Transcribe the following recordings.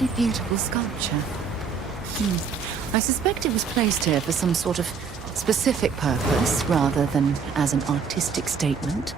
incredibly beautiful sculpture. I suspect it was placed here for some sort of specific purpose, rather than as an artistic statement.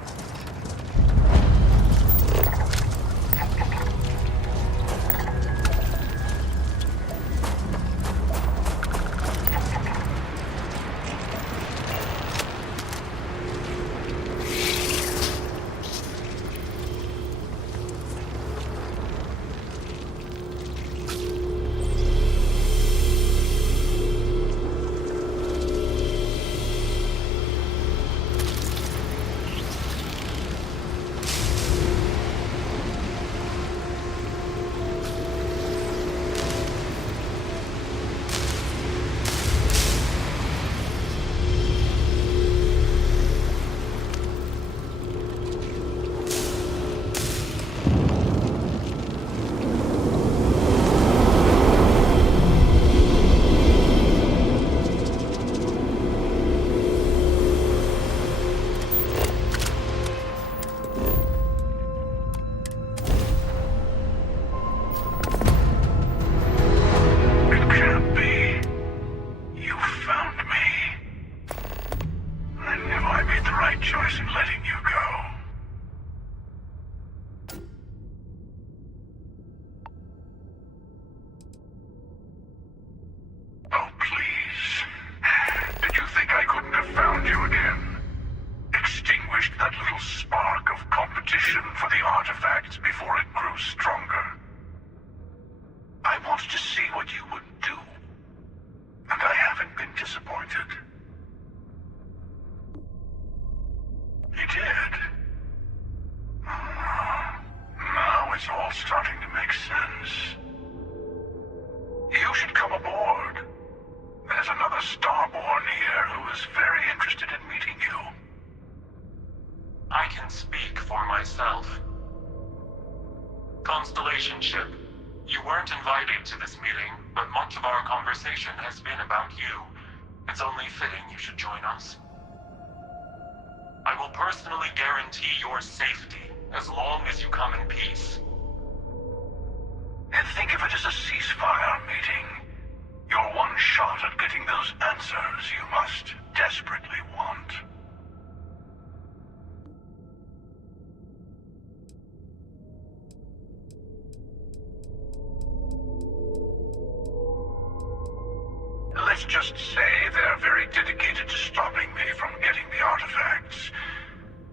Let's just say they're very dedicated to stopping me from getting the artifacts.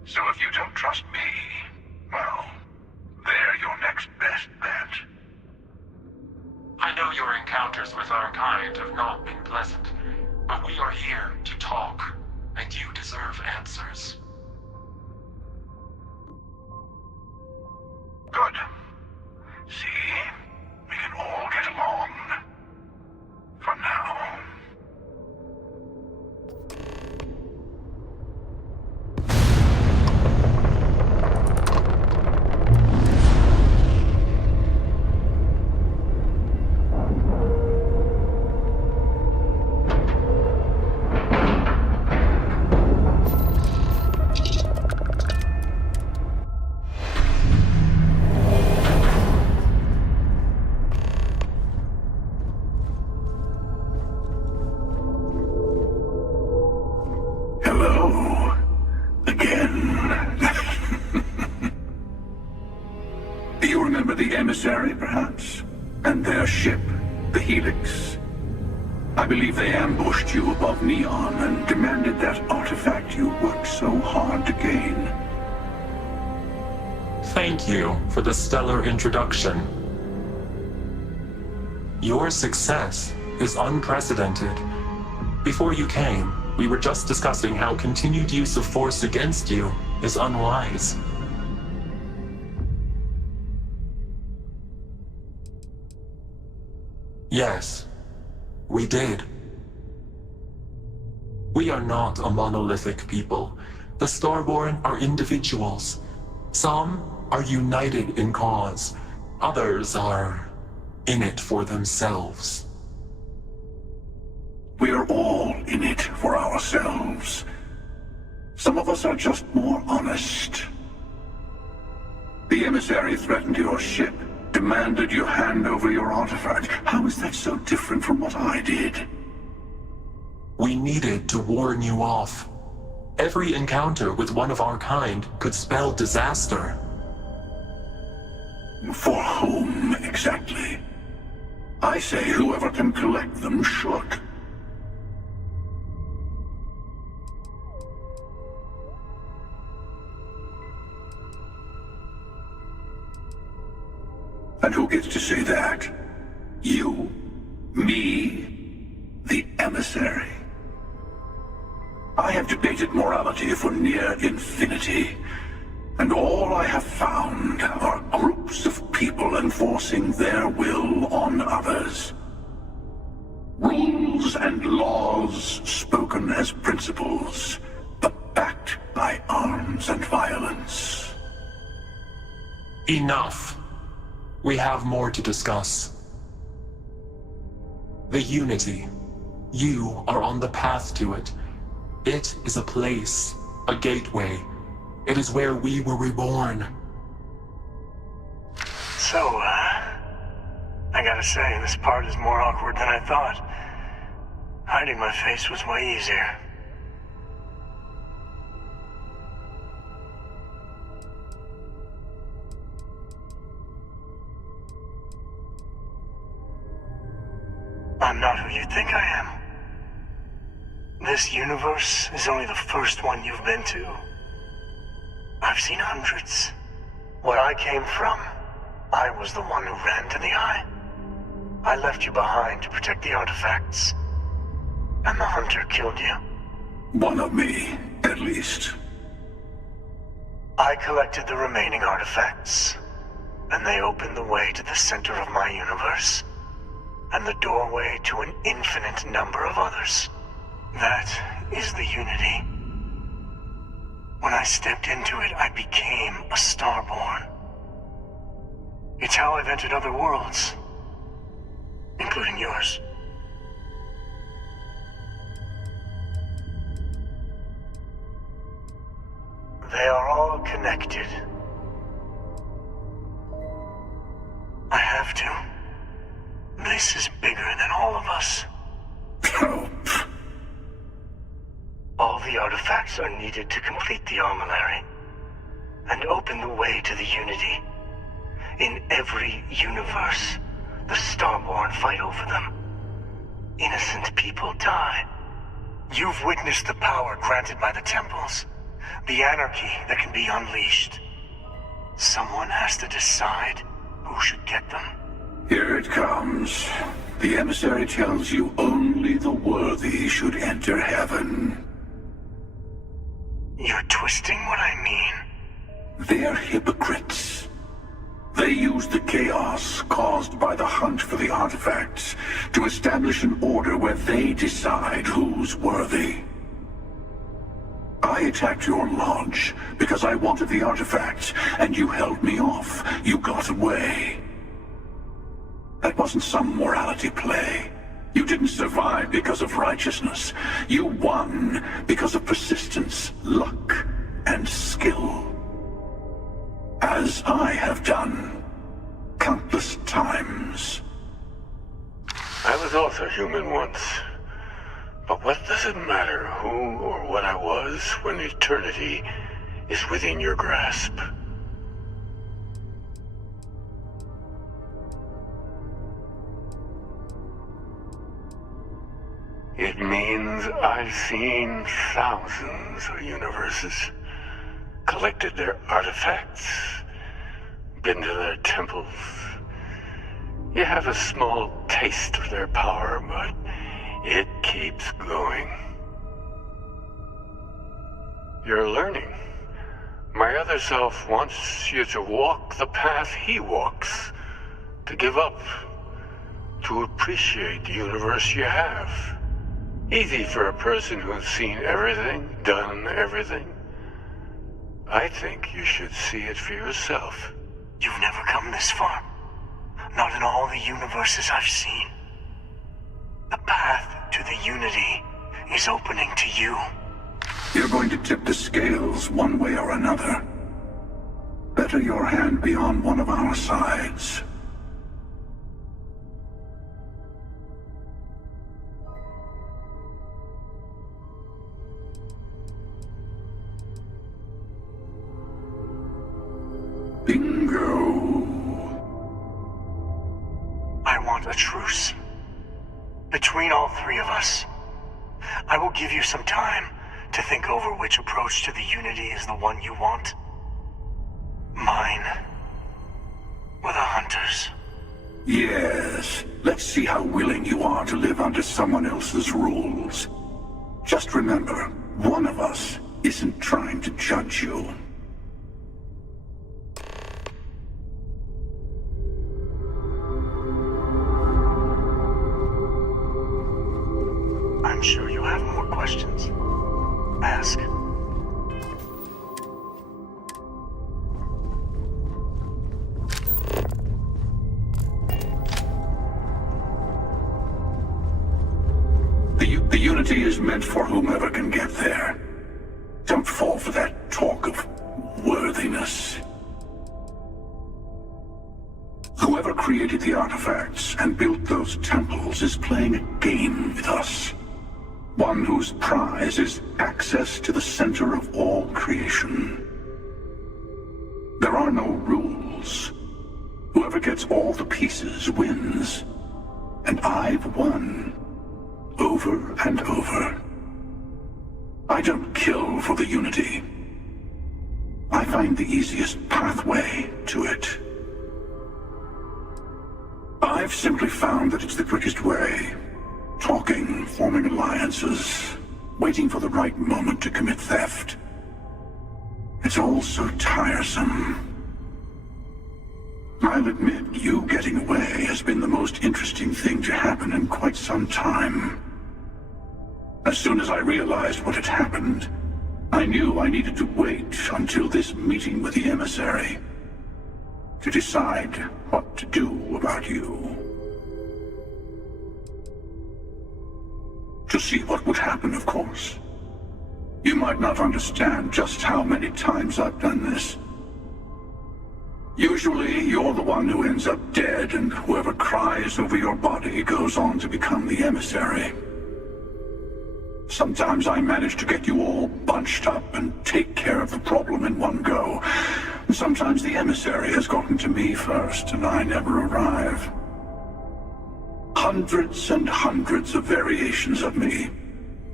So if you don't trust me, well, they're your next best bet. I know your encounters with our kind have not been pleasant, but we are here to talk, and you deserve answers. Good. See? We can all get along. For now. Emissary, perhaps? And their ship, the Helix. I believe they ambushed you above Neon and demanded that artifact you worked so hard to gain. Thank you for the stellar introduction. Your success is unprecedented. Before you came, we were just discussing how continued use of force against you is unwise. Yes, we did. We are not a monolithic people. The Starborn are individuals. Some are united in cause. Others are in it for themselves. We are all in it for ourselves. Some of us are just more honest. The Emissary threatened your ship, demanded you hand over your artifact. How is that so different from what I did? We needed to warn you off. Every encounter with one of our kind could spell disaster. For whom, exactly? I say whoever can collect them should. And who gets to say that? You? Me? The emissary? I have debated morality for near infinity, and all I have found are groups of people enforcing their will on others. Rules and laws spoken as principles, but backed by arms and violence. Enough. We have more to discuss. The Unity. You are on the path to it. It is a place, a gateway. It is where we were reborn. So, I gotta say, this part is more awkward than I thought. Hiding my face was way easier. I'm not who you think I am. This universe is only the first one you've been to. I've seen hundreds. Where I came from, I was the one who ran to the Eye. I left you behind to protect the artifacts. And the Hunter killed you. One of me, at least. I collected the remaining artifacts, and they opened the way to the center of my universe, and the doorway to an infinite number of others. That is the Unity. When I stepped into it, I became a Starborn. It's how I've entered other worlds, including yours. They are all connected. I have to. This is bigger than all of us. Help. All the artifacts are needed to complete the armillary and open the way to the Unity. In every universe, the Starborn fight over them. Innocent people die. You've witnessed the power granted by the temples, the anarchy that can be unleashed. Someone has to decide who should get them. Here it comes. The emissary tells you only the worthy should enter heaven. You're twisting what I mean. They're hypocrites. They use the chaos caused by the hunt for the artifacts to establish an order where they decide who's worthy. I attacked your lodge because I wanted the artifacts, and you held me off. You got away. That wasn't some morality play. You didn't survive because of righteousness. You won because of persistence, luck, and skill. As I have done countless times. I was also human once. But what does it matter who or what I was when eternity is within your grasp? It means I've seen thousands of universes, collected their artifacts, been to their temples. You have a small taste of their power, but it keeps going. You're learning. My other self wants you to walk the path he walks, to give up, to appreciate the universe you have. Easy for a person who's seen everything, done everything. I think you should see it for yourself. You've never come this far. Not in all the universes I've seen. The path to the Unity is opening to you. You're going to tip the scales one way or another. Better your hand be on one of our sides. truce. Between all three of us, I will give you some time to think over which approach to the Unity is the one you want. Mine, or the Hunters. Yes, let's see how willing you are to live under someone else's rules. Just remember, one of us isn't trying to judge you. I'm sure you have more questions. Ask. The Unity is meant for whomever can get there. Don't fall for that talk of worthiness. Whoever created the artifacts and built those temples is playing a game with us. One whose prize is access to the center of all creation. There are no rules. Whoever gets all the pieces wins. And I've won. Over and over. I don't kill for the Unity. I find the easiest pathway to it. I've simply found that it's the quickest way. Talking, forming alliances, waiting for the right moment to commit theft. It's all so tiresome. I'll admit, you getting away has been the most interesting thing to happen in quite some time. As soon as I realized what had happened, I knew I needed to wait until this meeting with the emissary to decide what to do about you. To see what would happen, of course. You might not understand just how many times I've done this. Usually, you're the one who ends up dead, and whoever cries over your body goes on to become the emissary. Sometimes I manage to get you all bunched up and take care of the problem in one go. And sometimes the emissary has gotten to me first, and I never arrive. Hundreds and hundreds of variations of me,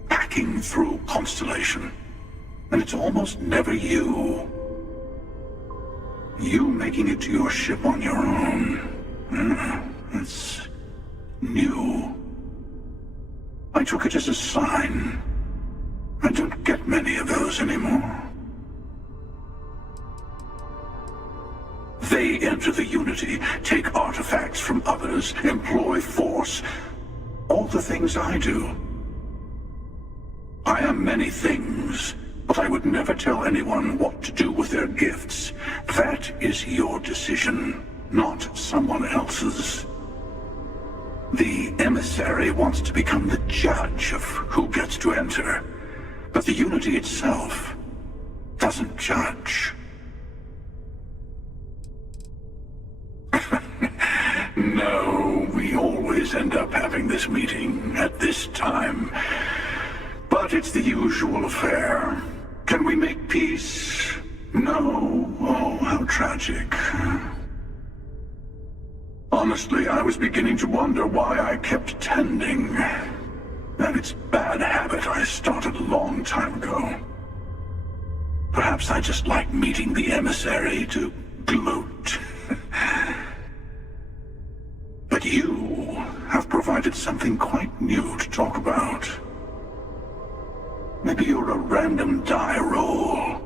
packing through Constellation. And it's almost never you. You making it to your ship on your own. It's new. I took it as a sign. I don't get many of those anymore. They enter the Unity, take artifacts from others, employ force. All the things I do. I am many things, but I would never tell anyone what to do with their gifts. That is your decision, not someone else's. The emissary wants to become the judge of who gets to enter, but the Unity itself doesn't judge. No, we always end up having this meeting at this time. But it's the usual affair. Can we make peace? No. Oh, how tragic. Honestly, I was beginning to wonder why I kept tending. And it's a bad habit I started a long time ago. Perhaps I just like meeting the emissary to gloat. But you have provided something quite new to talk about. Maybe you're a random die roll.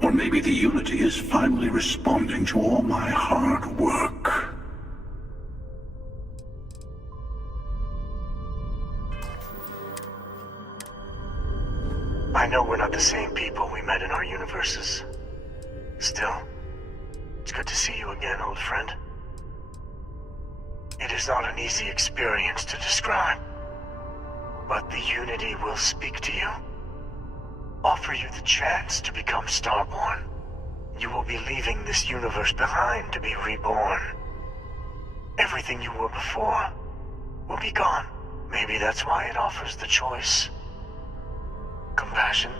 Or maybe the Unity is finally responding to all my hard work. I know we're not the same people we met in our universes. Still, it's good to see you again, old friend. It is not an easy experience to describe, but the Unity will speak to you. Offer you the chance to become Starborn. You will be leaving this universe behind to be reborn. Everything you were before will be gone. Maybe that's why it offers the choice. Compassion?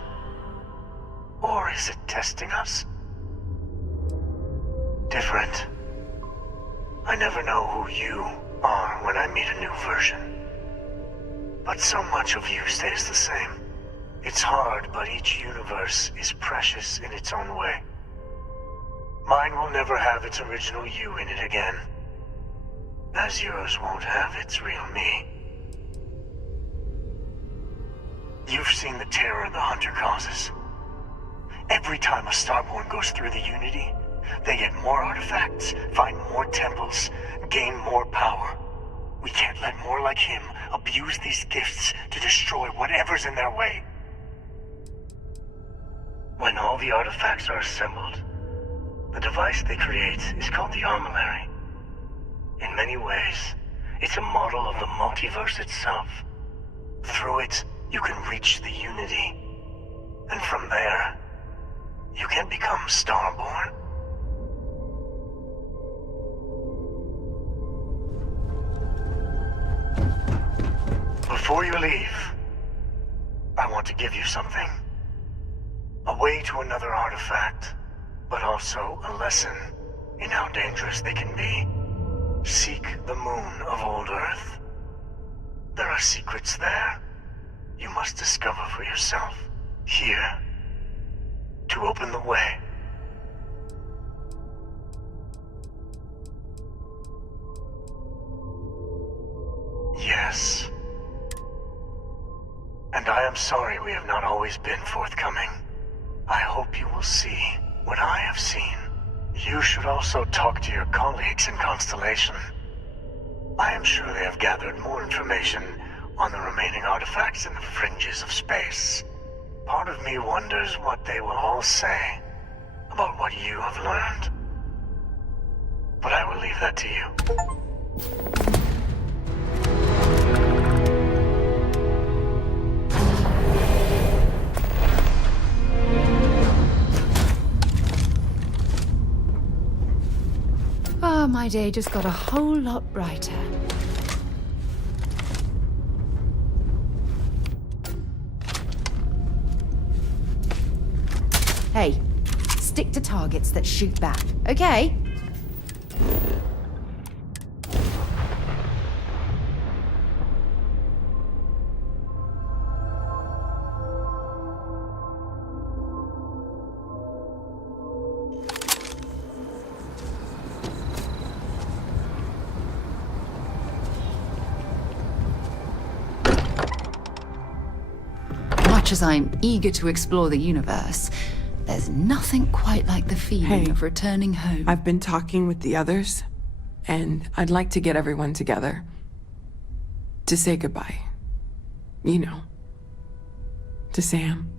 Or is it testing us? Different. I never know who you are when I meet a new version. But so much of you stays the same. It's hard, but each universe is precious in its own way. Mine will never have its original you in it again, as yours won't have its real me. You've seen the terror the Hunter causes. Every time a Starborn goes through the Unity, they get more artifacts, find more temples, gain more power. We can't let more like him abuse these gifts to destroy whatever's in their way. When all the artifacts are assembled, the device they create is called the Armillary. In many ways, it's a model of the multiverse itself. Through it, you can reach the Unity. And from there, you can become Starborn. Before you leave, I want to give you something. A way to another artifact, but also a lesson in how dangerous they can be. Seek the moon of old Earth. There are secrets there you must discover for yourself. Here, to open the way. Yes. And I am sorry we have not always been forthcoming. I hope you will see what I have seen. You should also talk to your colleagues in Constellation. I am sure they have gathered more information on the remaining artifacts in the fringes of space. Part of me wonders what they will all say about what you have learned. But I will leave that to you. Oh, my day just got a whole lot brighter. Hey, stick to targets that shoot back, okay? Much as I'm eager to explore the universe, there's nothing quite like the feeling Hey, of returning home. I've been talking with the others, and I'd like to get everyone together to say goodbye. You know, to Sam.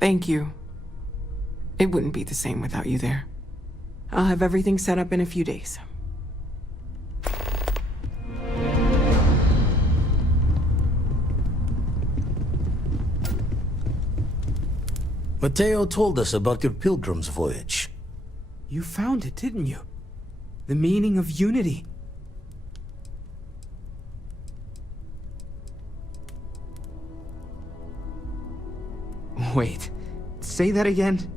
Thank you. It wouldn't be the same without you there. I'll have everything set up in a few days. Mateo told us about your pilgrim's voyage. You found it, didn't you? The meaning of unity. Wait, say that again?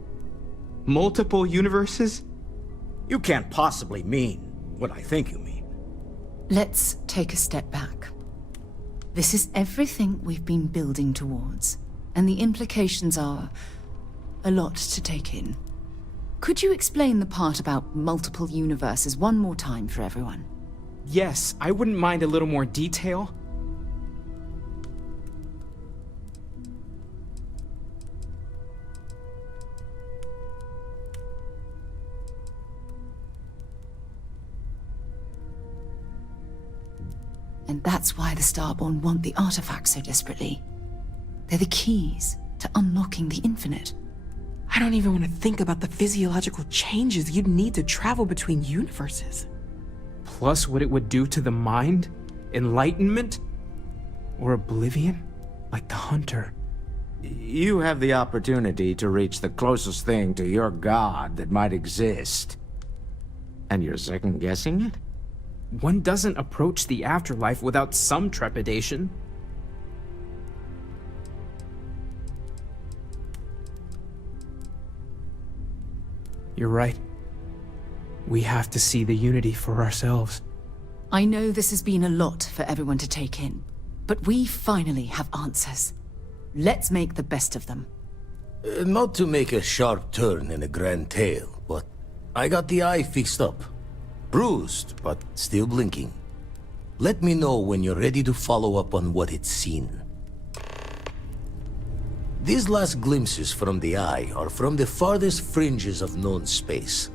Multiple universes? You can't possibly mean what I think you mean. Let's take a step back. This is everything we've been building towards, and the implications are a lot to take in. Could you explain the part about multiple universes one more time for everyone? Yes, I wouldn't mind a little more detail. And that's why the Starborn want the artifacts so desperately. They're the keys to unlocking the infinite. I don't even want to think about the physiological changes you'd need to travel between universes. Plus what it would do to the mind? Enlightenment? Or oblivion? Like the Hunter. You have the opportunity to reach the closest thing to your god that might exist. And you're second-guessing it? One doesn't approach the afterlife without some trepidation. You're right. We have to see the Unity for ourselves. I know this has been a lot for everyone to take in, but we finally have answers. Let's make the best of them. Not to make a sharp turn in a grand tale, but I got the eye fixed up. Bruised, but still blinking. Let me know when you're ready to follow up on what it's seen. These last glimpses from the eye are from the farthest fringes of known space.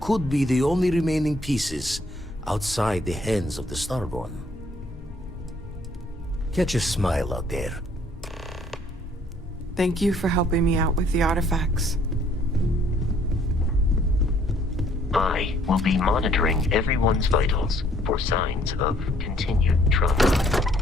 Could be the only remaining pieces outside the hands of the Starborn. Catch a smile out there. Thank you for helping me out with the artifacts. I will be monitoring everyone's vitals for signs of continued trauma.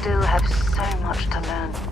still have so much to learn.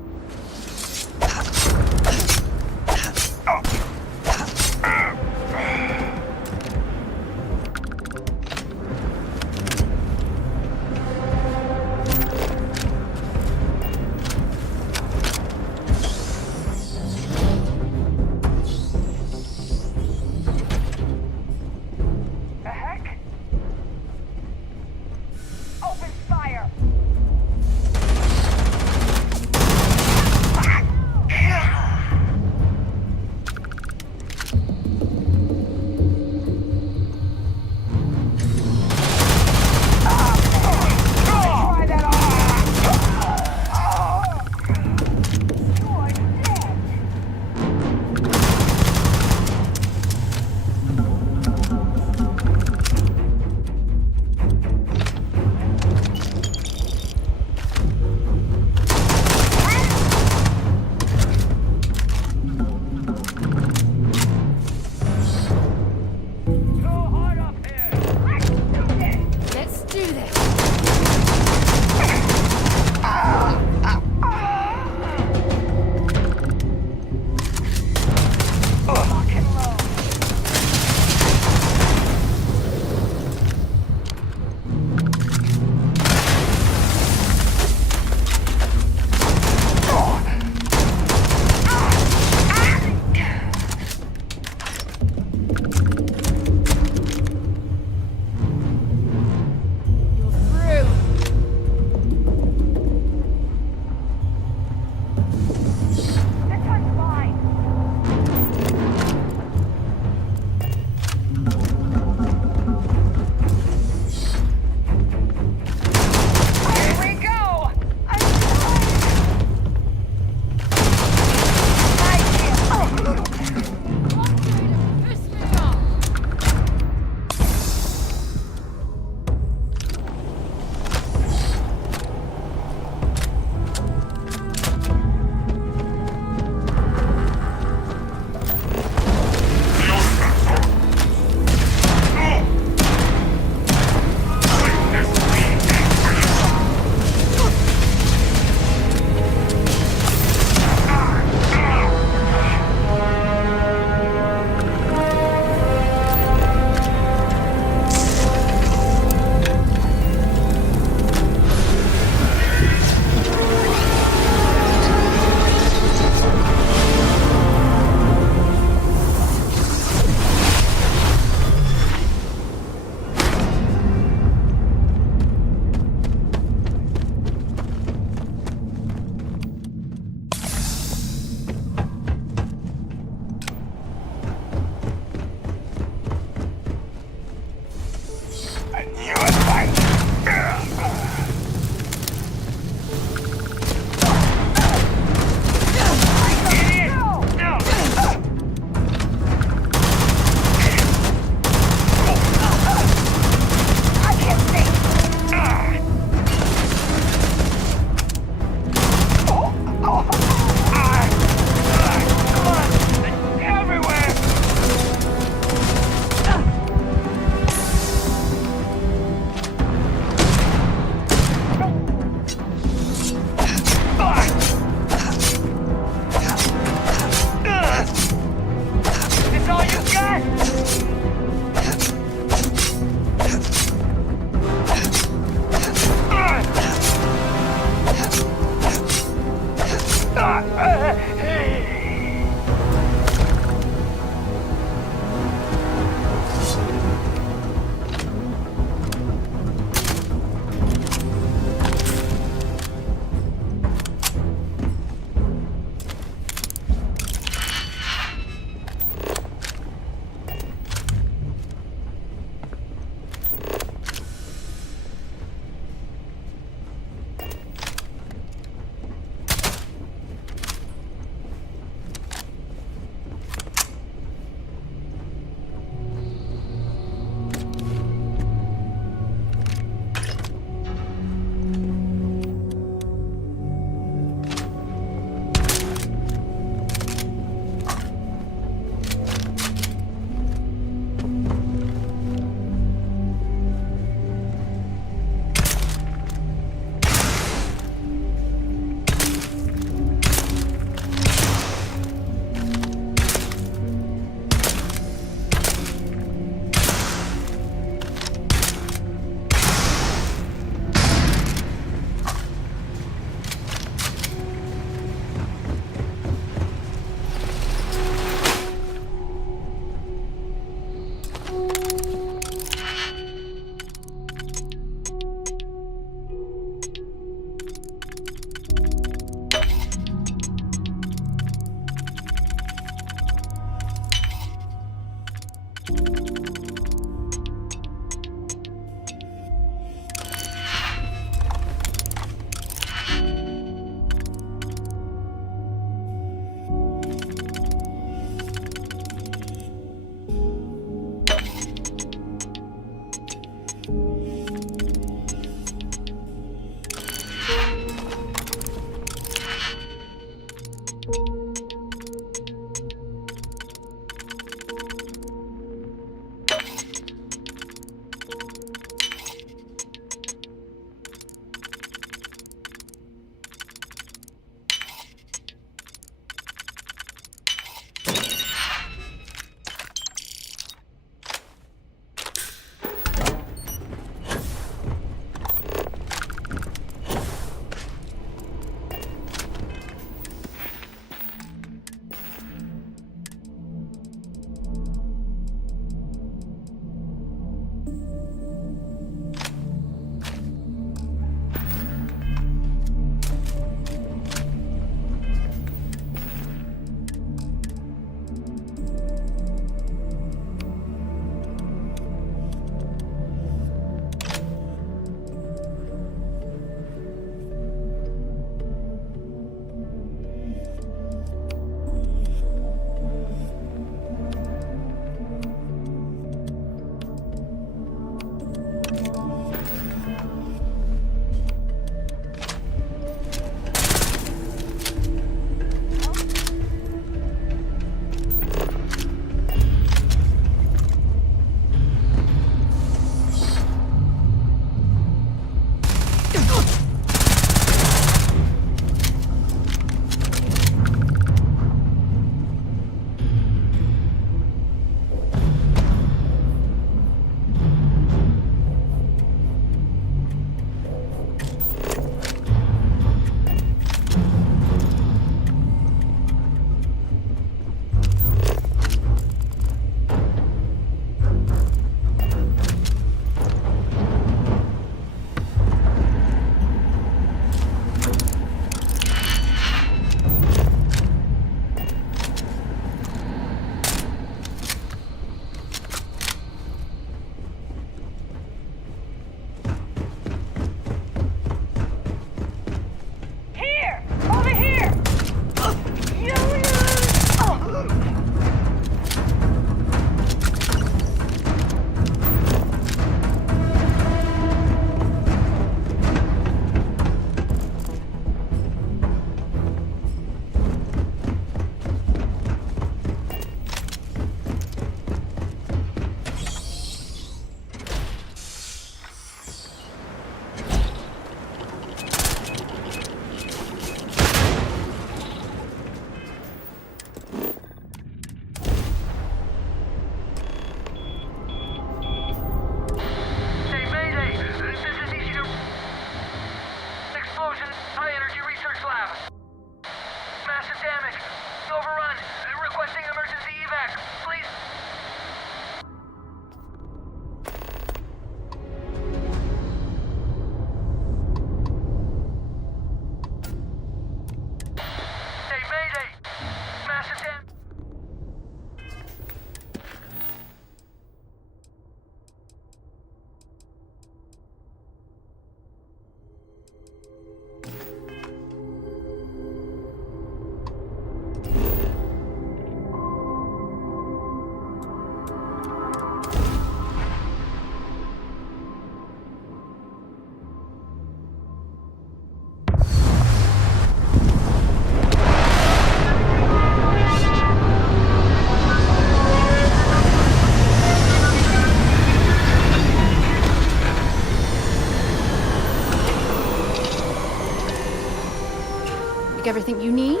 Like everything you need?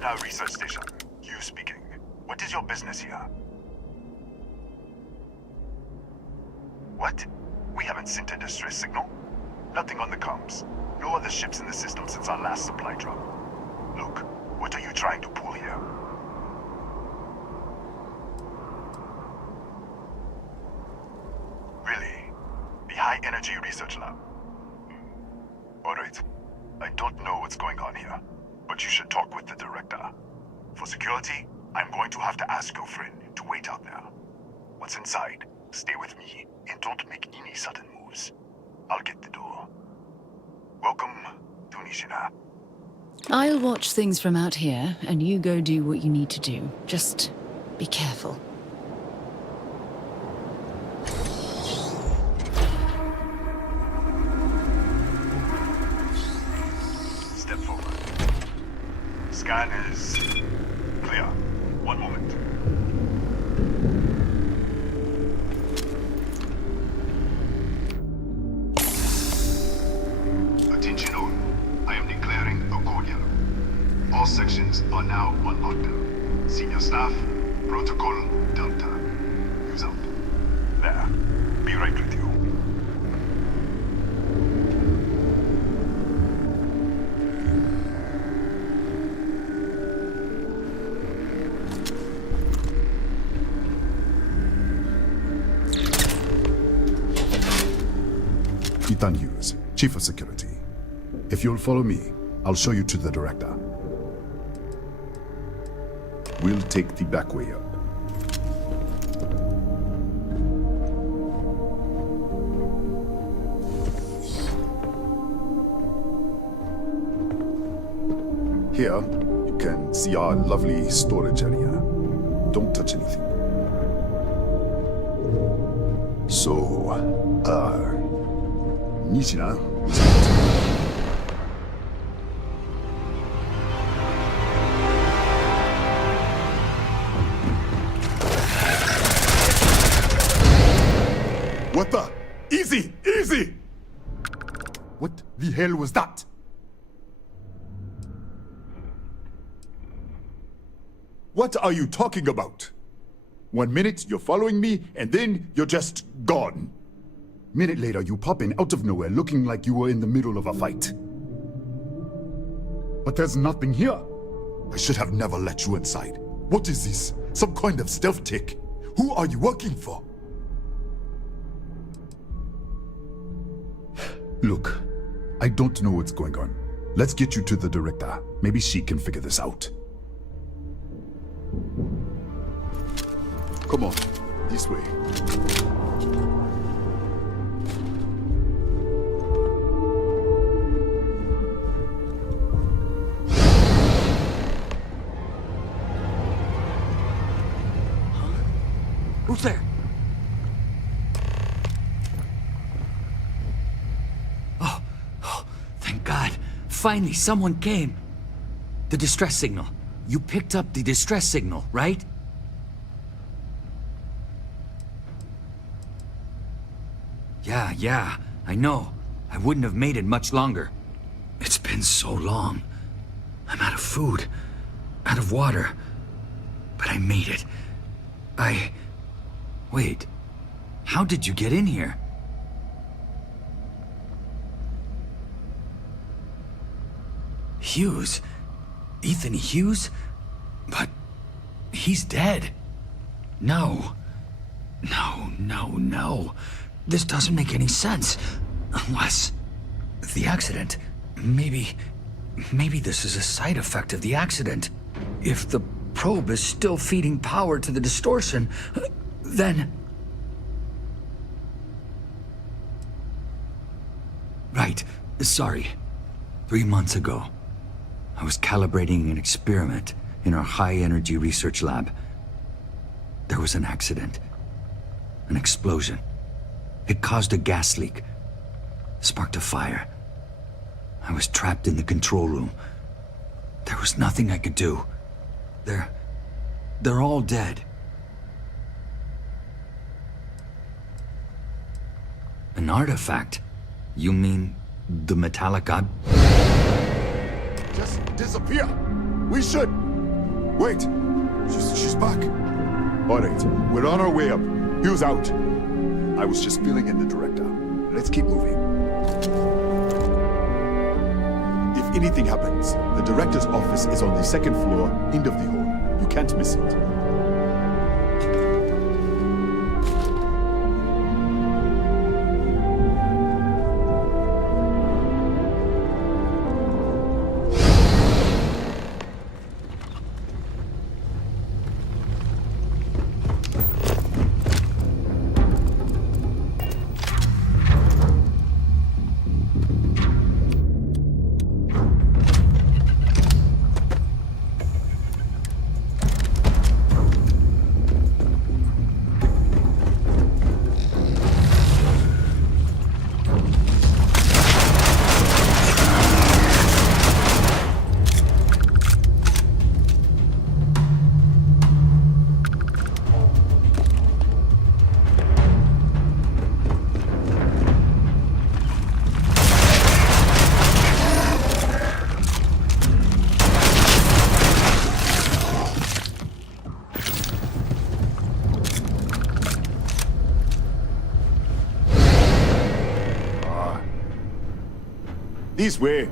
National Research Station. You speaking. What is your business here? What? We haven't sent a distress signal? Nothing on the comms. No other ships in the system since our last supply drop. Look, what are you trying to pull here? Really? The High Energy Research Lab? Alright. I don't know what's going on here, but you should talk with the director. For security, I'm going to have to ask your friend to wait out there. Once inside, stay with me and don't make any sudden moves. I'll get the door. Welcome to Nishina. I'll watch things from out here, and you go do what you need to do. Just be careful. Step forward. Scan is clear. One moment. Attention all. I am declaring a cordial. All sections are now on lockdown. Senior staff, Protocol Delta. Use out. There. Be right with you. Ethan Hughes, Chief of Security. If you'll follow me, I'll show you to the director. We'll take the back way up. Here, you can see our lovely storage area. Don't touch anything. So, Nishina is What the? Easy! Easy! What the hell was that? What are you talking about? 1 minute you're following me, and then you're just gone. Minute later you pop in out of nowhere looking like you were in the middle of a fight. But there's nothing here. I should have never let you inside. What is this? Some kind of stealth tick? Who are you working for? Look, I don't know what's going on. Let's get you to the director. Maybe she can figure this out. Come on, this way. Who's there? Oh, thank God. Finally, someone came. The distress signal. You picked up the distress signal, right? Yeah, I know. I wouldn't have made it much longer. It's been so long. I'm out of food, out of water. But I made it. Wait. How did you get in here? Hughes? Ethan Hughes? But he's dead. No. This doesn't make any sense. Unless the accident. Maybe this is a side effect of the accident. If the probe is still feeding power to the distortion, then... Right. Sorry. 3 months ago, I was calibrating an experiment in our high-energy research lab. There was an accident. An explosion. It caused a gas leak. Sparked a fire. I was trapped in the control room. There was nothing I could do. They're all dead. An artifact? You mean the metallic god? Just disappear. We should. Wait. She's back. All right, we're on our way up. Hugh's out. I was just filling in the director. Let's keep moving. If anything happens, the director's office is on the 2nd floor, end of the hall. You can't miss it. This way.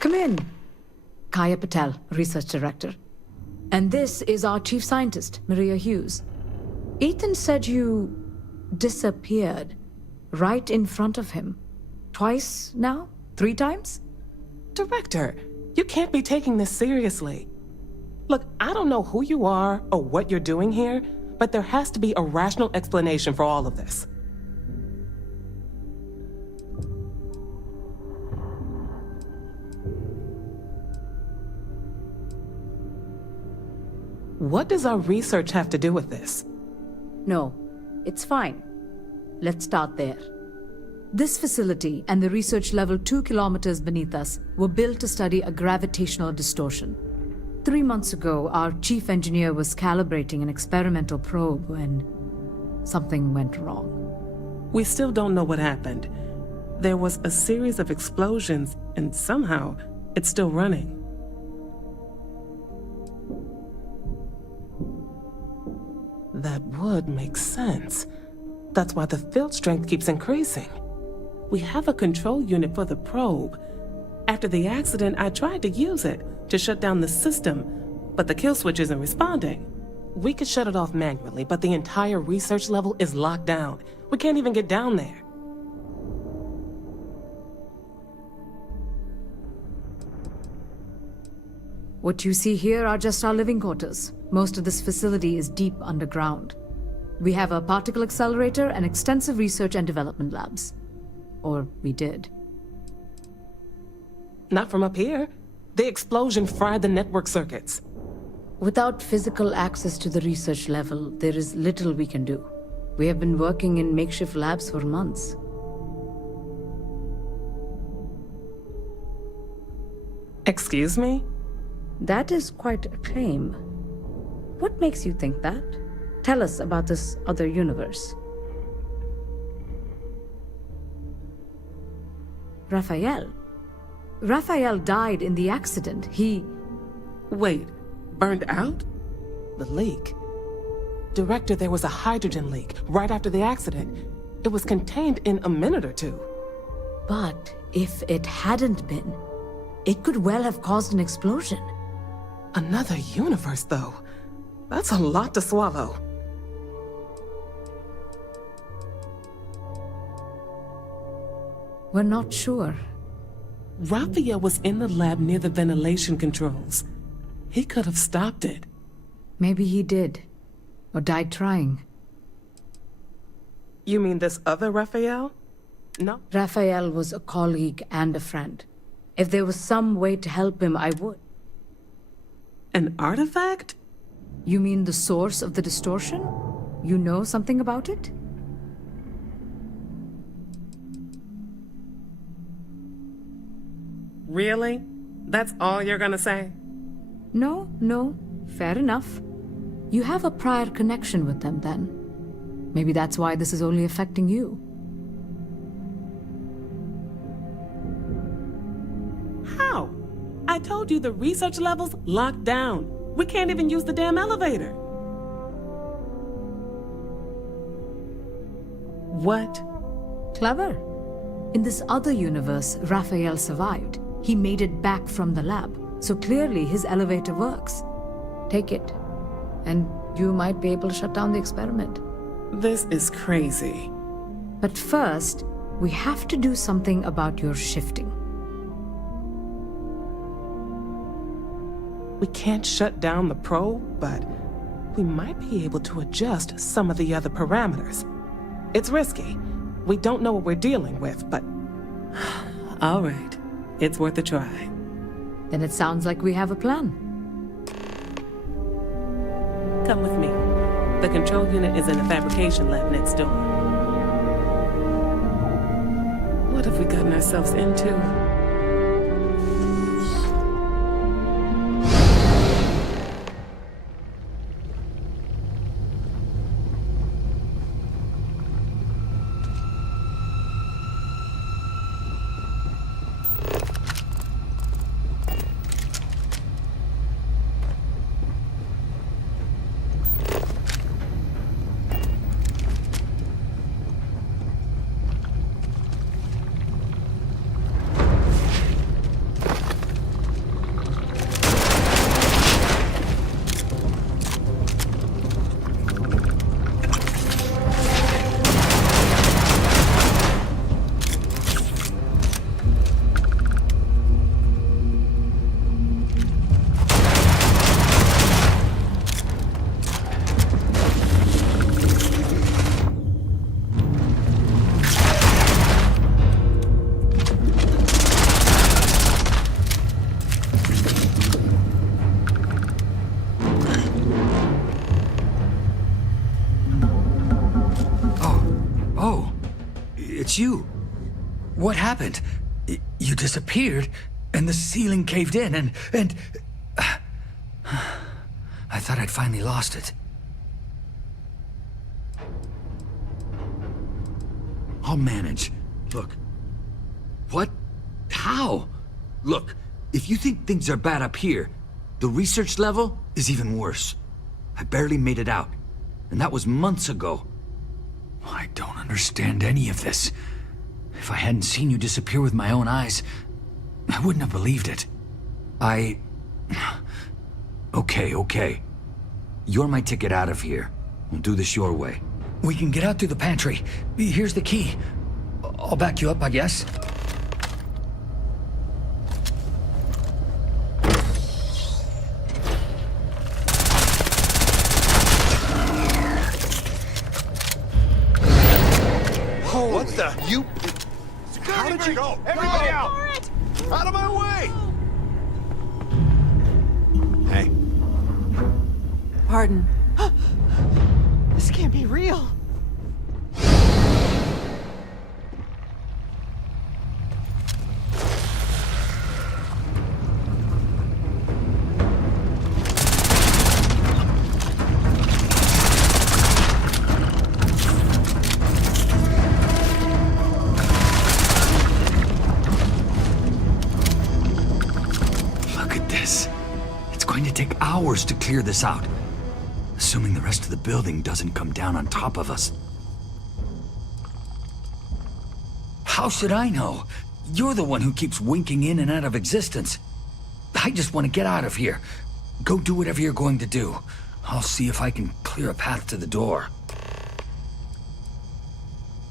Come in. Kaya Patel, Research Director. And this is our Chief Scientist, Maria Hughes. Ethan said you disappeared right in front of him. Twice now? 3 times? Director, you can't be taking this seriously. Look, I don't know who you are or what you're doing here, but there has to be a rational explanation for all of this. What does our research have to do with this? No, it's fine. Let's start there. This facility and the research level 2 kilometers beneath us were built to study a gravitational distortion. 3 months ago, our chief engineer was calibrating an experimental probe when something went wrong. We still don't know what happened. There was a series of explosions, and somehow it's still running. That would make sense. That's why the field strength keeps increasing. We have a control unit for the probe. After the accident, I tried to use it to shut down the system, but the kill switch isn't responding. We could shut it off manually, but the entire research level is locked down. We can't even get down there. What you see here are just our living quarters. Most of this facility is deep underground. We have a particle accelerator and extensive research and development labs. Or we did. Not from up here. The explosion fried the network circuits. Without physical access to the research level, there is little we can do. We have been working in makeshift labs for months. Excuse me? That is quite a claim. What makes you think that? Tell us about this other universe. Raphael. Raphael died in the accident. He... Wait, burned out? The leak. Director, there was a hydrogen leak right after the accident. It was contained in a minute or 2. But if it hadn't been, it could well have caused an explosion. Another universe, though. That's a lot to swallow. We're not sure. Raphael was in the lab near the ventilation controls. He could have stopped it. Maybe he did. Or died trying. You mean this other Raphael? No. Raphael was a colleague and a friend. If there was some way to help him, I would. An artifact? You mean the source of the distortion? You know something about it? Really? That's all you're gonna say? No. Fair enough. You have a prior connection with them, then. Maybe that's why this is only affecting you. How? I told you the research level's locked down. We can't even use the damn elevator. What? Clever. In this other universe, Raphael survived. He made it back from the lab, so clearly his elevator works. Take it, and you might be able to shut down the experiment. This is crazy. But first, we have to do something about your shifting. We can't shut down the probe, but we might be able to adjust some of the other parameters. It's risky. We don't know what we're dealing with, but... All right. It's worth a try. Then it sounds like we have a plan. Come with me. The control unit is in the fabrication lab next door. What have we gotten ourselves into? It's you. What happened? You disappeared, and the ceiling caved in, and... I thought I'd finally lost it. I'll manage. Look. What? How? Look, if you think things are bad up here, the research level is even worse. I barely made it out, and that was months ago. I don't understand any of this. If I hadn't seen you disappear with my own eyes, I wouldn't have believed it. Okay. You're my ticket out of here. We'll do this your way. We can get out through the pantry. Here's the key. I'll back you up, I guess. What the? You... How did you... Go! Everybody out! Out of my way! Hey. Pardon. This can't be real. Look at this. It's going to take hours to clear this out. Assuming the rest of the building doesn't come down on top of us. How should I know? You're the one who keeps winking in and out of existence. I just want to get out of here. Go do whatever you're going to do. I'll see if I can clear a path to the door.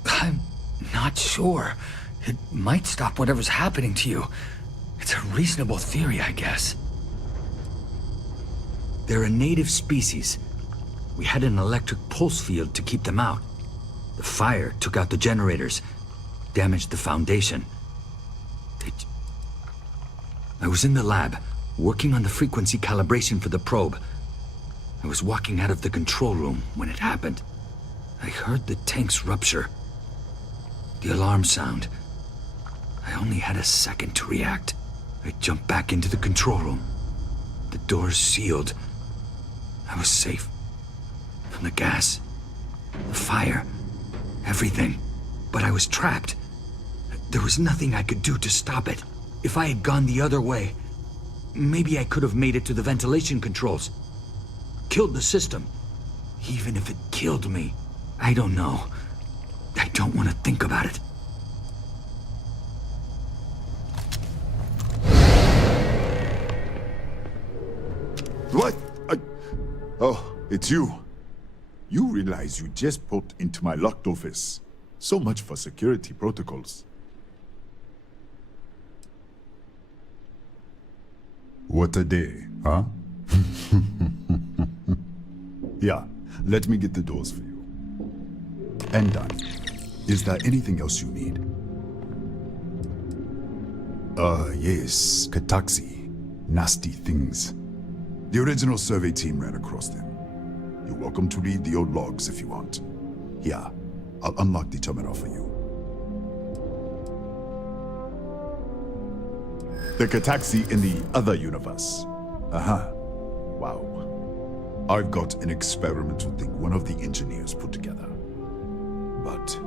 I'm not sure. It might stop whatever's happening to you. It's a reasonable theory, I guess. They're a native species. We had an electric pulse field to keep them out. The fire took out the generators, damaged the foundation. I was in the lab, working on the frequency calibration for the probe. I was walking out of the control room when it happened. I heard the tanks rupture. The alarm sound. I only had a second to react. I jumped back into the control room. The doors sealed. I was safe. From the gas, the fire, everything. But I was trapped. There was nothing I could do to stop it. If I had gone the other way, maybe I could have made it to the ventilation controls. Killed the system. Even if it killed me, I don't know. I don't want to think about it. What? Oh, it's you. You realize you just popped into my locked office. So much for security protocols. What a day, huh? Yeah, let me get the doors for you. And done. Is there anything else you need? Yes, Kataxi. Nasty things. The original survey team ran across them. You're welcome to read the old logs if you want. Yeah, I'll unlock the terminal for you. The Kataxi in the other universe. Wow. I've got an experimental thing one of the engineers put together. But...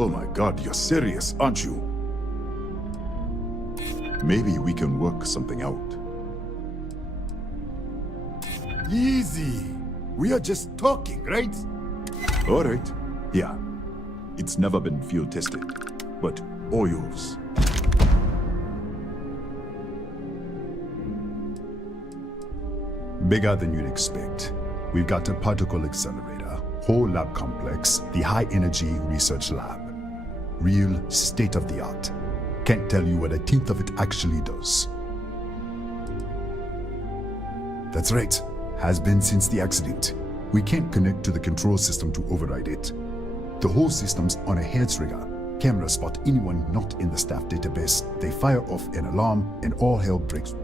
Oh my god, you're serious, aren't you? Maybe we can work something out. Easy. We are just talking, right? All right. Yeah. It's never been field tested, but all yours. Bigger than you'd expect. We've got a particle accelerator, whole lab complex, the high energy research lab. Real state-of-the-art. Can't tell you what a tenth of it actually does. That's right. Has been since the accident. We can't connect to the control system to override it. The whole system's on a heads rigger. Cameras spot anyone not in the staff database. They fire off an alarm and all hell breaks.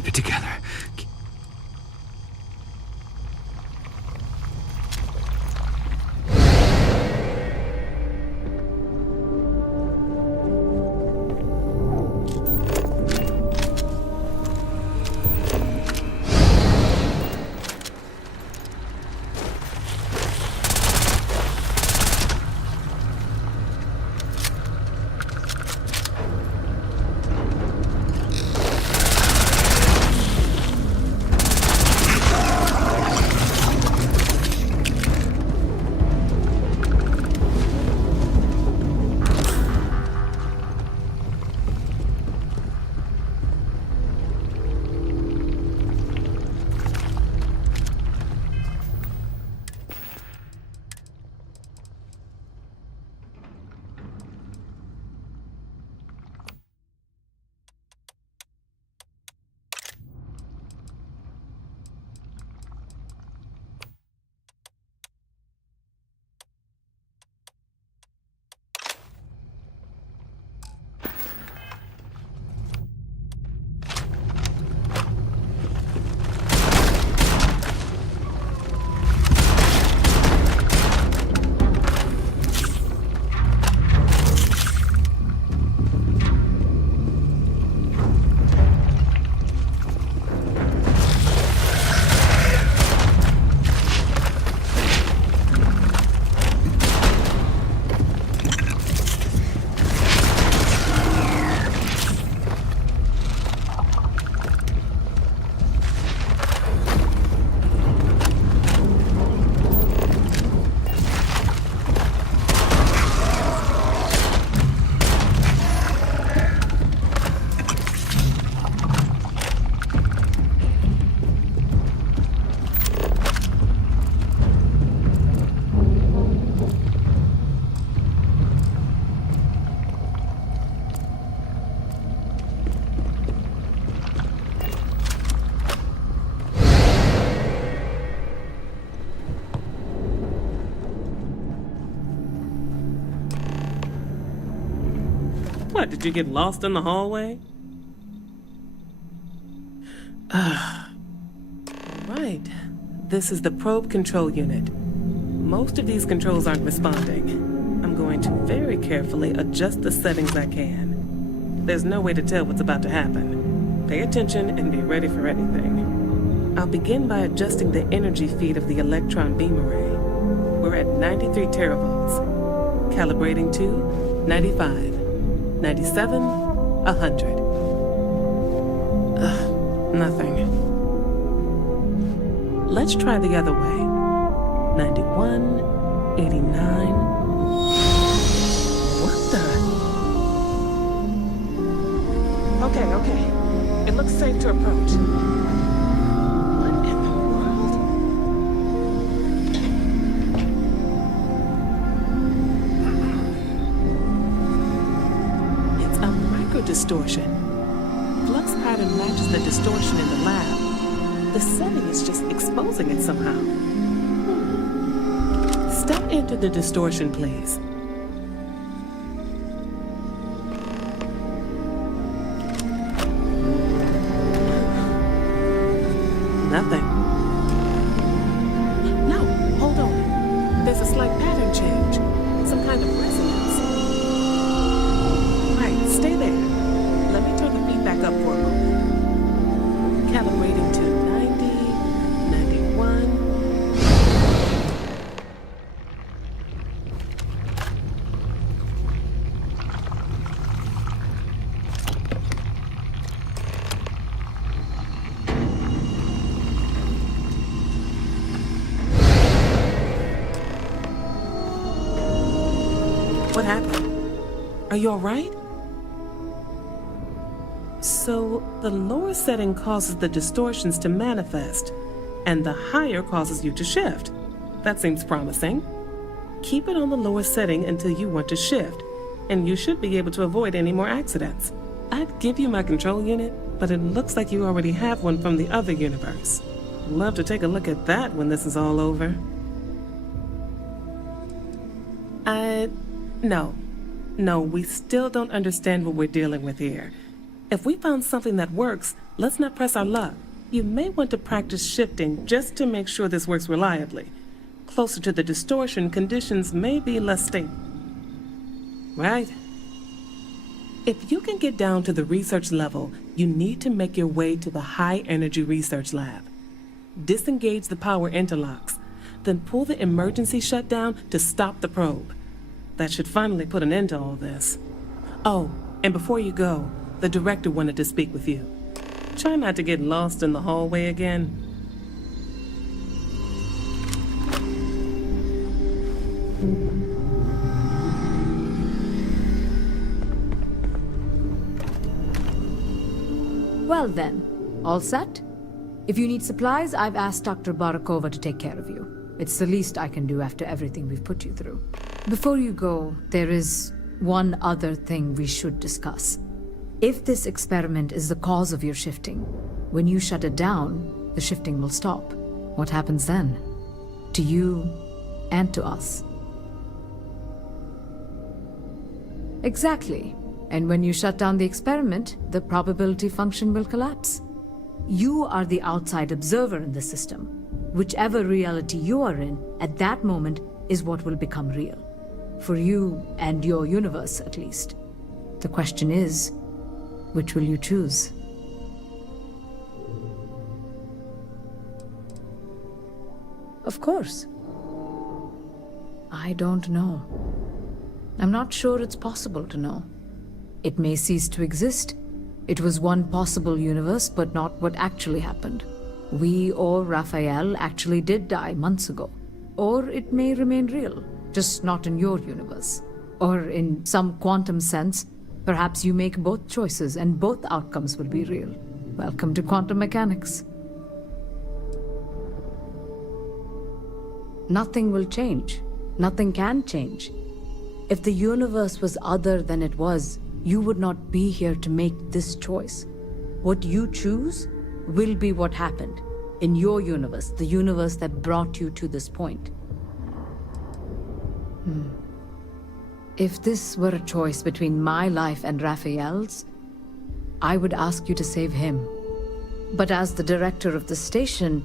Keep it together. What, did you get lost in the hallway? Right. This is the probe control unit. Most of these controls aren't responding. I'm going to very carefully adjust the settings I can. There's no way to tell what's about to happen. Pay attention and be ready for anything. I'll begin by adjusting the energy feed of the electron beam array. We're at 93 teravolts. Calibrating to 95, 97, 100. Nothing. Let's try the other way. 91, 89. What the? Okay. It looks safe to approach. What in the world? It's a micro-distortion. Flux pattern matches the distortion in the lab. The setting is just exposing it somehow. Step into the distortion, please. Nothing. No, hold on. There's a slight pattern change. Some kind of resonance. Right, stay there. Let me turn the feedback up for a moment. Calibrating to 90, 91. What happened? Are you all right? So, the lower setting causes the distortions to manifest, and the higher causes you to shift. That seems promising. Keep it on the lower setting until you want to shift, and you should be able to avoid any more accidents. I'd give you my control unit, but it looks like you already have one from the other universe. Love to take a look at that when this is all over. No, we still don't understand what we're dealing with here. If we found something that works, let's not press our luck. You may want to practice shifting just to make sure this works reliably. Closer to the distortion, conditions may be less stable. Right? If you can get down to the research level, you need to make your way to the high-energy research lab. Disengage the power interlocks, then pull the emergency shutdown to stop the probe. That should finally put an end to all this. Oh, and before you go, the director wanted to speak with you. Try not to get lost in the hallway again. Well then, all set? If you need supplies, I've asked Dr. Barakova to take care of you. It's the least I can do after everything we've put you through. Before you go, there is one other thing we should discuss. If this experiment is the cause of your shifting, when you shut it down, the shifting will stop. What happens then? To you and to us. Exactly. And when you shut down the experiment, the probability function will collapse. You are the outside observer in the system. Whichever reality you are in, at that moment, is what will become real. For you and your universe, at least. The question is, which will you choose? Of course. I don't know. I'm not sure it's possible to know. It may cease to exist. It was one possible universe, but not what actually happened. We or Raphael actually did die months ago. Or it may remain real, just not in your universe. Or in some quantum sense, perhaps you make both choices and both outcomes will be real. Welcome to quantum mechanics. Nothing will change. Nothing can change. If the universe was other than it was, you would not be here to make this choice. What you choose will be what happened in your universe, the universe that brought you to this point. If this were a choice between my life and Raphael's, I would ask you to save him. But as the director of the station,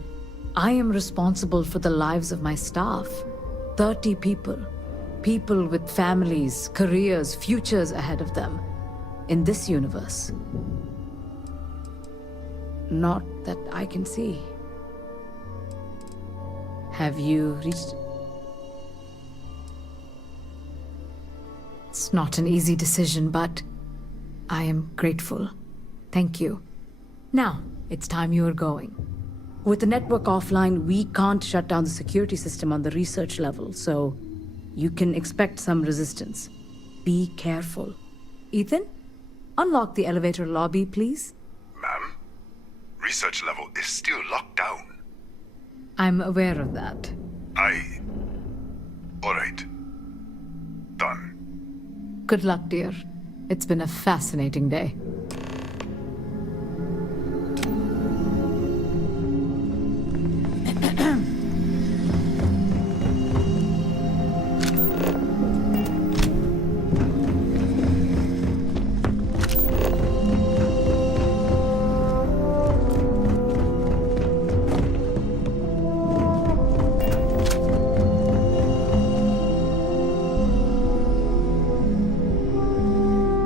I am responsible for the lives of my staff. 30 people. People with families, careers, futures ahead of them. In this universe. Not that I can see. Have you reached... It's not an easy decision, but I am grateful. Thank you. Now, it's time you are going. With the network offline, we can't shut down the security system on the research level, so you can expect some resistance. Be careful. Ethan, unlock the elevator lobby, please. Ma'am, research level is still locked down. I'm aware of that. All right. Done. Good luck, dear. It's been a fascinating day.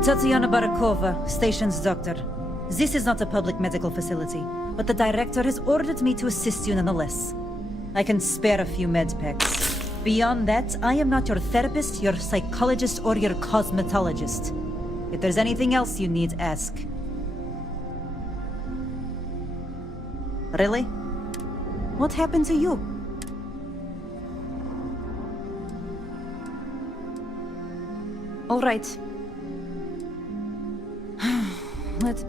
Tatiana Barakova, station's doctor. This is not a public medical facility, but the director has ordered me to assist you nonetheless. I can spare a few med packs. Beyond that, I am not your therapist, your psychologist, or your cosmetologist. If there's anything else you need, ask. Really? What happened to you? All right. Let...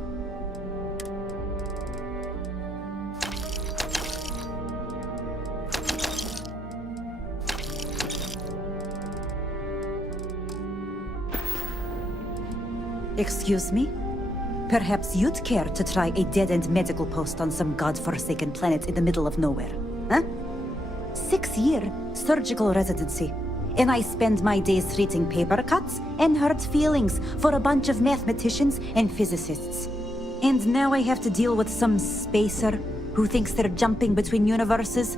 Excuse me? Perhaps you'd care to try a dead-end medical post on some godforsaken planet in the middle of nowhere, huh? 6-year surgical residency. And I spend my days treating paper cuts and hurt feelings for a bunch of mathematicians and physicists. And now I have to deal with some spacer who thinks they're jumping between universes.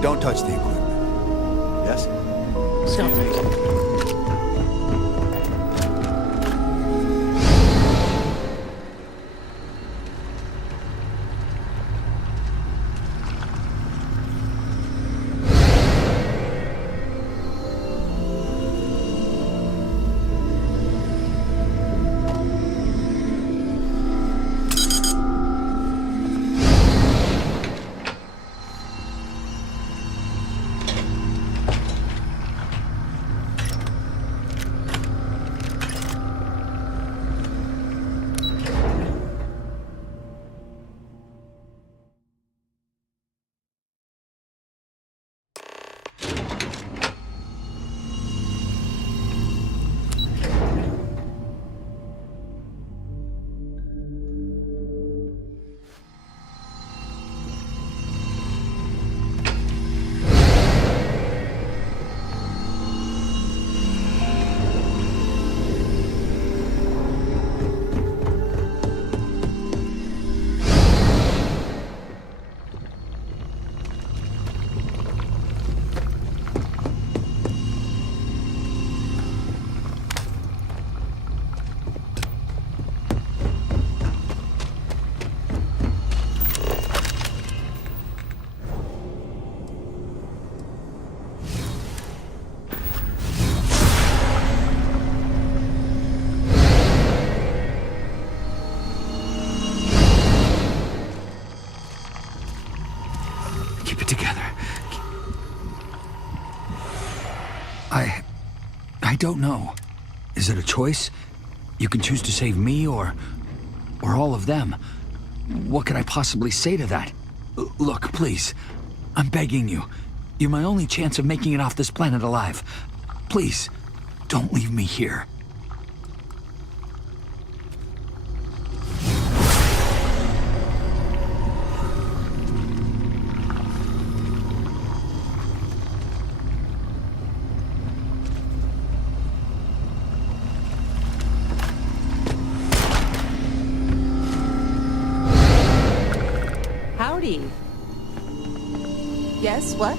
Don't touch the equipment. Yes? Keep it together. I don't know. Is it a choice? You can choose to save me or all of them. What could I possibly say to that? Look, please. I'm begging you. You're my only chance of making it off this planet alive. Please, don't leave me here. Howdy. Yes, what?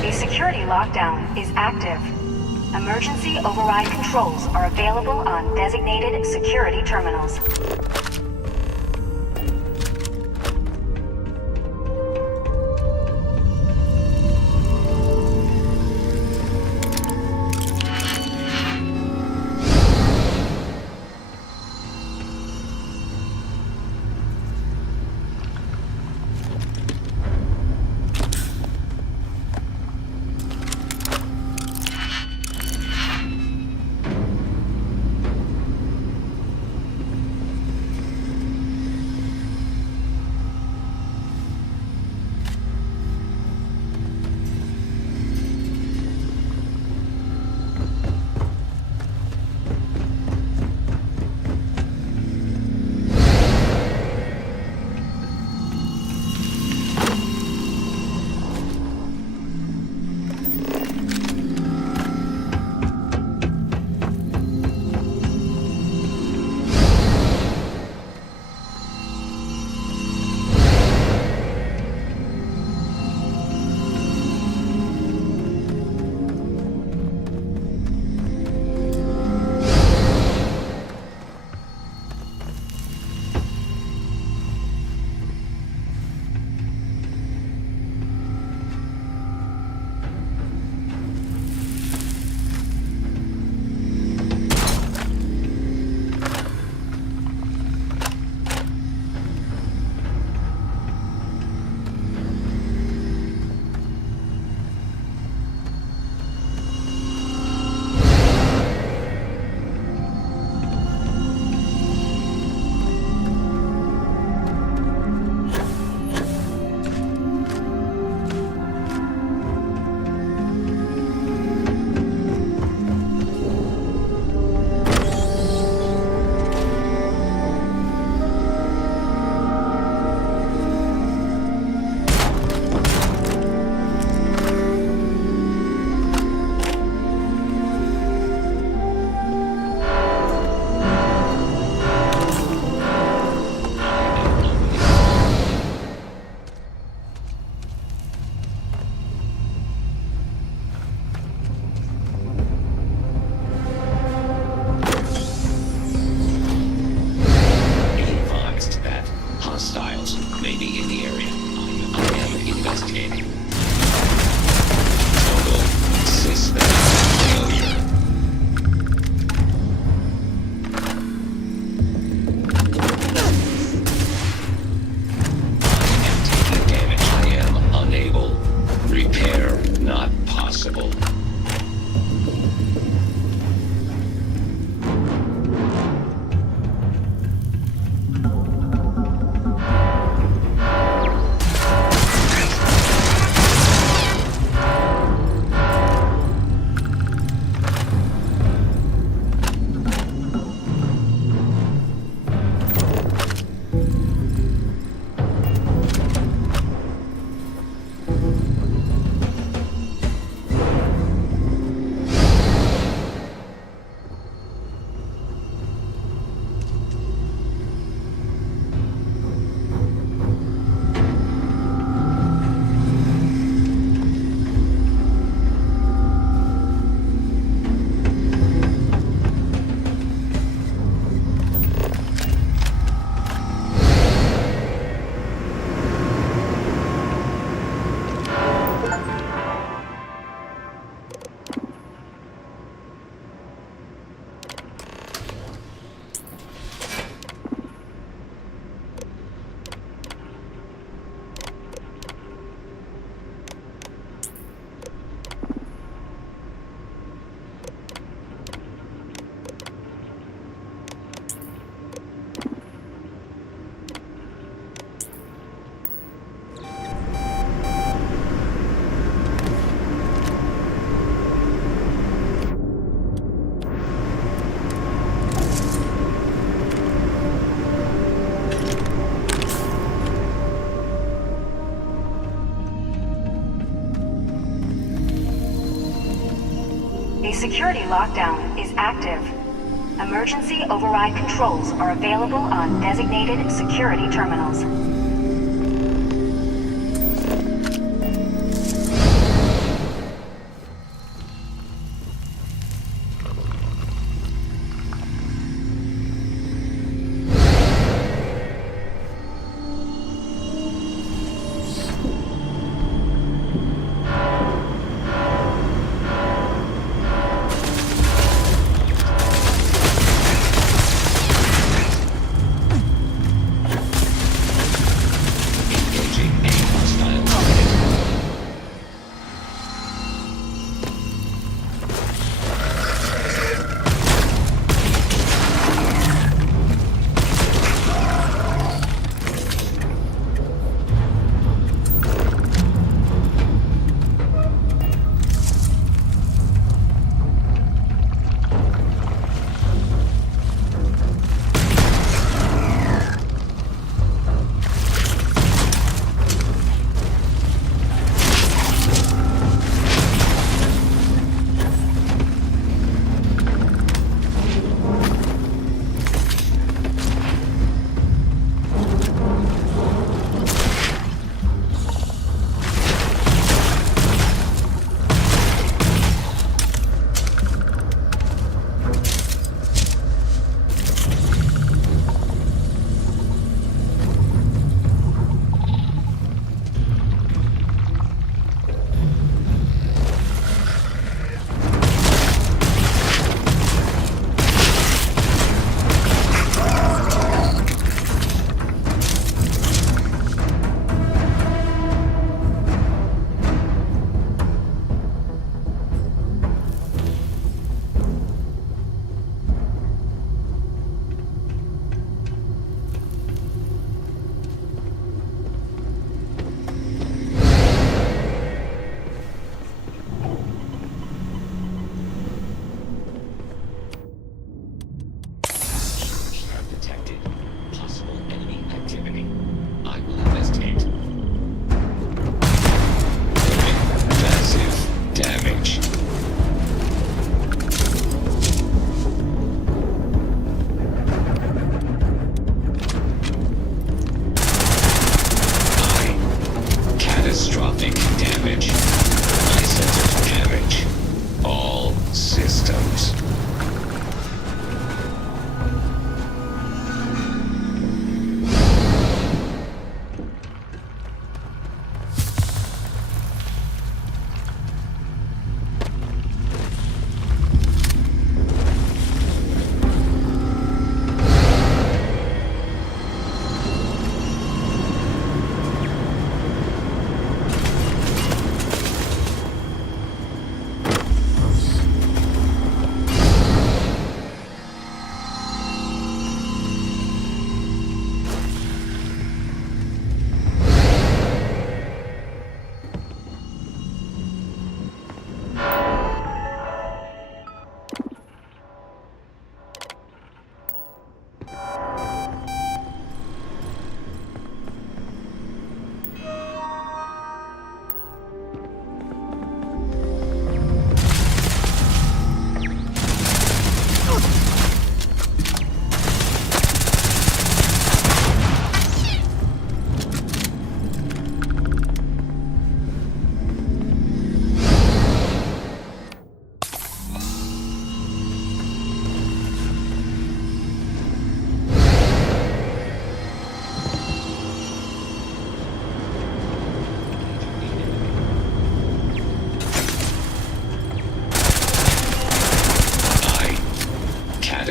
The security lockdown is active. Emergency override controls are available on designated security terminals. A security lockdown is active. Emergency override controls are available on designated security terminals.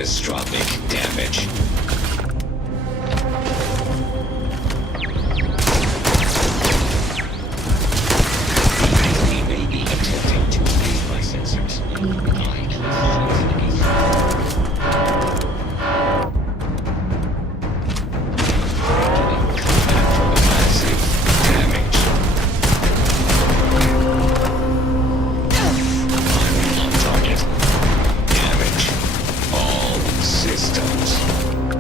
catastrophic damage. He may be attempting to evade my sensors. Systems.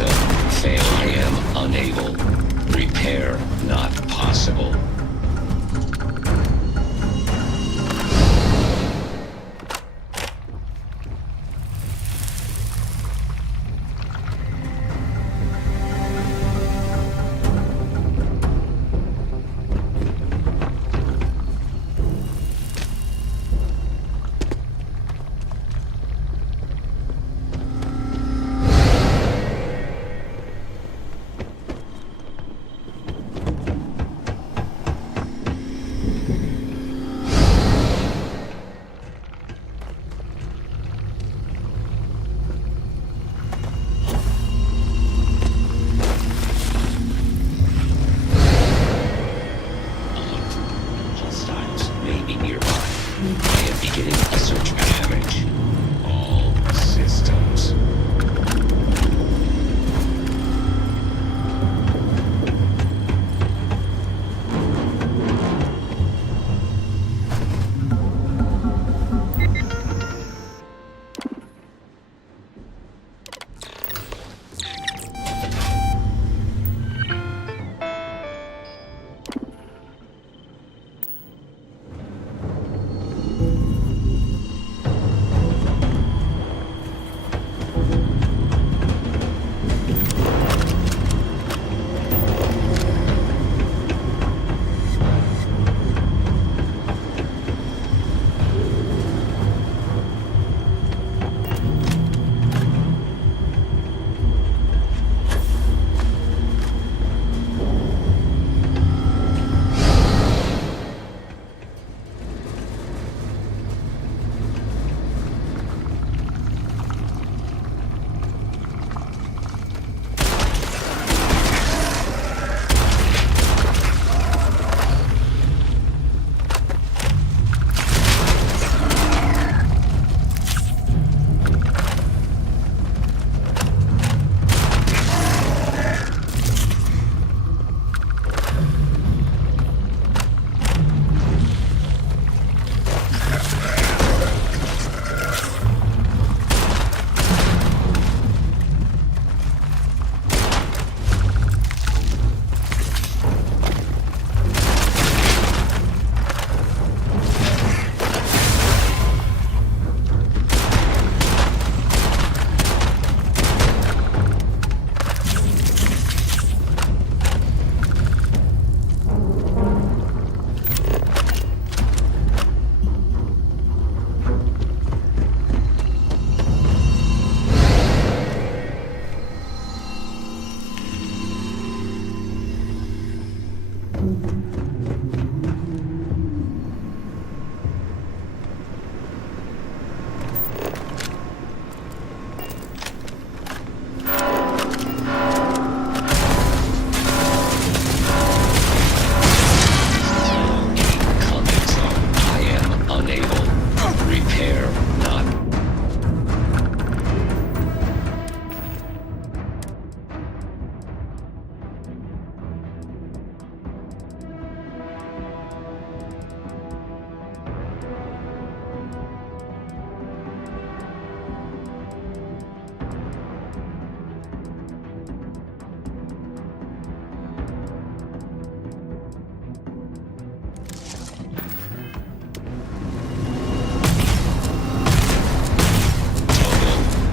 System fail. I am unable. Repair not possible.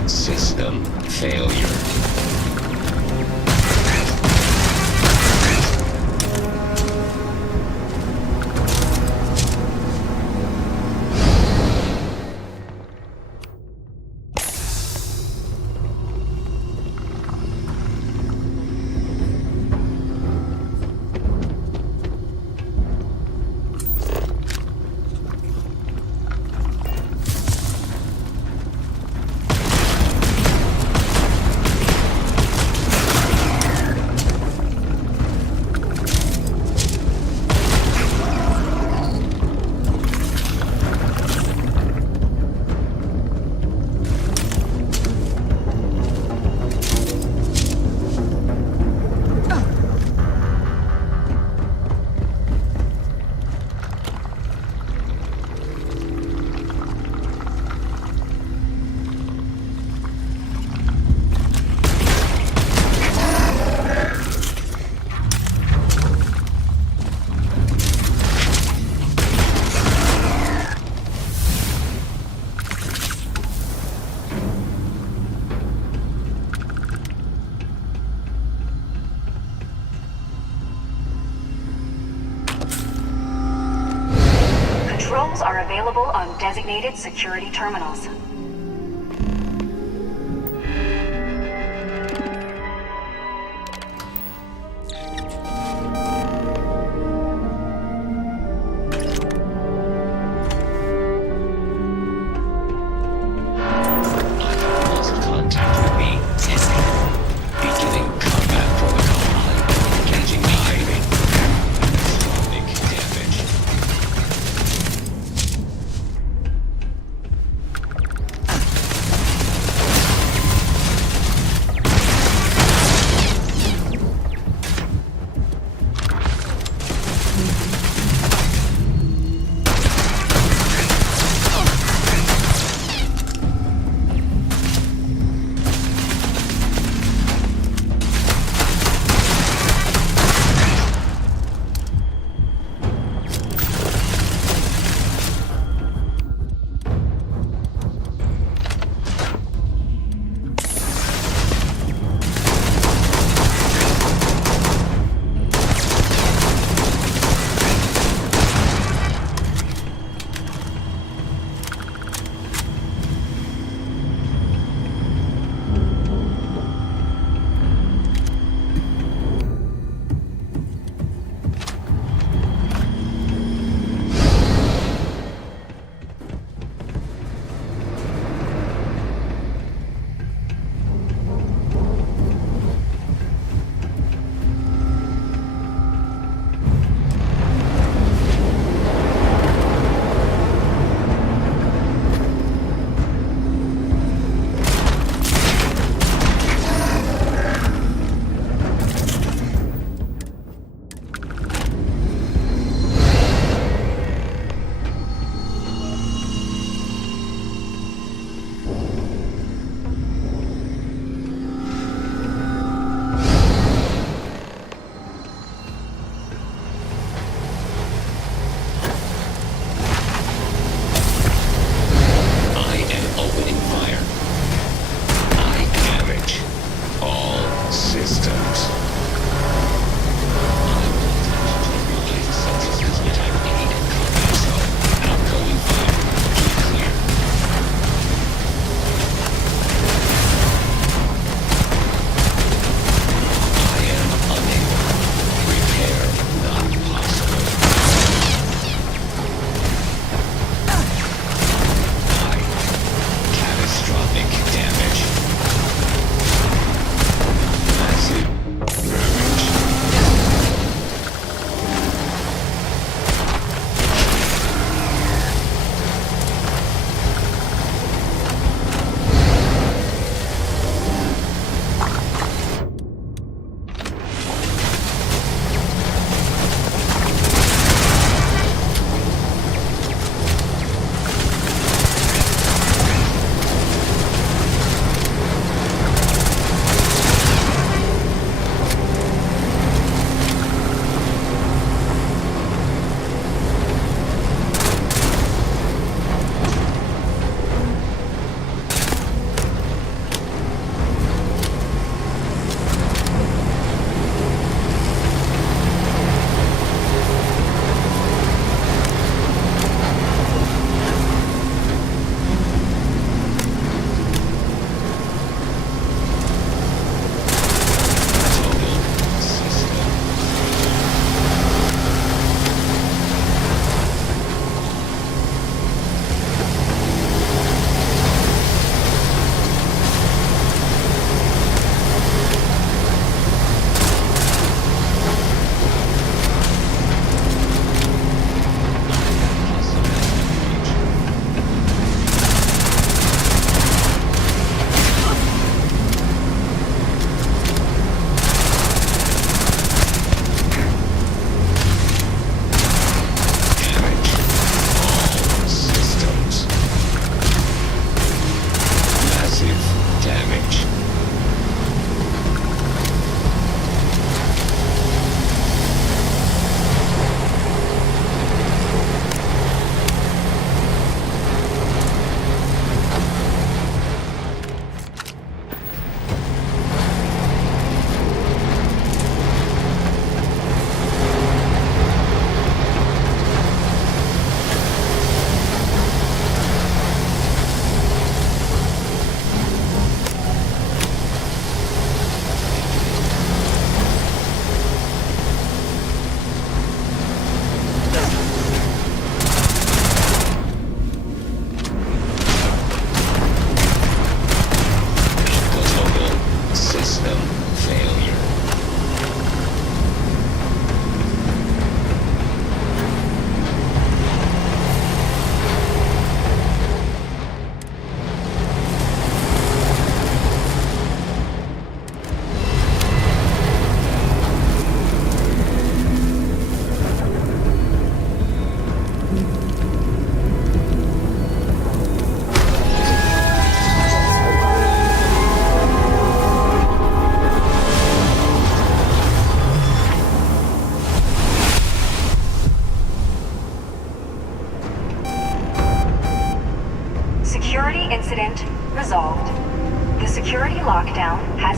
System failure. available on designated security terminals. Lost contact with me. Beginning combat protocol. Catching me. Big damage.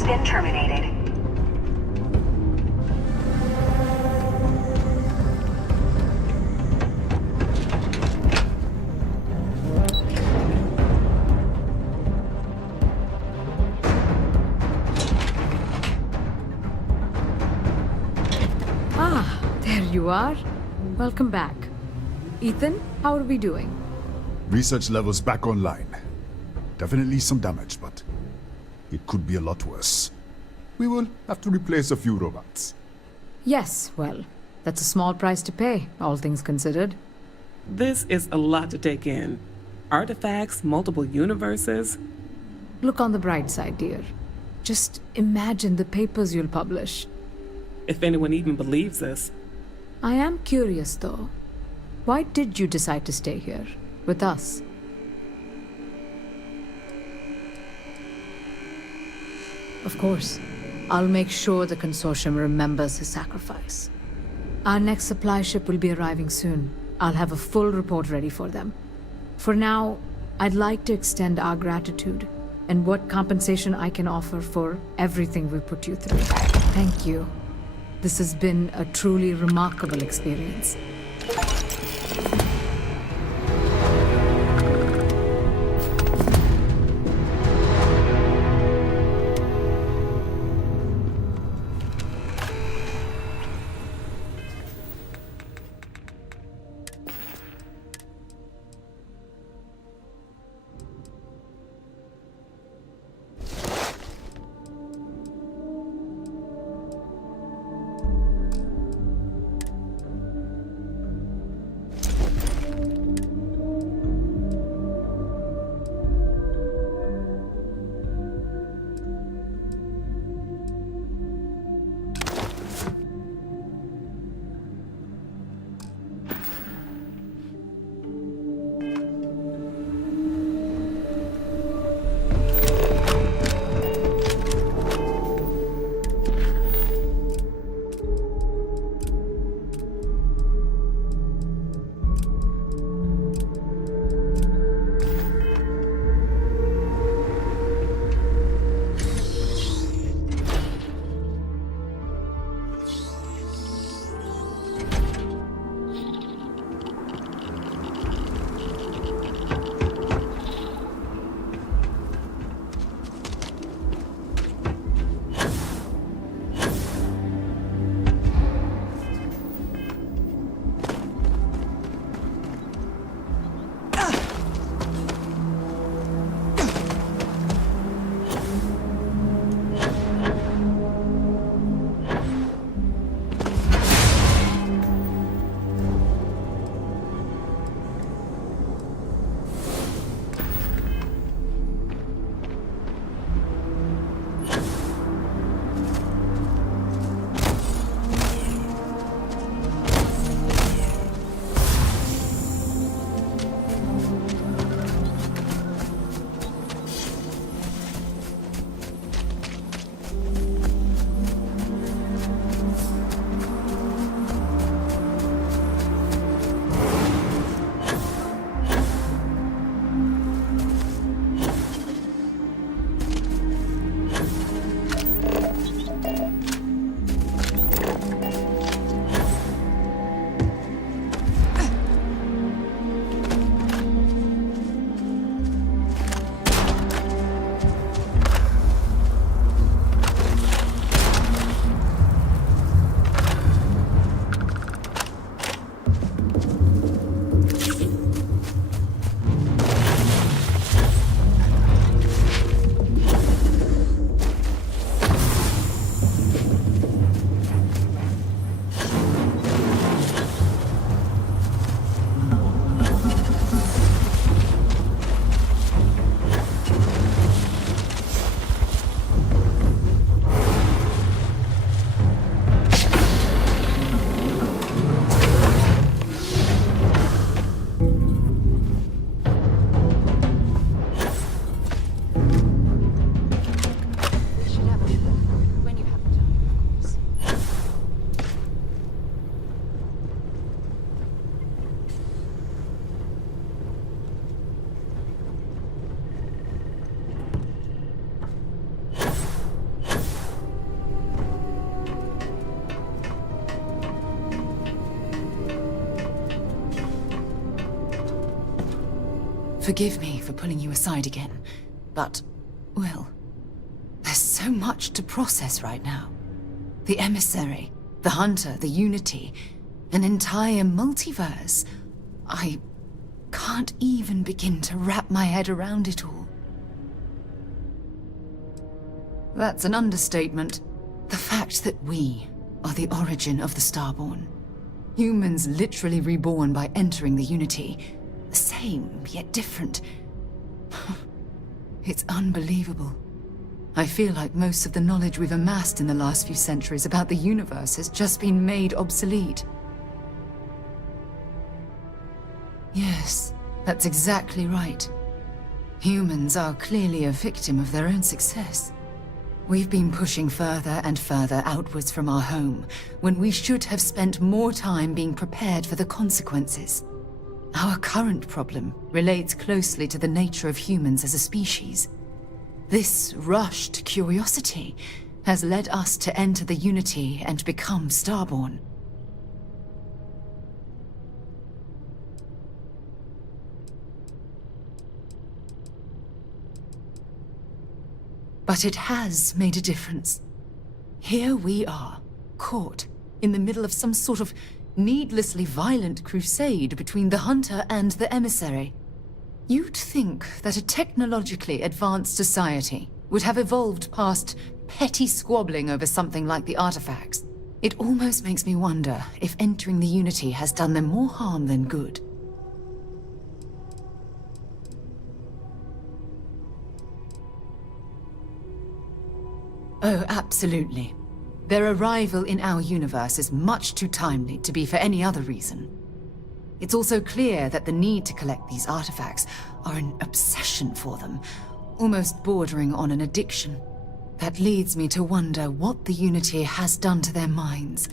been terminated. Ah, there you are. Welcome back. Ethan, how are we doing? Research levels back online. Definitely some damage, but it could be a lot worse. We will have to replace a few robots. Yes, well, that's a small price to pay, all things considered. This is a lot to take in. Artifacts, multiple universes. Look on the bright side, dear. Just imagine the papers you'll publish. If anyone even believes this. I am curious, though. Why did you decide to stay here, with us? Of course. I'll make sure the consortium remembers his sacrifice. Our next supply ship will be arriving soon. I'll have a full report ready for them. For now, I'd like to extend our gratitude and what compensation I can offer for everything we put you through. Thank you. This has been a truly remarkable experience. Forgive me for pulling you aside again, but, well, there's so much to process right now. The emissary, the hunter, the unity, an entire multiverse. I can't even begin to wrap my head around it all. That's an understatement. The fact that we are the origin of the Starborn. Humans literally reborn by entering the Unity. The same, yet different. It's unbelievable. I feel like most of the knowledge we've amassed in the last few centuries about the universe has just been made obsolete. Yes, that's exactly right. Humans are clearly a victim of their own success. We've been pushing further and further outwards from our home, when we should have spent more time being prepared for the consequences. Our current problem relates closely to the nature of humans as a species. This rushed curiosity has led us to enter the Unity and become Starborn. But it has made a difference. Here we are, caught in the middle of some sort of needlessly violent crusade between the hunter and the emissary. You'd think that a technologically advanced society would have evolved past petty squabbling over something like the artifacts. It almost makes me wonder if entering the Unity has done them more harm than good. Oh, absolutely. Their arrival in our universe is much too timely to be for any other reason. It's also clear that the need to collect these artifacts are an obsession for them, almost bordering on an addiction. That leads me to wonder what the Unity has done to their minds.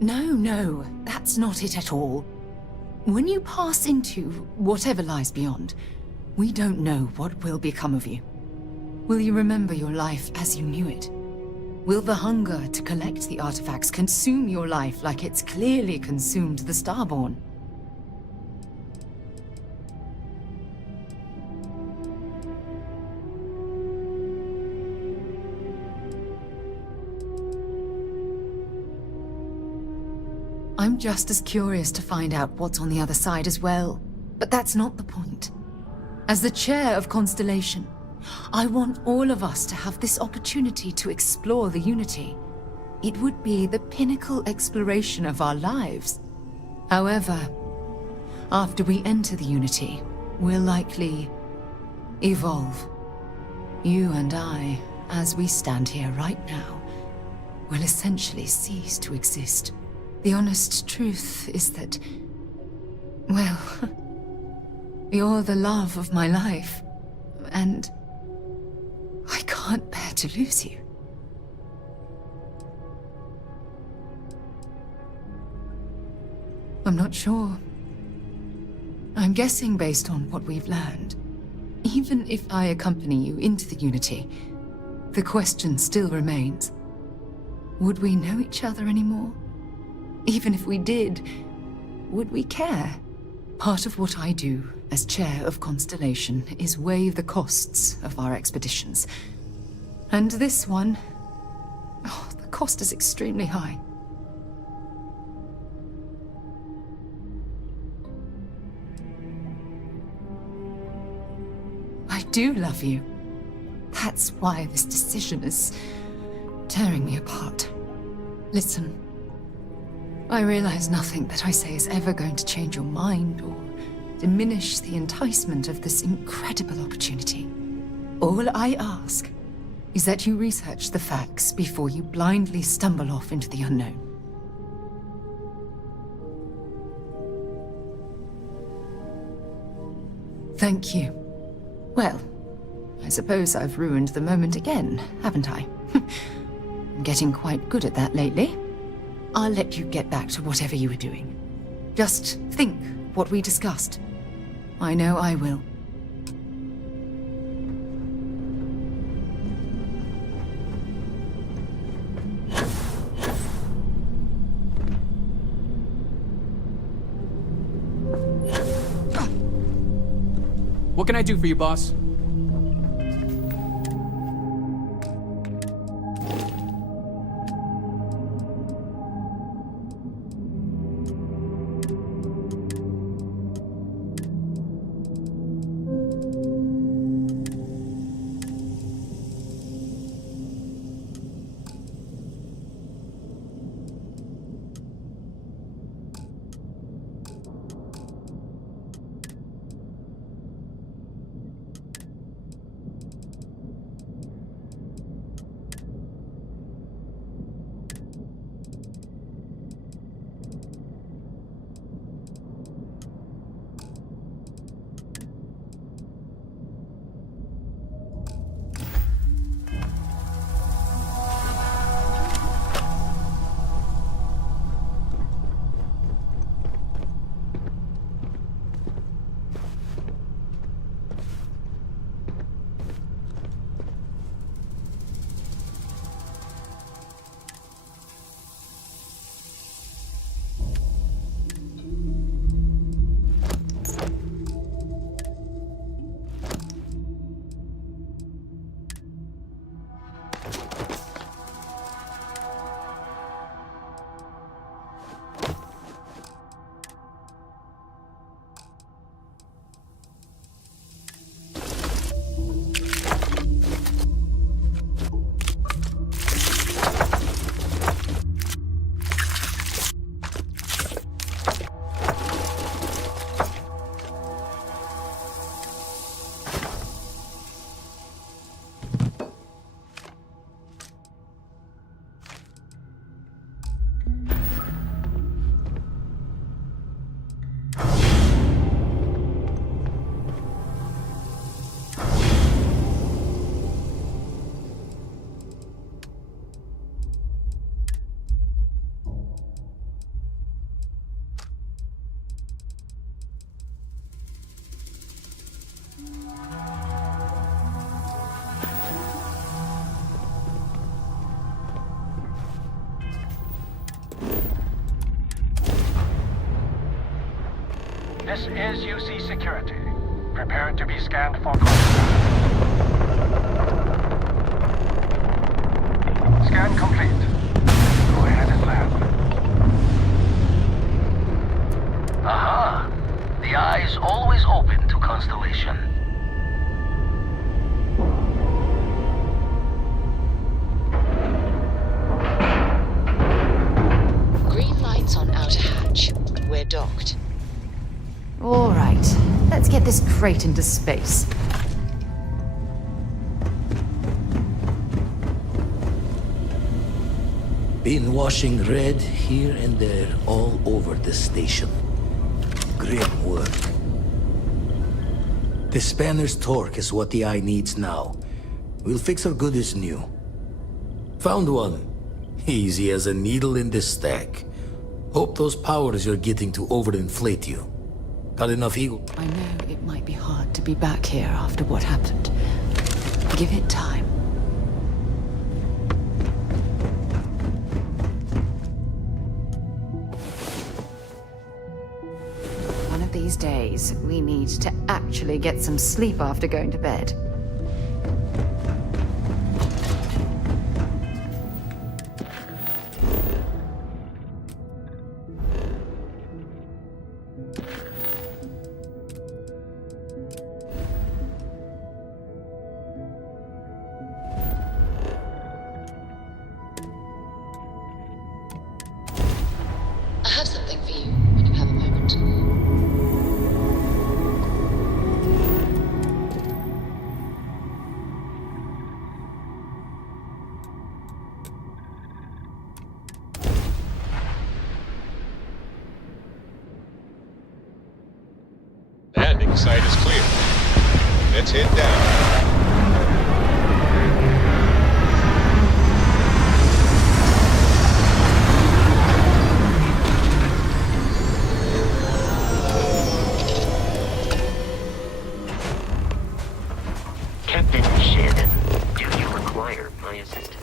No, that's not it at all. When you pass into whatever lies beyond, we don't know what will become of you. Will you remember your life as you knew it? Will the hunger to collect the artifacts consume your life like it's clearly consumed the Starborn? I'm just as curious to find out what's on the other side as well, but that's not the point. As the chair of Constellation, I want all of us to have this opportunity to explore the Unity. It would be the pinnacle exploration of our lives. However, after we enter the Unity, we'll likely evolve. You and I, as we stand here right now, will essentially cease to exist. The honest truth is that, well, you're the love of my life, and I can't bear to lose you. I'm not sure. I'm guessing based on what we've learned. Even if I accompany you into the Unity, the question still remains. Would we know each other anymore? Even if we did, would we care? Part of what I do as chair of Constellation is weigh the costs of our expeditions. And this one, the cost is extremely high. I do love you. That's why this decision is tearing me apart. Listen, I realize nothing that I say is ever going to change your mind or diminish the enticement of this incredible opportunity. All I ask is that you research the facts before you blindly stumble off into the unknown. Thank you. Well, I suppose I've ruined the moment again, haven't I? I'm getting quite good at that lately. I'll let you get back to whatever you were doing. Just think what we discussed. I know I will. What can I do for you, boss? This is UC Security. Prepare to be scanned for Scan complete. Go ahead and land. Aha! The eye's always open to Constellation. Green lights on outer hatch. We're docked. All right, let's get this crate into space. Been washing red here and there all over the station. Grim work. The spanner's torque is what the eye needs now. We'll fix her good as new. Found one. Easy as a needle in the stack. Hope those powers you're getting to overinflate you. Got enough ego? I know it might be hard to be back here after what happened. Give it time. One of these days, we need to actually get some sleep after going to bed. I have something for you when you have a moment. Landing site is clear. Let's head down. Captain Shannon, do you require my assistance?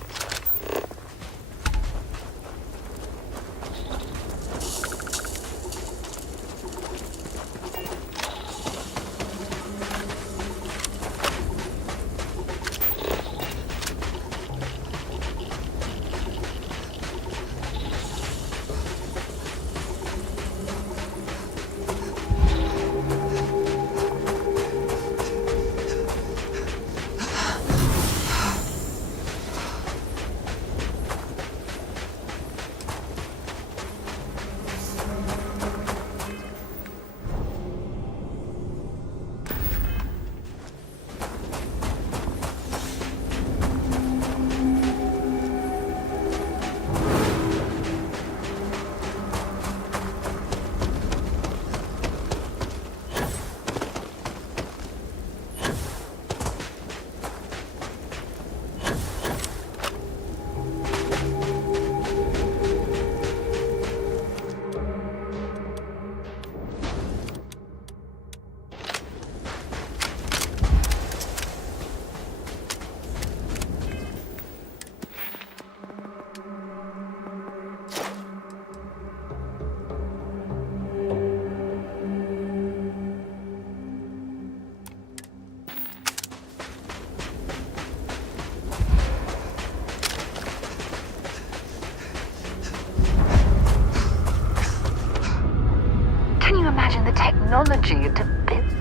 torture you to bits.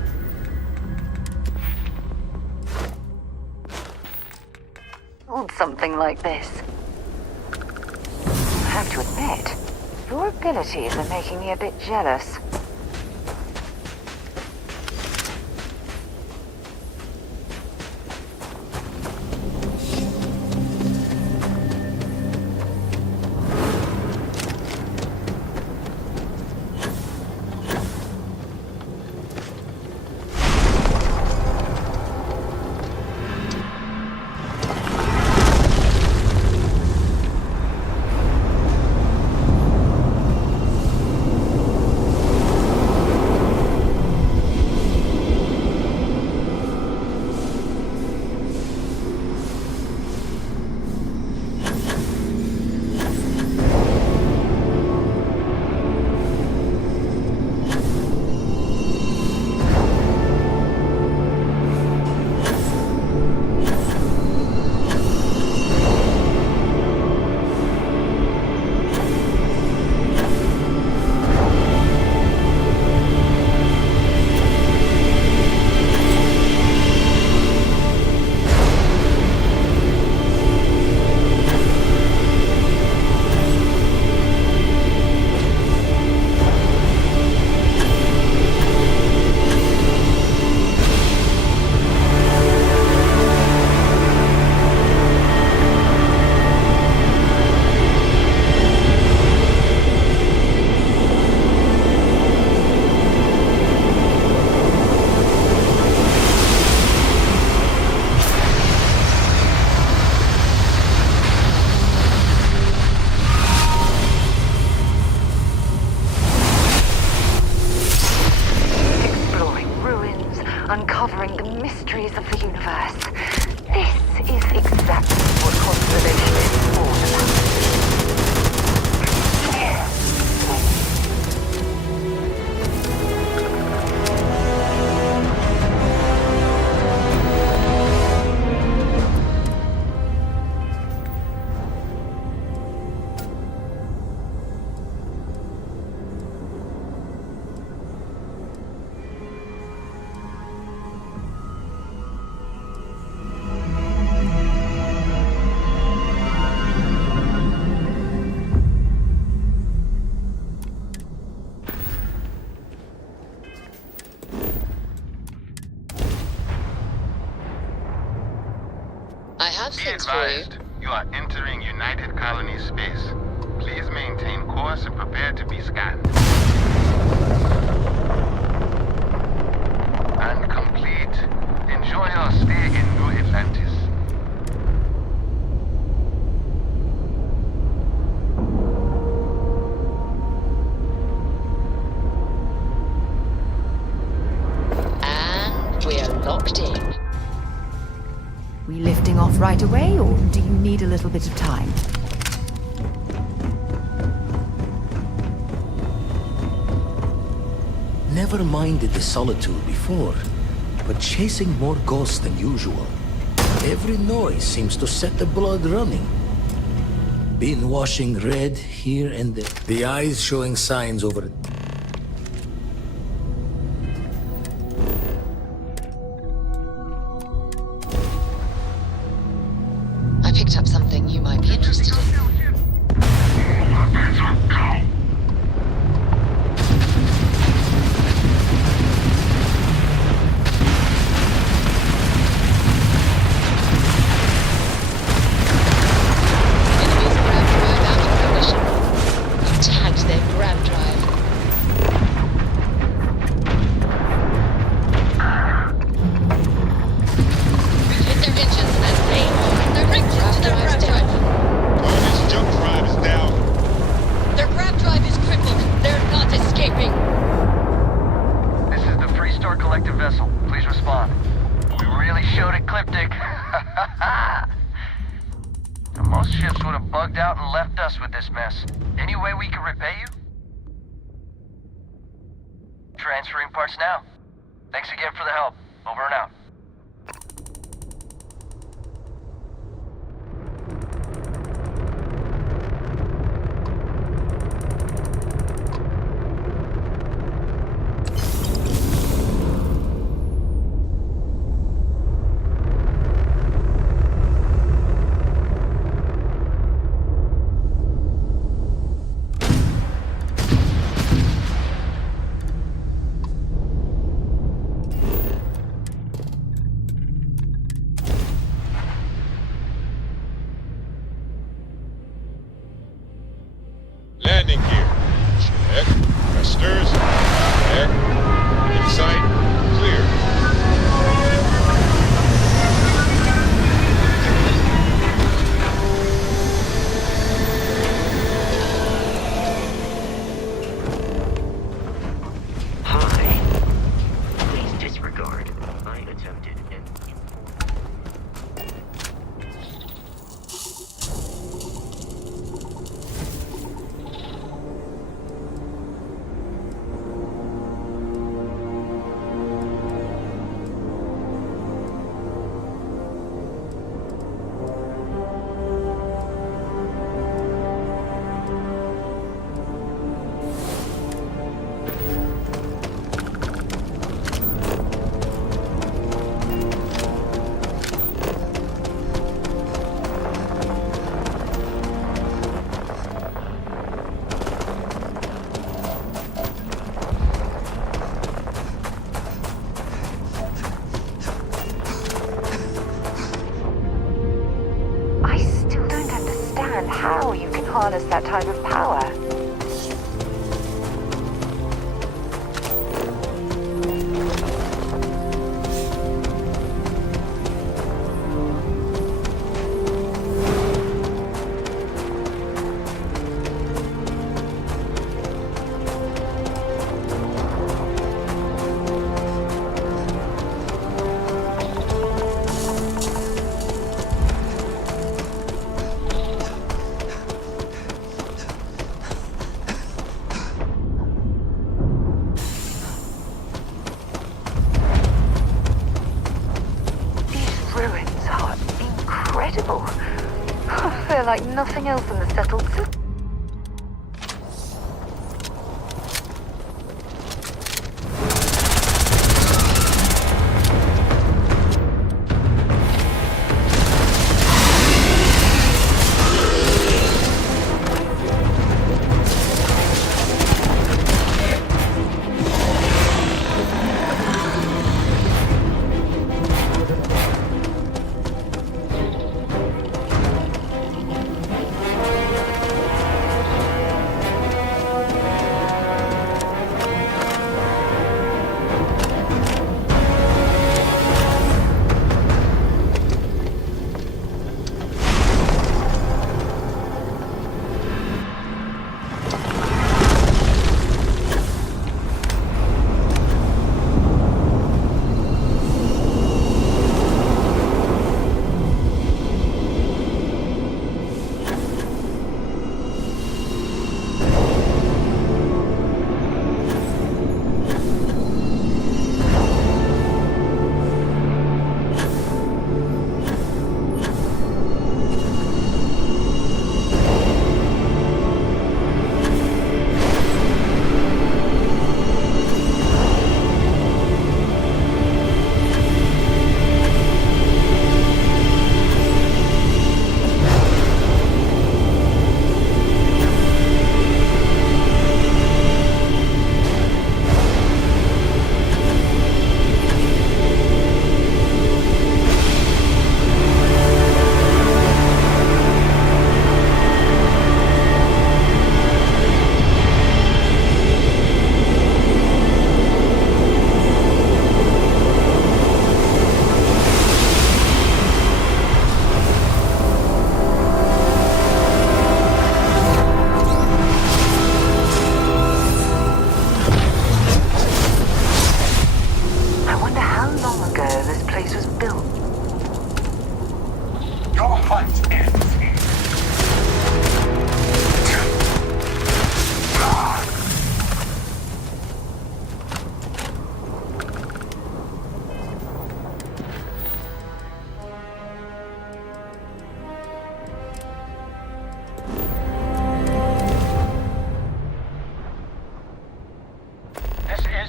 Or something like this. I have to admit, your abilities are making me a bit jealous. Uncovering the mysteries of the universe. This is exactly what conservation is all about. I have Be things for you. advised, you are entering United Colony space. Please maintain course and prepare to be scanned. And complete. Enjoy your stay in New Atlantis. And we're locked in. We lifting off right away, or do you need a little bit of time? Never minded the solitude before, but chasing more ghosts than usual. Every noise seems to set the blood running. Been washing red here and there. The eyes showing signs over... I picked up something you might be interested in. Most ships would have bugged out and left us with this mess. Any way we can repay you? Transferring parts now. Thanks again for the help. Over and out. Landing gear. Check. Thrusters. Check. Insight. Clear. Hi. Please disregard. I attempted an I still don't understand how you can harness that type of power. Ruins are incredible. They're like nothing else in the settled system.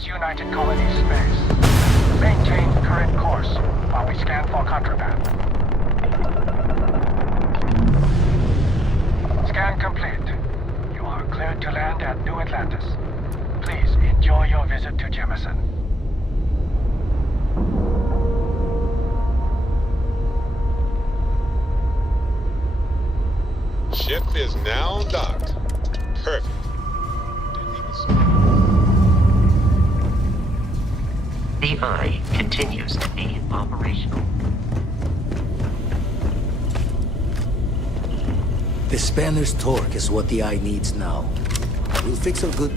United Colonies space. Maintain current course while we scan for contraband. Scan complete. You are cleared to land at New Atlantis. Please enjoy your visit to Jemison. Ship is now docked. Perfect. The Eye continues to be operational. The spanner's torque is what the Eye needs now. We'll fix her good.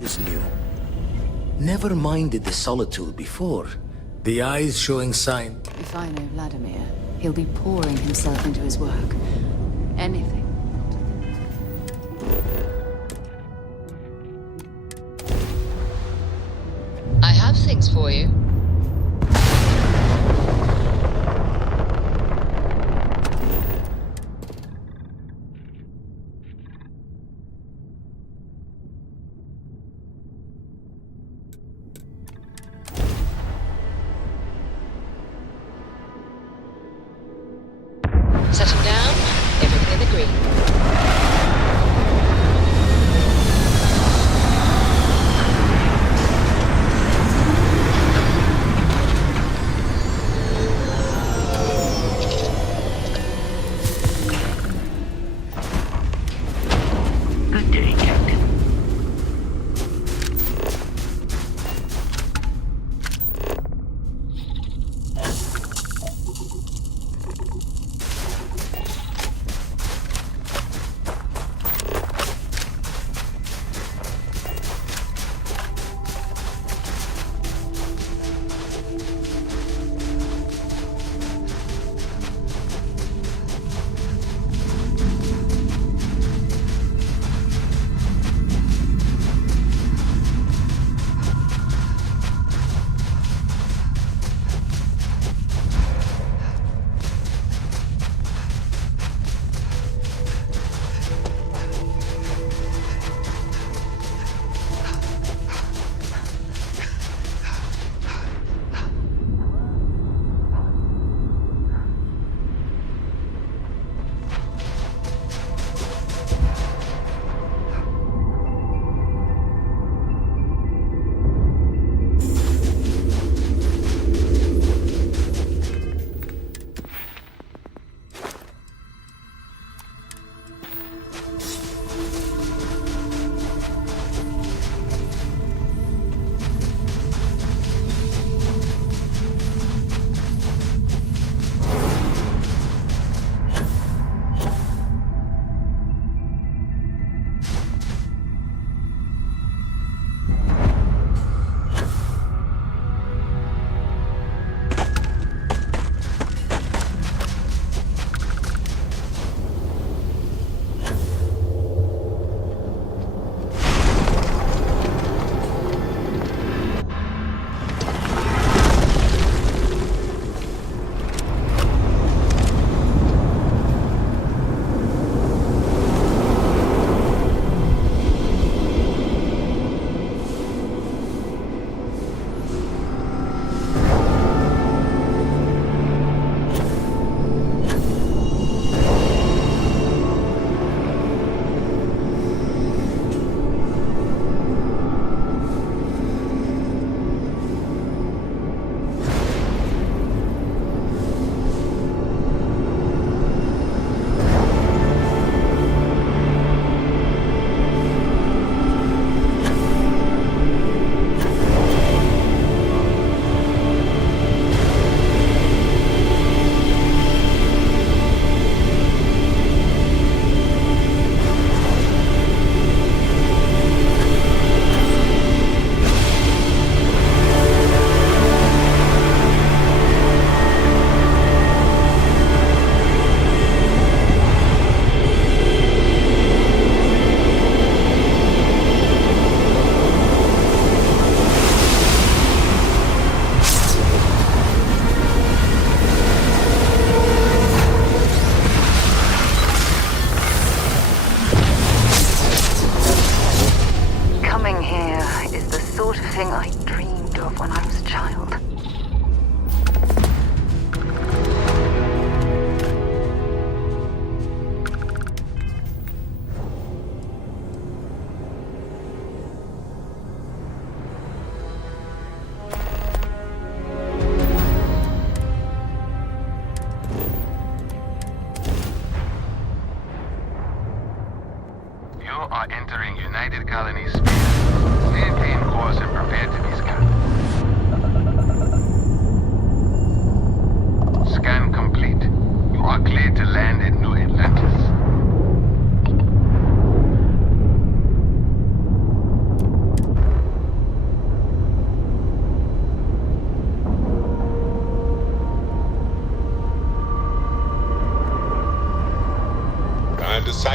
Is new. Never minded the solitude before. The Eye's showing sign. If I know Vladimir, he'll be pouring himself into his work. Anything. I have things for you. Settle down, everything in the green. Good day, Captain.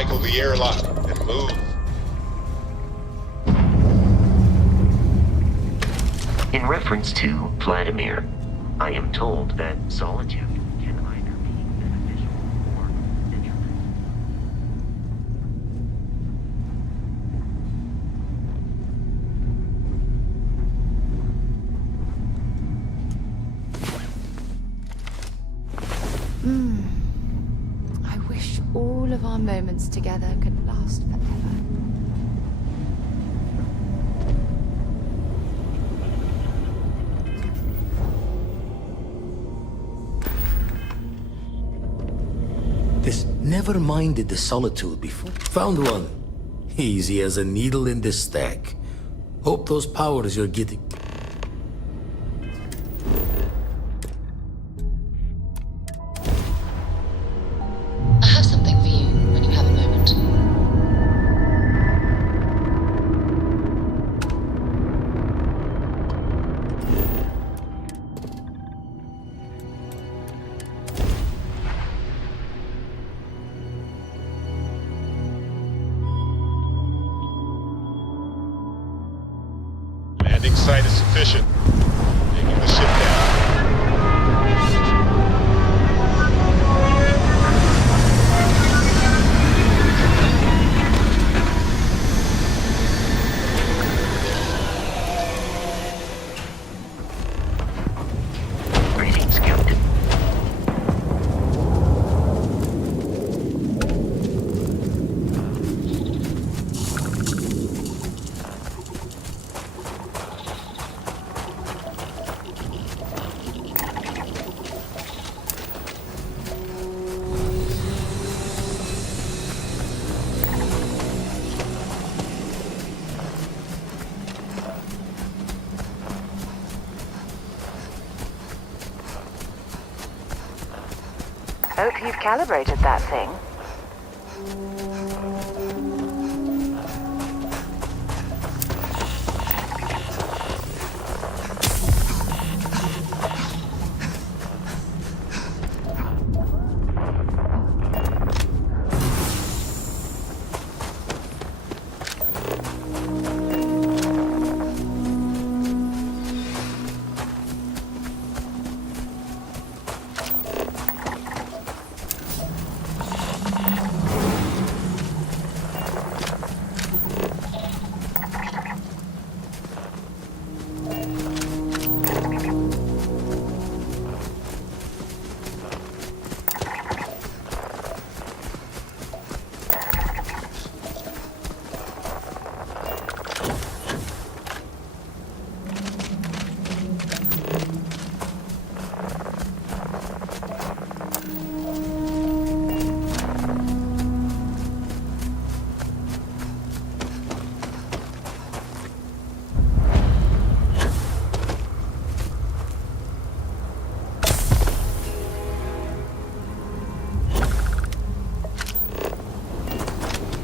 Cycle the airlock and move. In reference to Vladimir, I am told that solitude can either be beneficial or detrimental. I wish all of our moments together could last forever. This never minded the solitude before. Found one. Easy as a needle in the stack. Hope those powers you're getting. I have something for you when you have a moment. Landing site is sufficient. Taking the ship down. Greetings, Captain. Hope you've calibrated that thing.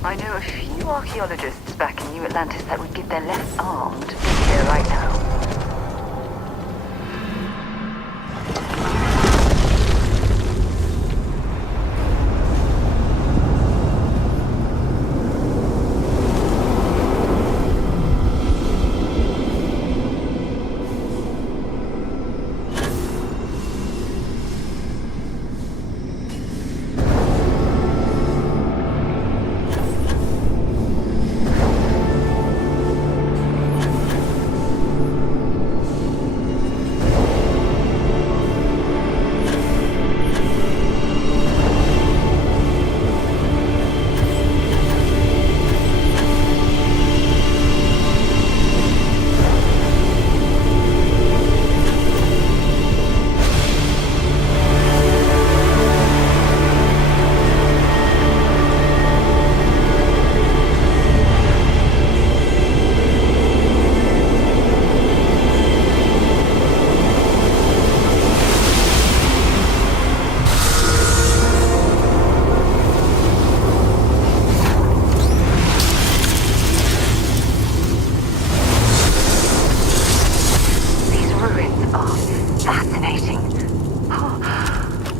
I know a few archaeologists back in New Atlantis that would give their left arm to be here right now.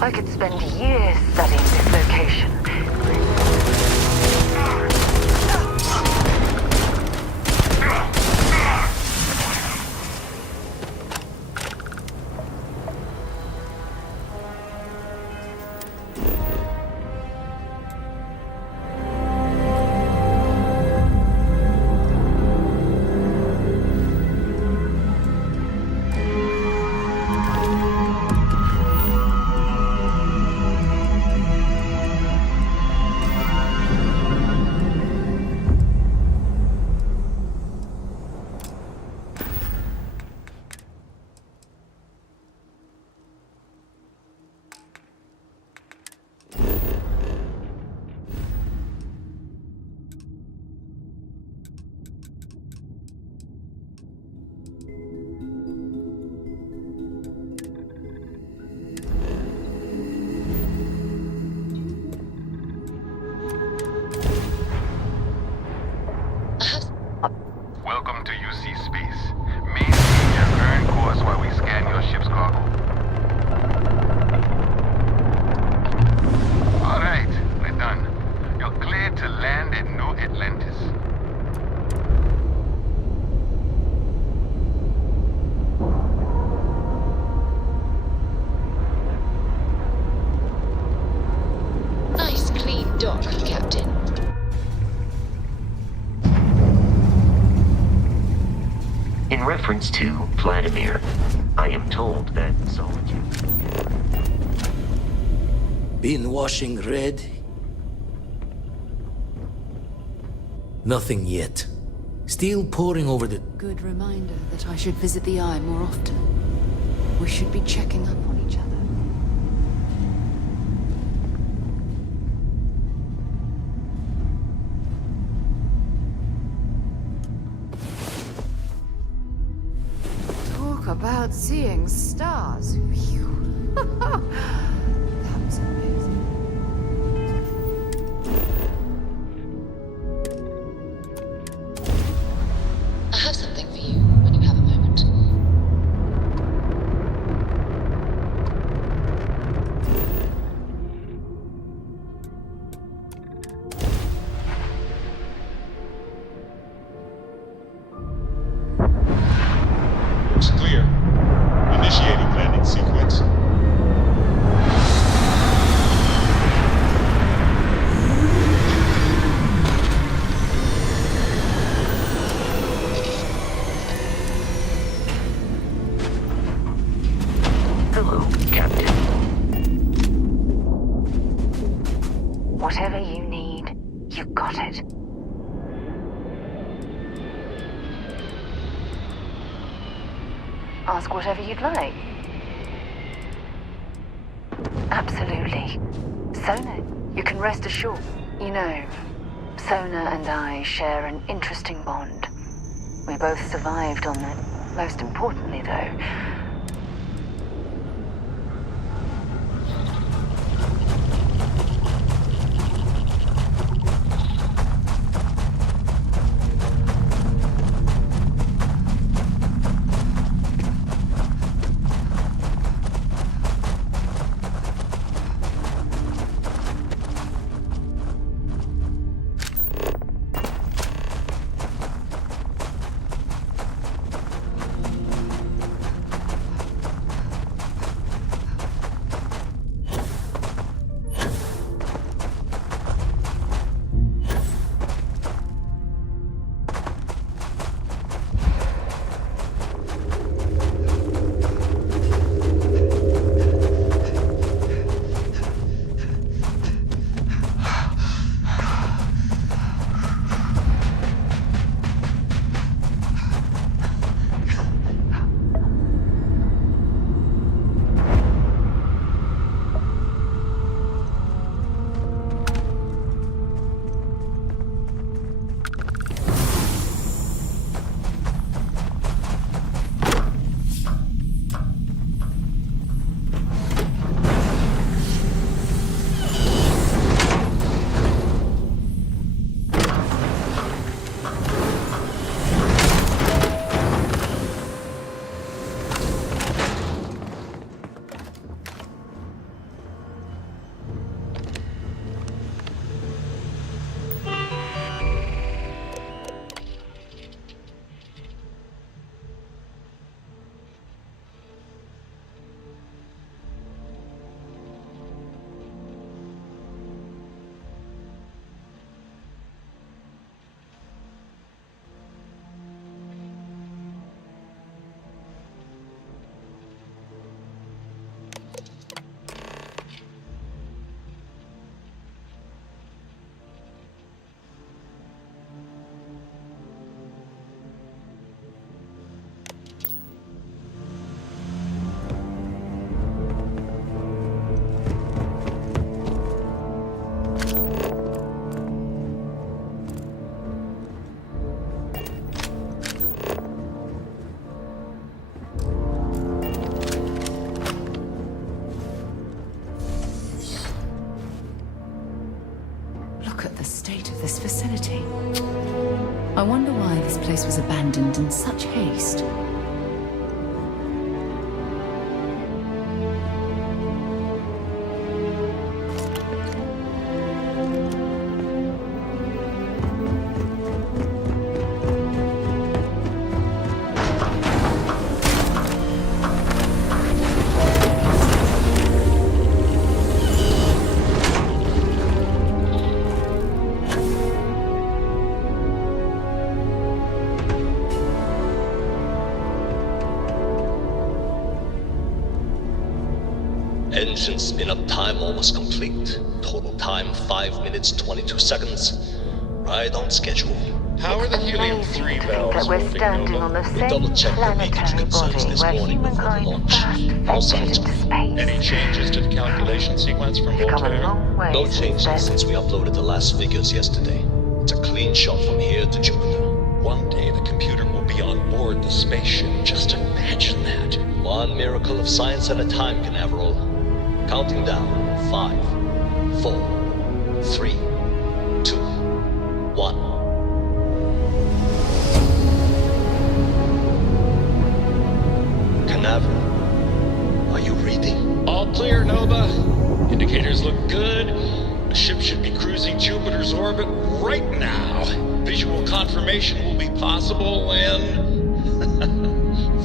I could spend years studying this location. reference to Vladimir, I am told that Solitude... Been washing red? Nothing yet. Still poring over the... Good reminder that I should visit the Eye more often. We should be checking up on each other. Talk about seeing stars. That was amazing. I have something for you when you have a moment. Looks clear. Initiating landing sequence. Hello, Captain. Whatever you need, you got it. Ask whatever you'd like. Absolutely. Sona, you can rest assured. You know, Sona and I share an interesting bond. We both survived on that. Most importantly, though, this facility. I wonder why this place was abandoned in such haste. Engine spin-up time almost complete. Total time 5 minutes 22 seconds. Right on schedule. How are the helium-3 valves That we're moving, standing Nova? on the We same double-checked the leakage planetary concerns body this where morning before the humankind launch. first All ventured signs into good. space. Any changes to the calculation sequence from We've come a Voltaire? long way No since changes then. since we uploaded the last figures yesterday. It's a clean shot from here to Jupiter. One day the computer will be on board the spaceship. Just imagine that. One miracle of science at a time, Canaveral. Counting down. 5, 4, 3, 2, 1. Canaveral, are you reading? All clear, Nova. Indicators look good. The ship should be cruising Jupiter's orbit right now. Visual confirmation will be possible in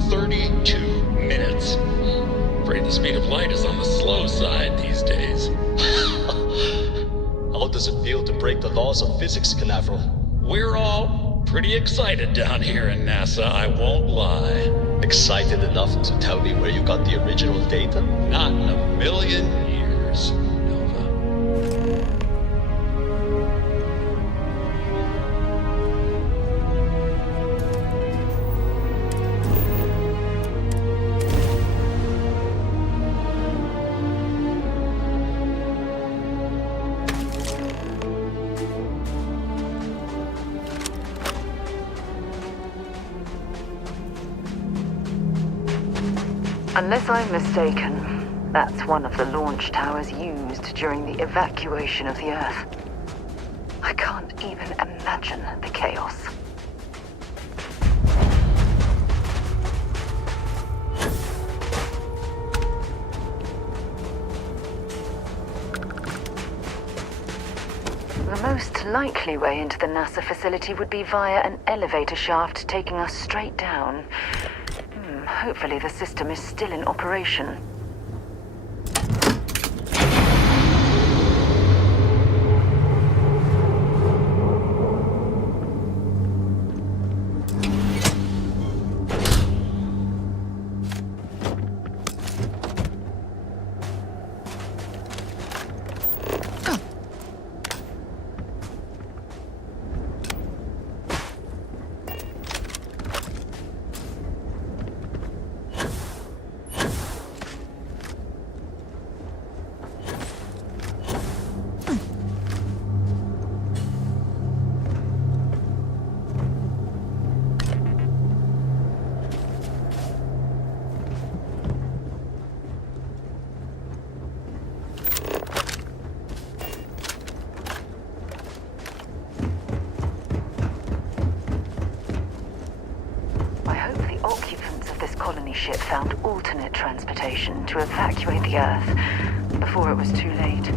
32 minutes. Afraid the speed of light is on the slow side these days. How does it feel to break the laws of physics, Canaveral? We're all pretty excited down here in NASA, I won't lie. Excited enough to tell me where you got the original data? Not in a million years, Nova. Unless I'm mistaken, that's one of the launch towers used during the evacuation of the Earth. I can't even imagine the chaos. The most likely way into the NASA facility would be via an elevator shaft taking us straight down. Hopefully the system is still in operation. Ship found alternate transportation to evacuate the Earth before it was too late.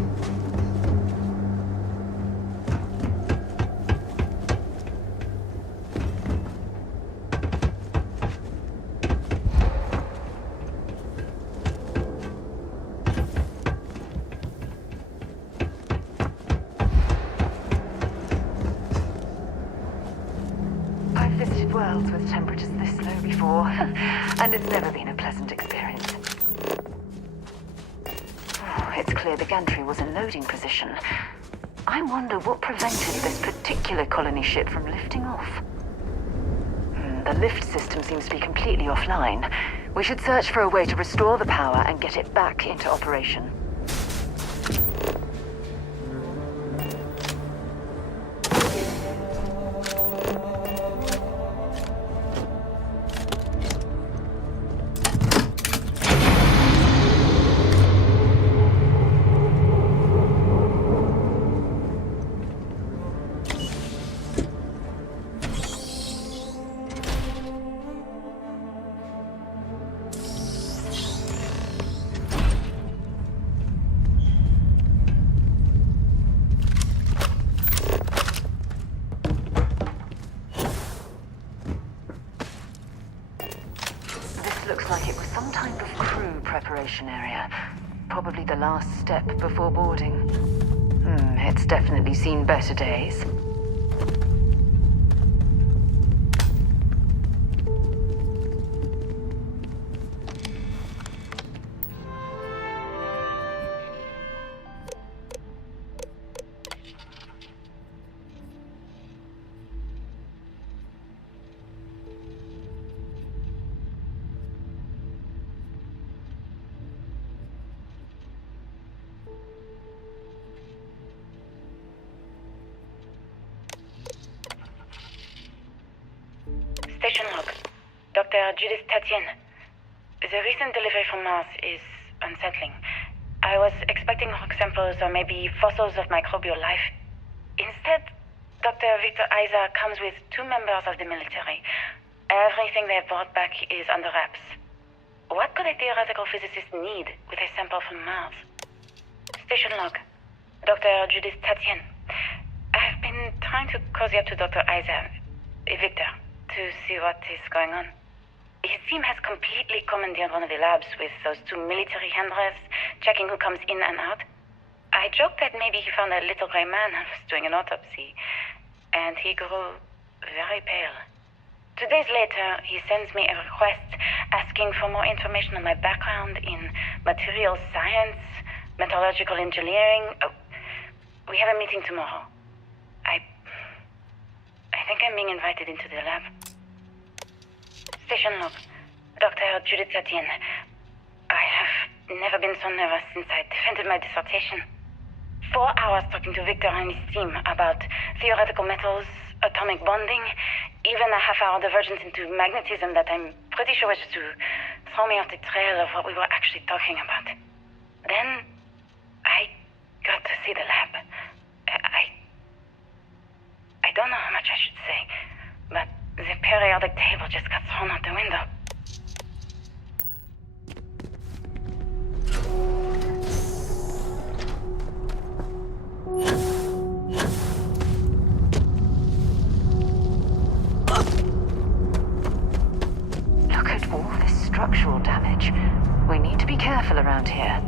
I've visited worlds with temperatures this low before, and it's never been a pleasant experience. It's clear the gantry was in loading position. I wonder what prevented this particular colony ship from lifting off. The lift system seems to be completely offline. We should search for a way to restore the power and get it back into operation. Looks like it was some type of crew preparation area. Probably the last step before boarding. It's definitely seen better days. Judith Tatienne. The recent delivery from Mars is unsettling. I was expecting rock samples or maybe fossils of microbial life. Instead, Dr. Victor Isa comes with 2 members of the military. Everything they brought back is under wraps. What could a theoretical physicist need with a sample from Mars? Station log. Dr. Judith Tatienne. I've been trying to cozy up to Dr. Isa, Victor, to see what is going on. His team has completely commandeered one of the labs with those 2 military handlers, checking who comes in and out. I joked that maybe he found a little gray man and was doing an autopsy, and he grew very pale. 2 days later, he sends me a request asking for more information on my background in materials science, metallurgical engineering. Oh, we have a meeting tomorrow. I think I'm being invited into the lab. Station log. Dr. Judith Tatienne. I have never been so nervous since I defended my dissertation. 4 hours talking to Victor and his team about theoretical metals, atomic bonding, even a half-hour divergence into magnetism that I'm pretty sure was just to throw me off the trail of what we were actually talking about. Then, I got to see the lab. I don't know how much I should say, but the periodic table just got thrown out the window. Look at all this structural damage. We need to be careful around here.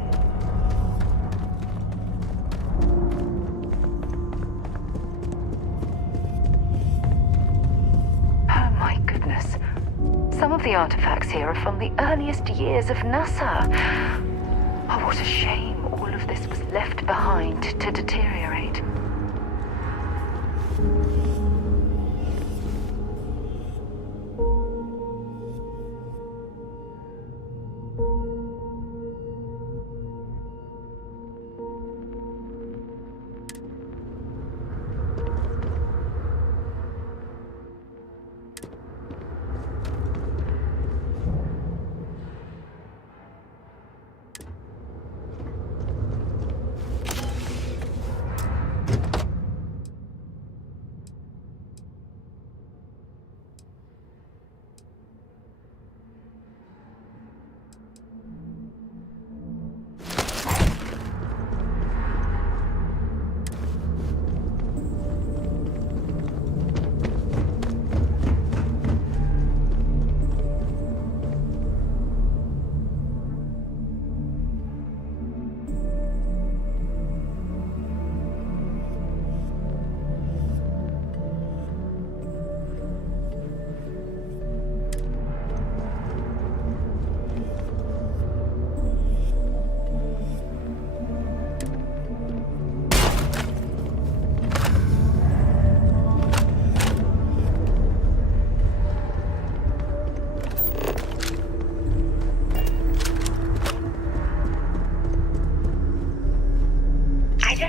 Some of the artifacts here are from the earliest years of NASA. Oh, what a shame all of this was left behind to deteriorate.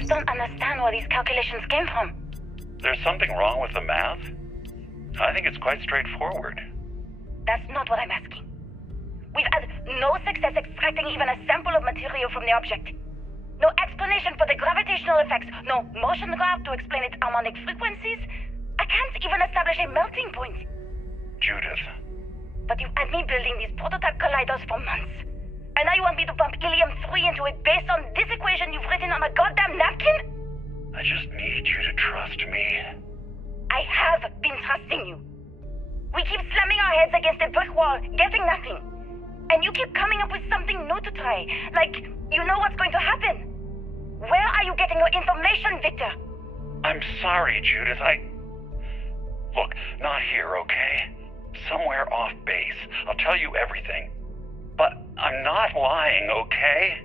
Don't understand where these calculations came from. There's something wrong with the math? I think it's quite straightforward. That's not what I'm asking. We've had no success extracting even a sample of material from the object. No explanation for the gravitational effects, no motion graph to explain its harmonic frequencies. I can't even establish a melting point. Judith. But you've had me building these prototype colliders for months. And now you want me to pump helium-3 into it based on this equation you've written on a goddamn napkin? I just need you to trust me. I have been trusting you. We keep slamming our heads against a brick wall, getting nothing. And you keep coming up with something new to try. Like, you know what's going to happen. Where are you getting your information, Victor? I'm sorry, Judith. Look, not here, okay? Somewhere off base. I'll tell you everything. But I'm not lying, okay?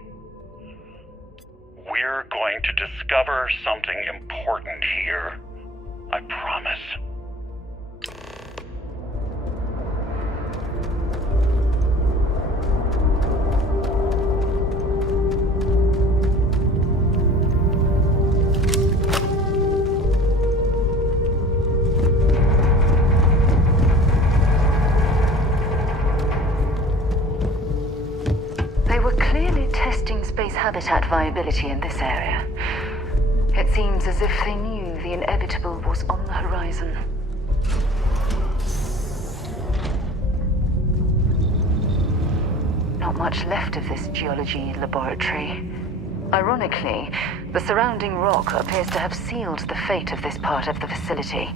We're going to discover something important here. I promise. habitat viability in this area. It seems as if they knew the inevitable was on the horizon. Not much left of this geology laboratory. Ironically, the surrounding rock appears to have sealed the fate of this part of the facility.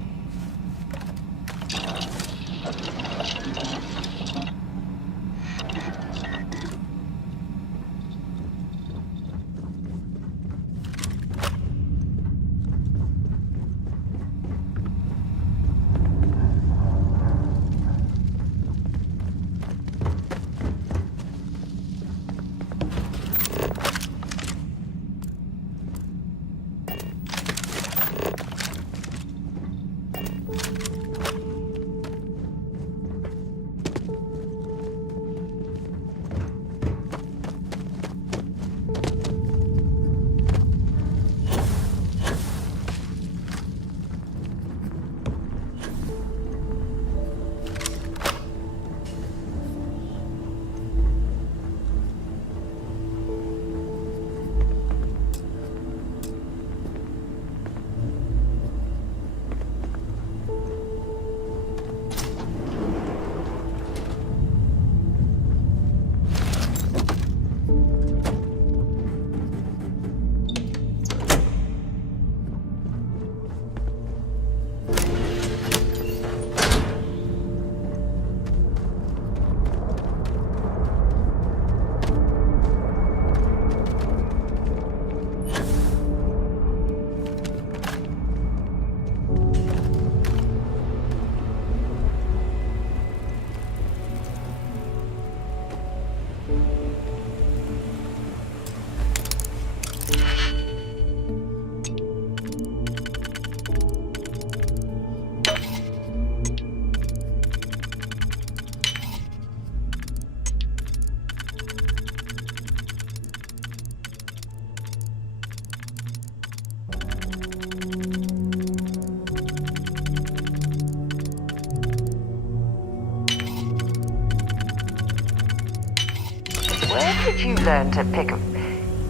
Where did you learn to pick a...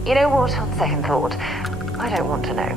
You know what, on second thought, I don't want to know.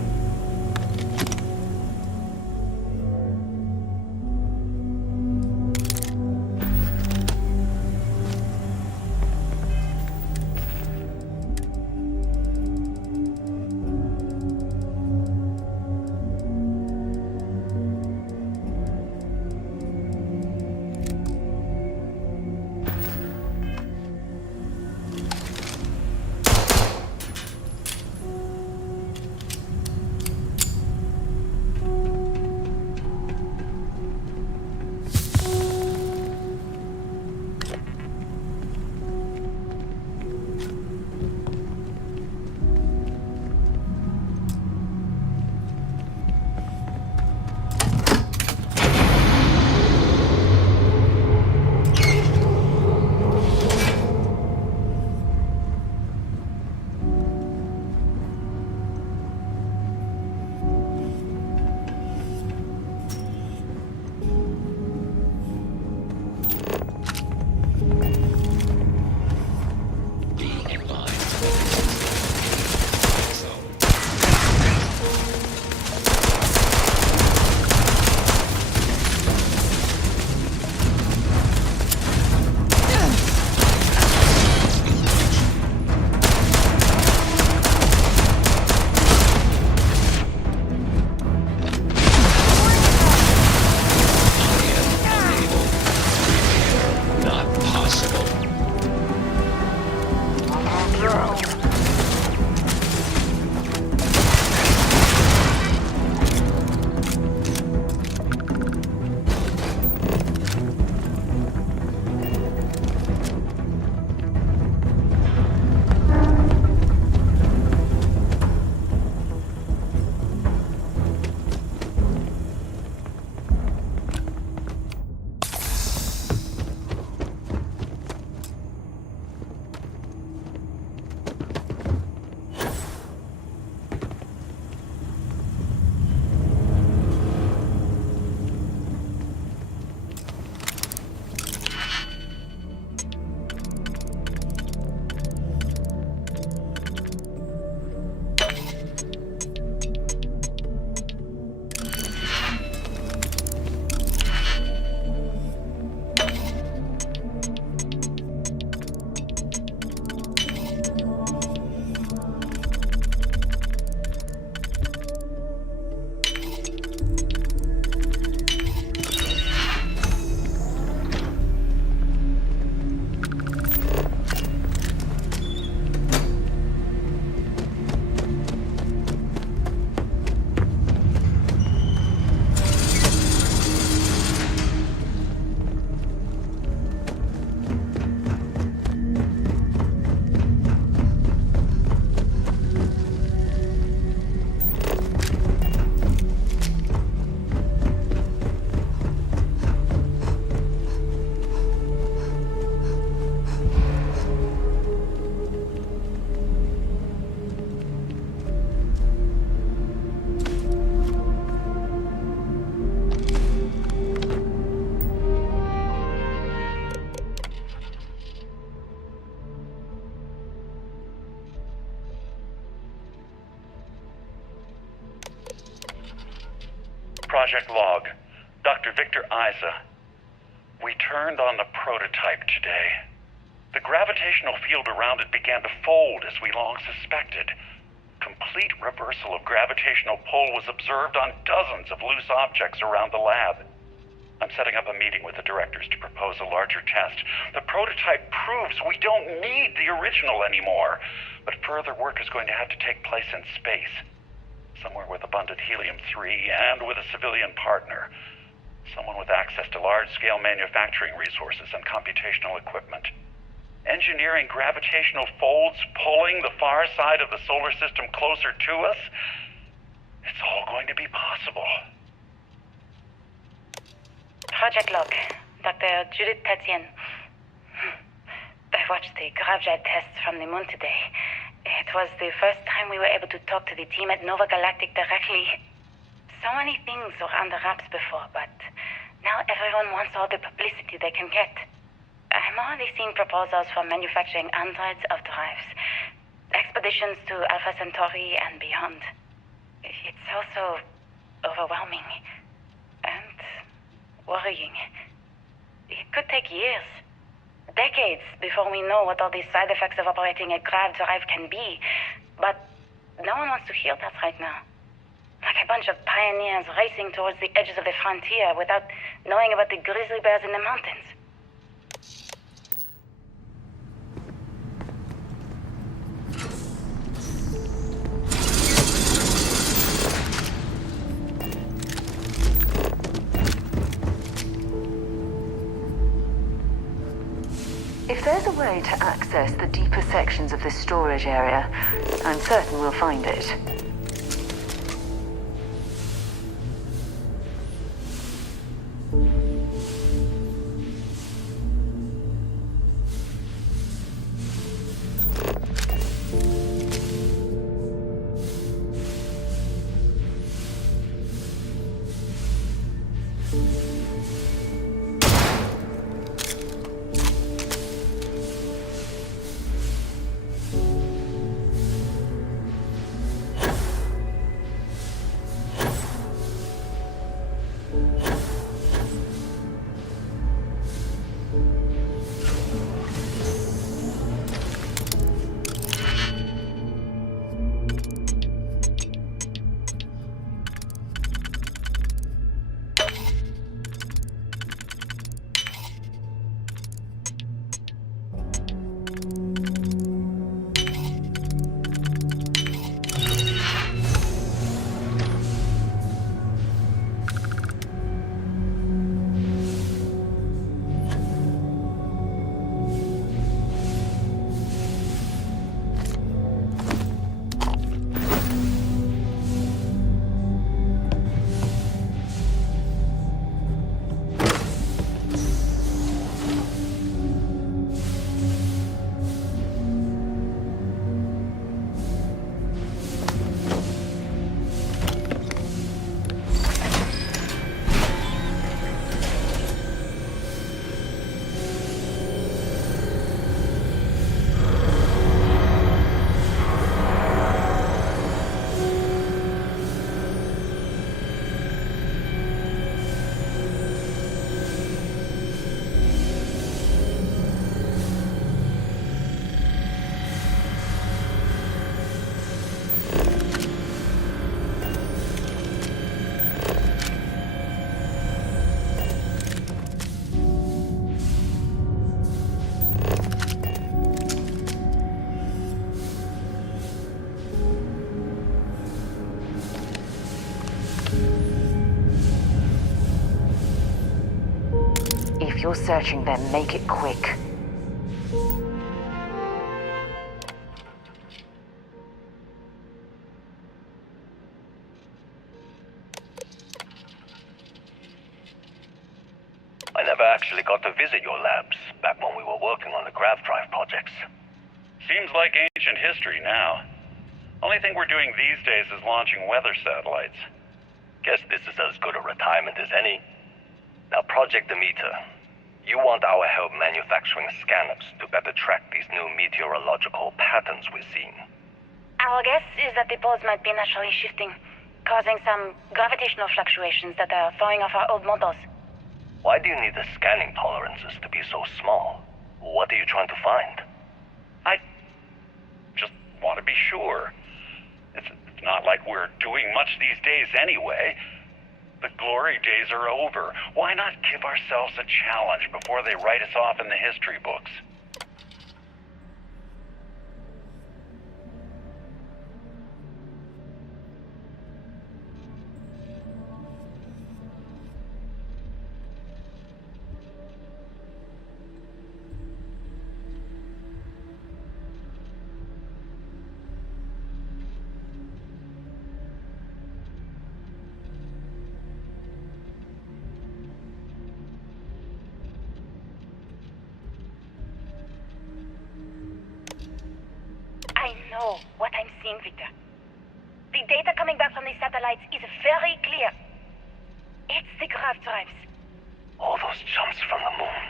Project Log, Dr. Victor Isa. We turned on the prototype today. The gravitational field around it began to fold as we long suspected. Complete reversal of gravitational pull was observed on dozens of loose objects around the lab. I'm setting up a meeting with the directors to propose a larger test. The prototype proves we don't need the original anymore, but further work is going to have to take place in space. Somewhere with abundant helium-3 and with a civilian partner. Someone with access to large-scale manufacturing resources and computational equipment. Engineering gravitational folds, pulling the far side of the solar system closer to us, it's all going to be possible. Project Log, Dr. Judith Tatian. I watched the gravjet tests from the moon today. It was the first time we were able to talk to the team at Nova Galactic directly. So many things were under wraps before, but now everyone wants all the publicity they can get. I'm already seeing proposals for manufacturing androids of drives, expeditions to Alpha Centauri and beyond. It's also overwhelming and worrying. It could take years, decades, before we know what all the side effects of operating a grav drive can be. But no one wants to hear that right now. Like a bunch of pioneers racing towards the edges of the frontier without knowing about the grizzly bears in the mountains. If there's a way to access the deeper sections of this storage area, I'm certain we'll find it. If you're searching them, make it quick. I never actually got to visit your labs back when we were working on the grav drive projects. Seems like ancient history now. Only thing we're doing these days is launching weather satellites. Guess this is as good a retirement as any. Now, Project Demeter, you want our help manufacturing scanners to better track these new meteorological patterns we're seeing. Our guess is that the poles might be naturally shifting. causing some gravitational fluctuations that are throwing off our old models. Why do you need the scanning tolerances to be so small? What are you trying to find? I just want to be sure. It's not like we're doing much these days anyway. The glory days are over. Why not give ourselves a challenge before they write us off in the history books? I know what I'm seeing, Victor. The data coming back from the satellites is very clear. It's the grav drives. All those jumps from the moon.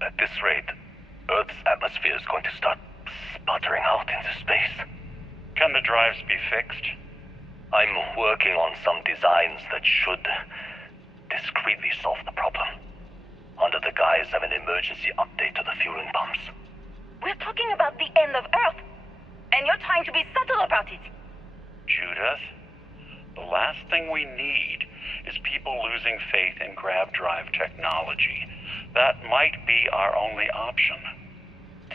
At this rate, Earth's atmosphere is going to start sputtering out into space. Can the drives be fixed? I'm working on some designs that should discreetly solve the problem, under the guise of an emergency update to the fueling pumps. We're talking about the end of Earth, and you're trying to be subtle about it. Judith, the last thing we need is people losing faith in grav drive technology. That might be our only option.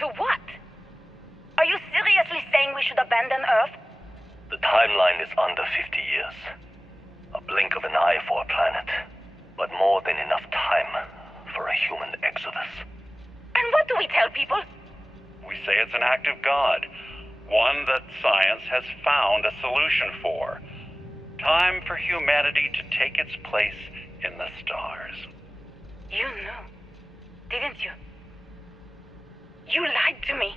To what? Are you seriously saying we should abandon Earth? The timeline is under 50 years. A blink of an eye for a planet, but more than enough time for a human exodus. And what do we tell people? We say it's an act of God, one that science has found a solution for. Time for humanity to take its place in the stars. You knew, didn't you? You lied to me.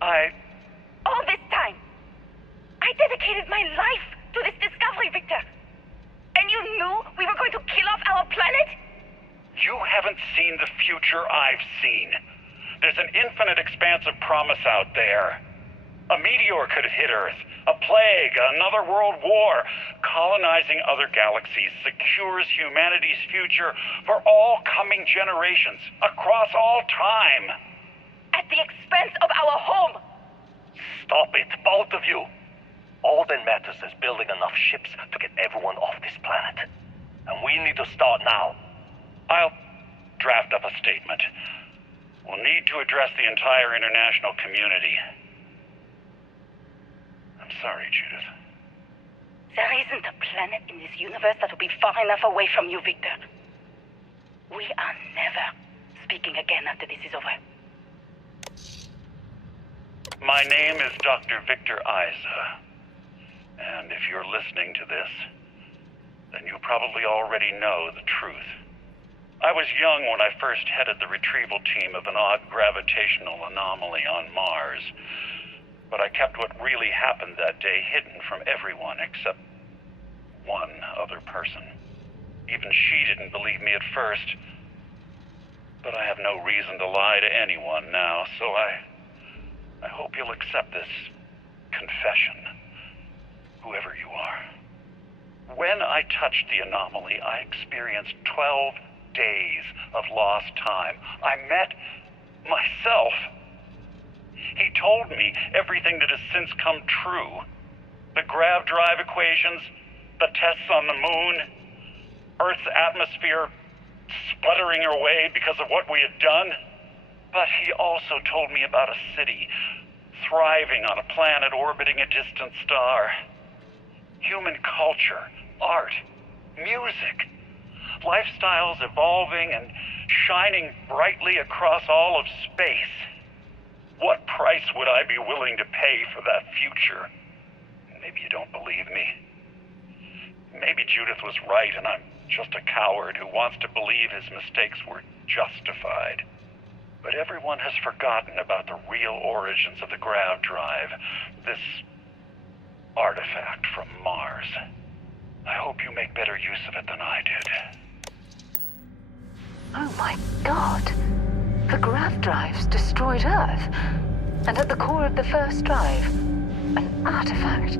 All this time. I dedicated my life to this discovery, Victor. And you knew we were going to kill off our planet? You haven't seen the future I've seen. There's an infinite expanse of promise out there. A meteor could hit Earth, a plague, another world war. Colonizing other galaxies secures humanity's future for all coming generations, across all time. At the expense of our home. Stop it, both of you. All that matters is building enough ships to get everyone off this planet. And we need to start now. I'll draft up a statement. We'll need to address the entire international community. I'm sorry, Judith. There isn't a planet in this universe that will be far enough away from you, Victor. We are never speaking again after this is over. My name is Dr. Victor Isa. And if you're listening to this, then you probably already know the truth. I was young when I first headed the retrieval team of an odd gravitational anomaly on Mars. But I kept what really happened that day hidden from everyone except one other person. Even she didn't believe me at first. But I have no reason to lie to anyone now, so I hope you'll accept this confession, whoever you are. When I touched the anomaly, I experienced 12 days of lost time. I met myself. He told me everything that has since come true. The grav drive equations, the tests on the moon, Earth's atmosphere sputtering away because of what we had done. But he also told me about a city thriving on a planet orbiting a distant star. Human culture, art, music, lifestyles evolving and shining brightly across all of space. What price would I be willing to pay for that future? Maybe you don't believe me. Maybe Judith was right and I'm just a coward who wants to believe his mistakes were justified. But everyone has forgotten about the real origins of the grav drive, this artifact from Mars. I hope you make better use of it than I did. Oh my god. The grav drives destroyed Earth. And at the core of the first drive, an artifact.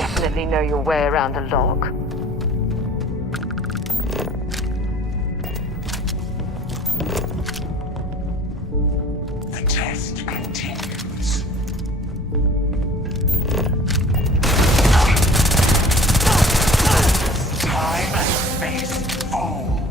definitely know your way around a log. The test continues. Time and space fall.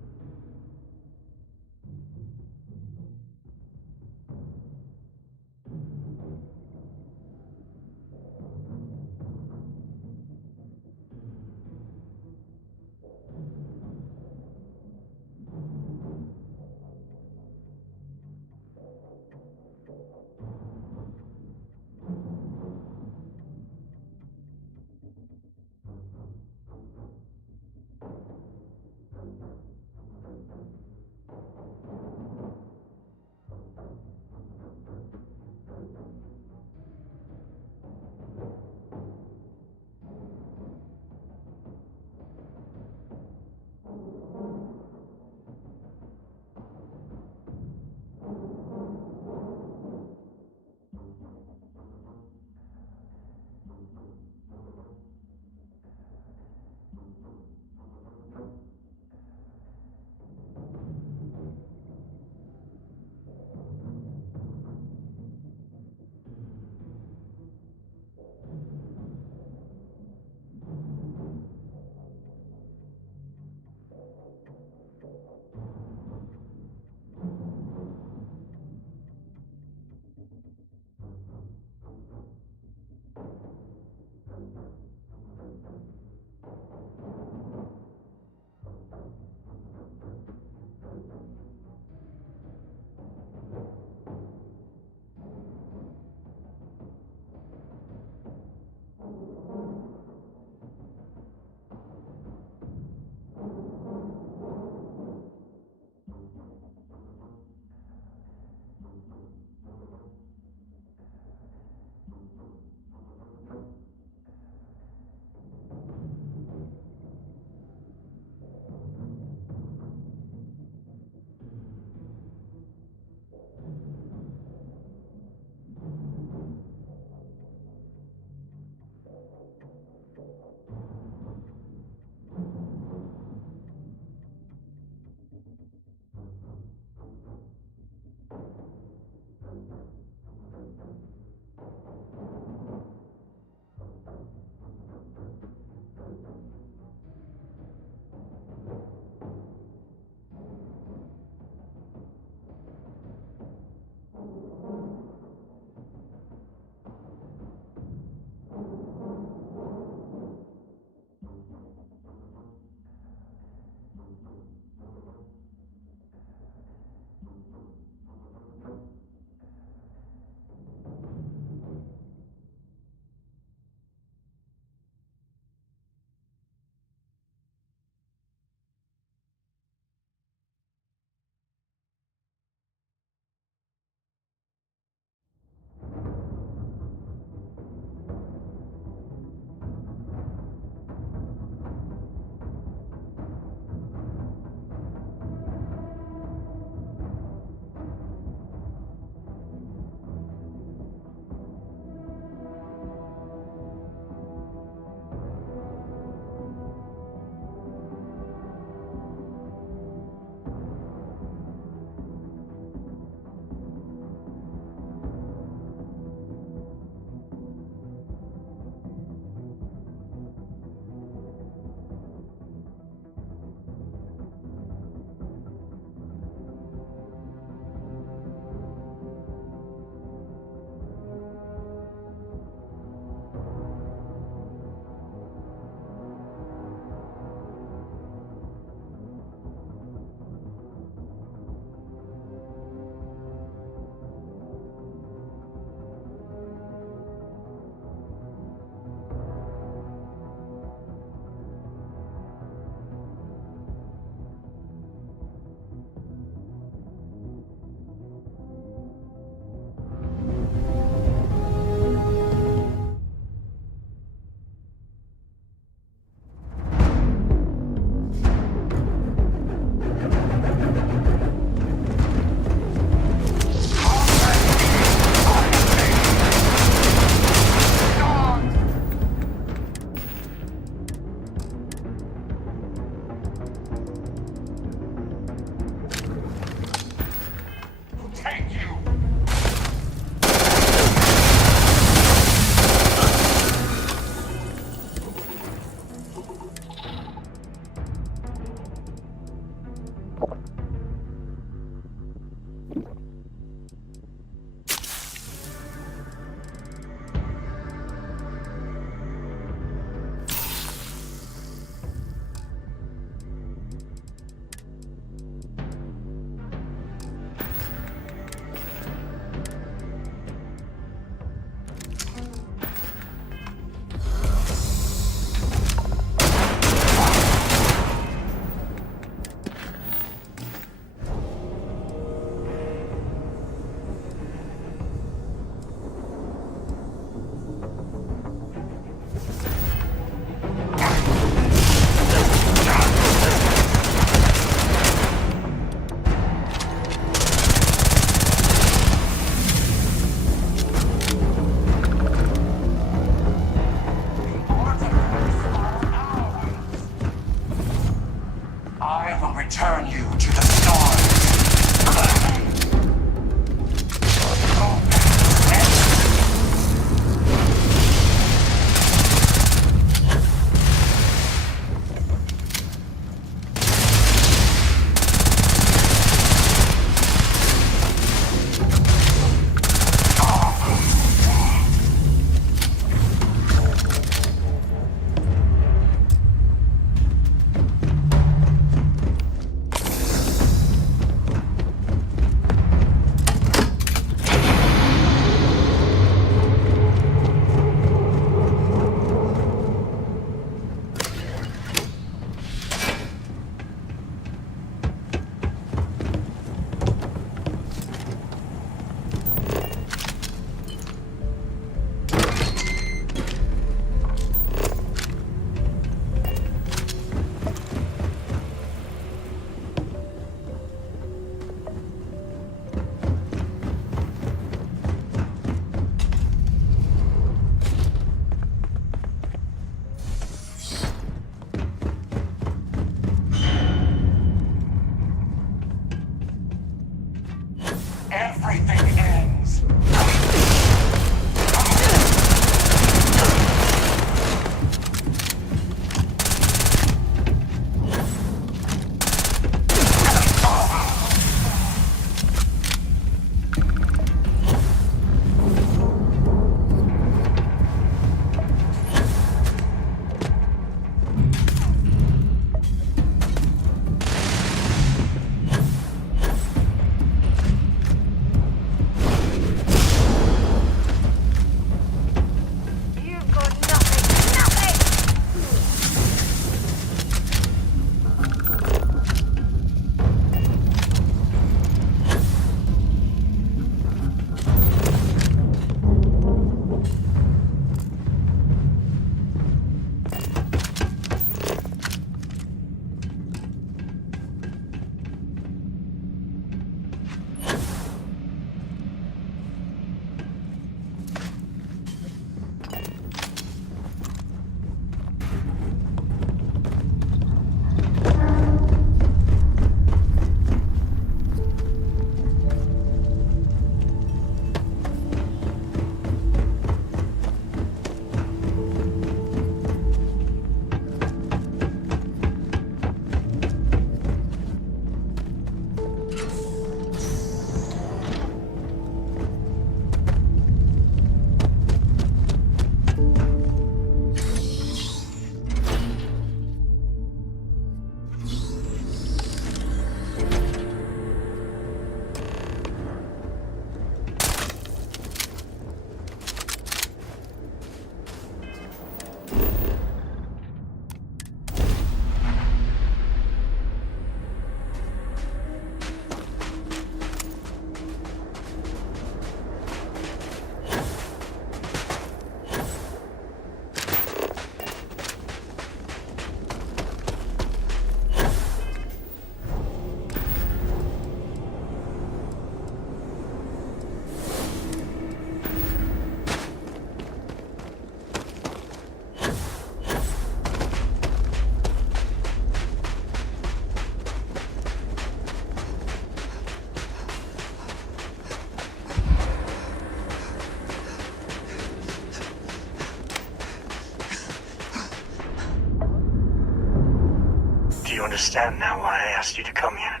you understand now why I asked you to come here?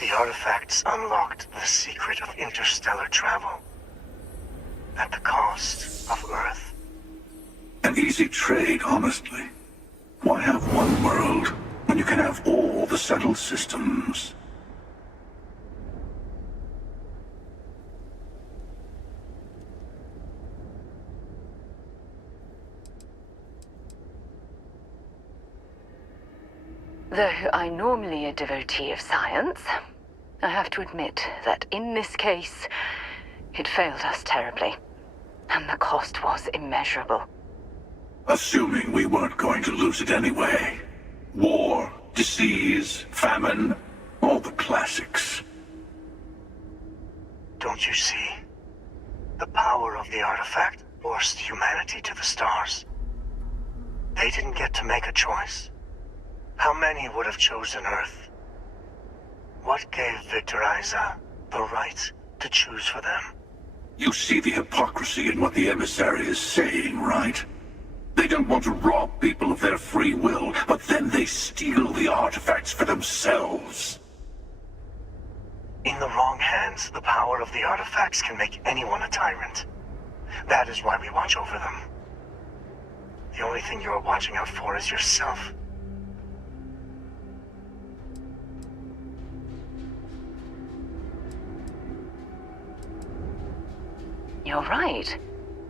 The artifacts unlocked the secret of interstellar travel. At the cost of Earth. An easy trade, honestly. Why have one world when you can have all the settled systems? Though I'm normally a devotee of science, I have to admit that in this case, it failed us terribly. And the cost was immeasurable. Assuming we weren't going to lose it anyway. War, disease, famine, all the classics. Don't you see? The power of the artifact forced humanity to the stars. They didn't get to make a choice. How many would have chosen Earth? What gave Victor Isa the right to choose for them? You see the hypocrisy in what the emissary is saying, right? They don't want to rob people of their free will, but then they steal the artifacts for themselves. In the wrong hands, the power of the artifacts can make anyone a tyrant. That is why we watch over them. The only thing you're watching out for is yourself. You're right.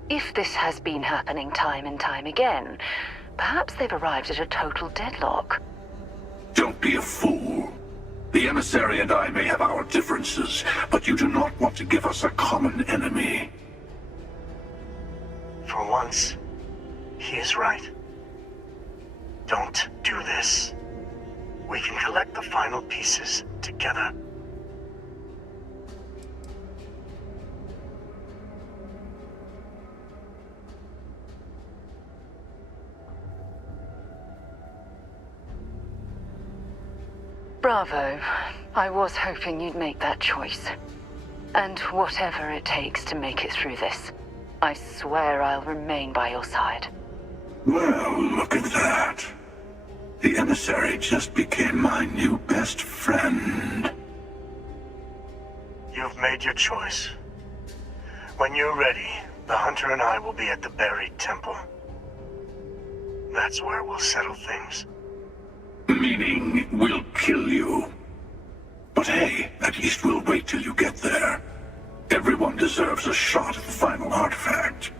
If this has been happening time and time again, perhaps they've arrived at a total deadlock. Don't be a fool. The emissary and I may have our differences, but you do not want to give us a common enemy. For once, he is right. Don't do this. We can collect the final pieces together. Bravo. I was hoping you'd make that choice. And whatever it takes to make it through this, I swear I'll remain by your side. Well, look at that. The emissary just became my new best friend. You've made your choice. When you're ready, the Hunter and I will be at the buried temple. That's where we'll settle things. Meaning, we'll kill you. But hey, at least we'll wait till you get there. Everyone deserves a shot at the final artifact.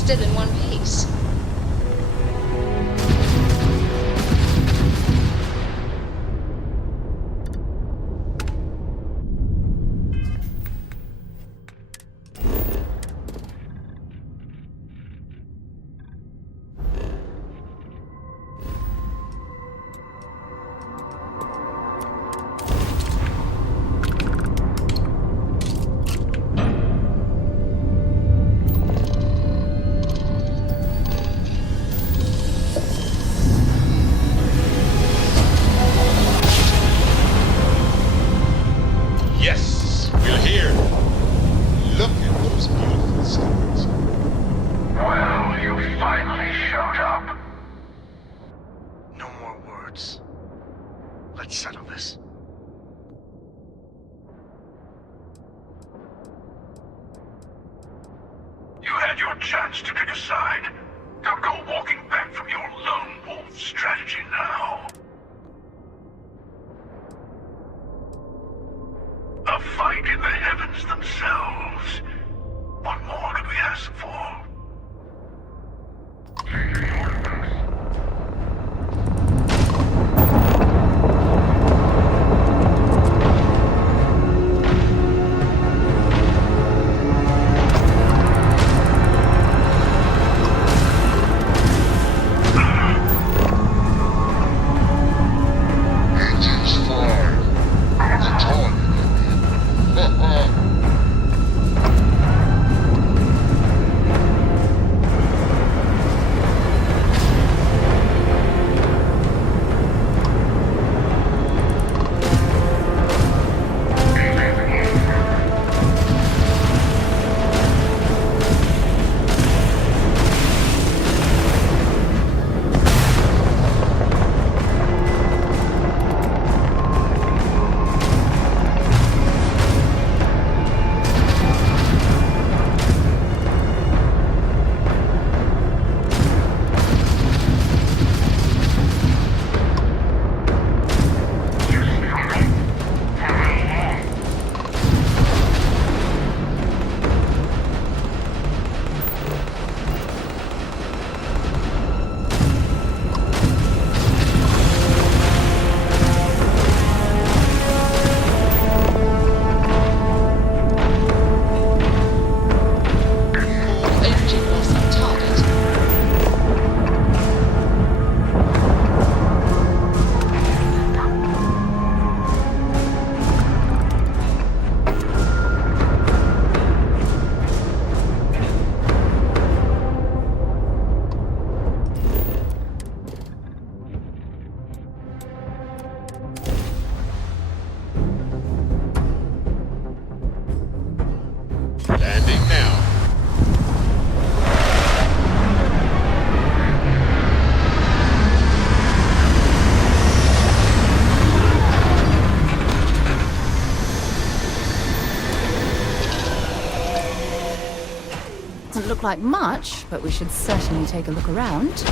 still in one piece. Yes, we're here. Look at those beautiful stars. Well, you finally showed up. No more words. Let's settle this. You had your chance to pick a side. Don't go walking back from your lone wolf strategy now. A fight in the heavens themselves. What more could we ask for? Engines fire. The time. Landing now. Doesn't look like much, but we should certainly take a look around.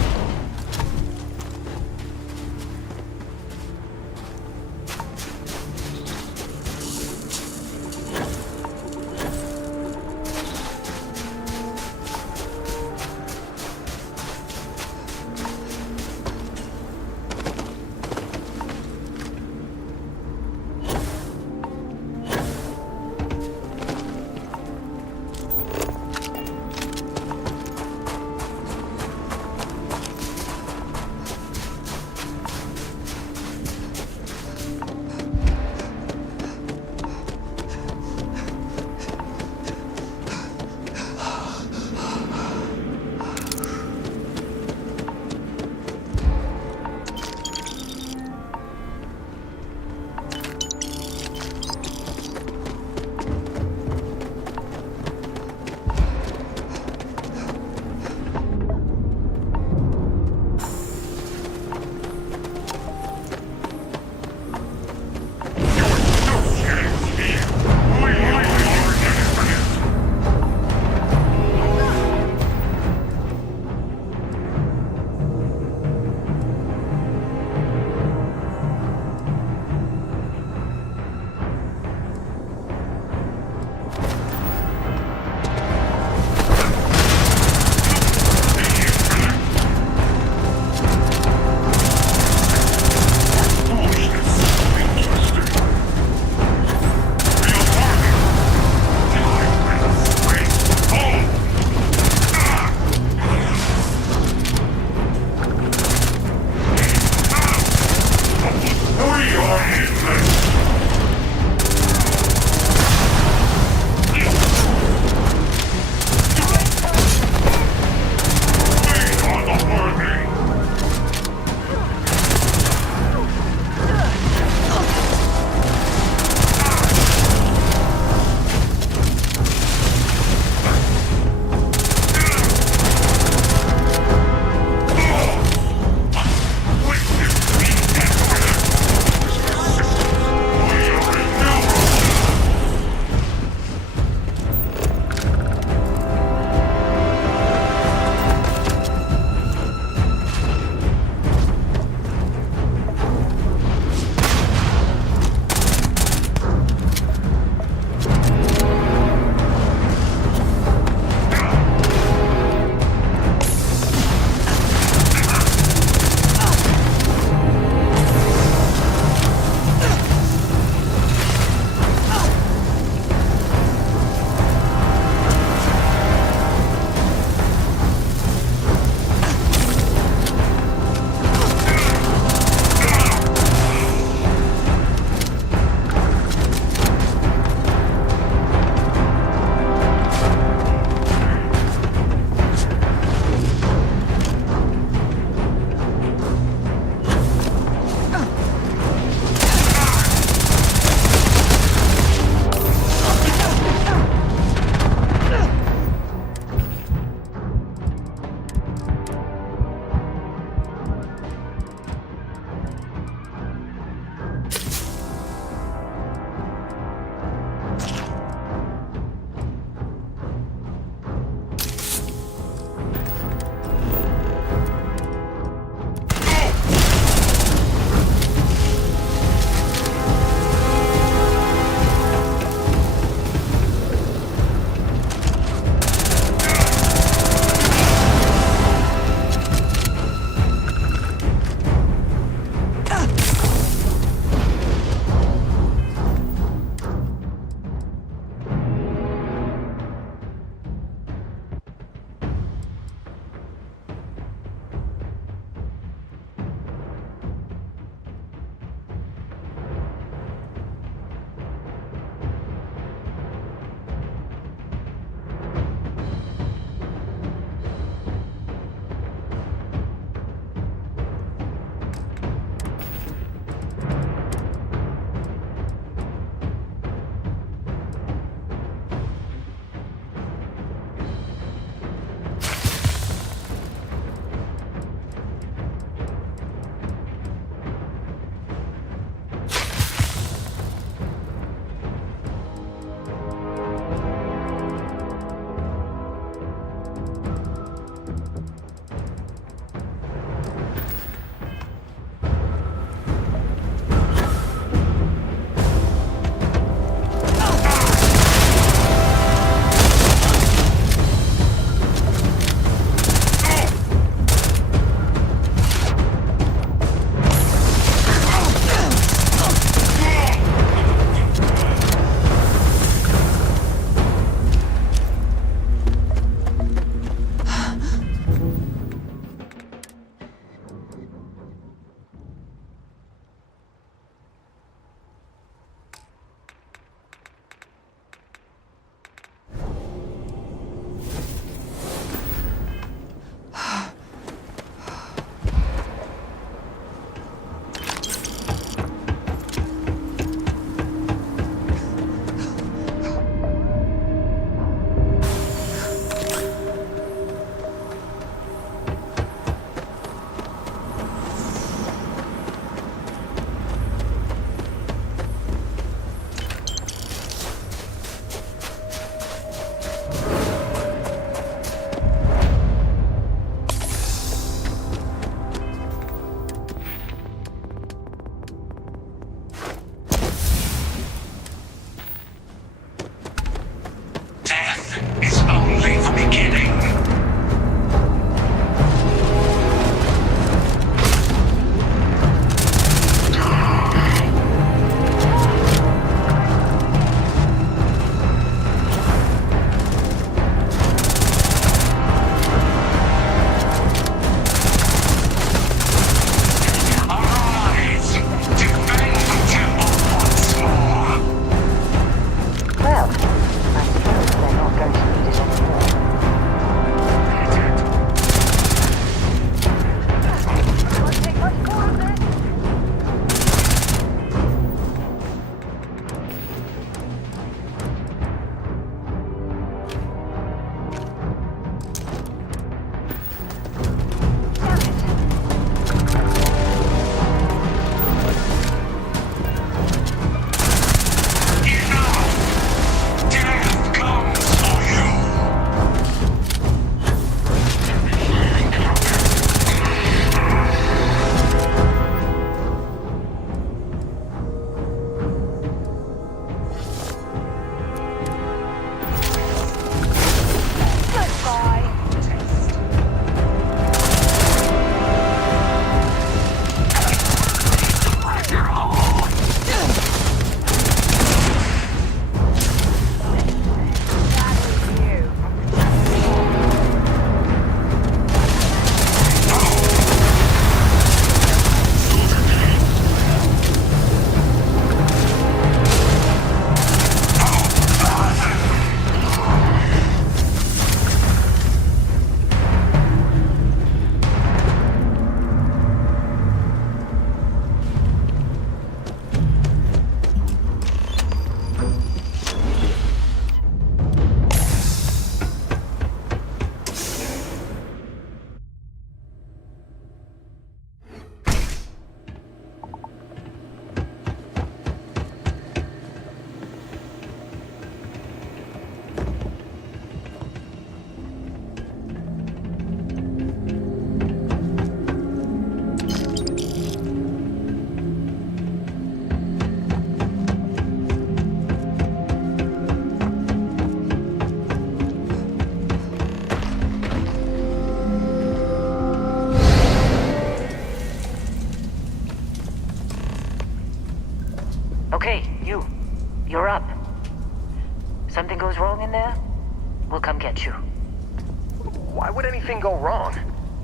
anything go wrong?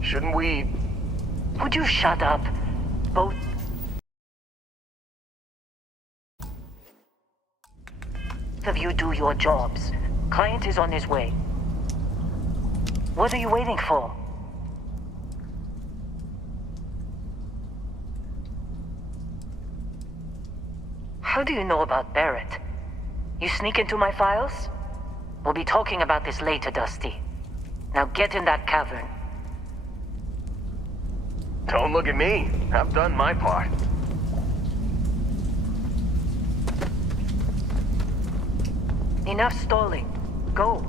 Shouldn't we... Would you shut up? Both of you do your jobs. Client is on his way. What are you waiting for? How do you know about Barrett? You sneak into my files? We'll be talking about this later, Dusty. Now get in that cavern. Don't look at me. I've done my part. Enough stalling. Go.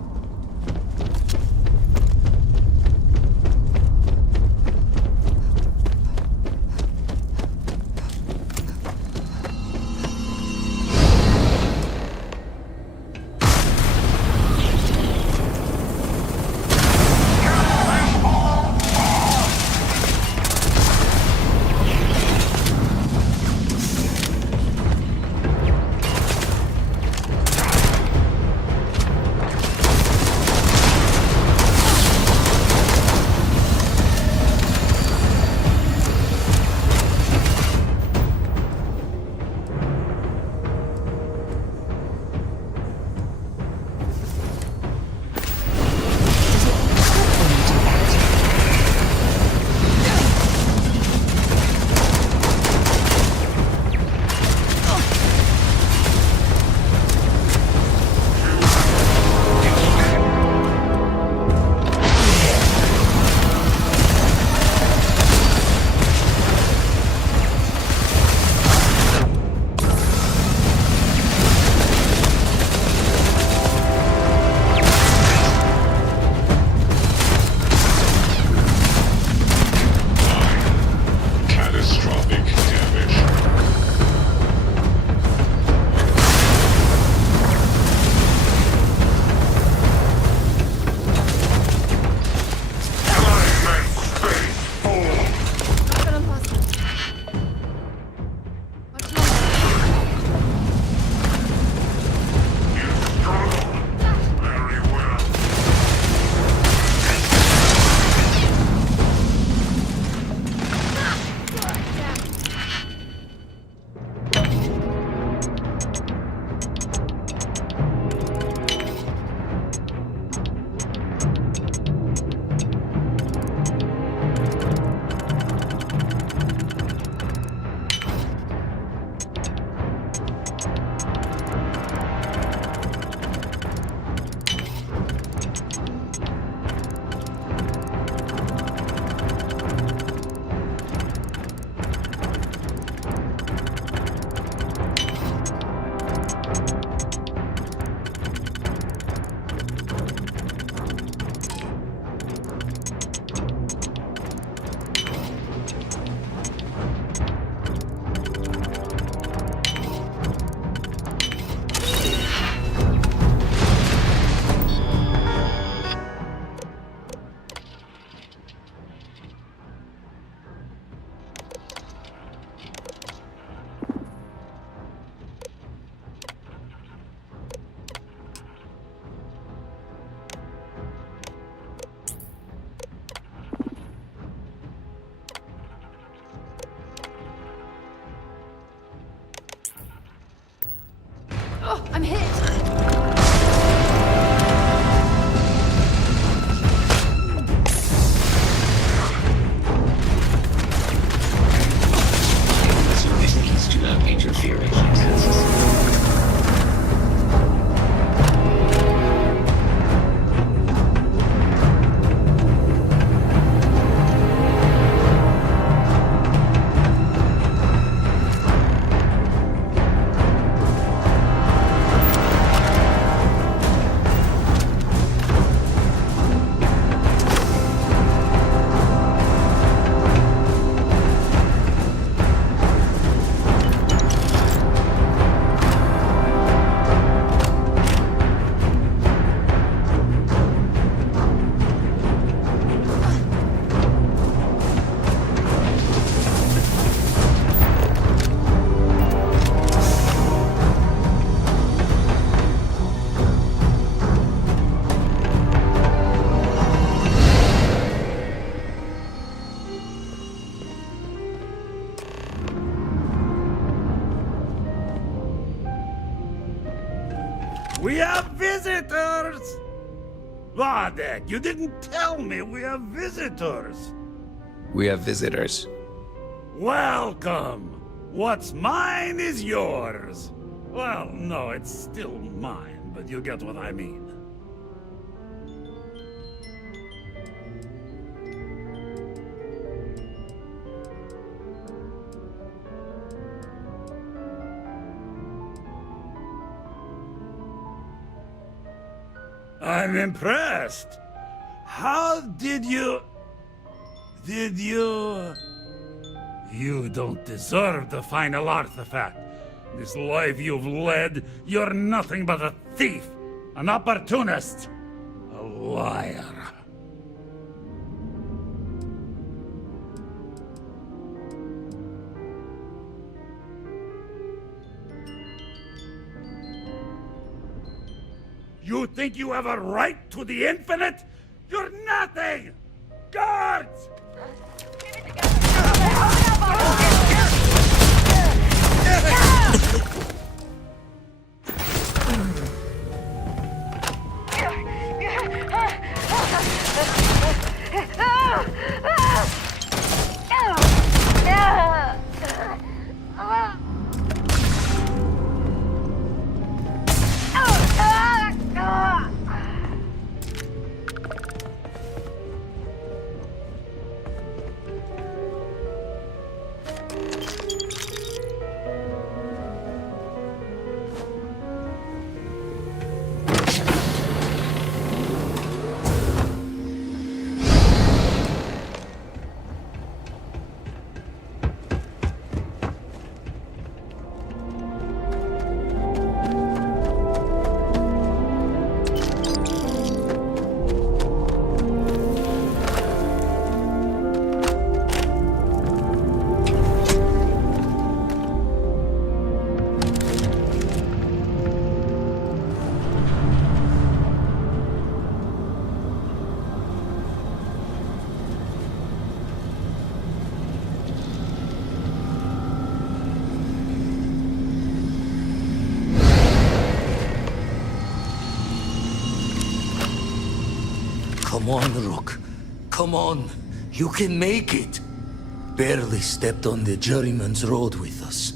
Oh, I'm hit! This do not interfere in successes. Visitors! Wadek, you didn't tell me we have visitors. We have visitors. Welcome. What's mine is yours. Well, no, it's still mine, but you get what I mean. I'm impressed. How did you... You don't deserve the final artifact. This life you've led, you're nothing but a thief, an opportunist, a liar. You think you have a right to the infinite? You're nothing! Guards! Come on, Rook. Come on. You can make it. Barely stepped on the juryman's road with us.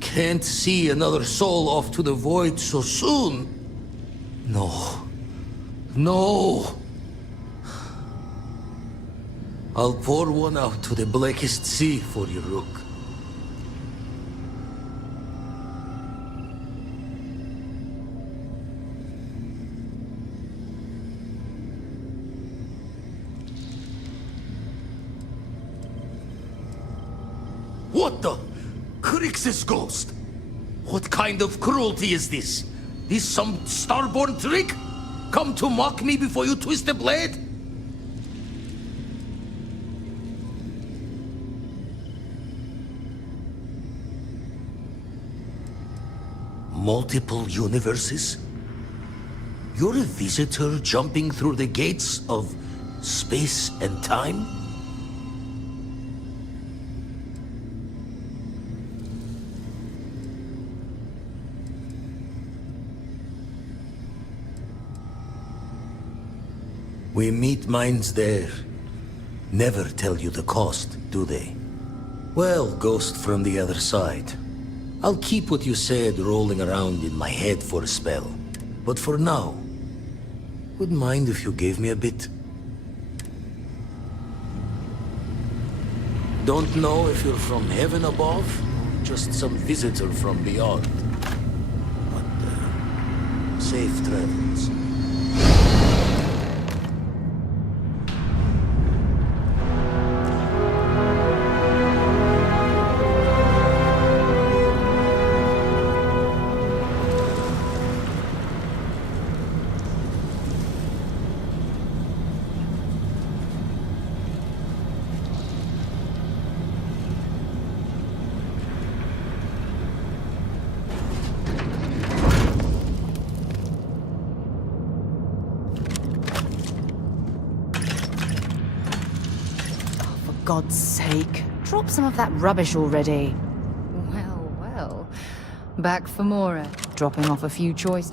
Can't see another soul off to the void so soon. No. No. I'll pour one out to the blackest sea for you, Rook. What the? Crix's ghost? What kind of cruelty is this? Is some starborn trick? Come to mock me before you twist the blade? Multiple universes? You're a visitor jumping through the gates of space and time? We meet minds there. Never tell you the cost, do they? Well, ghost from the other side. I'll keep what you said rolling around in my head for a spell. But for now, wouldn't mind if you gave me a bit. Don't know if you're from heaven above, or just some visitor from beyond. But, safe travels. God's sake, drop some of that rubbish already. Well, well. Back for more, dropping off a few choice.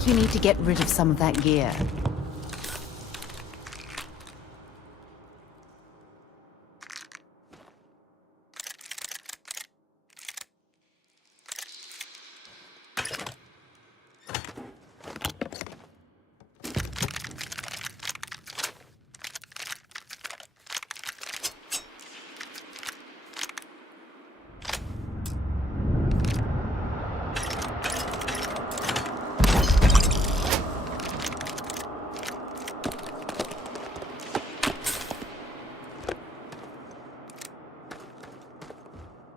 think you need to get rid of some of that gear.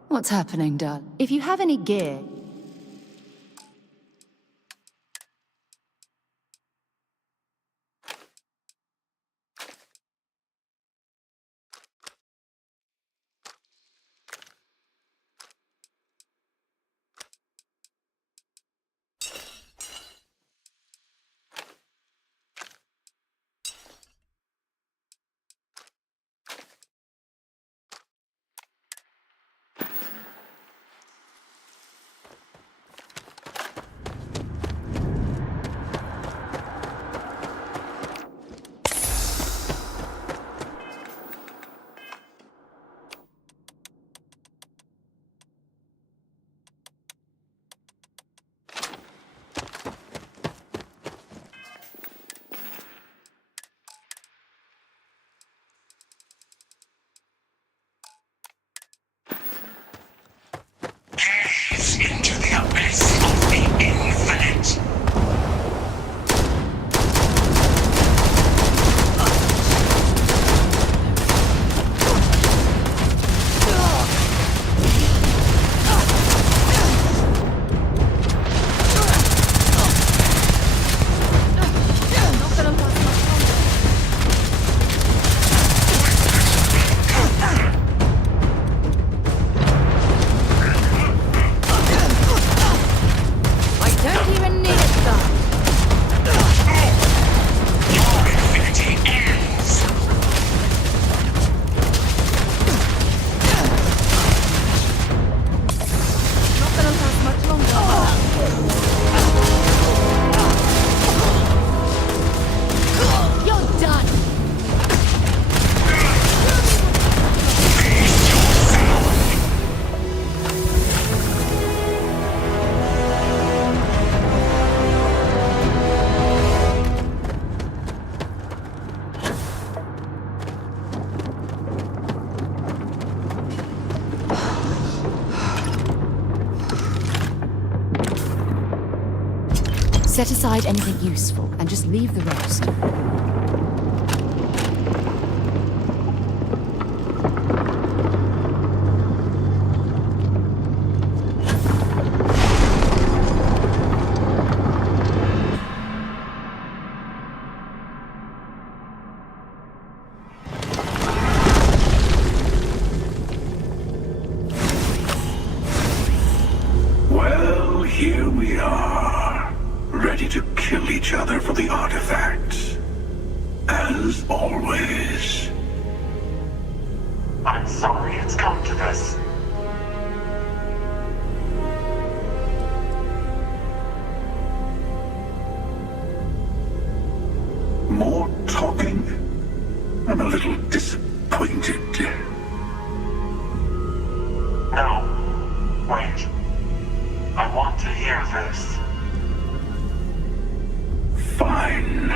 What's happening, Dad? If you have any gear... Into the abyss of the infinite. Set aside anything useful and just leave the rest. Well, here we are, ready to kill each other for the artifacts. As always. I'm sorry it's come to this. More talking? I'm a little disappointed. No. Wait. I want to hear this. Fine.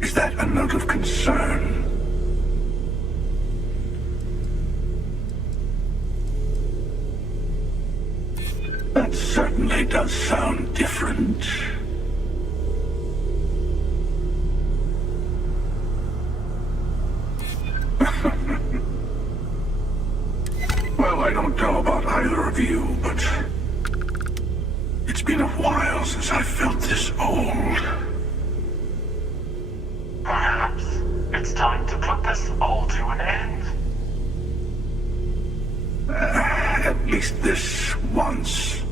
Is that a note of concern? That certainly does sound different. Well, I don't know about either of you, but it's been a while since I felt this old. Perhaps it's time to put this all to an end. At least this once.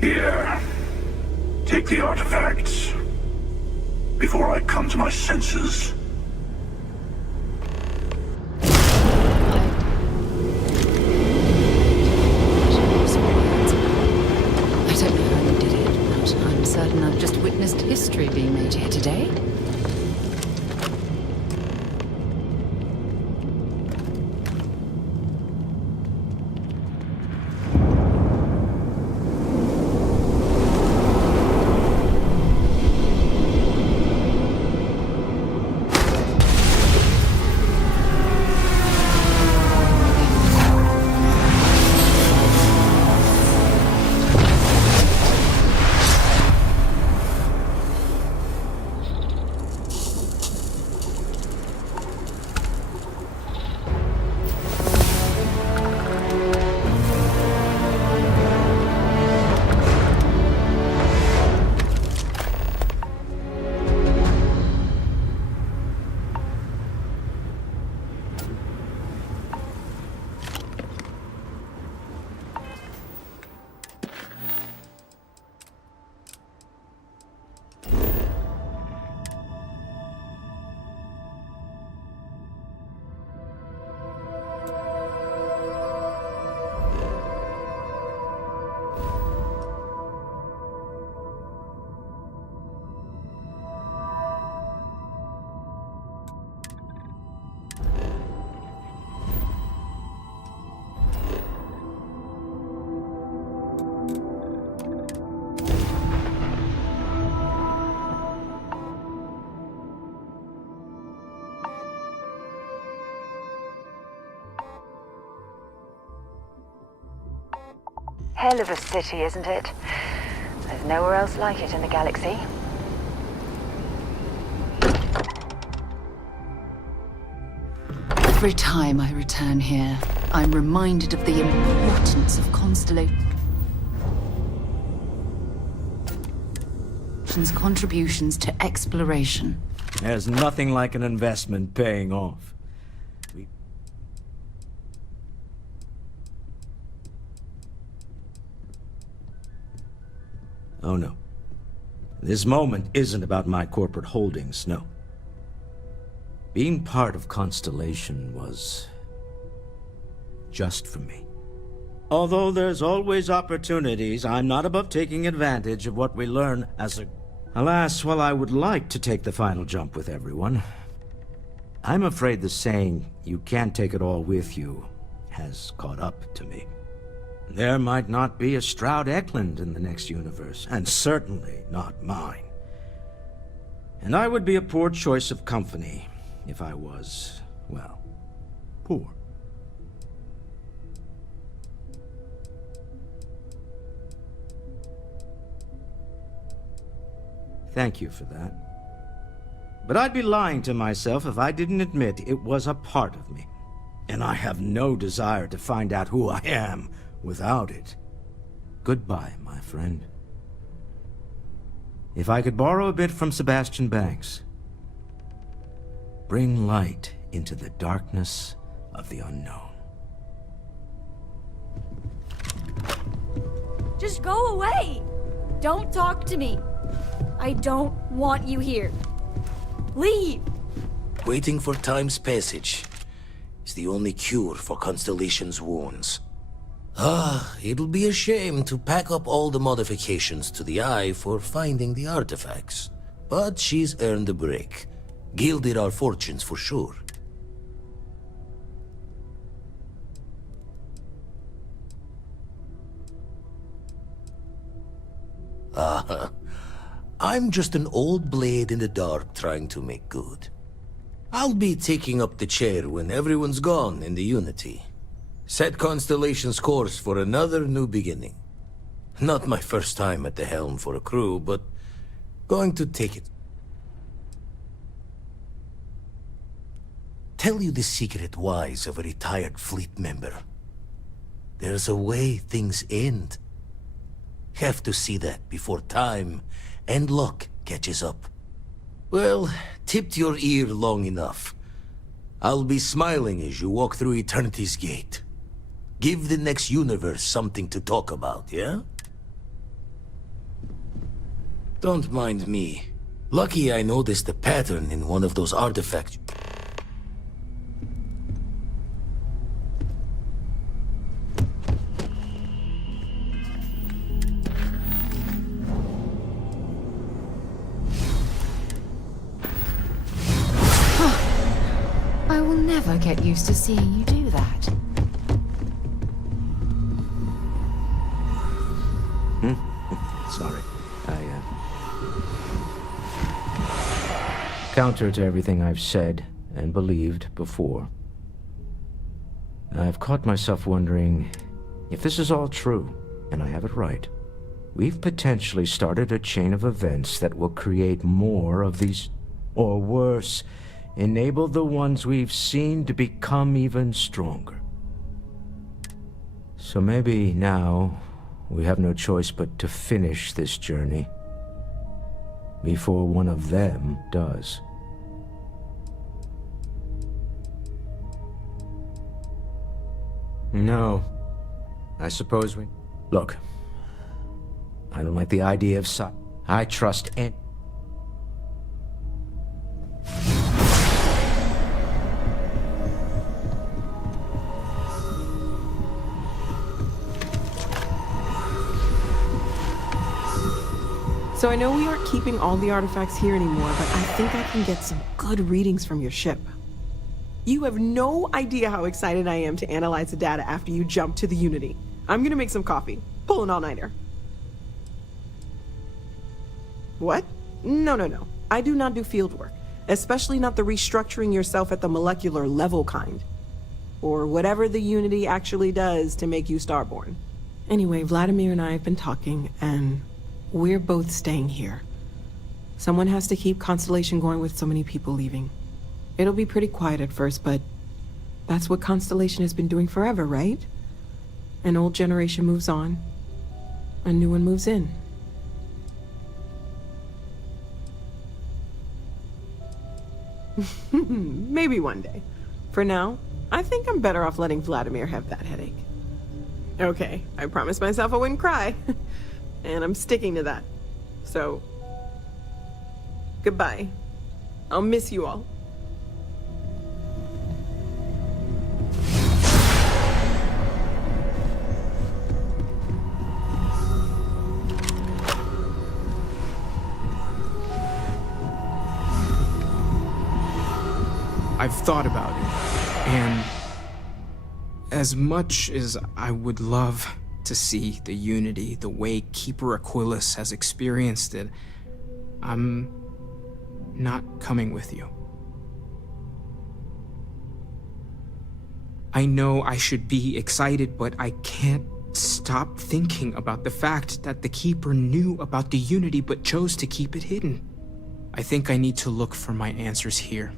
Here. Take the artifacts before I come to my senses. I don't know how you did it, but I'm certain I've just witnessed history being made here today. Hell of a city, isn't it? There's nowhere else like it in the galaxy. Every time I return here, I'm reminded of the importance of constellation's contributions to exploration. There's nothing like an investment paying off. Oh no. This moment isn't about my corporate holdings, no. Being part of Constellation was just for me. Although there's always opportunities, I'm not above taking advantage of what we learn as a... Alas, while I would like to take the final jump with everyone, I'm afraid the saying, "you can't take it all with you," has caught up to me. There might not be a Stroud Eklund in the next universe, and certainly not mine. And I would be a poor choice of company if I was, well, poor. Thank you for that. But I'd be lying to myself if I didn't admit it was a part of me. And I have no desire to find out who I am without it. Goodbye, my friend. If I could borrow a bit from Sebastian Banks, bring light into the darkness of the unknown. Just go away! Don't talk to me. I don't want you here. Leave! Waiting for time's passage is the only cure for Constellation's wounds. It'll be a shame to pack up all the modifications to the Eye for finding the artifacts. But she's earned a break. Gilded our fortunes for sure. I'm just an old blade in the dark trying to make good. I'll be taking up the chair when everyone's gone in the Unity. Set Constellation's course for another new beginning. Not my first time at the helm for a crew, but going to take it. Tell you the secret wise of a retired fleet member. There's a way things end. Have to see that before time and luck catches up. Well, tipped your ear long enough. I'll be smiling as you walk through Eternity's gate. Give the next universe something to talk about, yeah? Don't mind me. Lucky I noticed a pattern in one of those artifacts. I will never get used to seeing you do that. Sorry. Counter to everything I've said and believed before, I've caught myself wondering if this is all true, and I have it right. We've potentially started a chain of events that will create more of these, or worse, enable the ones we've seen to become even stronger. So maybe now we have no choice but to finish this journey before one of them does. No. I suppose we... Look. I don't like the idea of I trust any... So I know we aren't keeping all the artifacts here anymore, but I think I can get some good readings from your ship. You have no idea how excited I am to analyze the data after you jump to the Unity. I'm gonna make some coffee. Pull an all-nighter. What? No. I do not do field work, especially not the restructuring yourself at the molecular level kind. Or whatever the Unity actually does to make you starborn. Anyway, Vladimir and I have been talking, and we're both staying here. Someone has to keep Constellation going with so many people leaving. It'll be pretty quiet at first, but that's what Constellation has been doing forever, right? An old generation moves on, a new one moves in. Maybe one day. For now, I think I'm better off letting Vladimir have that headache. Okay, I promised myself I wouldn't cry. And I'm sticking to that. So, goodbye. I'll miss you all. I've thought about it, and as much as I would love to see the Unity the way Keeper Aquilus has experienced it, I'm not coming with you. I know I should be excited, but I can't stop thinking about the fact that the Keeper knew about the Unity but chose to keep it hidden. I think I need to look for my answers here,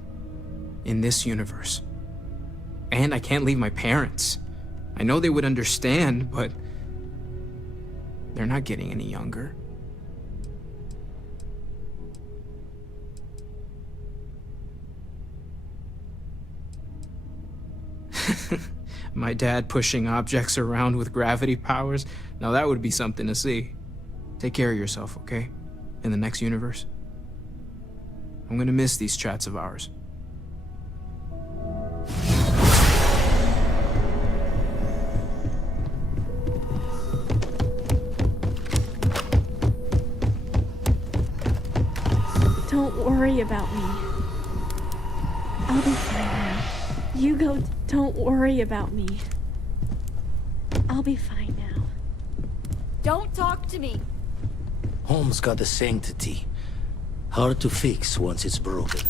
in this universe. And I can't leave my parents. I know they would understand, but they're not getting any younger. My dad pushing objects around with gravity powers? Now that would be something to see. Take care of yourself, okay? In the next universe. I'm gonna miss these chats of ours. Don't worry about me. I'll be fine now. You go, don't worry about me. I'll be fine now. Don't talk to me. Home's got a sanctity. Hard to fix once it's broken.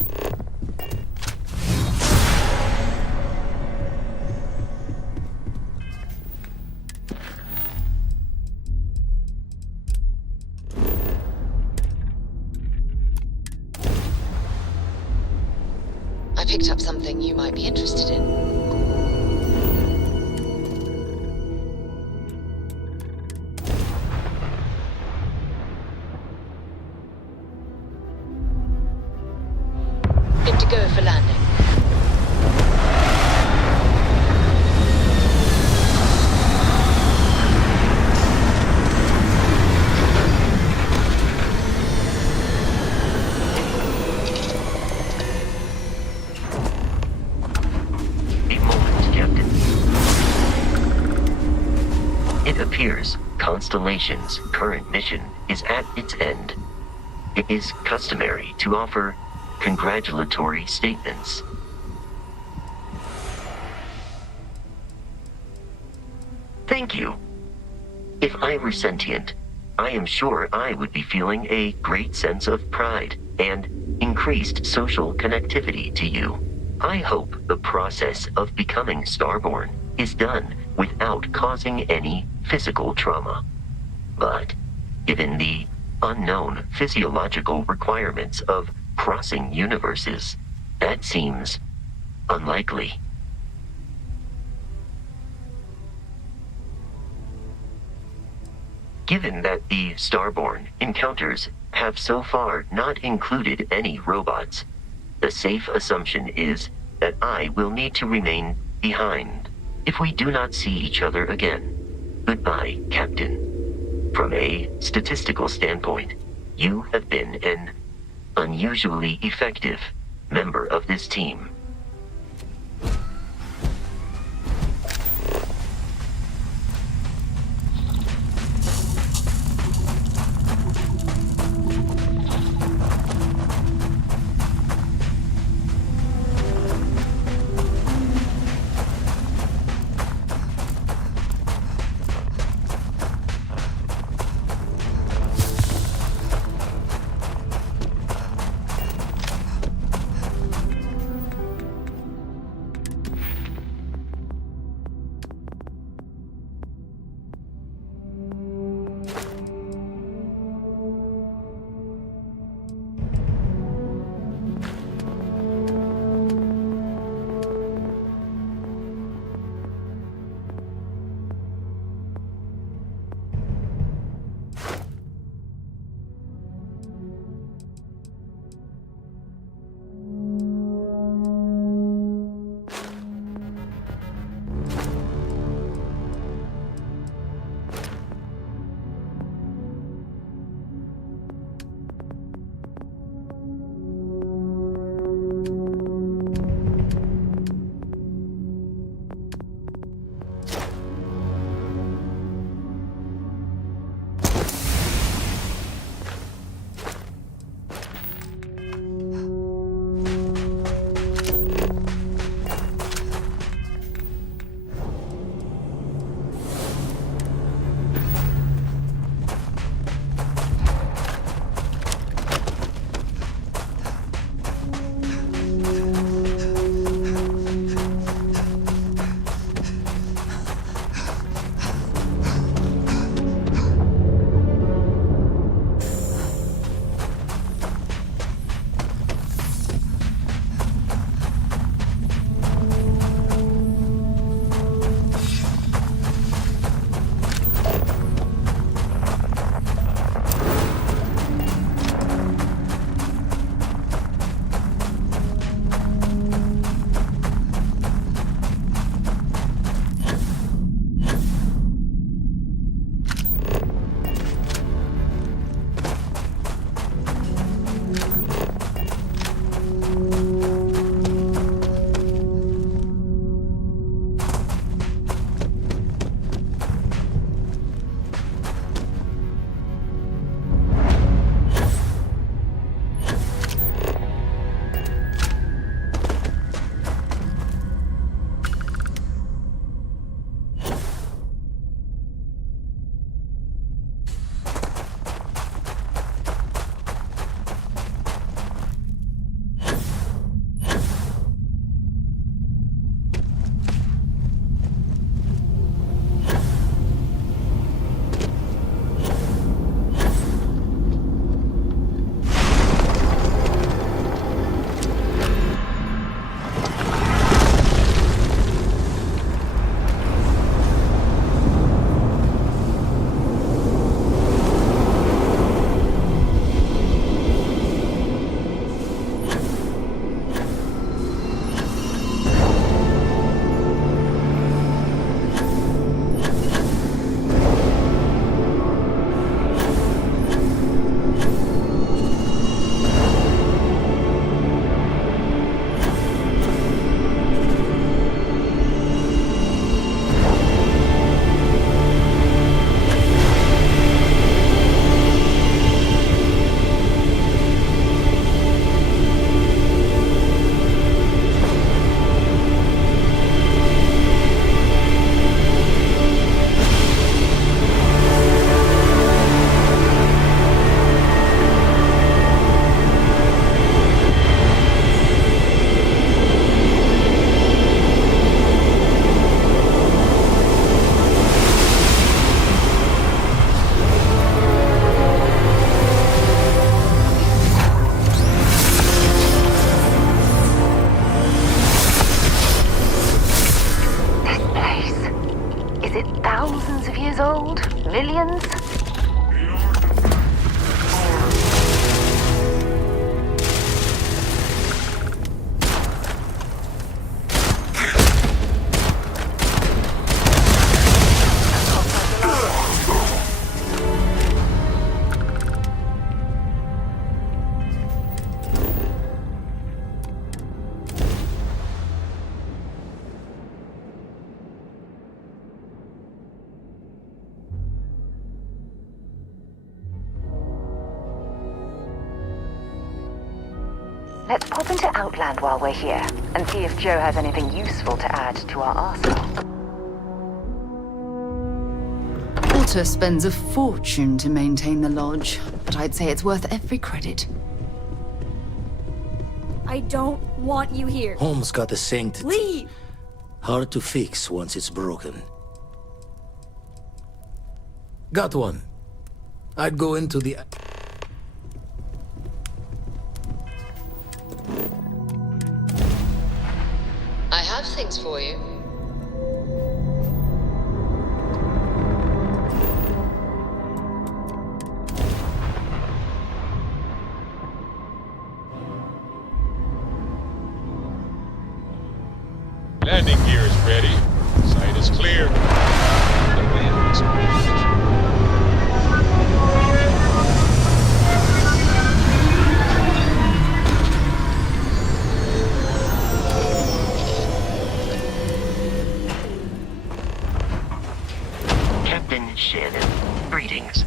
I picked up something you might be interested in. Good to go for landing. appears Constellation's current mission is at its end. It is customary to offer congratulatory statements. Thank you. If I were sentient, I am sure I would be feeling a great sense of pride and increased social connectivity to you. I hope the process of becoming Starborn is done without causing any physical trauma. But given the unknown physiological requirements of crossing universes, that seems unlikely. Given that the Starborn encounters have so far not included any robots, the safe assumption is that I will need to remain behind if we do not see each other again. Goodbye, Captain. From a statistical standpoint, you have been an unusually effective member of this team. Let's pop into Outland while we're here, and see if Joe has anything useful to add to our arsenal. Walter spends a fortune to maintain the lodge, but I'd say it's worth every credit. I don't want you here. Home's got a sanctity. Leave! Hard to fix once it's broken. Got one. I'd go into the... I have things for you. Landing gear is ready. Site is clear. Captain Shannon, greetings.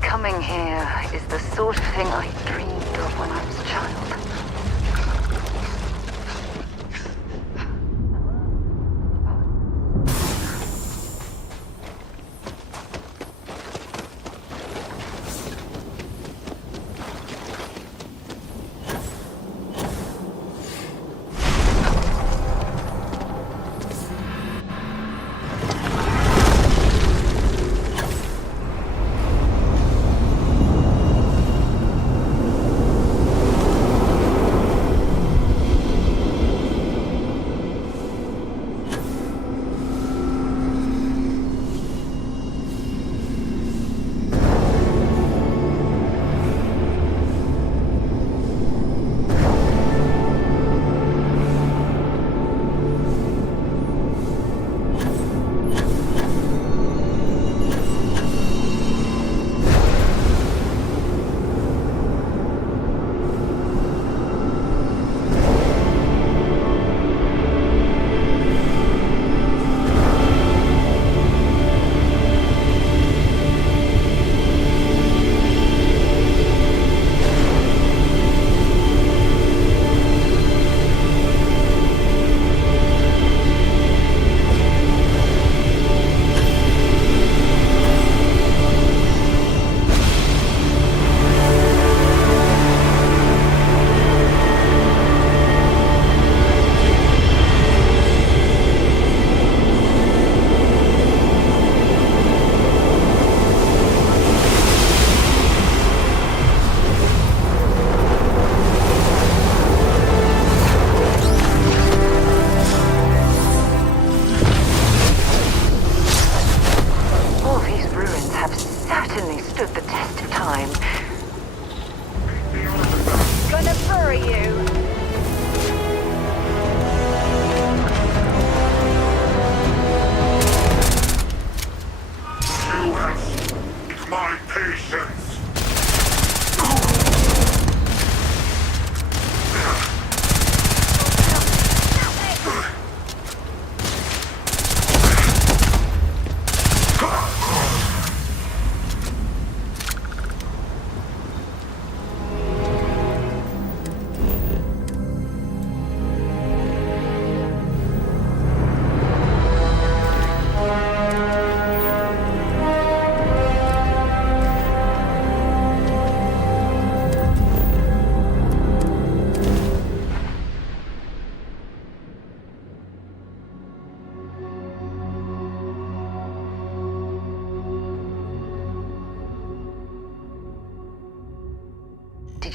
Coming here is the sort of thing I dreamed of when I was a child.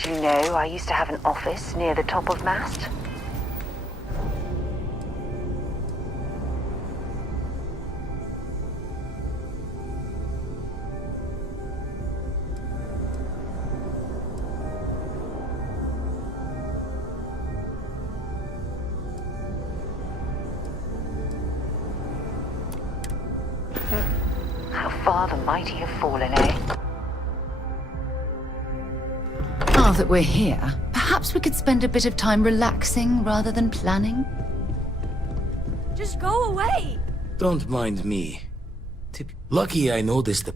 Did you know I used to have an office near the top of mast? How far the mighty have fallen, eh? Now that we're here, perhaps we could spend a bit of time relaxing rather than planning? Just go away! Don't mind me. Lucky I noticed the...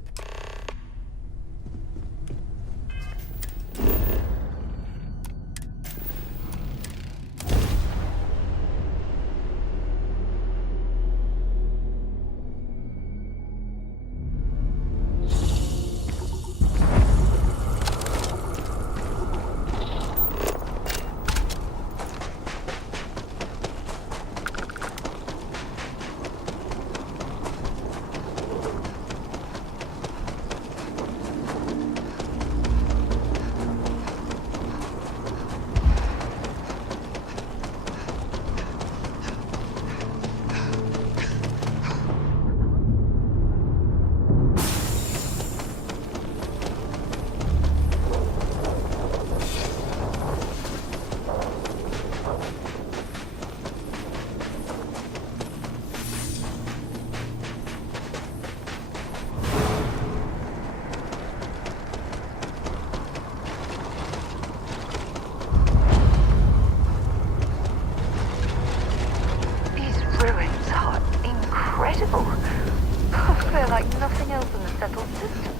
They're like nothing else in the settled systems.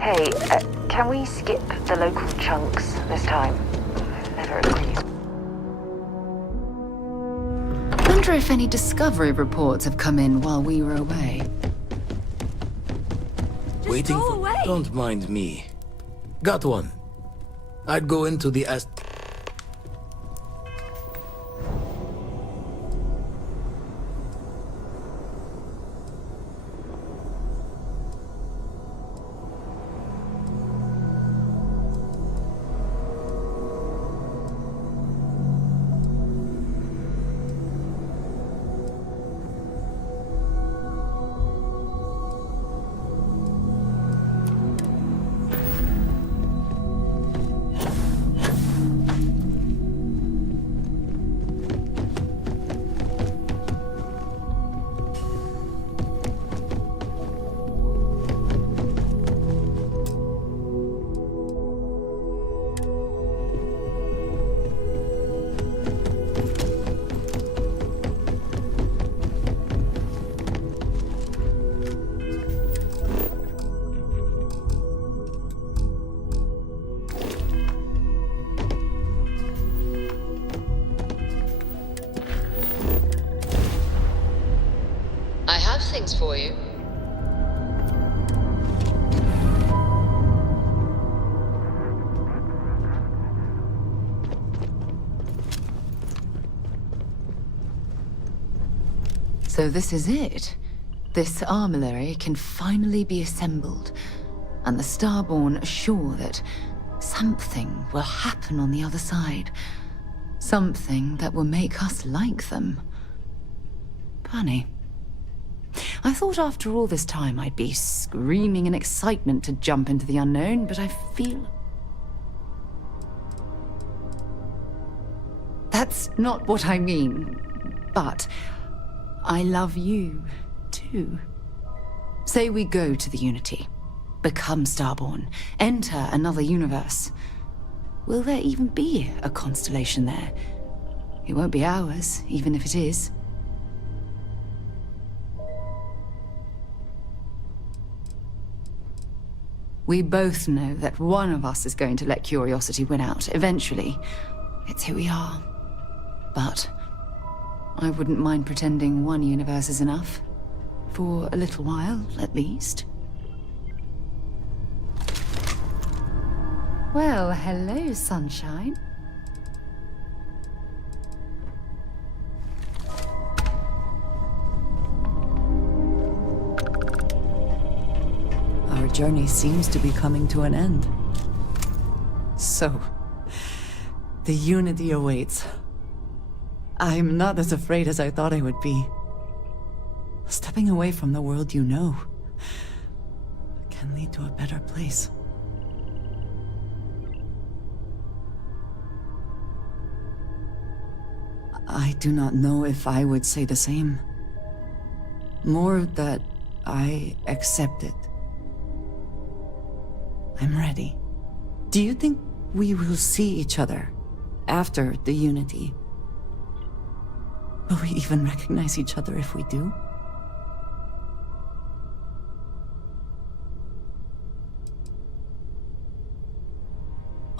Hey, can we skip the local chunks this time? Never agreed. Wonder if any discovery reports have come in while we were away. Just Waiting go for... away. Don't mind me. Got one. I'd go into the things for you. So this is it. This armillary can finally be assembled, and the Starborn are sure that something will happen on the other side. Something that will make us like them. Funny. I thought after all this time I'd be screaming in excitement to jump into the unknown, but I feel... That's not what I mean, but I love you, too. Say we go to the Unity, become Starborn, enter another universe. Will there even be a constellation there? It won't be ours, even if it is. We both know that one of us is going to let curiosity win out, eventually. It's who we are. But I wouldn't mind pretending one universe is enough. For a little while, at least. Well, hello, sunshine. Our journey seems to be coming to an end. So, the Unity awaits. I'm not as afraid as I thought I would be. Stepping away from the world you know can lead to a better place. I do not know if I would say the same. More that I accept it. I'm ready. Do you think we will see each other after the Unity? Will we even recognize each other if we do?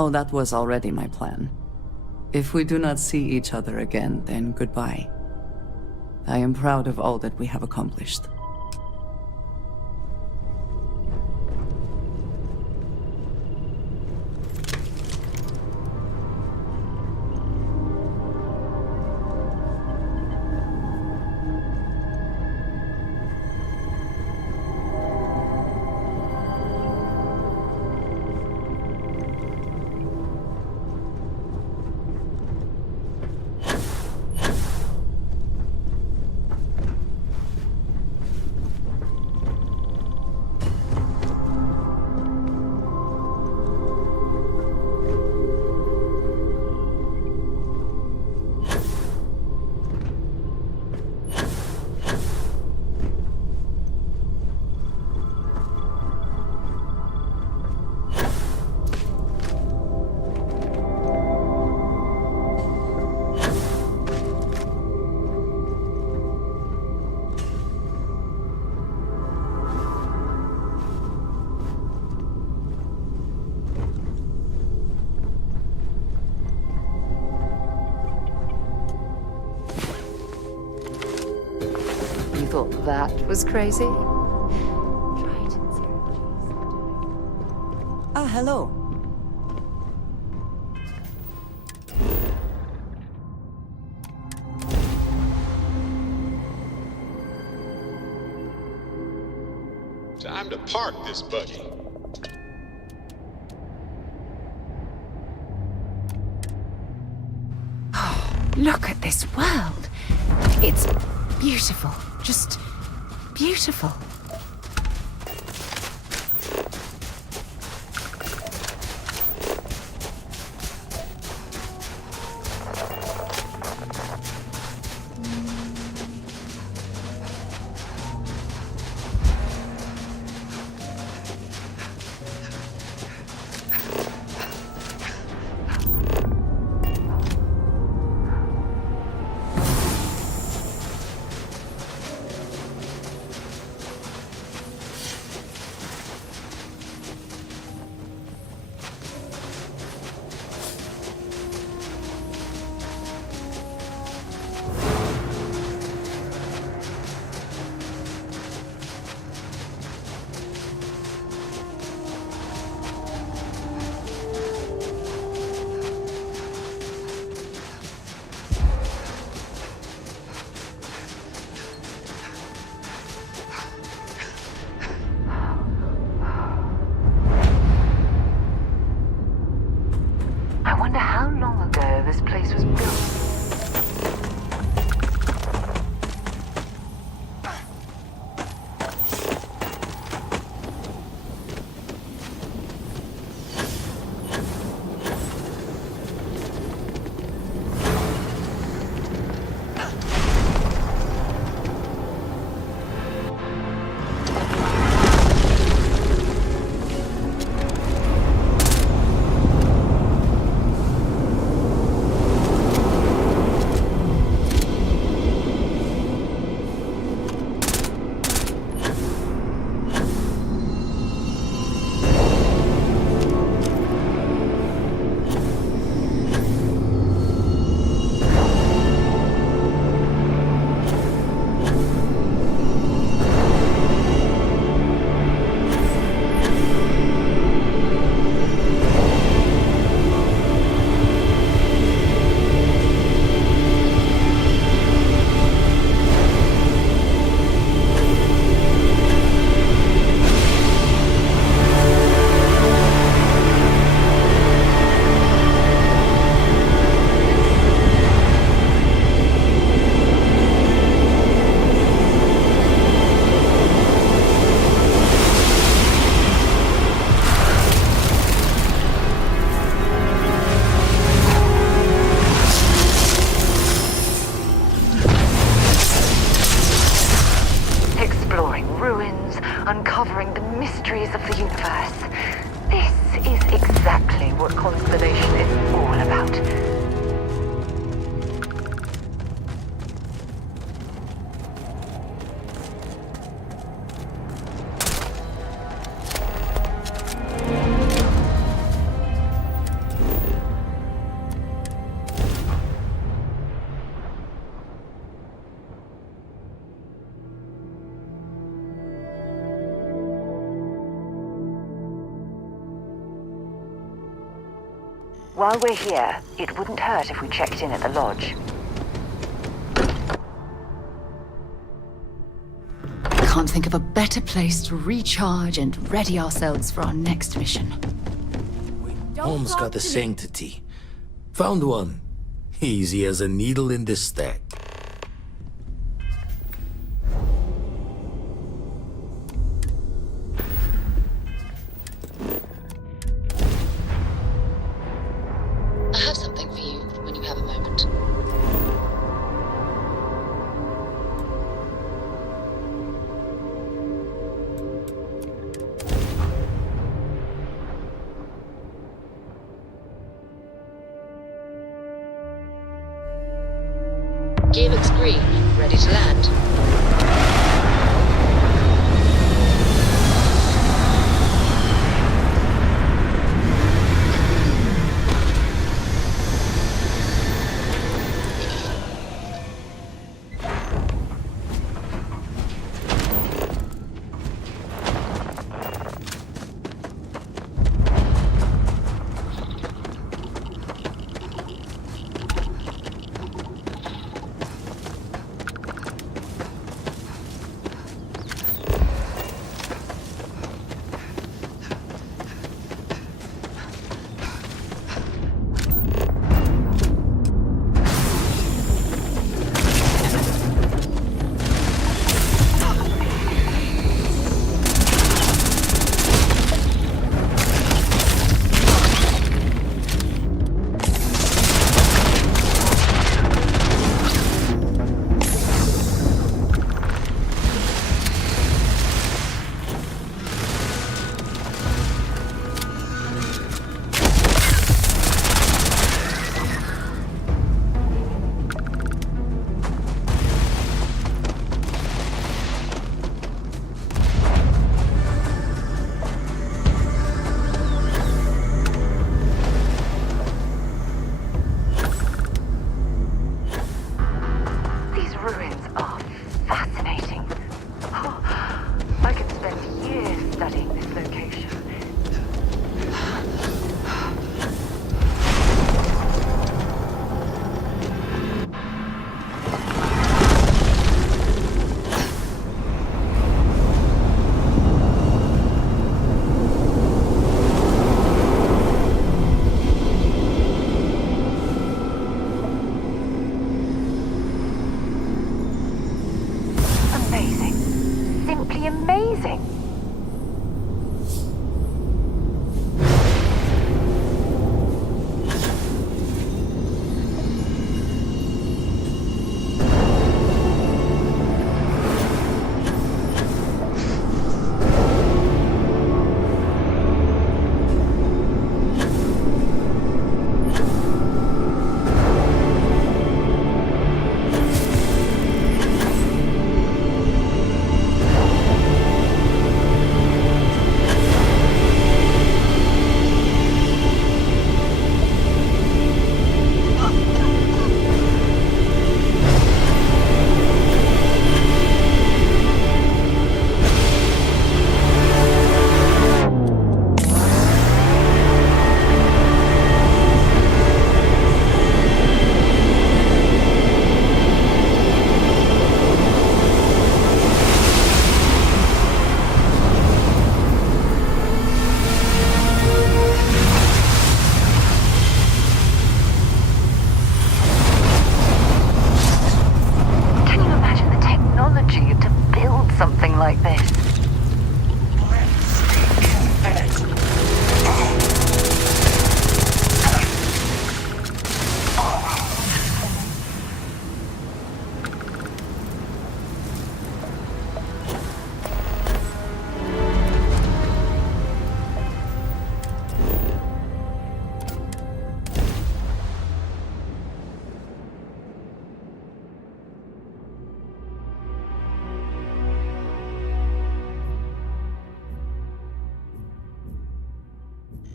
Oh, that was already my plan. If we do not see each other again, then goodbye. I am proud of all that we have accomplished. Thought that was crazy? Ah, hello. Time to park this buggy. Oh, look at this world. It's beautiful. Just beautiful. this place was built. Uncovering the mysteries of the universe. This is exactly what Constellation is all about. While we're here, it wouldn't hurt if we checked in at the lodge. Can't think of a better place to recharge and ready ourselves for our next mission. Home's got the sanctity. Found one. Easy as a needle in this stack. I have something for you when you have a moment. Gear looks green, ready to land.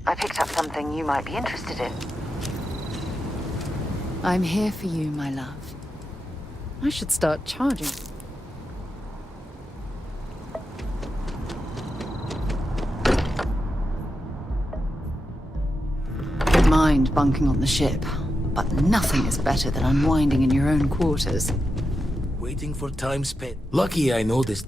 I picked up something you might be interested in. I'm here for you, my love. I should start charging. Don't mind bunking on the ship, but nothing is better than unwinding in your own quarters. Waiting for time spent. Lucky I noticed.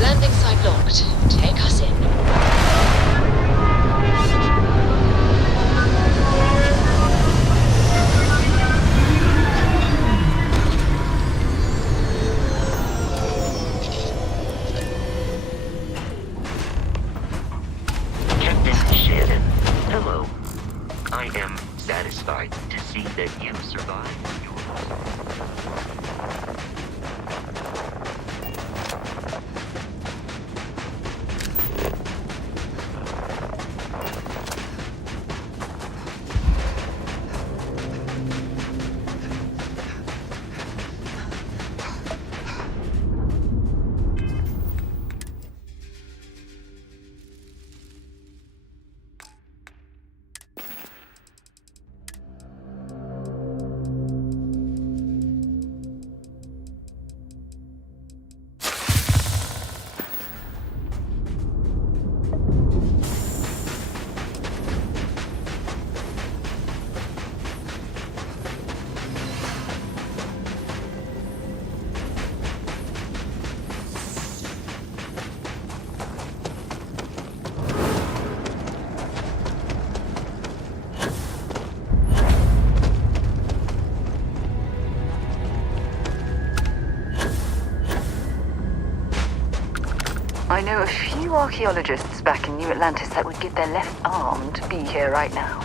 Landing site locked. Take us in. Captain Shannon, hello. I am satisfied to see that you survived your... I know a few archaeologists back in New Atlantis that would give their left arm to be here right now.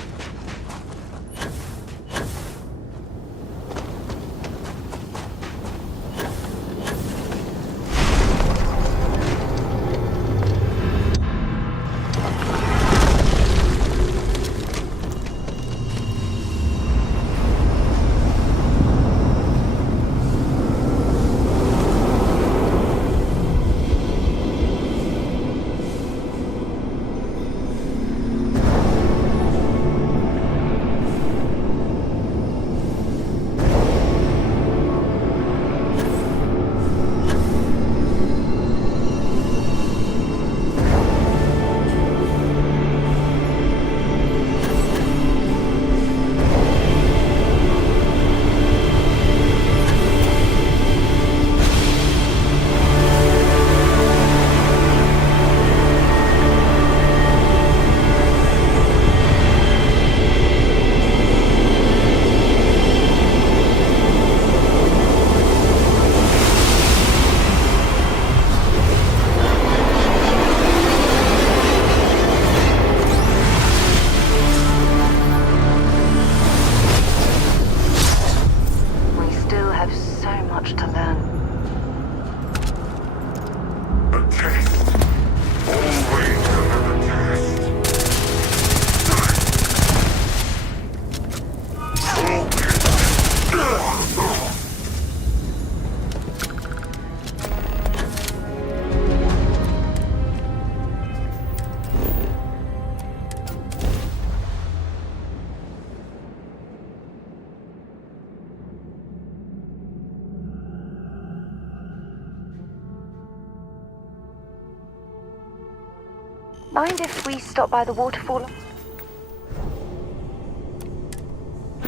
Mind if we stop by the waterfall on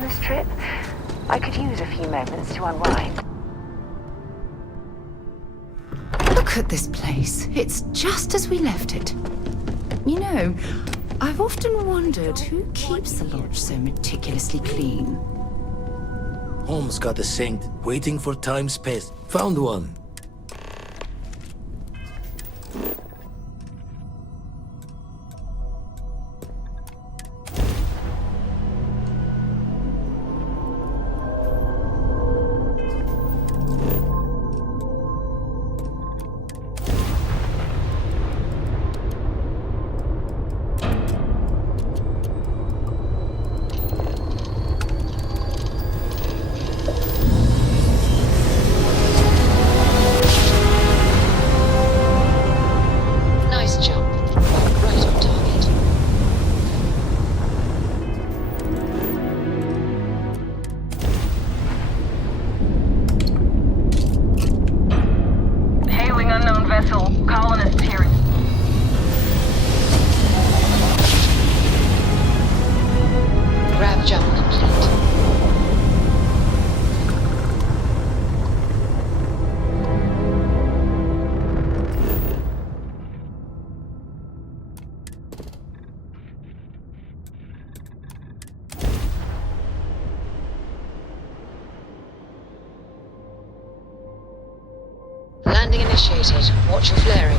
this trip? I could use a few moments to unwind. Look at this place. It's just as we left it. You know, I've often wondered who keeps the lodge so meticulously clean. Holmes got a saint, waiting for time spent. Found one. vessel, colonists here. Grav jump complete. Landing initiated. Watch your flaring.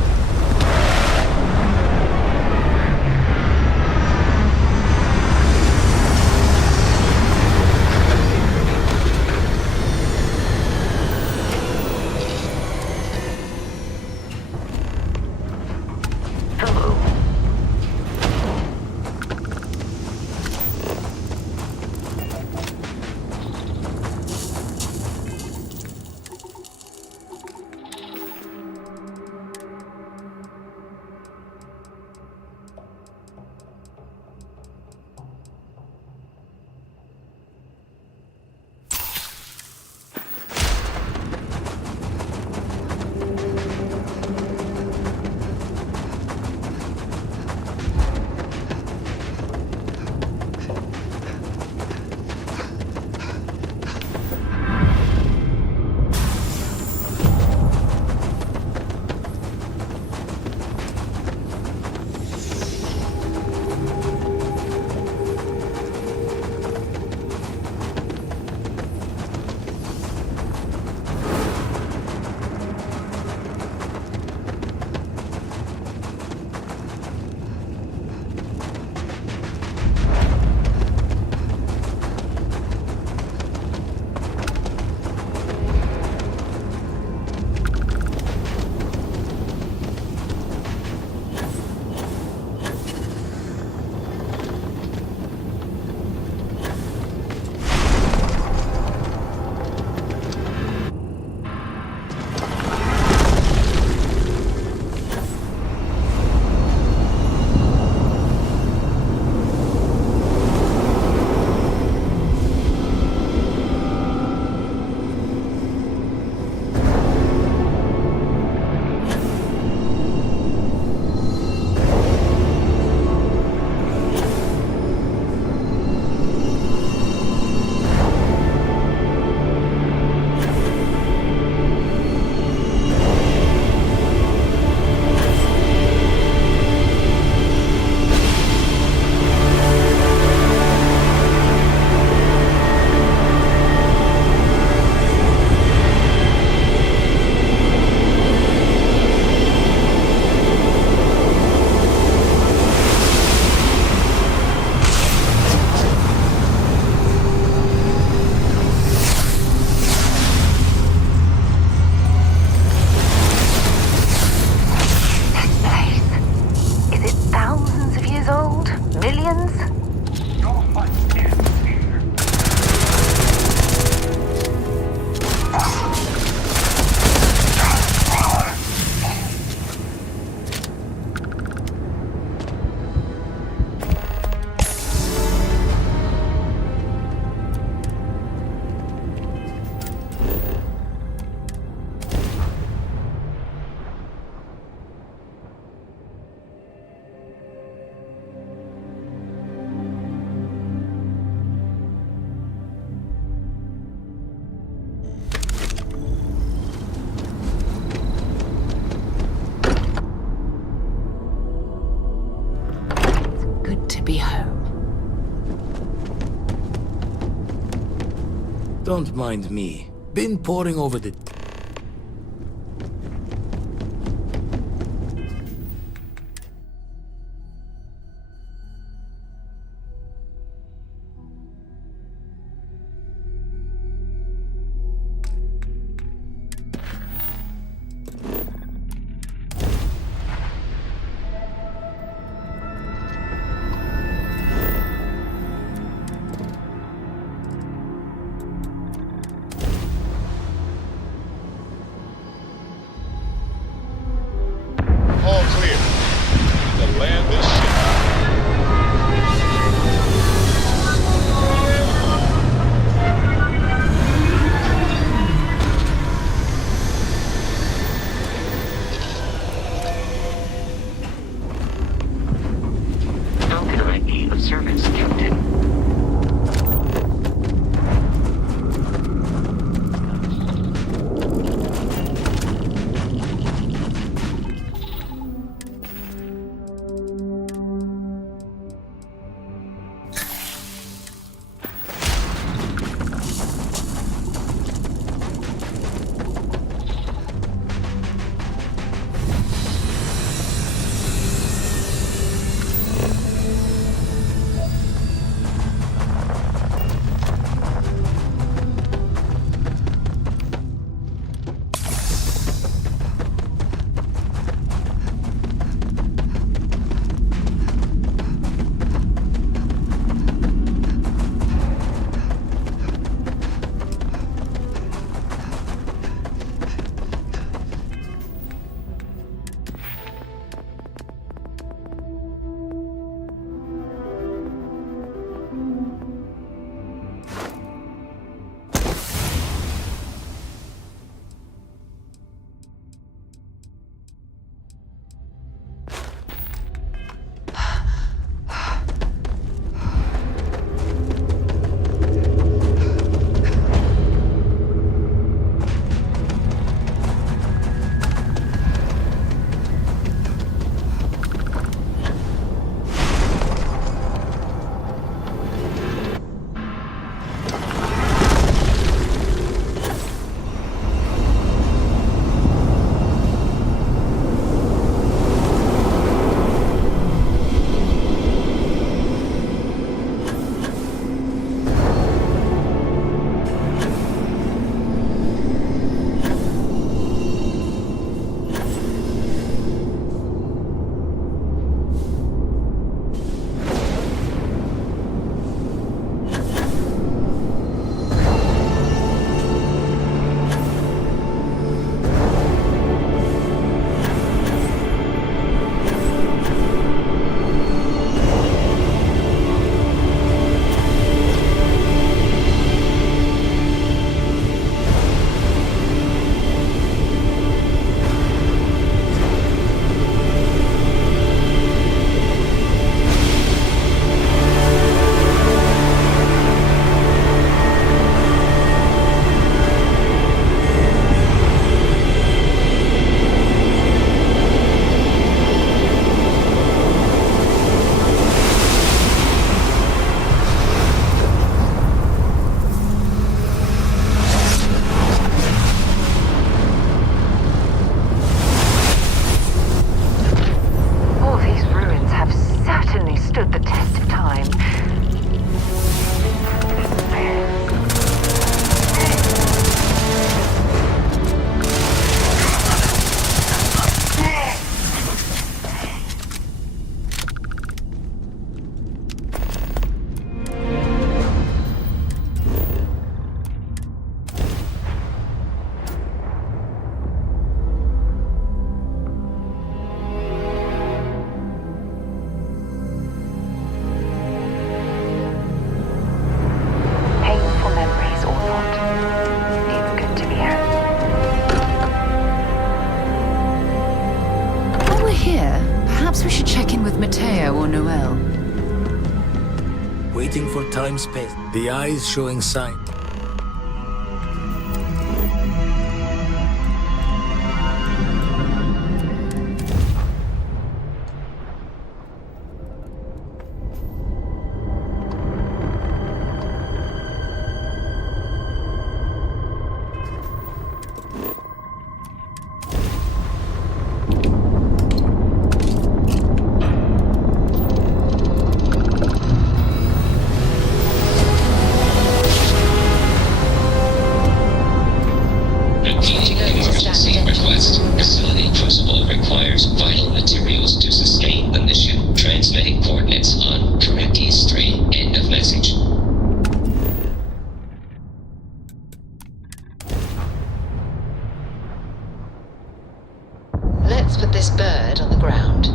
Don't mind me. Been poring over the... Mateo or Noel? Waiting for time spent. The eyes showing sign. Emergency request. Facility Crucible requires vital materials to sustain the mission. Transmitting coordinates on Charybdis 3. End of message. Let's put this bird on the ground.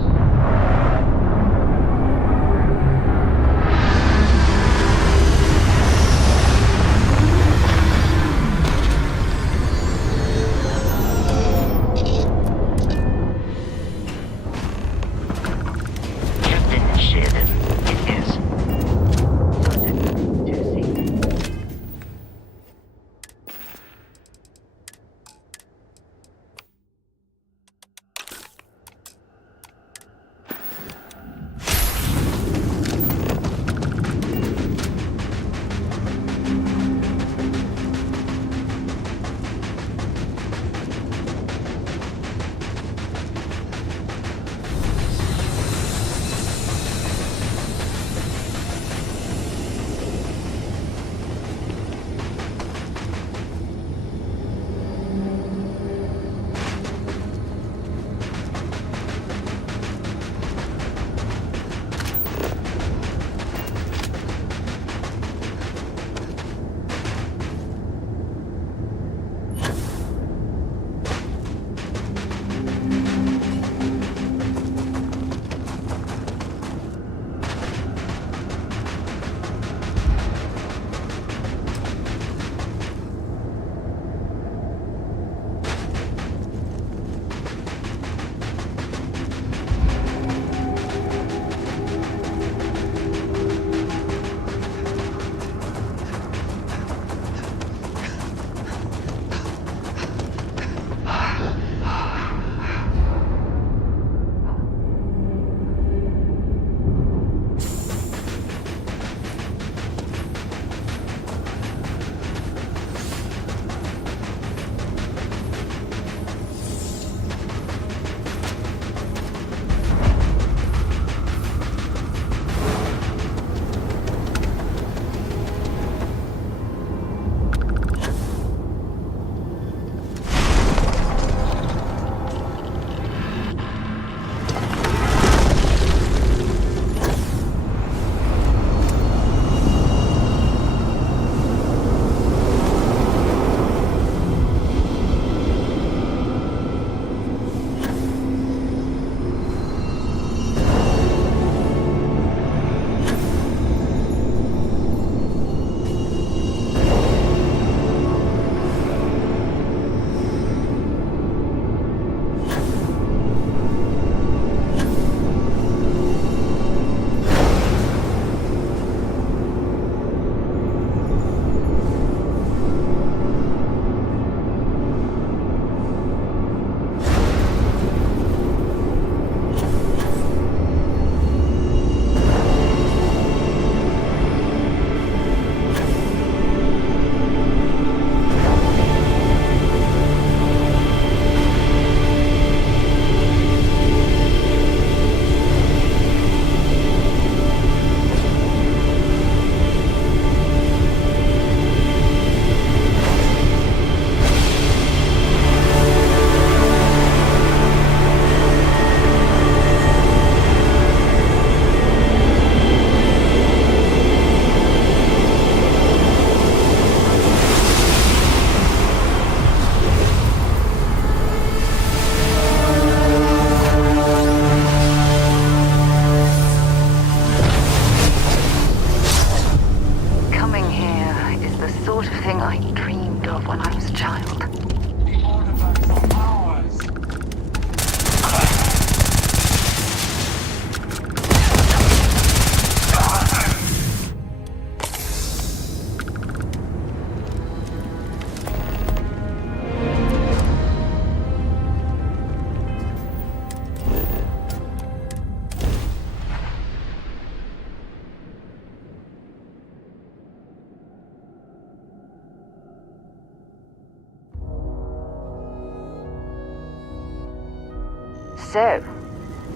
So,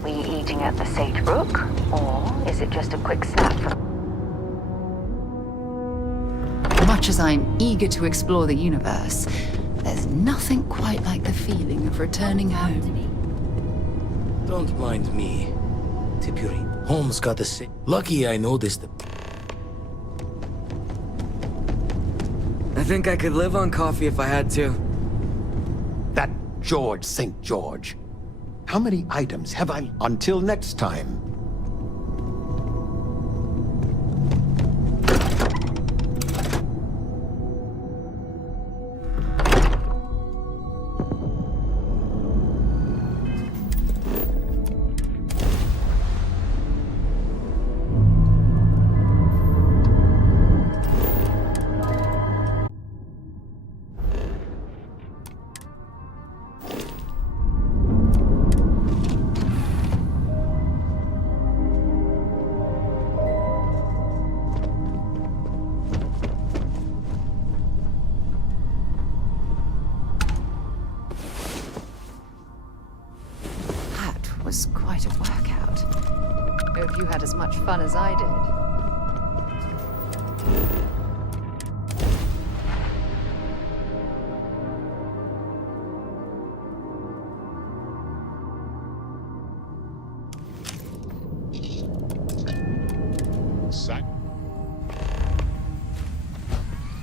were you eating at the Sage Brook, or is it just a quick snap from... Much as I'm eager to explore the universe, there's nothing quite like the feeling of returning home. Don't mind me. Tipuri, Holmes got the same. Lucky I noticed it. I think I could live on coffee if I had to. That George St. George. How many items have I... Until next time. Was quite a workout. Hope you had as much fun as I did.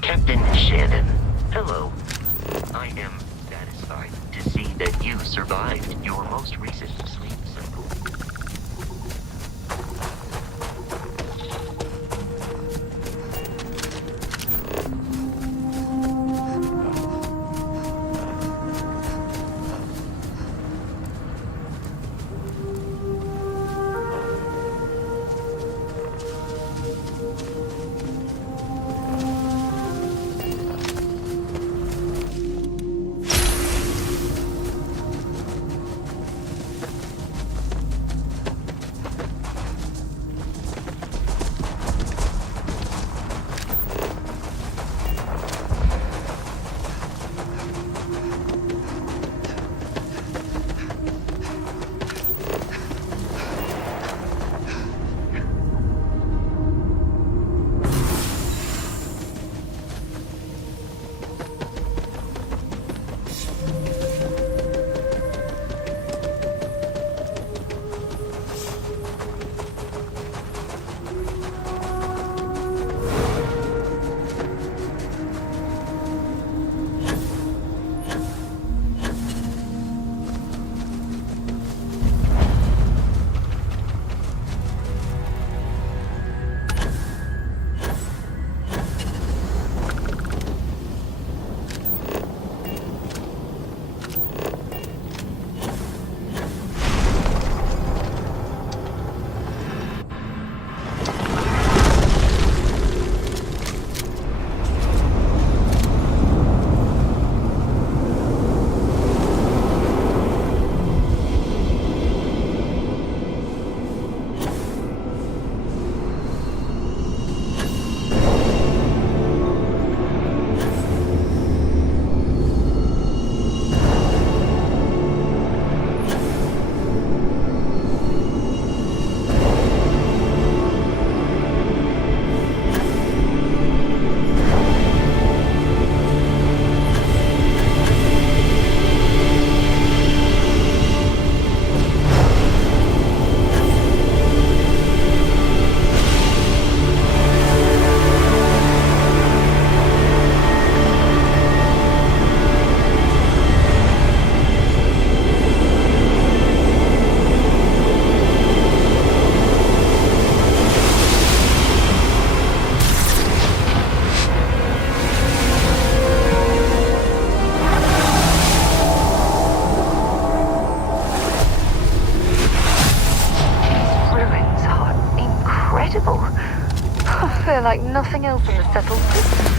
Captain Shannon, hello. I am satisfied to see that you survived your most recent sleep cycle. They're like nothing else in the settled distance.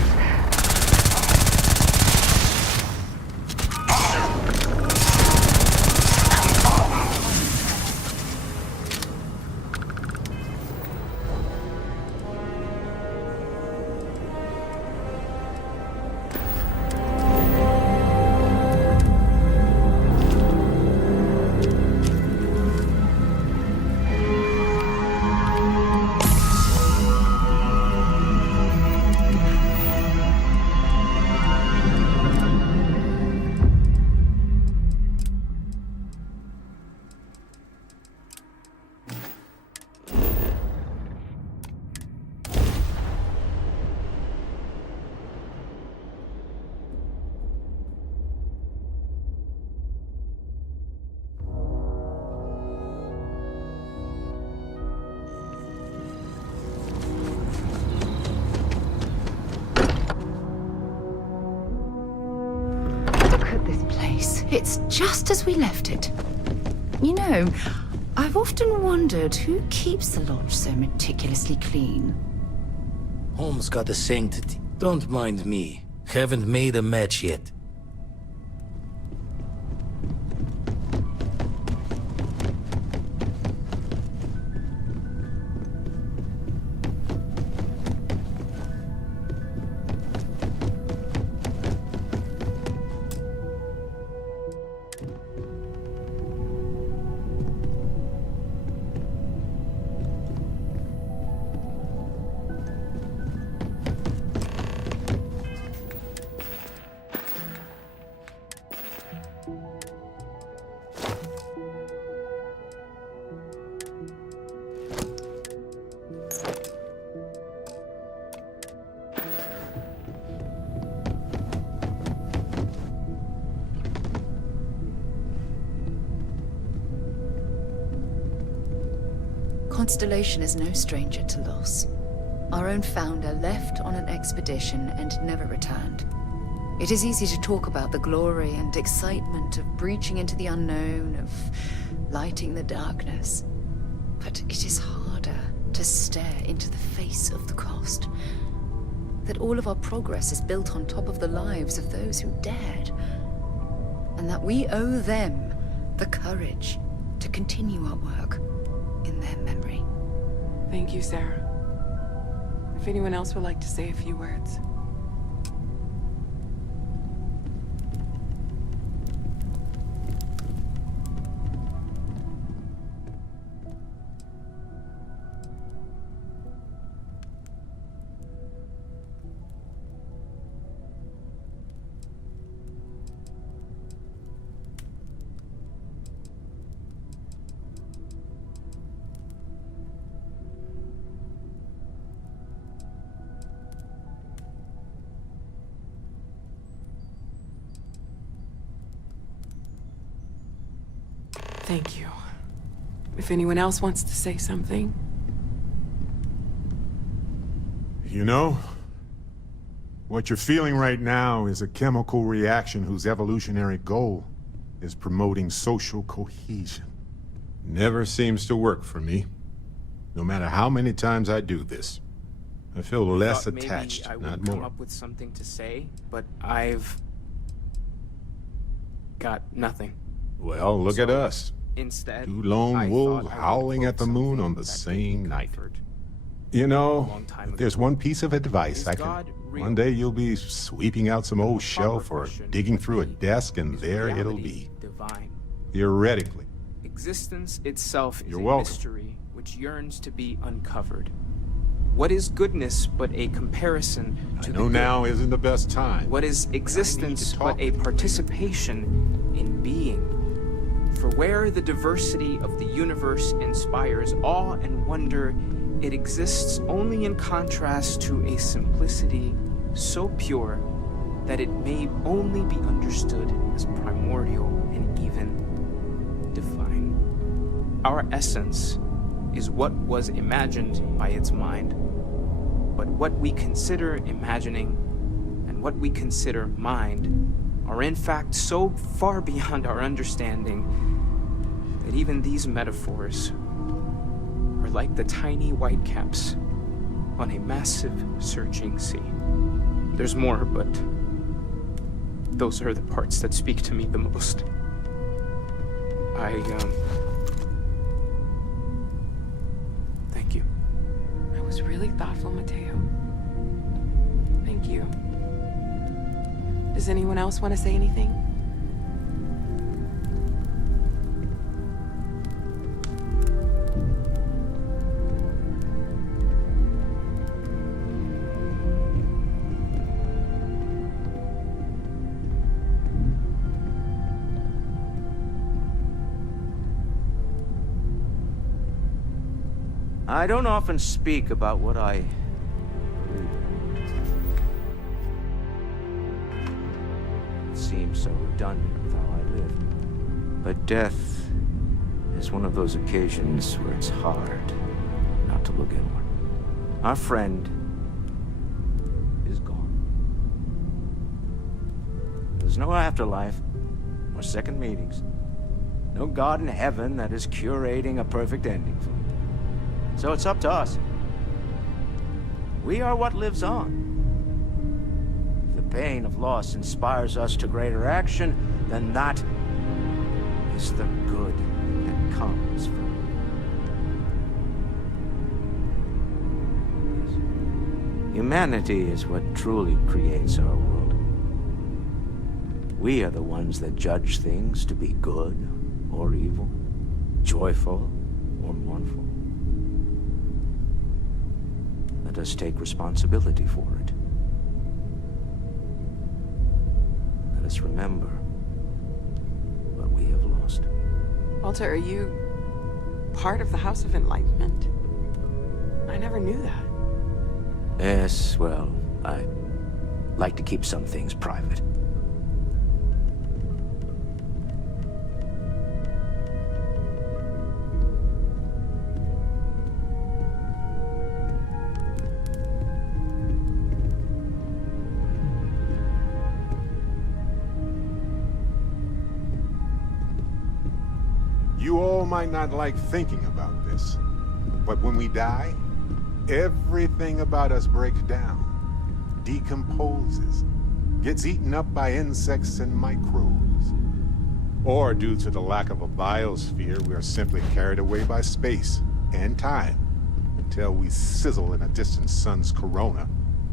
It's just as we left it. You know, I've often wondered who keeps the lodge so meticulously clean. Home's got a sanctity. Don't mind me. Haven't made a match yet. Constellation is no stranger to loss. Our own founder left on an expedition and never returned. It is easy to talk about the glory and excitement of breaching into the unknown, of lighting the darkness. But it is harder to stare into the face of the cost. That all of our progress is built on top of the lives of those who dared. And that we owe them the courage to continue our work in their memory. Thank you, Sarah. If anyone else would like to say a few words. Thank you. If anyone else wants to say something. You know, what you're feeling right now is a chemical reaction whose evolutionary goal is promoting social cohesion. Never seems to work for me. No matter how many times I do this. I feel less attached, I not would come more. up with something to say, but I've got nothing. Well, look at us. Instead, Two lone wolves howling at the moon on the same night. You know, if there's one piece of advice I can... One day you'll be sweeping out some old shelf or digging through a desk and there it'll be. Divine. Theoretically. Existence itself is You're a welcome. mystery which yearns to be uncovered. What is goodness but a comparison to I know now isn't the best time. What is existence but a participation in being? For where the diversity of the universe inspires awe and wonder, it exists only in contrast to a simplicity so pure that it may only be understood as primordial and even divine. Our essence is what was imagined by its mind, but what we consider imagining and what we consider mind are in fact so far beyond our understanding that even these metaphors are like the tiny whitecaps on a massive searching sea. There's more, but those are the parts that speak to me the most. Thank you. That was really thoughtful, Mateo. Thank you. Does anyone else want to say anything? I don't often speak about what I believe. It seems so redundant with how I live. But death is one of those occasions where it's hard not to look inward. Our friend is gone. There's no afterlife, or second meetings. No God in heaven that is curating a perfect ending for me. So it's up to us. We are what lives on. If the pain of loss inspires us to greater action, then that is the good that comes from it. Humanity is what truly creates our world. We are the ones that judge things to be good or evil, joyful or mournful. Let us take responsibility for it. Let us remember what we have lost. Walter, are you part of the House of Enlightenment? I never knew that. Yes, well, I like to keep some things private. You all might not like thinking about this, but when we die, everything about us breaks down, decomposes, gets eaten up by insects and microbes. Or due to the lack of a biosphere, we are simply carried away by space and time until we sizzle in a distant sun's corona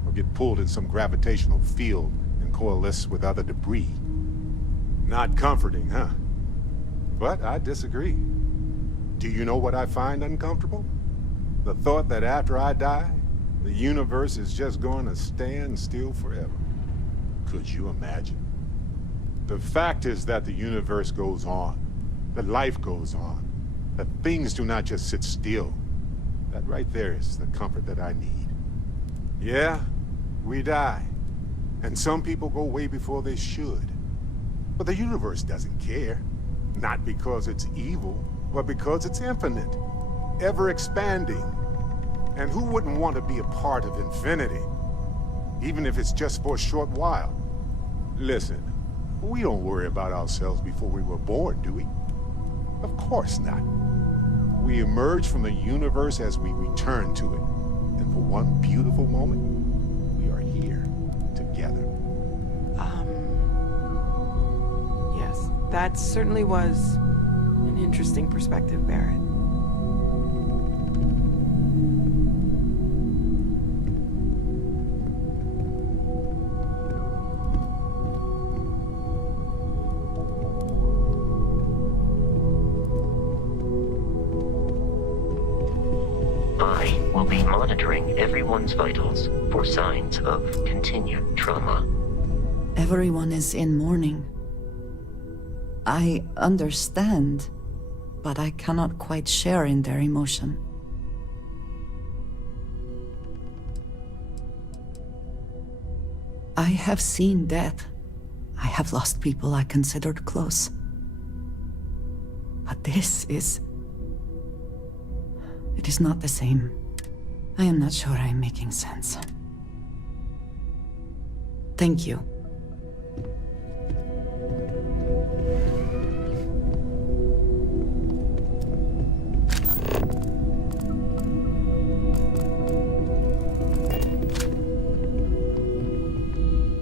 or get pulled in some gravitational field and coalesce with other debris. Not comforting, huh? But I disagree. Do you know what I find uncomfortable? The thought that after I die, the universe is just going to stand still forever. Could you imagine? The fact is that the universe goes on, that life goes on, that things do not just sit still. That right there is the comfort that I need. Yeah, we die. And some people go way before they should. But the universe doesn't care. Not because it's evil, but because it's infinite, ever-expanding. And who wouldn't want to be a part of infinity? Even if it's just for a short while. Listen, we don't worry about ourselves before we were born, do we? Of course not. We emerge from the universe as we return to it. And for one beautiful moment, we are here, together. Yes, that certainly was an interesting perspective, Barrett. I will be monitoring everyone's vitals for signs of continued trauma. Everyone is in mourning. I understand, but I cannot quite share in their emotion. I have seen death. I have lost people I considered close. But this is... it is not the same. I am not sure I am making sense. Thank you.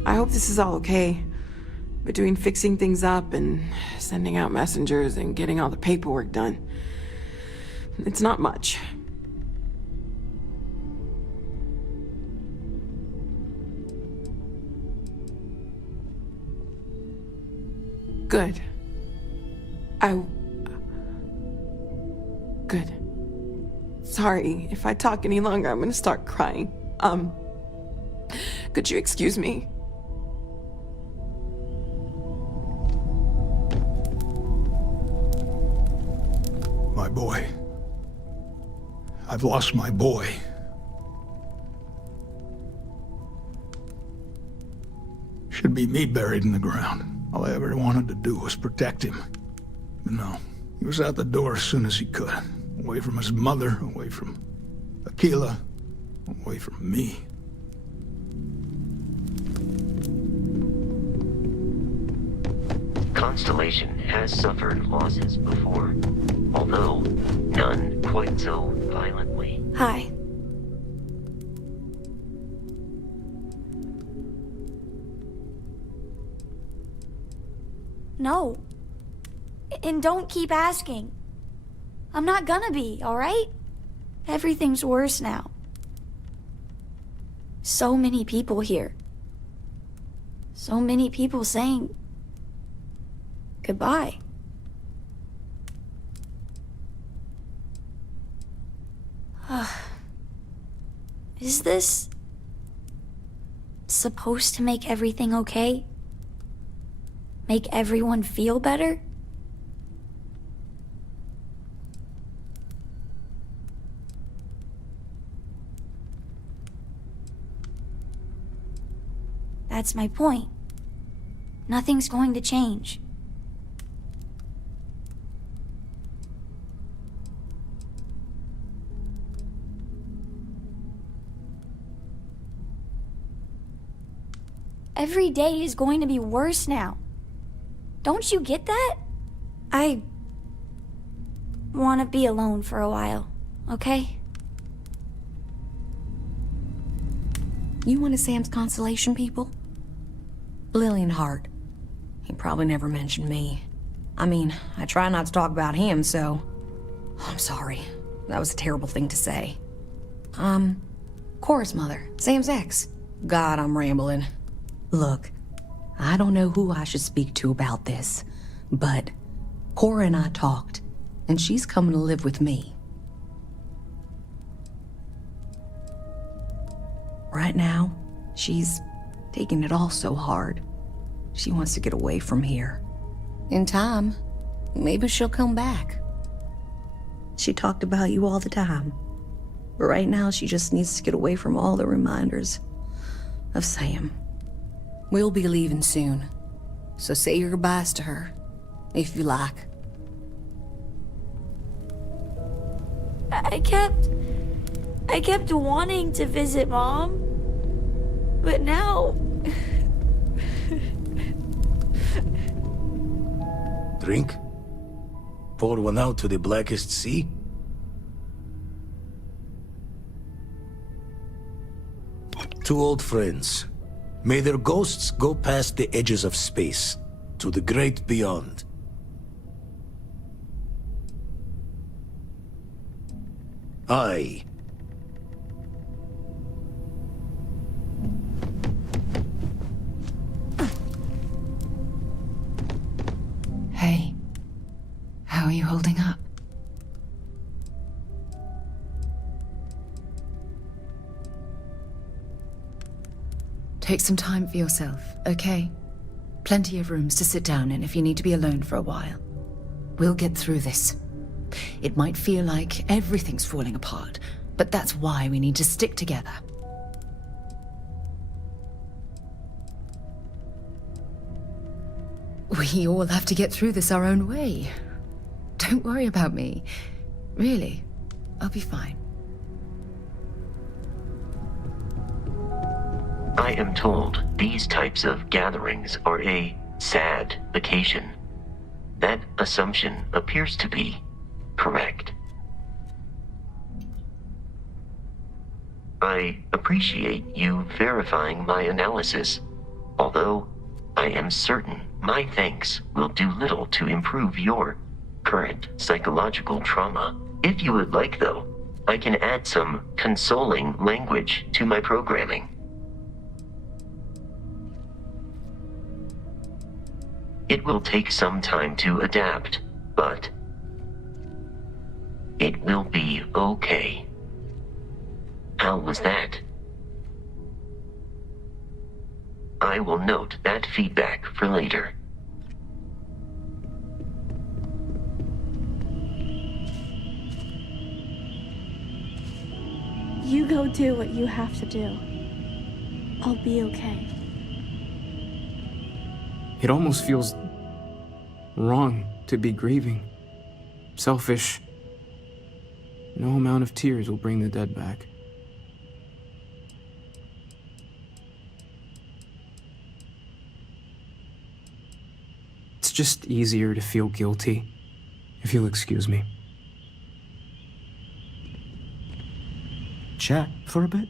I hope this is all okay. Between fixing things up and sending out messengers and getting all the paperwork done. It's not much. Good. Good. Sorry, if I talk any longer, I'm gonna start crying. Could you excuse me? My boy. I've lost my boy. Should be me buried in the ground. All I ever wanted to do was protect him. But no, he was out the door as soon as he could. Away from his mother, away from Aquila, away from me. Constellation has suffered losses before, although none quite so violently. Hi. No. And don't keep asking. I'm not gonna be, alright? Everything's worse now. So many people here. So many people saying goodbye. Is this supposed to make everything okay? Make everyone feel better? That's my point. Nothing's going to change. Every day is going to be worse now. Don't you get that? I want to be alone for a while, okay? You one of Sam's Constellation people? Lillian Hart. He probably never mentioned me. I mean, I try not to talk about him, so... I'm sorry. That was a terrible thing to say. Cora's mother, Sam's ex. God, I'm rambling. Look, I don't know who I should speak to about this, but Cora and I talked, and she's coming to live with me. Right now, she's taking it all so hard. She wants to get away from here. In time, maybe she'll come back. She talked about you all the time. But right now, she just needs to get away from all the reminders of Sam. We'll be leaving soon, so say your goodbyes to her, if you like. I kept wanting to visit Mom, but now... Drink? Pour one out to the blackest sea? Two old friends. May their ghosts go past the edges of space, to the great beyond. I... Hey, how are you holding up? Take some time for yourself, okay? Plenty of rooms to sit down in if you need to be alone for a while. We'll get through this. It might feel like everything's falling apart, but that's why we need to stick together. We all have to get through this our own way. Don't worry about me. Really, I'll be fine. I am told these types of gatherings are a sad vacation. That assumption appears to be correct. I appreciate you verifying my analysis, although I am certain my thanks will do little to improve your current psychological trauma. If you would like, though, I can add some consoling language to my programming. It will take some time to adapt, but it will be okay. How was that? I will note that feedback for later. You go do what you have to do. I'll be okay. It almost feels wrong to be grieving. Selfish. No amount of tears will bring the dead back. It's just easier to feel guilty, if you'll excuse me. Chat for a bit?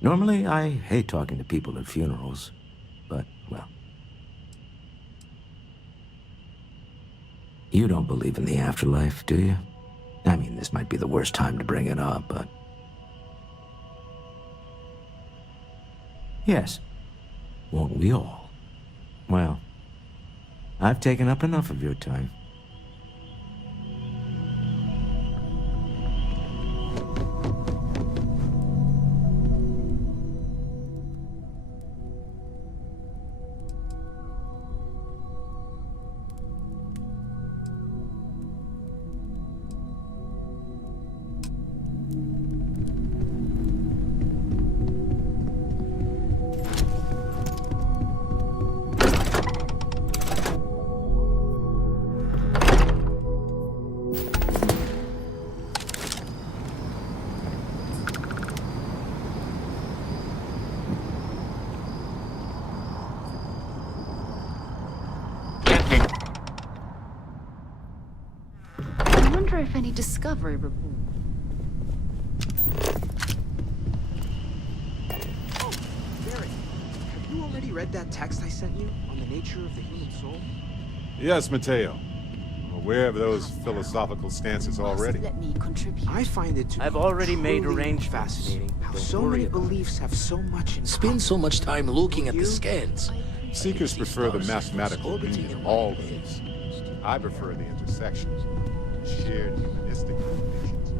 Normally, I hate talking to people at funerals, but, well. You don't believe in the afterlife, do you? I mean, this might be the worst time to bring it up, but... Yes. Won't we all? Well, I've taken up enough of your time. If any discovery report. Oh, Barry, have you already read that text I sent you on the nature of the human soul? Yes, Mateo. I'm aware of those philosophical stances already. Let me contribute. I find it to I've be already made truly arrangements. fascinating how Don't so worry many about beliefs have so much in Spend so much time looking at the scans. Seekers prefer the mathematical meaning of all beliefs. I prefer the intersections, shared humanistic convictions.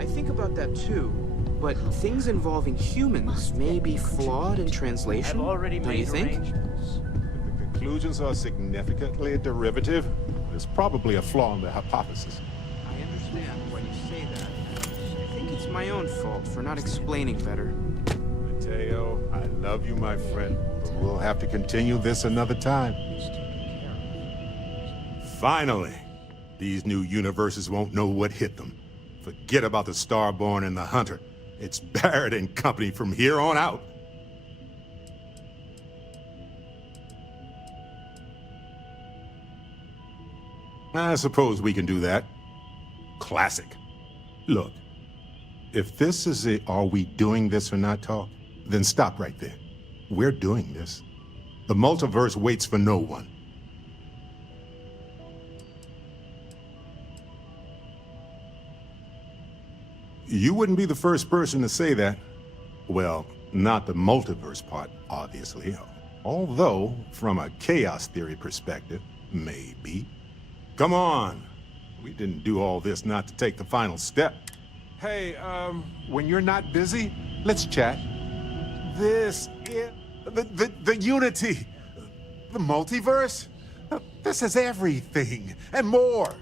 I think about that too, but things involving humans may be flawed in translation. I've already don't you made think? arrangements. If the conclusions are significantly derivative, there's probably a flaw in the hypothesis. I understand why you say that. I think it's my own fault for not explaining better. Mateo, I love you, my friend, but we'll have to continue this another time. Finally, these new universes won't know what hit them. Forget about the Starborn and the Hunter. It's Barrett and company from here on out. I suppose we can do that. Classic. Look, if this is a are we doing this or not talk, then stop right there. We're doing this. The multiverse waits for no one. You wouldn't be the first person to say that. Well, not the multiverse part, obviously. Although, from a chaos theory perspective, maybe. Come on. We didn't do all this not to take the final step. Hey, when you're not busy, let's chat. This is the unity. The multiverse. This is everything and more.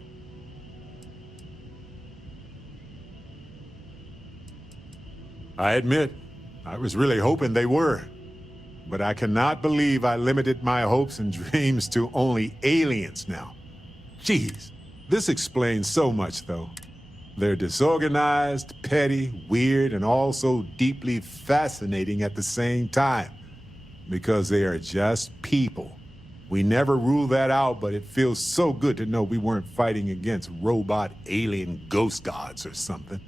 I admit, I was really hoping they were. But I cannot believe I limited my hopes and dreams to only aliens now. Jeez, this explains so much, though. They're disorganized, petty, weird, and also deeply fascinating at the same time. Because they are just people. We never rule that out, but it feels so good to know we weren't fighting against robot alien ghost gods or something.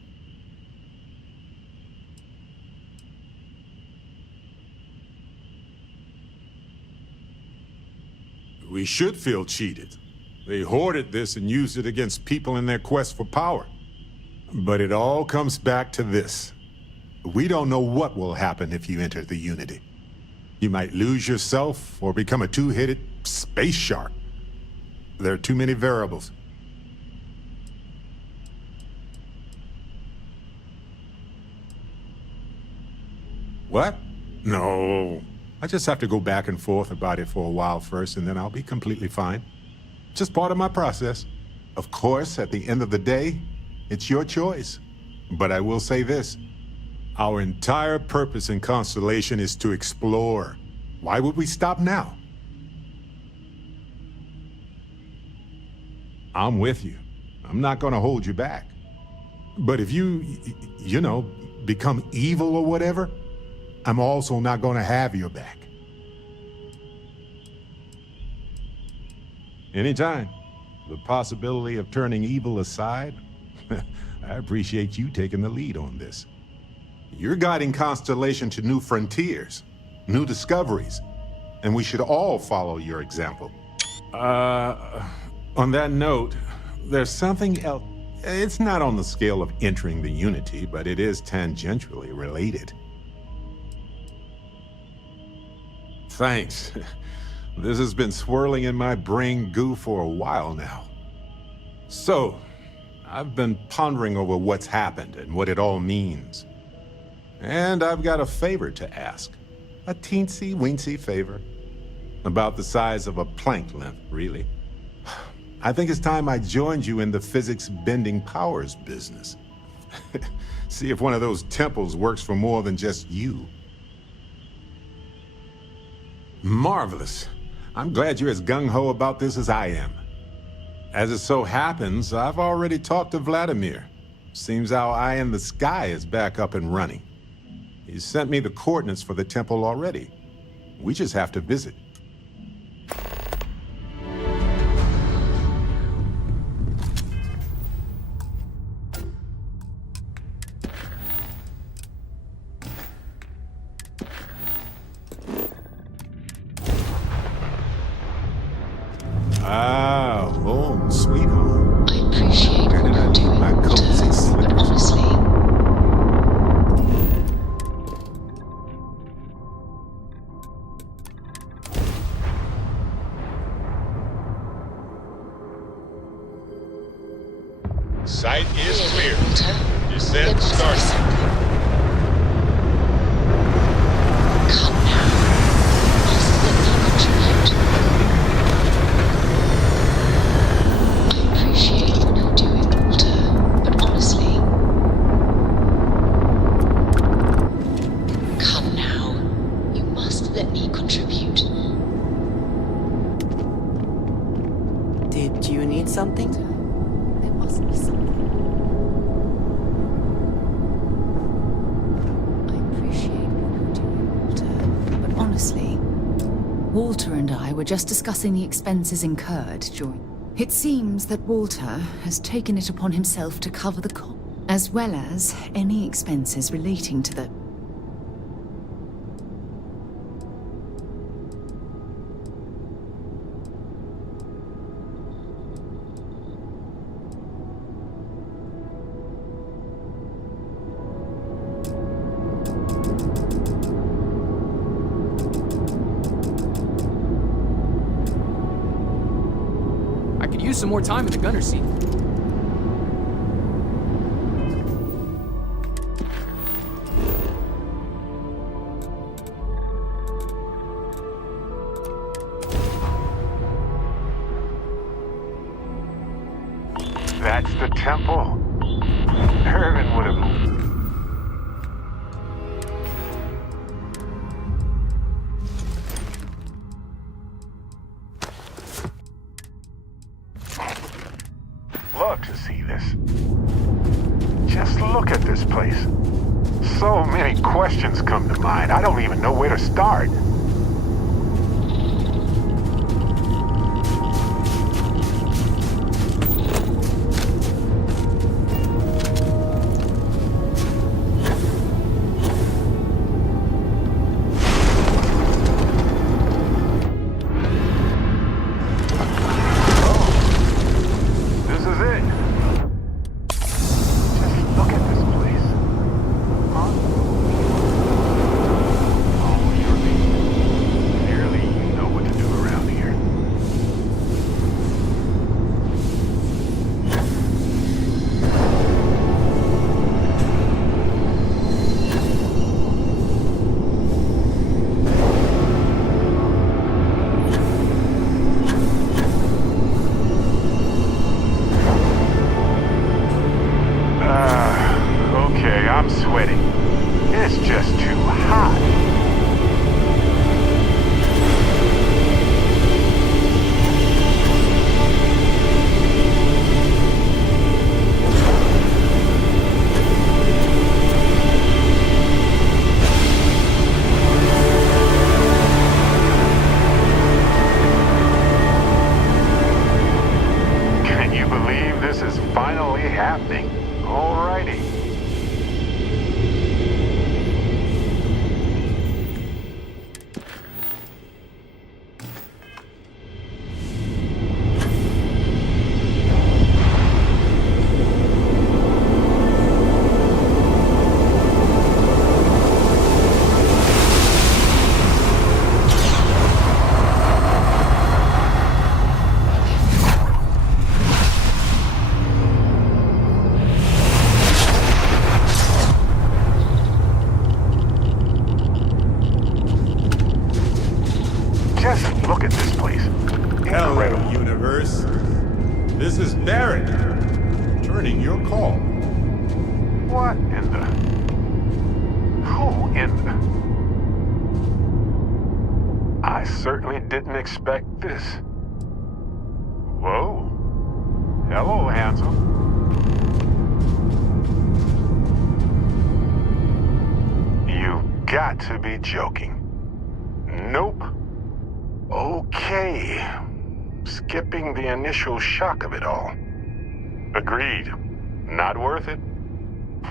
We should feel cheated. They hoarded this and used it against people in their quest for power. But it all comes back to this. We don't know what will happen if you enter the Unity. You might lose yourself or become a two-headed space shark. There are too many variables. What? No. I just have to go back and forth about it for a while first, and then I'll be completely fine. Just part of my process. Of course, at the end of the day, it's your choice. But I will say this. Our entire purpose in Constellation is to explore. Why would we stop now? I'm with you. I'm not gonna hold you back. But if you know, become evil or whatever, I'm also not gonna have your back. Anytime. The possibility of turning evil aside, I appreciate you taking the lead on this. You're guiding Constellation to new frontiers, new discoveries, and we should all follow your example. On that note, there's something else. It's not on the scale of entering the Unity, but it is tangentially related. Thanks. This has been swirling in my brain goo for a while now. So, I've been pondering over what's happened and what it all means. And I've got a favor to ask. A teensy-weensy favor. About the size of a plank length, really. I think it's time I joined you in the physics-bending powers business. See if one of those temples works for more than just you. Marvelous. I'm glad you're as gung-ho about this as I am. As it so happens, I've already talked to Vladimir. Seems our eye in the sky is back up and running. He's sent me the coordinates for the temple already. We just have to visit. Ah, home, sweet home. I appreciate what you're doing, My cozy but slippers. honestly, Sight is clear. Walter, Descent starts. come now. Must let me contribute. I appreciate what you're doing, Walter, but honestly, come now. You must let me contribute. Did you need something? There must be something. I appreciate what you're doing, Walter. But honestly, Walter and I were just discussing the expenses incurred during... It seems that Walter has taken it upon himself to cover the cost, as well as any expenses relating to the... I could use some more time in the gunner seat. That's the temple. Irvin would have... Love to see this. Just look at this place. So many questions come to mind. I don't even know where to start. This is it. Just look at this place. Huh? Oh, Irving. Clearly you know what to do around here. Okay, I'm sweating. It's just too hot. finally happening. Alrighty. Just look at this place. Hello, universe. This is Barrett, returning your call. What in the... Who in the... I certainly didn't expect this. Whoa. Hello, handsome. You've got to be joking. Nope. Okay. Skipping the initial shock of it all. Agreed. Not worth it.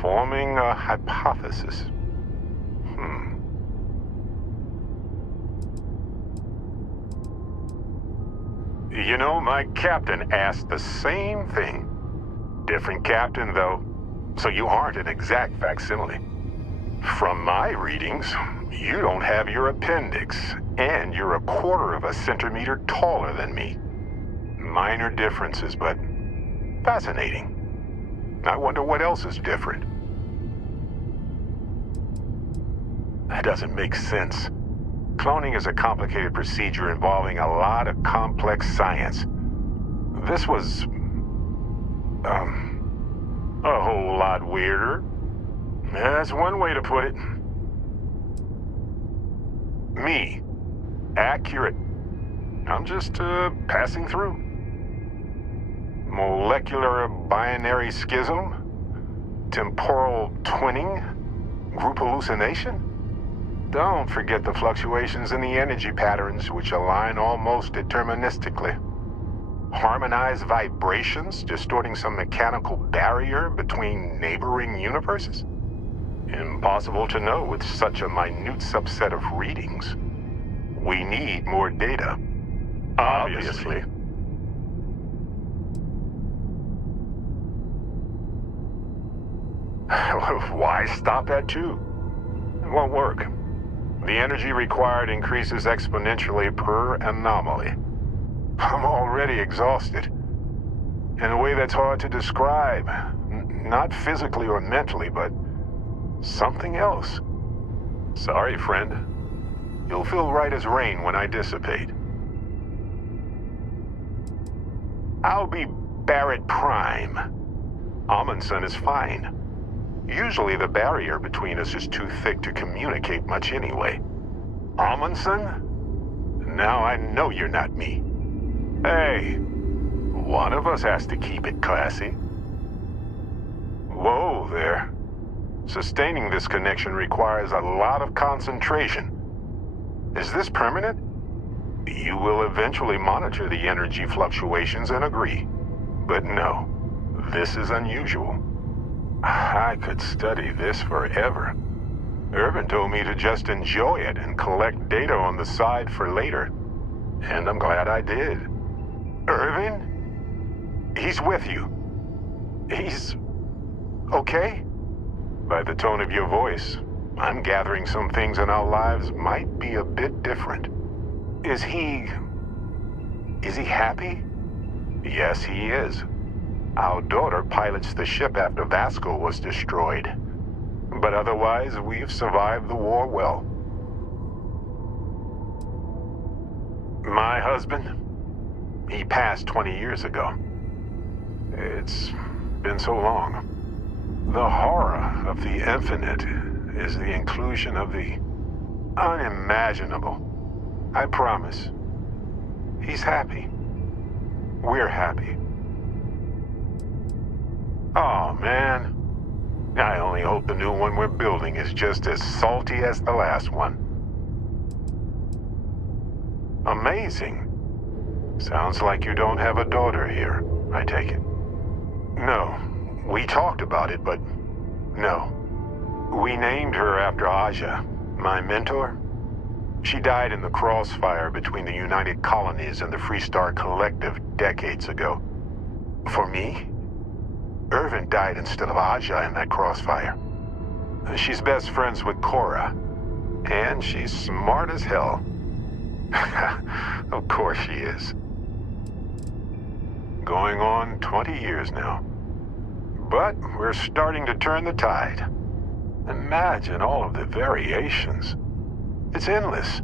Forming a hypothesis. You know, my captain asked the same thing. Different captain, though, so you aren't an exact facsimile. From my readings, you don't have your appendix, and you're 1/4 of a centimeter taller than me. Minor differences, but fascinating. I wonder what else is different. That doesn't make sense. Cloning is a complicated procedure involving a lot of complex science. This was... a whole lot weirder. That's one way to put it. Me. Accurate. I'm just, passing through. Molecular binary schism? Temporal twinning? Group hallucination? Don't forget the fluctuations in the energy patterns, which align almost deterministically. Harmonized vibrations, distorting some mechanical barrier between neighboring universes? Impossible to know with such a minute subset of readings. We need more data. Obviously. Why stop at 2? It won't work. The energy required increases exponentially per anomaly. I'm already exhausted. In a way that's hard to describe. Not physically or mentally, but something else. Sorry, friend. You'll feel right as rain when I dissipate. I'll be Barrett Prime. Amundsen is fine. Usually the barrier between us is too thick to communicate much anyway. Amundsen? Now I know you're not me. Hey, one of us has to keep it classy. Whoa there. Sustaining this connection requires a lot of concentration. Is this permanent? You will eventually monitor the energy fluctuations and agree. But no, this is unusual. I could study this forever. Irvin told me to just enjoy it and collect data on the side for later. And I'm glad I did. Irvin? He's with you. He's... okay? By the tone of your voice, I'm gathering some things in our lives might be a bit different. Is he happy? Yes, he is. Our daughter pilots the ship after Vasco was destroyed. But otherwise, we've survived the war well. My husband? He passed 20 years ago. It's been so long. The horror of the infinite is the inclusion of the unimaginable. I promise. He's happy. We're happy. Oh, man. I only hope the new one we're building is just as salty as the last one. Amazing. Sounds like you don't have a daughter here, I take it. No. We talked about it, but no. We named her after Aja, my mentor. She died in the crossfire between the United Colonies and the Freestar Collective decades ago. For me, Irvin died instead of Aja in that crossfire. She's best friends with Cora, and she's smart as hell. Of course she is. Going on 20 years now. But we're starting to turn the tide. Imagine all of the variations. It's endless.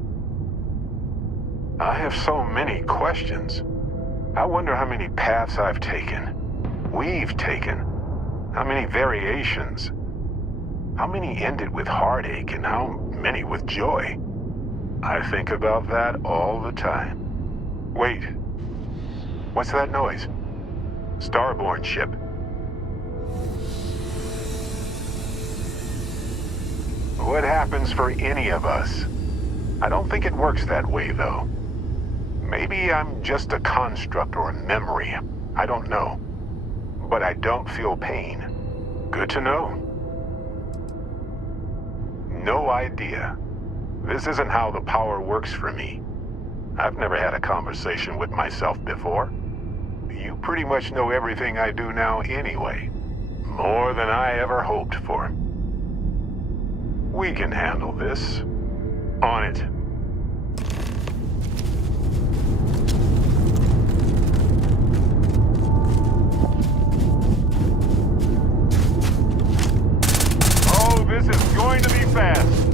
I have so many questions. I wonder how many paths I've taken. We've taken. How many variations. How many ended with heartache and how many with joy. I think about that all the time. Wait. What's that noise? Starborn ship. What happens for any of us? I don't think it works that way, though. Maybe I'm just a construct or a memory. I don't know. But I don't feel pain. Good to know. No idea. This isn't how the power works for me. I've never had a conversation with myself before. You pretty much know everything I do now anyway. More than I ever hoped for. We can handle this. On it. Oh, this is going to be fast.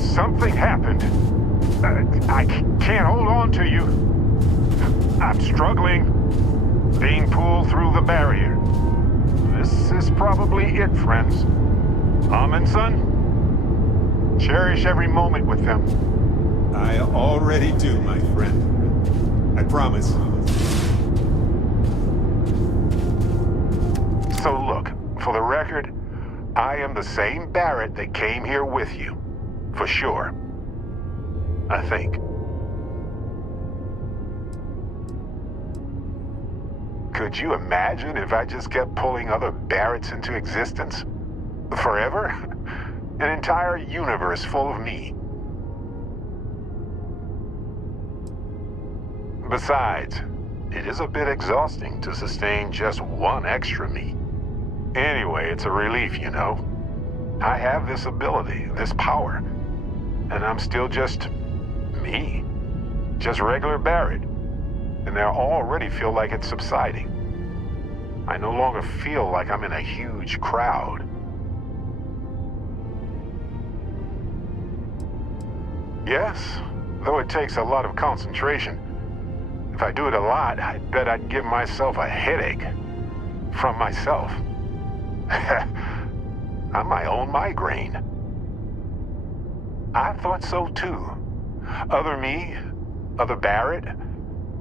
Something happened. I can't hold on to you. I'm struggling. Being pulled through the barrier. This is probably it, friends. Mom and son, cherish every moment with them. I already do, my friend. I promise. So look, for the record, I am the same Barrett that came here with you. For sure. I think. Could you imagine if I just kept pulling other Barretts into existence? Forever? An entire universe full of me. Besides, it is a bit exhausting to sustain just one extra me. Anyway, it's a relief, you know. I have this ability, this power. And I'm still just me. Just regular Barrett. And I already feel like it's subsiding. I no longer feel like I'm in a huge crowd. Yes, though it takes a lot of concentration. If I do it a lot, I bet I'd give myself a headache. From myself. I'm my own migraine. I thought so too. Other me, other Barrett,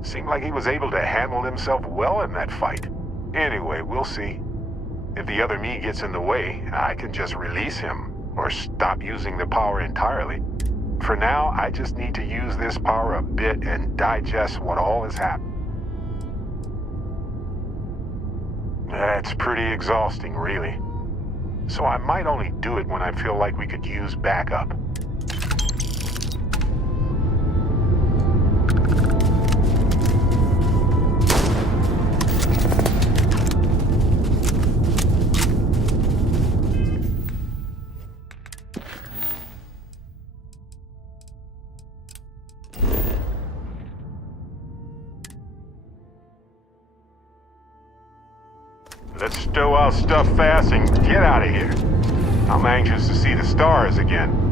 Seemed like he was able to handle himself well in that fight. Anyway, we'll see. If the other me gets in the way, I can just release him, or stop using the power entirely. For now, I just need to use this power a bit and digest what all has happened. That's pretty exhausting, really. So I might only do it when I feel like we could use backup. Let's stow our stuff fast and get out of here. I'm anxious to see the stars again.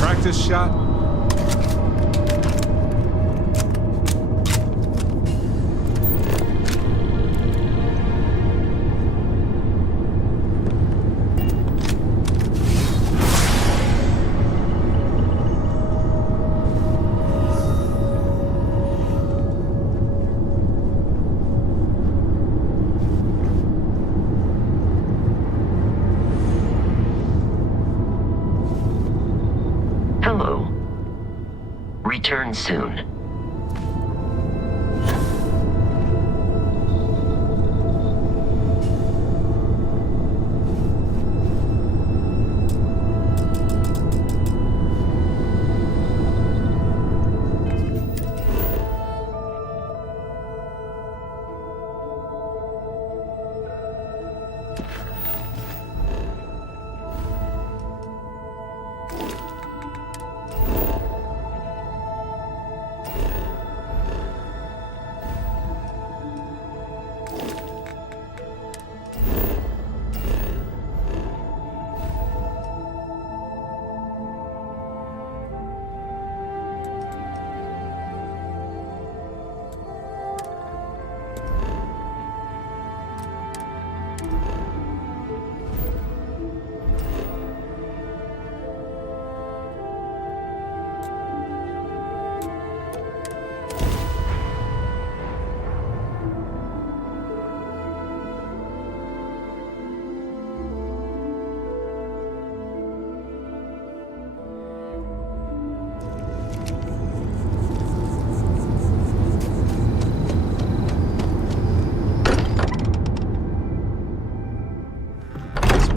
Practice shot? Hello. Return soon.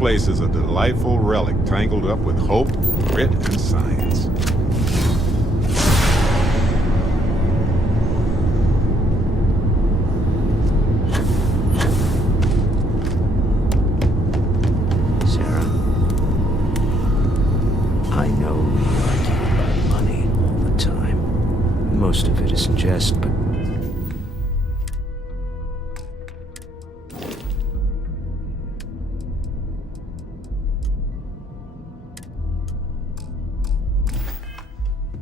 place is a delightful relic tangled up with hope, grit, and science. Sarah, I know we argue about money all the time. Most of it is in jest, but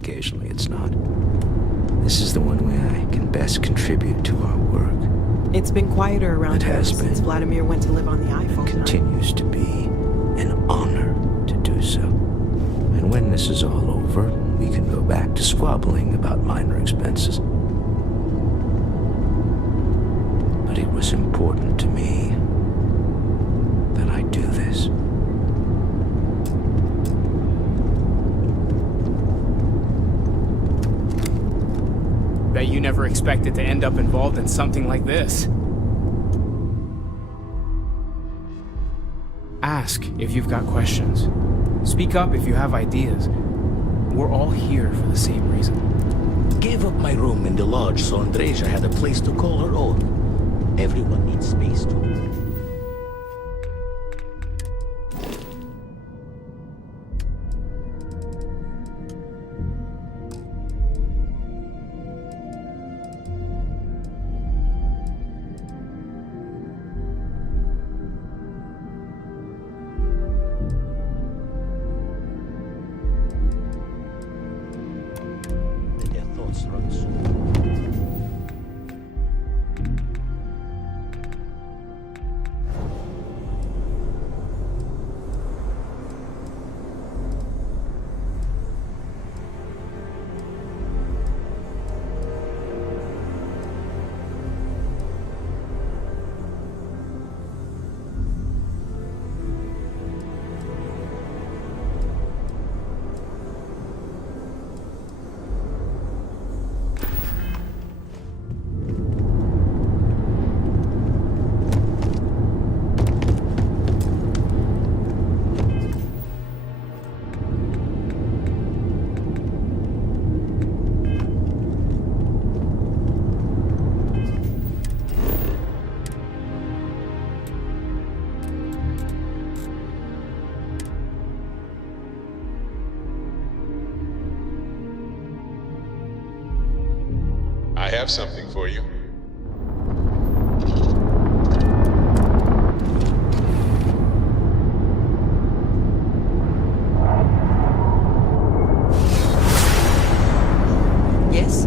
occasionally it's not. This is the one way I can best contribute to our work. It's been quieter around It here has since been. Vladimir went to live on the iPhone. Continues to be an honor to do so. And when this is all over, we can go back to squabbling about minor expenses. But it was important to me that I do this. Bet you never expected to end up involved in something like this. Ask if you've got questions. Speak up if you have ideas. We're all here for the same reason. Gave up my room in the lodge so Andreja had a place to call her own. Everyone needs space too. Their thoughts run so. I have something for you. Yes?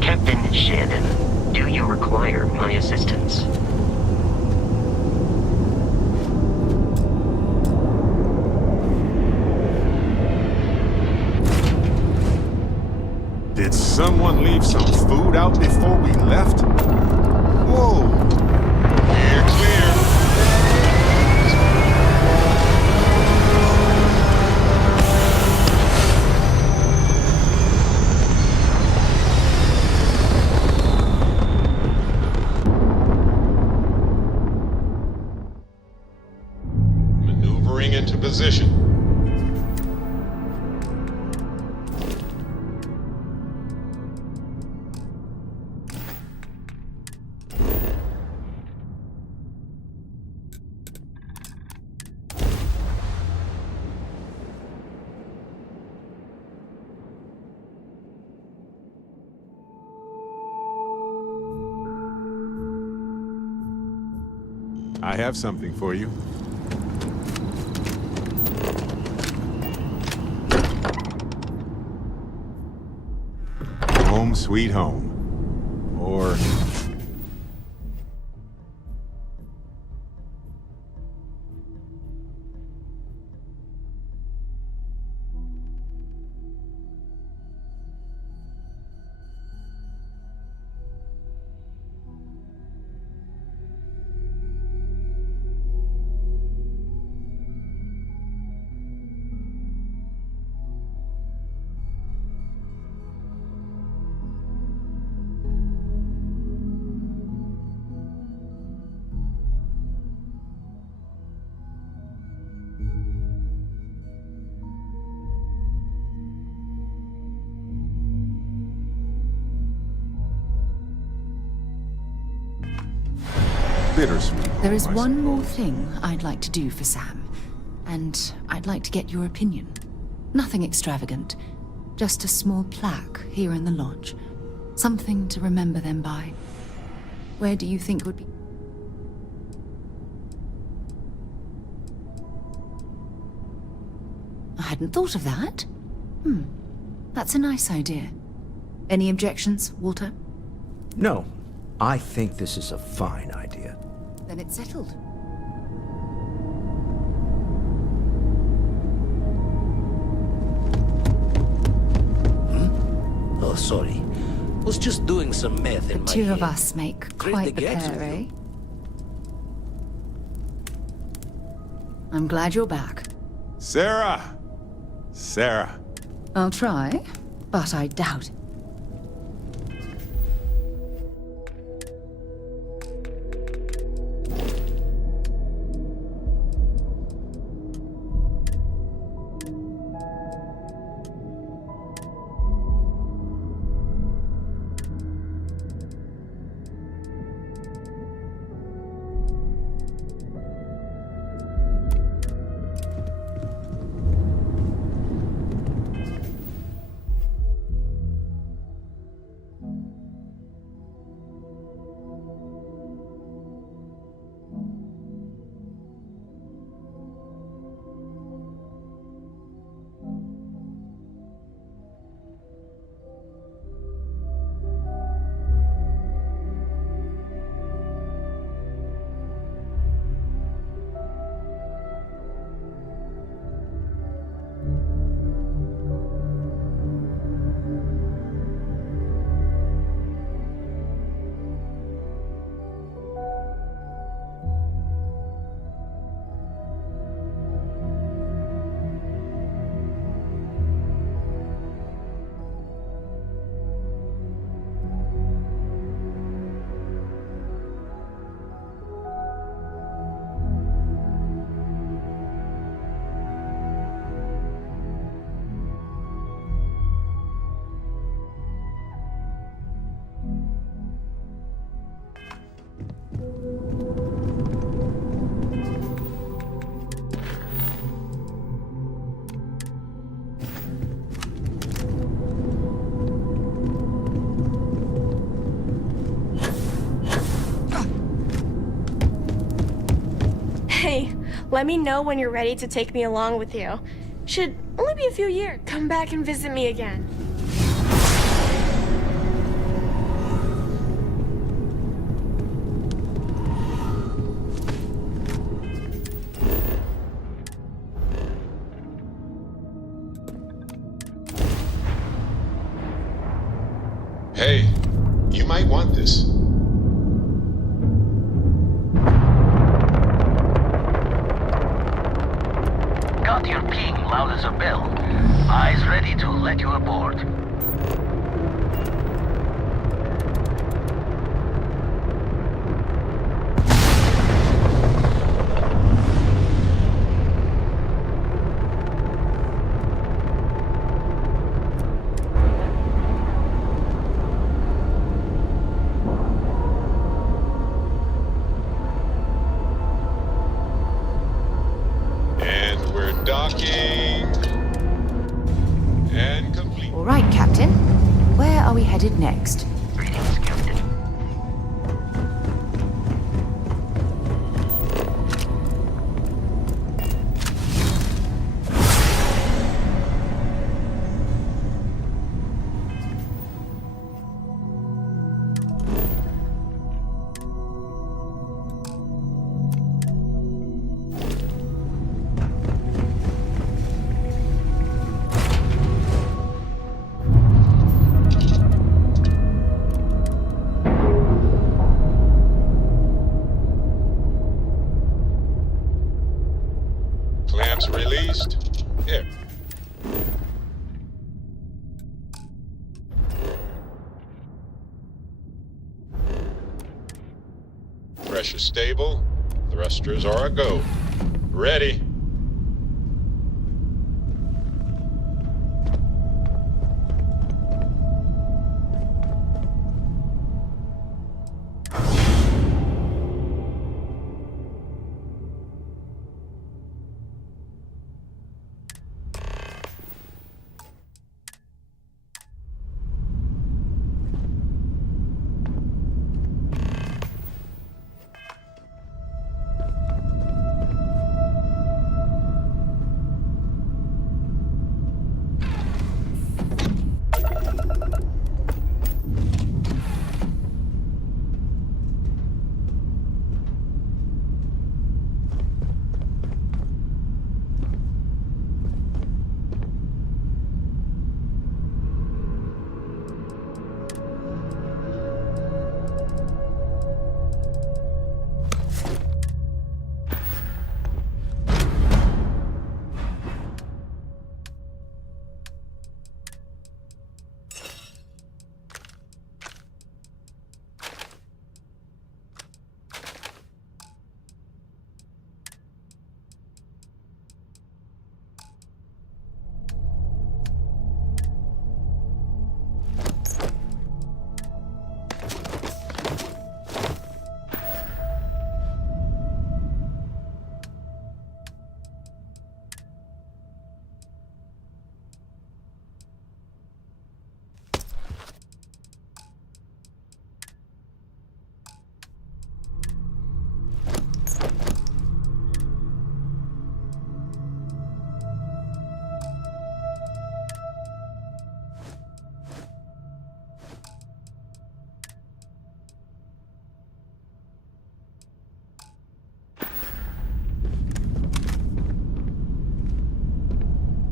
Captain Shannon, do you require my assistance? Did someone leave some food out before we left? Whoa! Clear, clear. Maneuvering into position. I have something for you. Home sweet home. Or... bittersweet. There is I one more suppose. thing I'd like to do for Sam, and I'd like to get your opinion. Nothing extravagant, just a small plaque here in the lodge. Something to remember them by. Where do you think would be... I hadn't thought of that. That's a nice idea. Any objections, Walter? No, I think this is a fine idea. Then it's settled. Oh, sorry. Was just doing some math in The my two head. of us make Great quite to the get pair, to eh? you. I'm glad you're back. Sarah! Sarah. I'll try, but I doubt it. Hey, let me know when you're ready to take me along with you. Should only be a few years. Come back and visit me again. Hey, you might want this. Got your ping loud as a bell. Eyes ready to let you aboard. And we're docking. And complete. All right, Captain. Where are we headed next? Greetings, Captain. Clamps released. Here. Pressure stable. Thrusters are a go. Ready.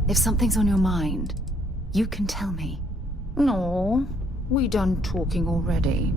If something's on your mind, you can tell me. No, we done talking already.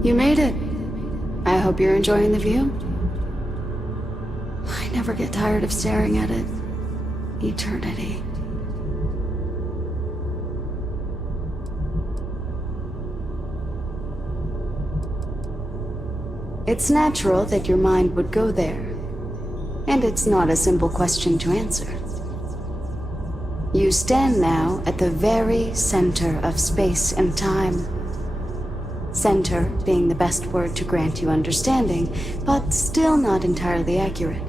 You made it. I hope you're enjoying the view. I never get tired of staring at it. Eternity. It's natural that your mind would go there. And it's not a simple question to answer. You stand now at the very center of space and time. Center being the best word to grant you understanding, but still not entirely accurate.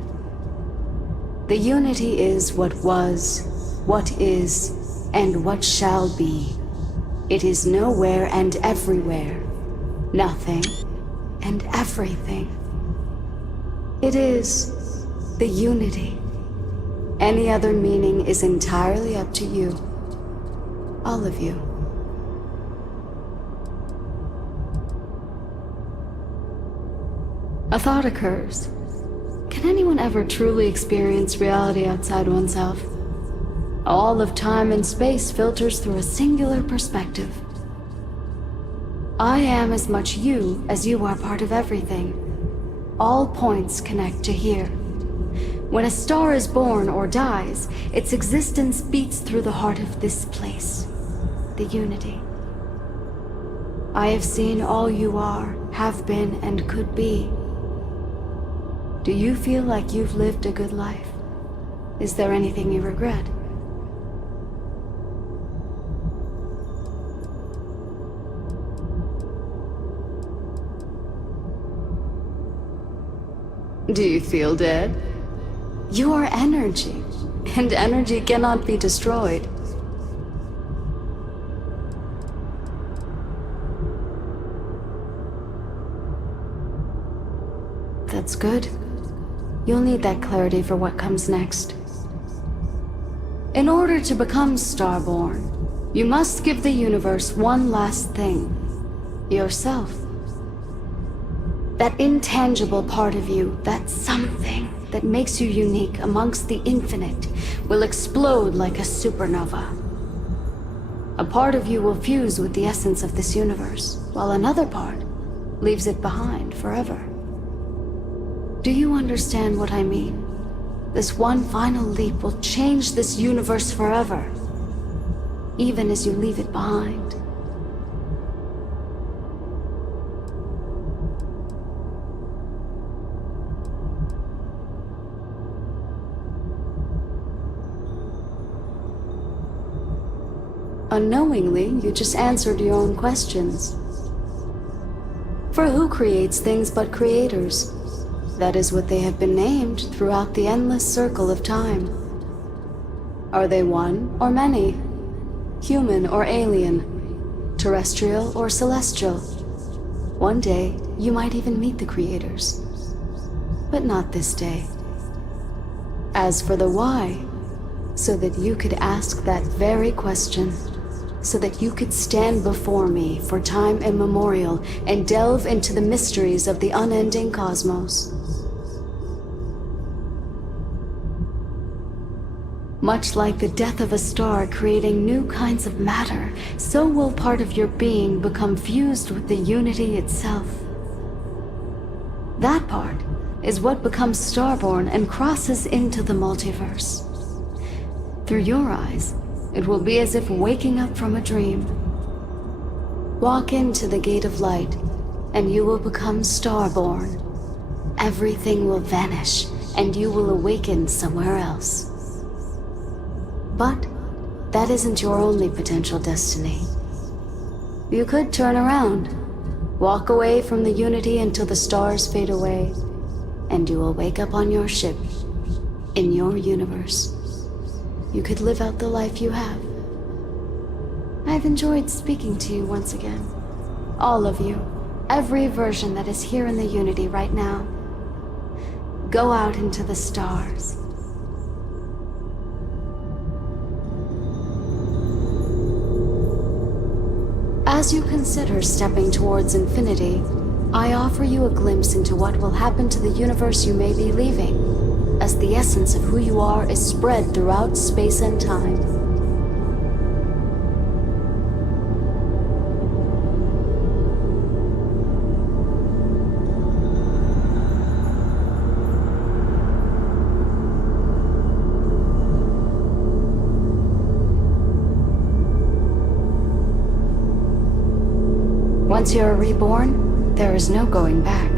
The unity is what was, what is, and what shall be. It is nowhere and everywhere. Nothing and everything. It is the unity. Any other meaning is entirely up to you. All of you. A thought occurs. Can anyone ever truly experience reality outside oneself? All of time and space filters through a singular perspective. I am as much you as you are part of everything. All points connect to here. When a star is born or dies, its existence beats through the heart of this place, the unity. I have seen all you are, have been, and could be. Do you feel like you've lived a good life? Is there anything you regret? Do you feel dead? You are energy, and energy cannot be destroyed. That's good. You'll need that clarity for what comes next. In order to become Starborn, you must give the universe one last thing. Yourself. That intangible part of you, that something that makes you unique amongst the infinite, will explode like a supernova. A part of you will fuse with the essence of this universe, while another part leaves it behind forever. Do you understand what I mean? This one final leap will change this universe forever, even as you leave it behind. Unknowingly, you just answered your own questions. For who creates things but creators? That is what they have been named throughout the endless circle of time. Are they one or many? Human or alien? Terrestrial or celestial? One day, you might even meet the creators. But not this day. As for the why, so that you could ask that very question, so that you could stand before me for time immemorial and delve into the mysteries of the unending cosmos. Much like the death of a star creating new kinds of matter, so will part of your being become fused with the unity itself. That part is what becomes Starborn and crosses into the multiverse. Through your eyes, it will be as if waking up from a dream. Walk into the Gate of Light, and you will become Starborn. Everything will vanish, and you will awaken somewhere else. But that isn't your only potential destiny. You could turn around, walk away from the Unity until the stars fade away, and you will wake up on your ship, in your universe. You could live out the life you have. I've enjoyed speaking to you once again. All of you, every version that is here in the Unity right now. Go out into the stars. As you consider stepping towards infinity, I offer you a glimpse into what will happen to the universe you may be leaving, as the essence of who you are is spread throughout space and time. Once you are reborn, there is no going back.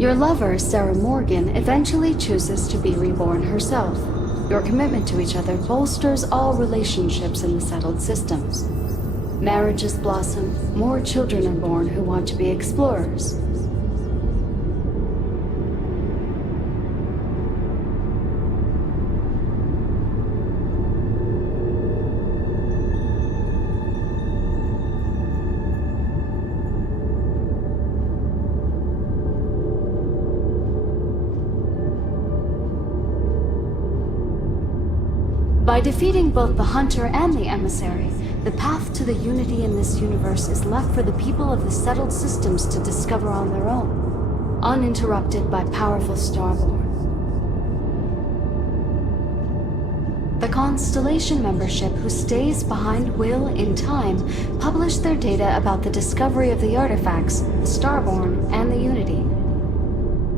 Your lover, Sarah Morgan, eventually chooses to be reborn herself. Your commitment to each other bolsters all relationships in the settled systems. Marriages blossom, more children are born who want to be explorers. By defeating both the Hunter and the Emissary, the path to the Unity in this universe is left for the people of the settled systems to discover on their own, uninterrupted by powerful Starborn. The Constellation membership who stays behind will, in time, publish their data about the discovery of the artifacts, the Starborn, and the Unity.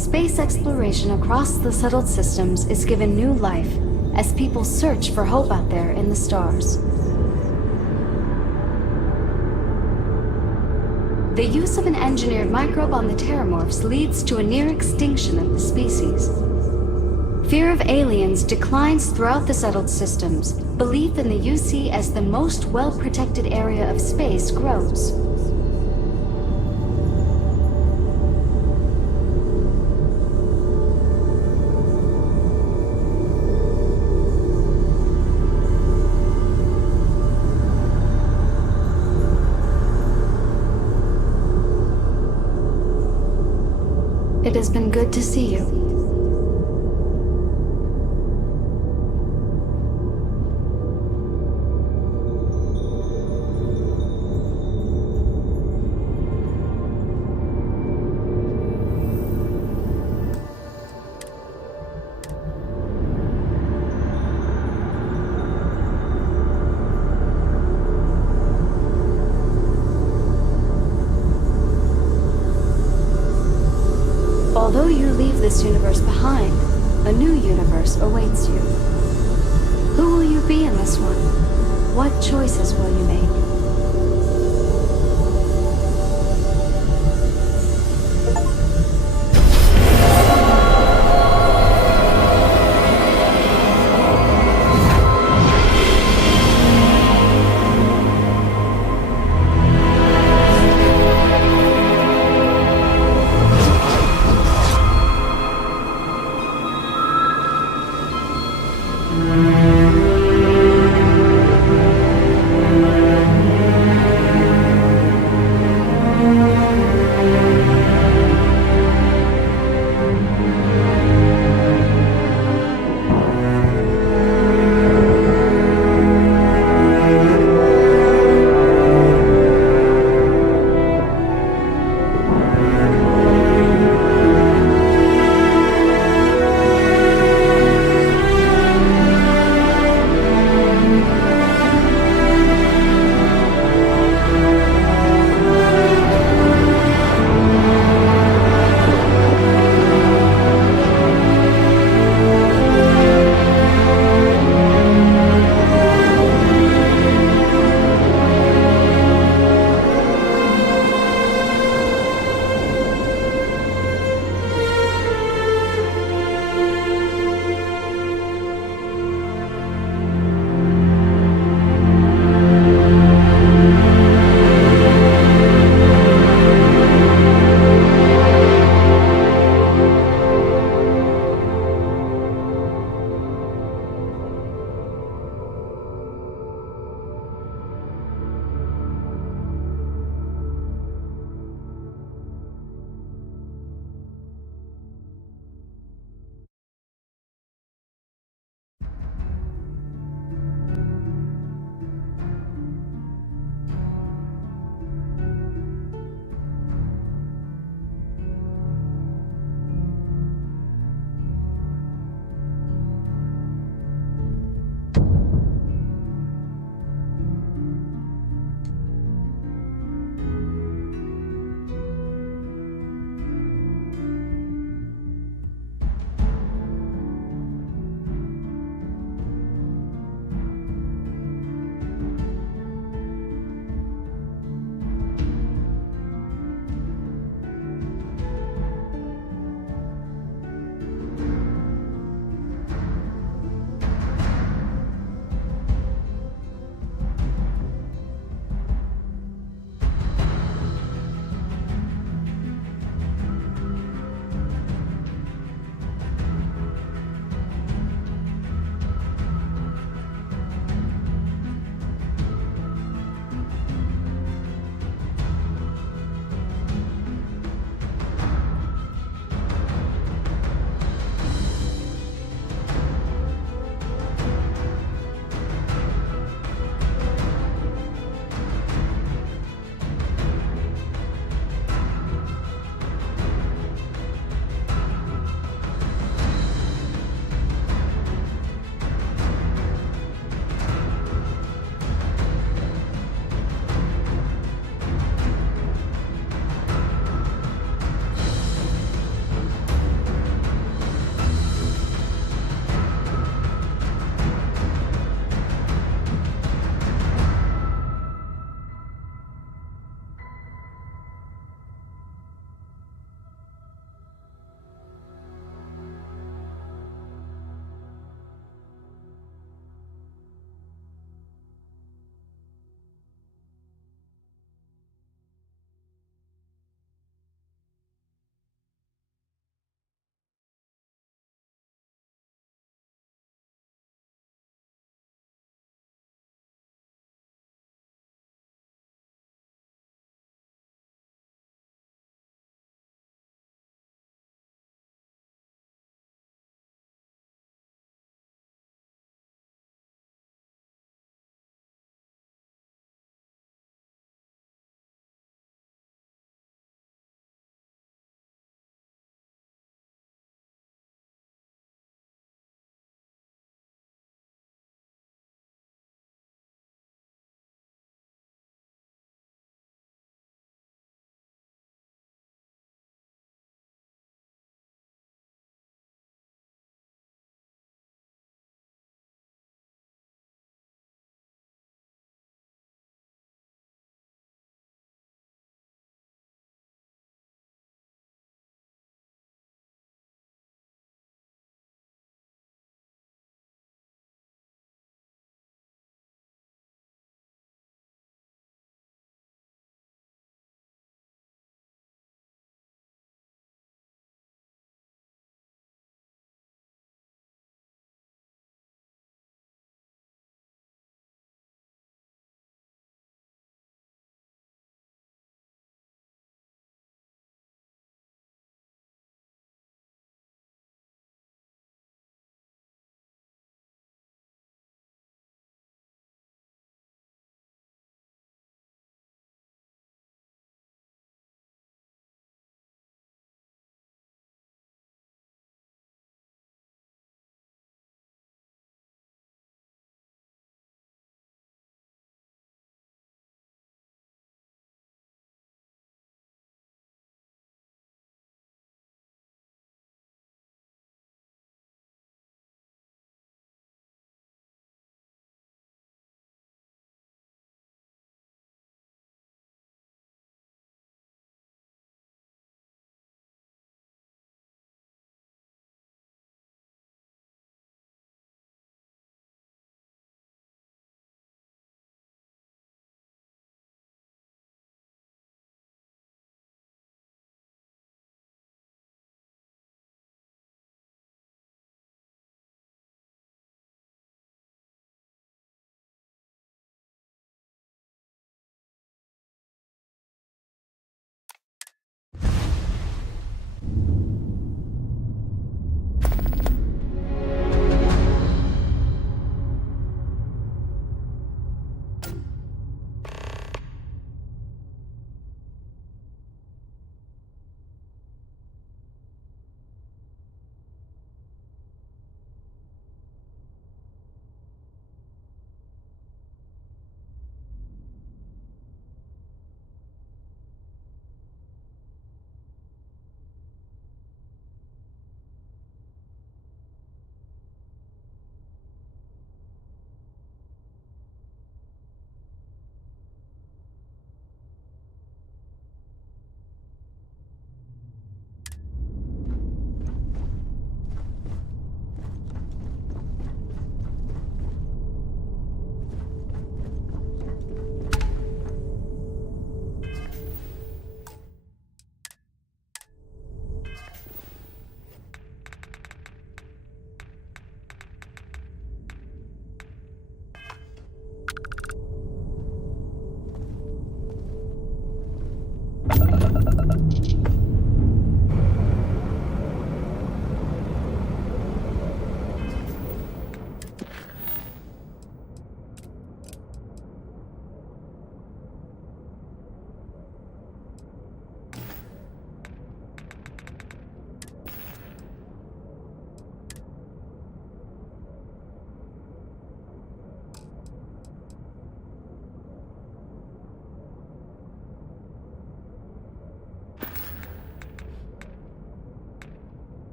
Space exploration across the settled systems is given new life, as people search for hope out there in the stars. The use of an engineered microbe on the Terramorphs leads to a near extinction of the species. Fear of aliens declines throughout the settled systems. Belief in the UC as the most well-protected area of space grows. It has been good to see you. Although you leave this universe behind, a new universe awaits you. Who will you be in this one? What choices will you make?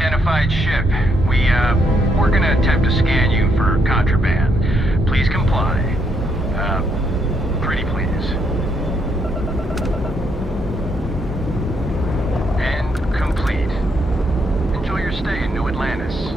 unidentified ship. We're gonna attempt to scan you for contraband. Please comply. Pretty please. And complete. Enjoy your stay in New Atlantis.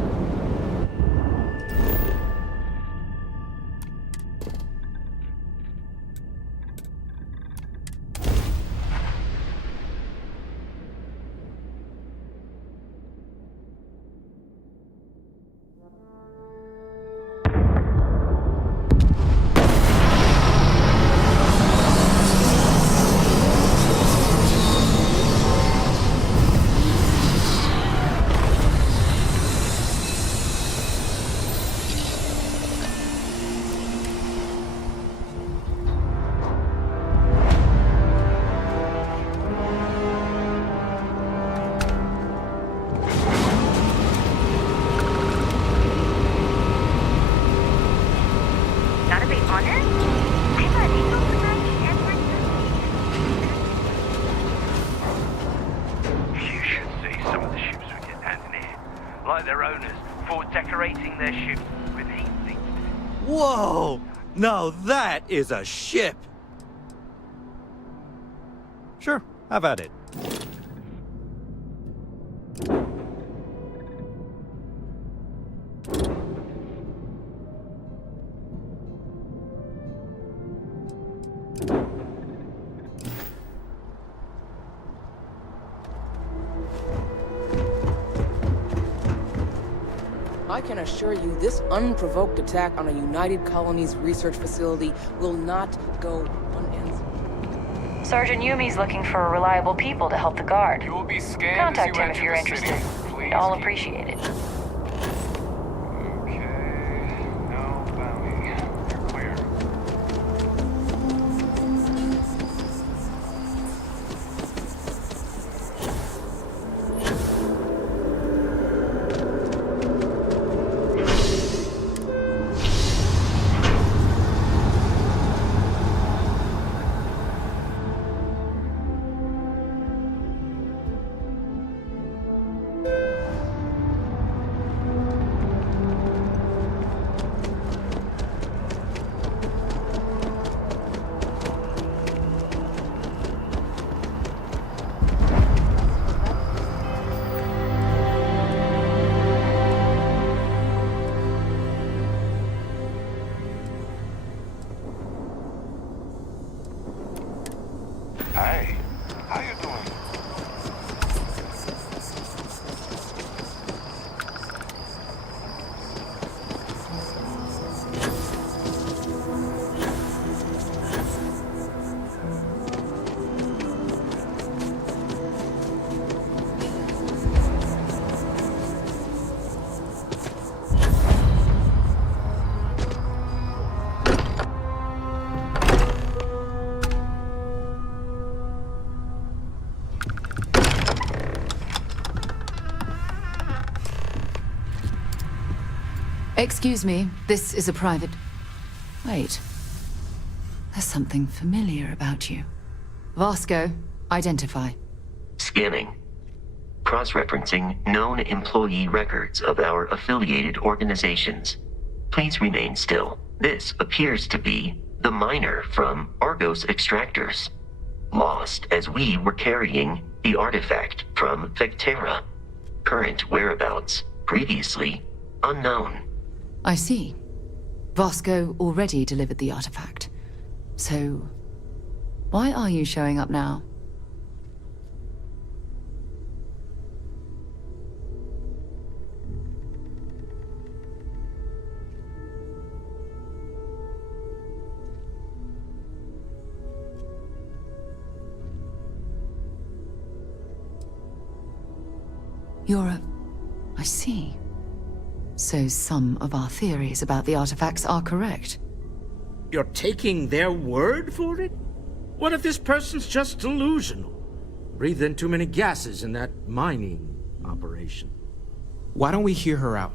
Whoa! Now that is a ship! Sure, have at it. I can assure you this unprovoked attack on a United Colonies research facility will not go unanswered. Sergeant Yumi's looking for reliable people to help the guard. You'll be scanned Contact as you him if you're enter the interested. city. We'd all appreciate it. Hey, how you doing? Excuse me, this is a private... Wait. There's something familiar about you. Vasco, identify. Scanning. Cross-referencing known employee records of our affiliated organizations. Please remain still. This appears to be the miner from Argos Extractors. Lost as we were carrying the artifact from Vectera. Current whereabouts, previously unknown. I see. Vasco already delivered the artifact. So, why are you showing up now? I see. So some of our theories about the artifacts are correct. You're taking their word for it? What if this person's just delusional? Breathed in too many gases in that mining operation. Why don't we hear her out?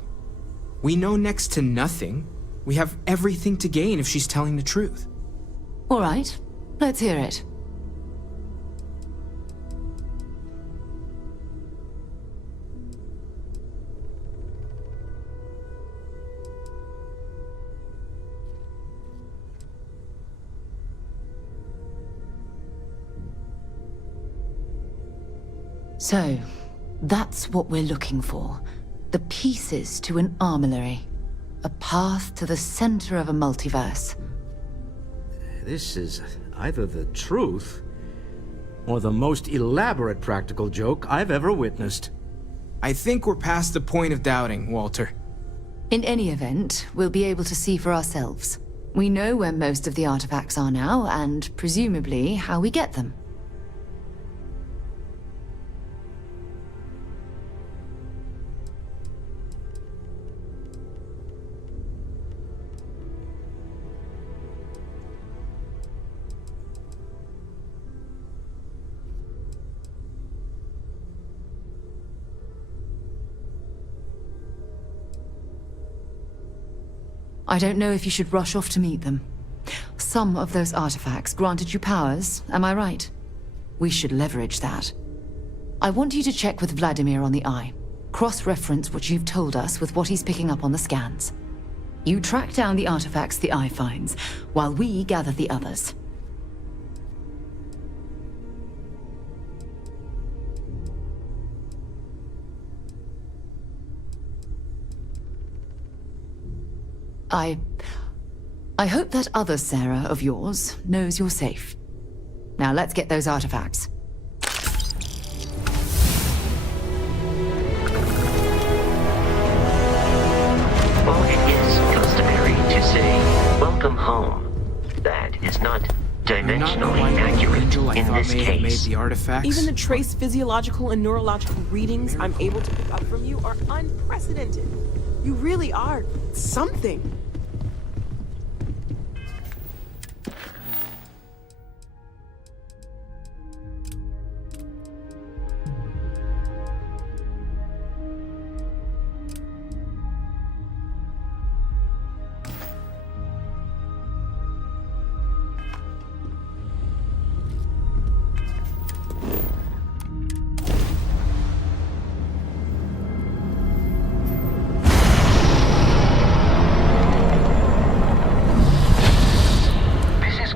We know next to nothing. We have everything to gain if she's telling the truth. All right, let's hear it. So, that's what we're looking for. The pieces to an armillary. A path to the center of a multiverse. This is either the truth or the most elaborate practical joke I've ever witnessed. I think we're past the point of doubting, Walter. In any event, we'll be able to see for ourselves. We know where most of the artifacts are now, and presumably how we get them. I don't know if you should rush off to meet them. Some of those artifacts granted you powers, am I right? We should leverage that. I want you to check with Vladimir on the Eye. Cross-reference what you've told us with what he's picking up on the scans. You track down the artifacts the Eye finds, while we gather the others. I hope that other Sarah of yours knows you're safe. Now let's get those artifacts. While it is customary to say, welcome home, that is not dimensionally accurate in this case. Even the trace physiological and neurological readings I'm able to pick up from you are unprecedented. You really are something.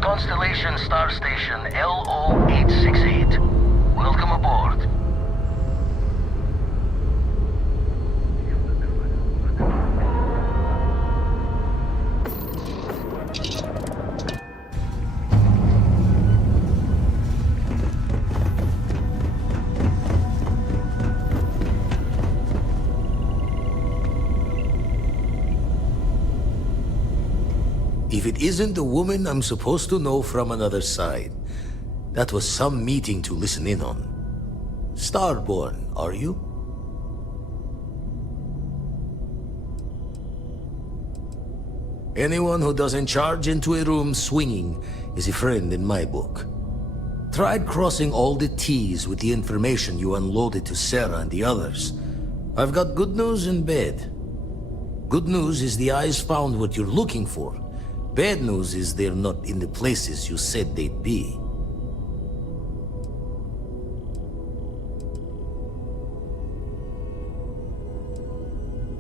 Constellation Star Station LO-868. Welcome aboard. If it isn't the woman I'm supposed to know from another side, that was some meeting to listen in on. Starborn, are you? Anyone who doesn't charge into a room swinging is a friend in my book. Tried crossing all the T's with the information you unloaded to Sarah and the others. I've got good news and bad. Good news is the Eyes found what you're looking for. Bad news is they're not in the places you said they'd be.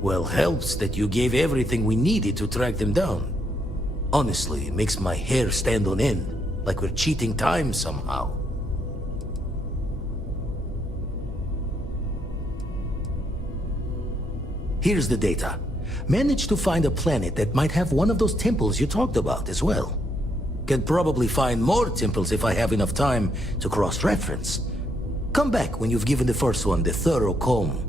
Well, helps that you gave everything we needed to track them down. Honestly, it makes my hair stand on end, like we're cheating time somehow. Here's the data. Managed to find a planet that might have one of those temples you talked about as well. Can probably find more temples if I have enough time to cross-reference. Come back when you've given the first one the thorough comb.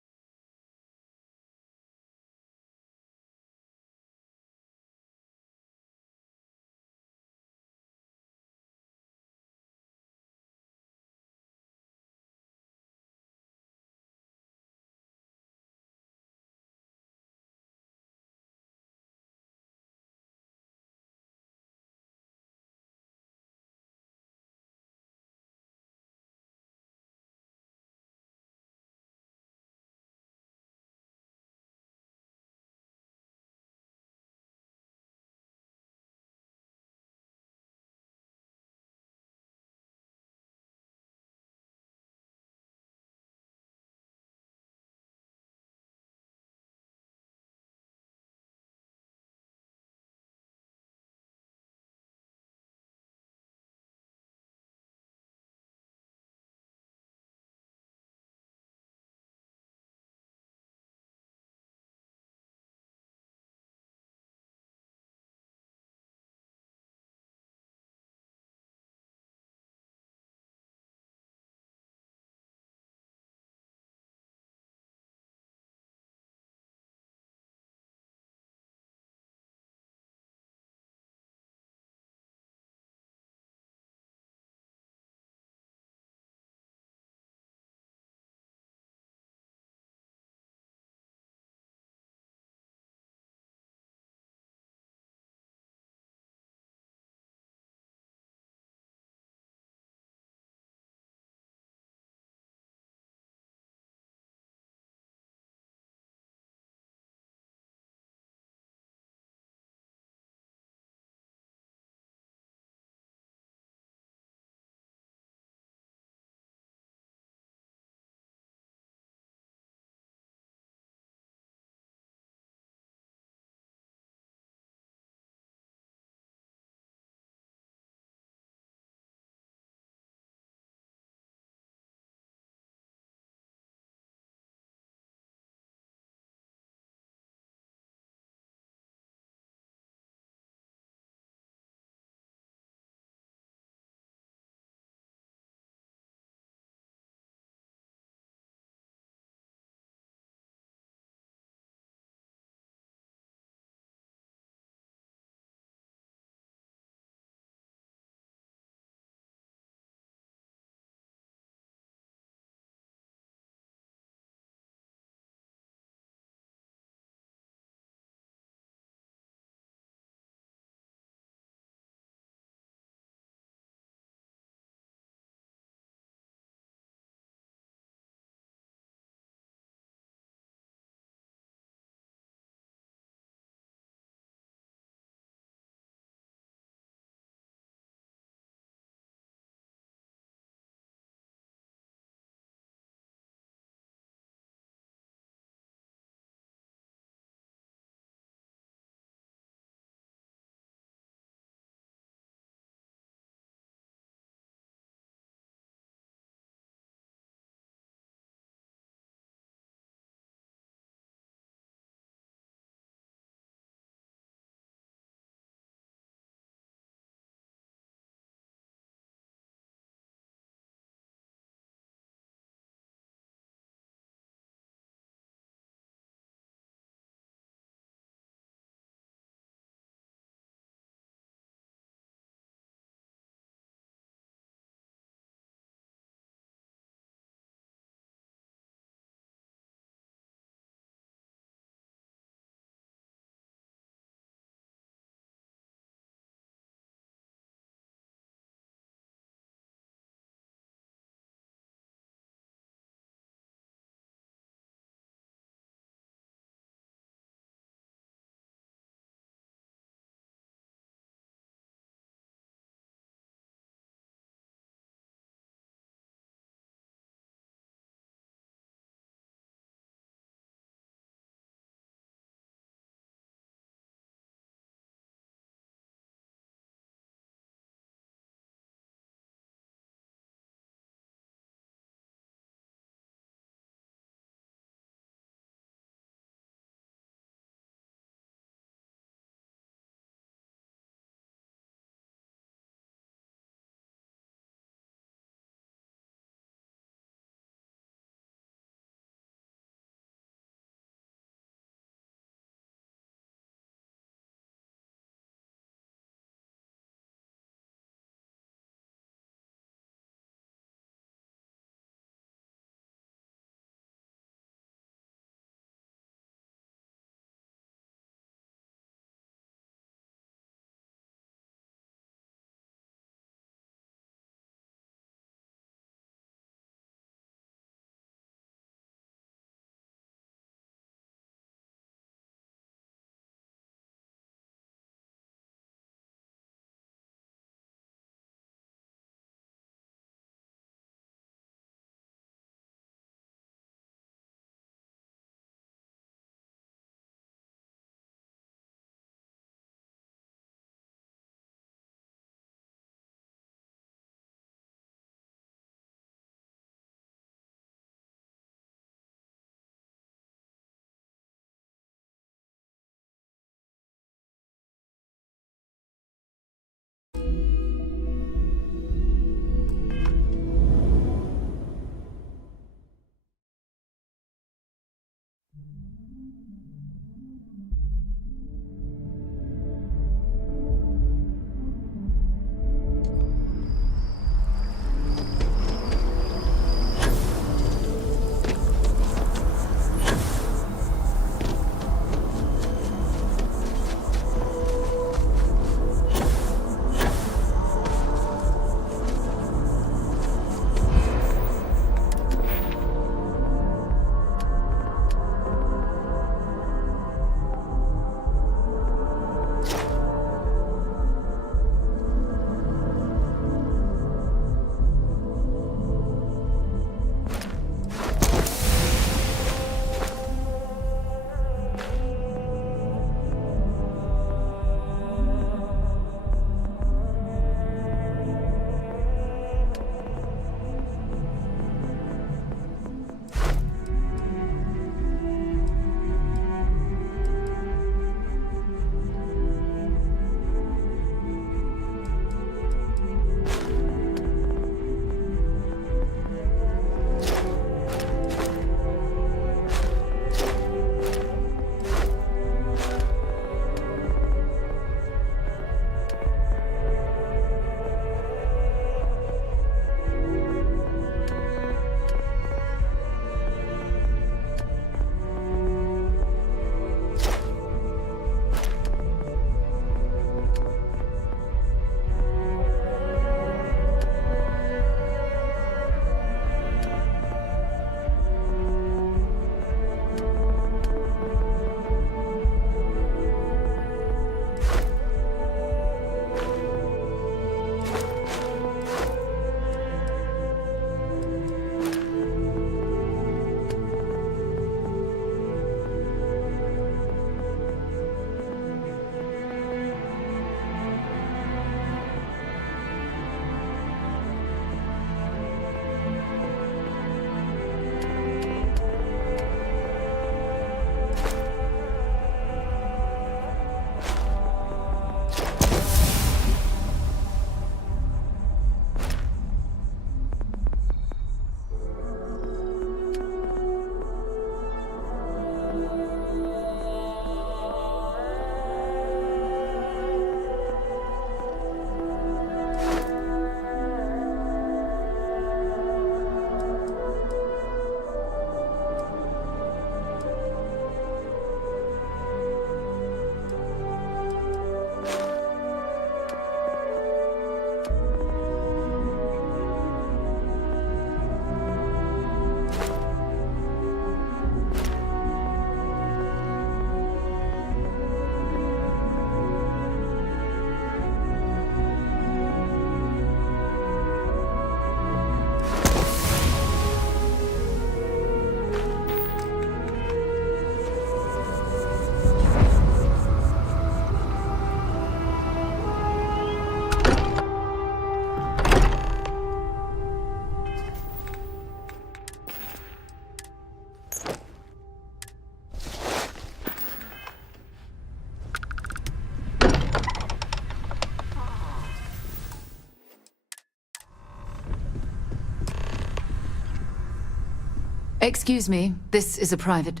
Excuse me, this is a private...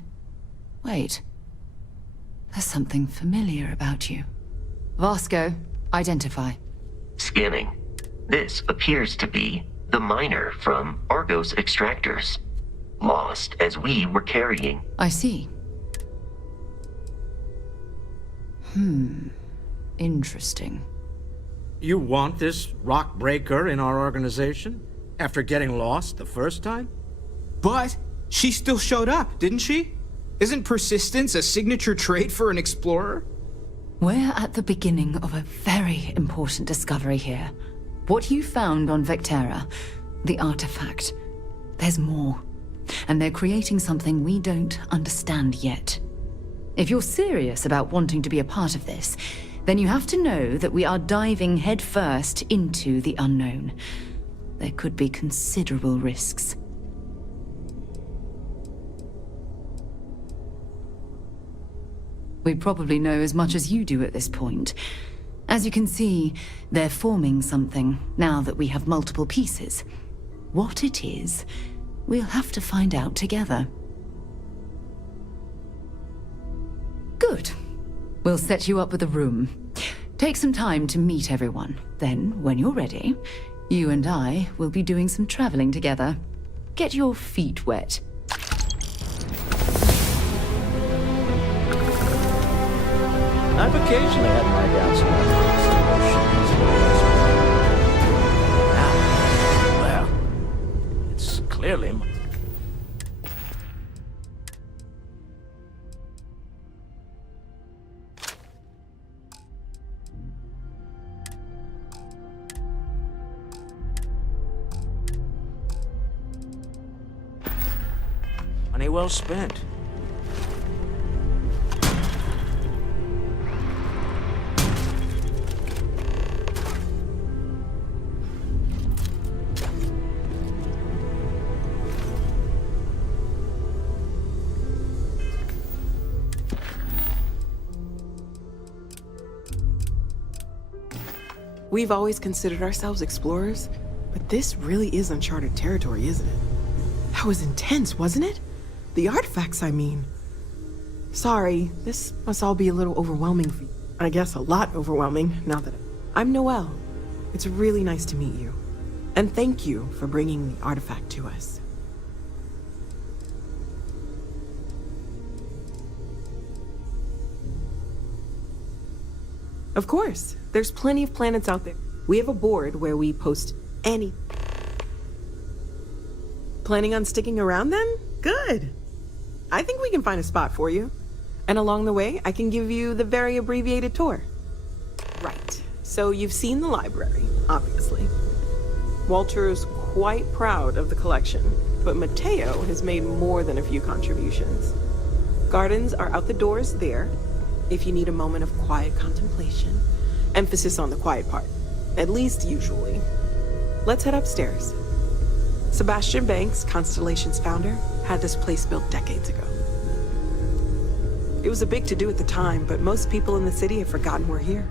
Wait. There's something familiar about you. Vasco, identify. Scanning. This appears to be the miner from Argos Extractors. Lost as we were carrying. I see. Interesting. You want this rock breaker in our organization? After getting lost the first time? But she still showed up, didn't she? Isn't persistence a signature trait for an explorer? We're at the beginning of a very important discovery here. What you found on Vectera, the artifact, there's more. And they're creating something we don't understand yet. If you're serious about wanting to be a part of this, then you have to know that we are diving headfirst into the unknown. There could be considerable risks. We probably know as much as you do at this point. As you can see, they're forming something now that we have multiple pieces. What it is, we'll have to find out together. Good. We'll set you up with a room. Take some time to meet everyone. Then, when you're ready, you and I will be doing some traveling together. Get your feet wet. I've occasionally had my doubts about constellations. Well, it's clearly... Money well spent. We've always considered ourselves explorers, but this really is uncharted territory, isn't it? That was intense, wasn't it? The artifacts, I mean. Sorry, this must all be a little overwhelming for you. I guess a lot overwhelming, now that... I'm Noelle. It's really nice to meet you. And thank you for bringing the artifact to us. Of course, there's plenty of planets out there. We have a board where we post any... Planning on sticking around then? Good. I think we can find a spot for you. And along the way, I can give you the very abbreviated tour. Right. So you've seen the library, obviously. Walter is quite proud of the collection, but Mateo has made more than a few contributions. Gardens are out the doors there, if you need a moment of quiet contemplation. Emphasis on the quiet part, at least usually. Let's head upstairs. Sebastian Banks, Constellation's founder, had this place built decades ago. It was a big to-do at the time, but most people in the city have forgotten we're here.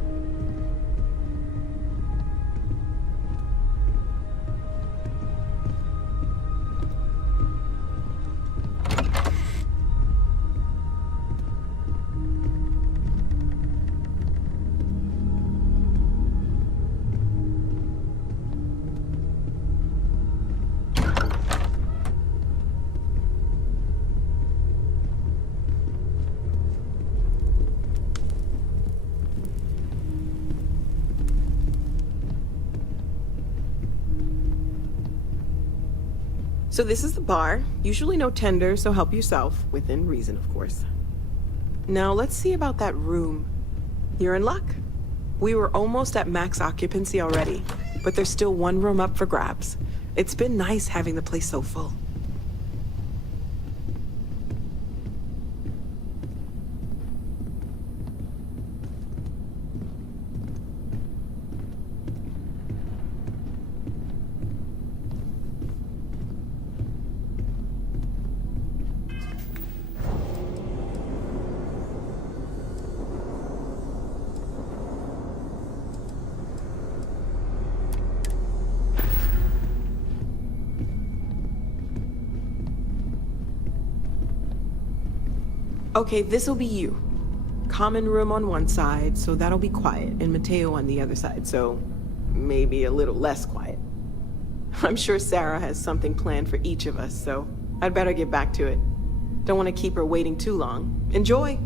So this is the bar. Usually no tender, so help yourself. Within reason, of course. Now let's see about that room. You're in luck. We were almost at max occupancy already, but there's still one room up for grabs. It's been nice having the place so full. Okay, this'll be you. Common room on one side, so that'll be quiet, and Mateo on the other side, so maybe a little less quiet. I'm sure Sarah has something planned for each of us, so I'd better get back to it. Don't want to keep her waiting too long. Enjoy!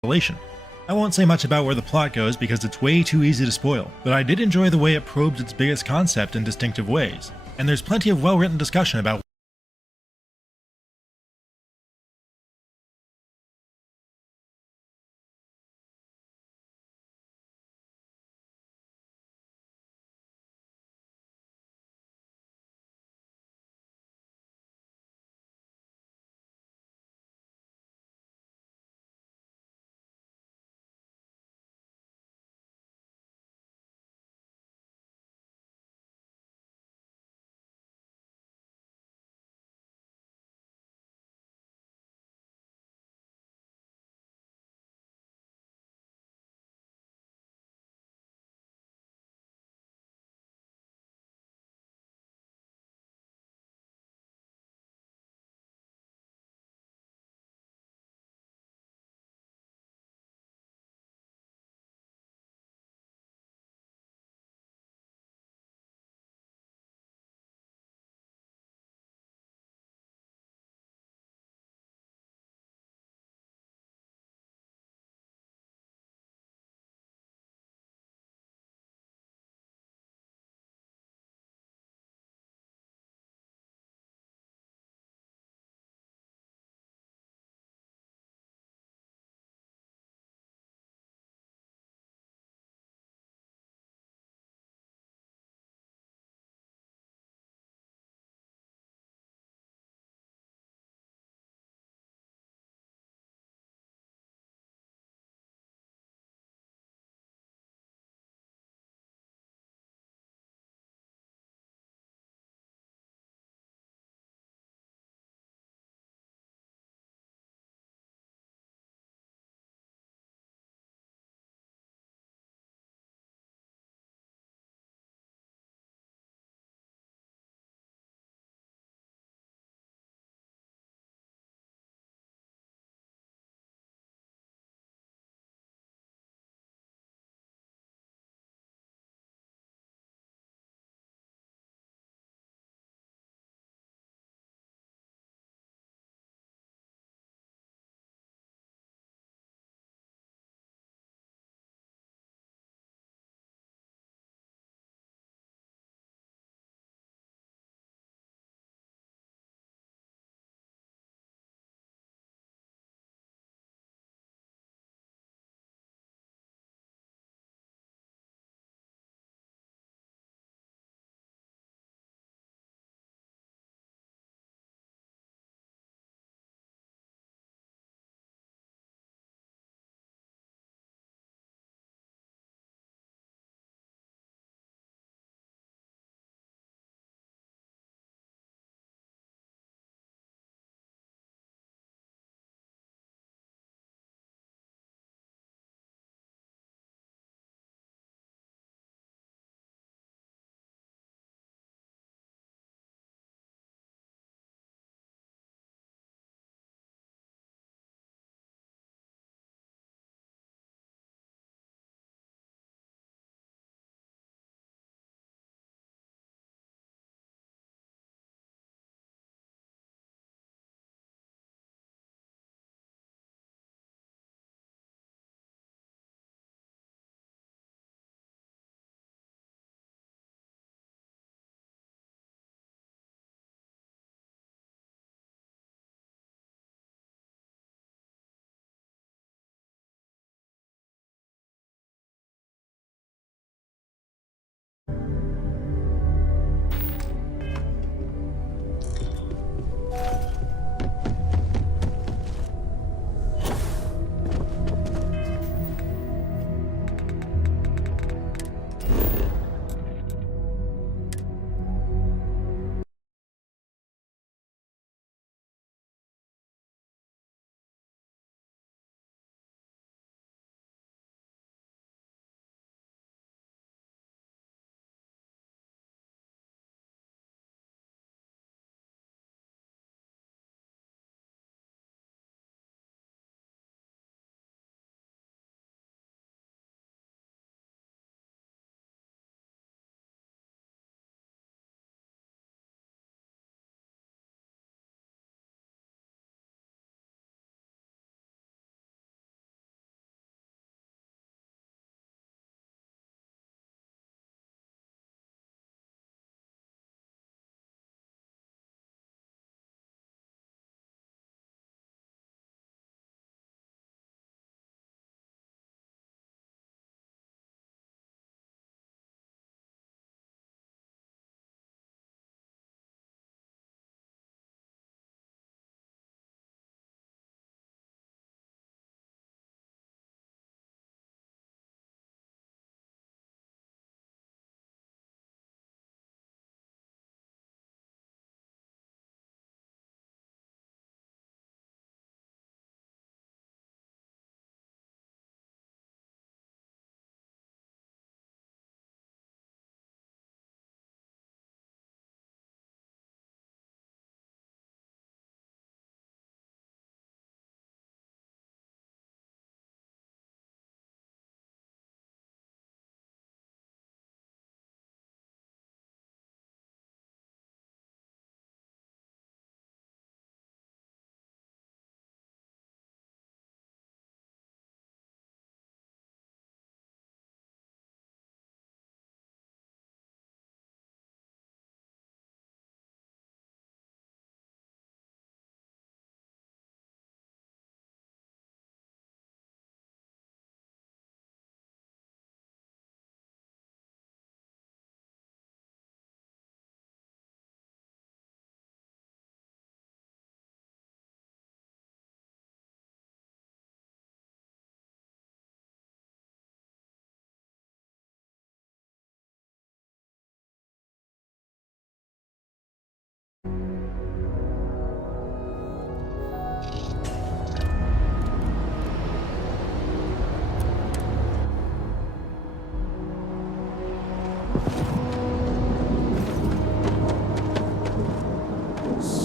Constellation. I won't say much about where the plot goes because it's way too easy to spoil, but I did enjoy the way it probes its biggest concept in distinctive ways, and there's plenty of well-written discussion about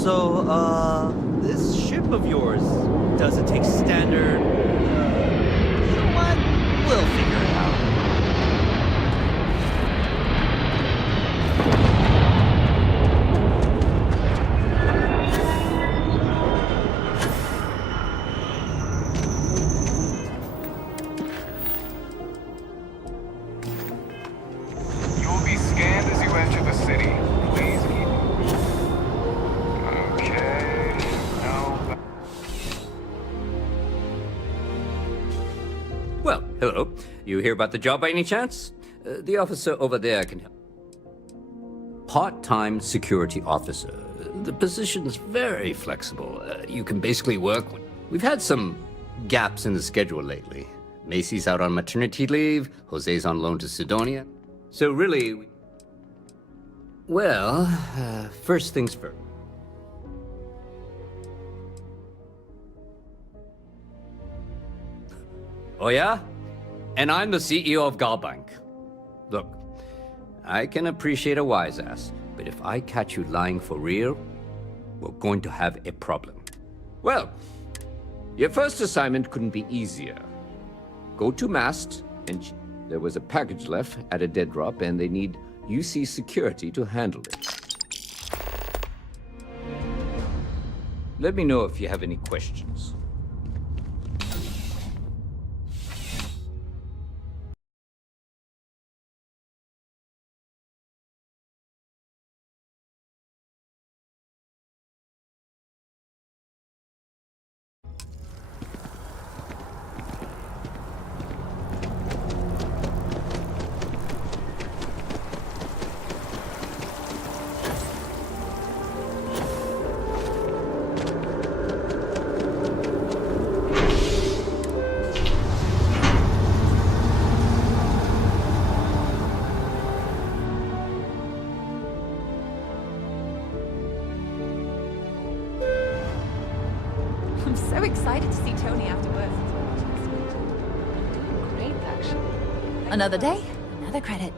So, this ship of yours, does it take standard... you know what? We'll figure it out. You will be scanned as you enter the city. Please keep... Okay... No... Well, hello. You hear about the job by any chance? The officer over there can help. Part-time security officer. The position's very flexible. You can basically work... We've had some gaps in the schedule lately. Macy's out on maternity leave, Jose's on loan to Sidonia. So really... Well, first things first. Oh yeah? And I'm the CEO of Galbank. Look, I can appreciate a wise ass, but if I catch you lying for real, we're going to have a problem. Well, your first assignment couldn't be easier. Go to Mast, and there was a package left at a dead drop, and they need UC security to handle it. Let me know if you have any questions. I'm so excited to see Tony after work. Great, actually. Another day, another credit.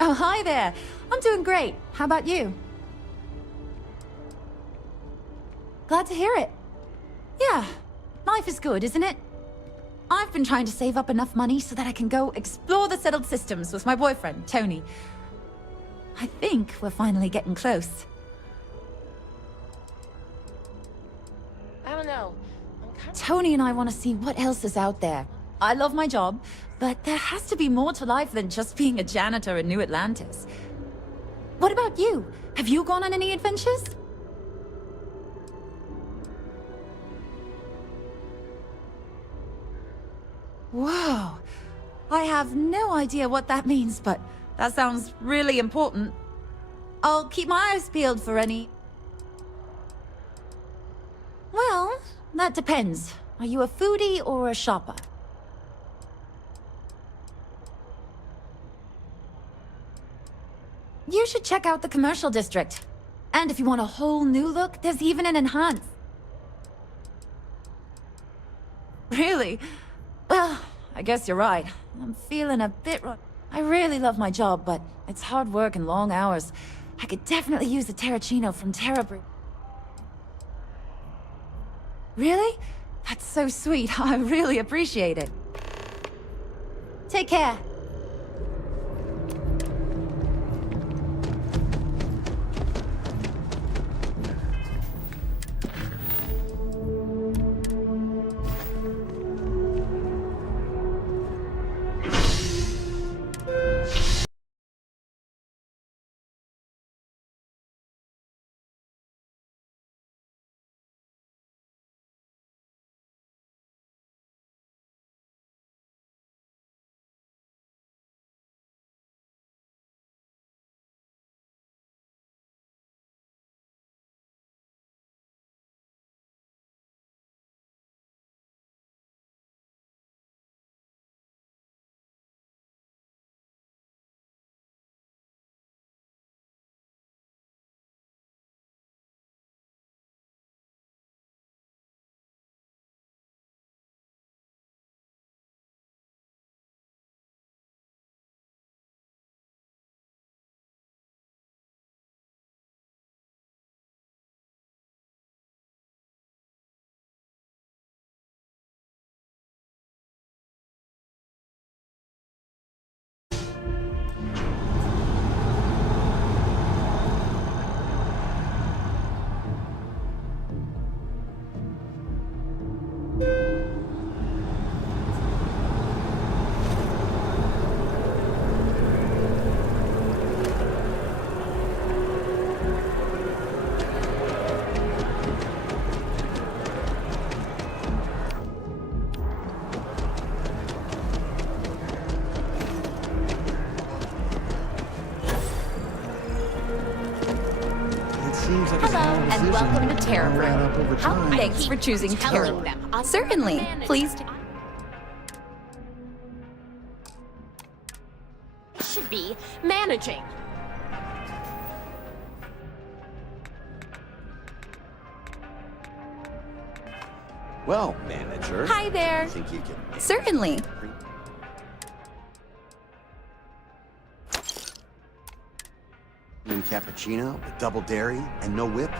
Oh, hi there. I'm doing great. How about you? Glad to hear it. Yeah, life is good, isn't it? I've been trying to save up enough money so that I can go explore the settled systems with my boyfriend, Tony. I think we're finally getting close. I don't know. Tony and I want to see what else is out there. I love my job, but there has to be more to life than just being a janitor in New Atlantis. What about you? Have you gone on any adventures? Whoa. I have no idea what that means, but that sounds really important. I'll keep my eyes peeled for any... Well, that depends. Are you a foodie or a shopper? You should check out the commercial district. And if you want a whole new look, there's even an enhance. Really? Well, I guess you're right. I'm feeling a bit... I really love my job, but it's hard work and long hours. I could definitely use a Terracino from Terrabrew. Really? That's so sweet. I really appreciate it. Take care. Hello, and welcome to Terror Room. Thanks for choosing Terror Room. Certainly. Please. Should be managing. Well, manager. Hi there. Think you can... Certainly. Cappuccino with double dairy and no whip?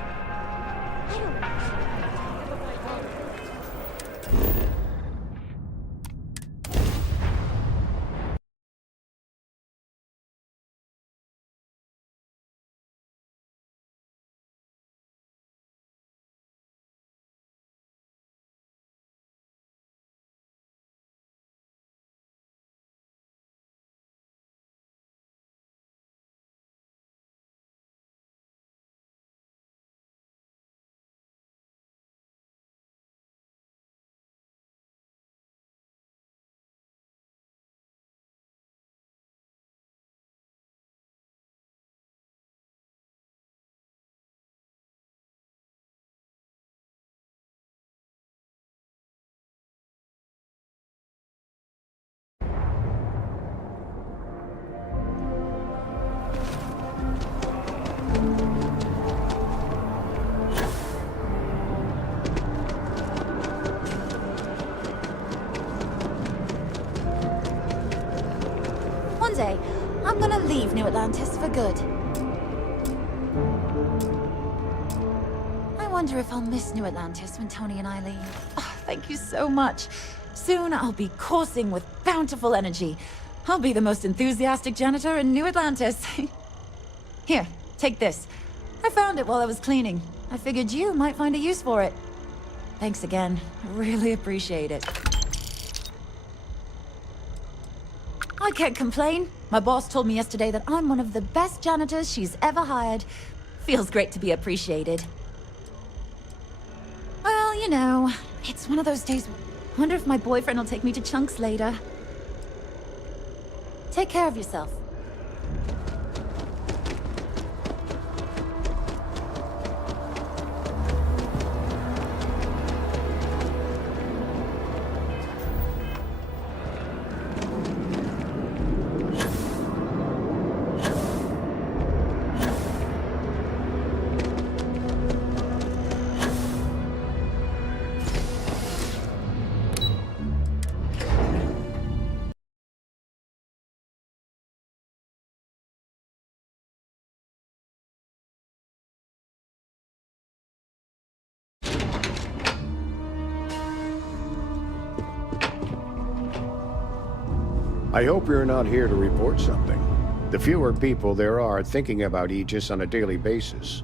One day, I'm gonna leave New Atlantis for good. I wonder if I'll miss New Atlantis when Tony and I leave. Oh, thank you so much. Soon I'll be coursing with bountiful energy. I'll be the most enthusiastic janitor in New Atlantis. Here, take this. I found it while I was cleaning. I figured you might find a use for it. Thanks again. I really appreciate it. I can't complain. My boss told me yesterday that I'm one of the best janitors she's ever hired. Feels great to be appreciated. Well, you know, it's one of those days. Wonder if my boyfriend will take me to Chunks later. Take care of yourself. I hope you're not here to report something. The fewer people there are thinking about Aegis on a daily basis.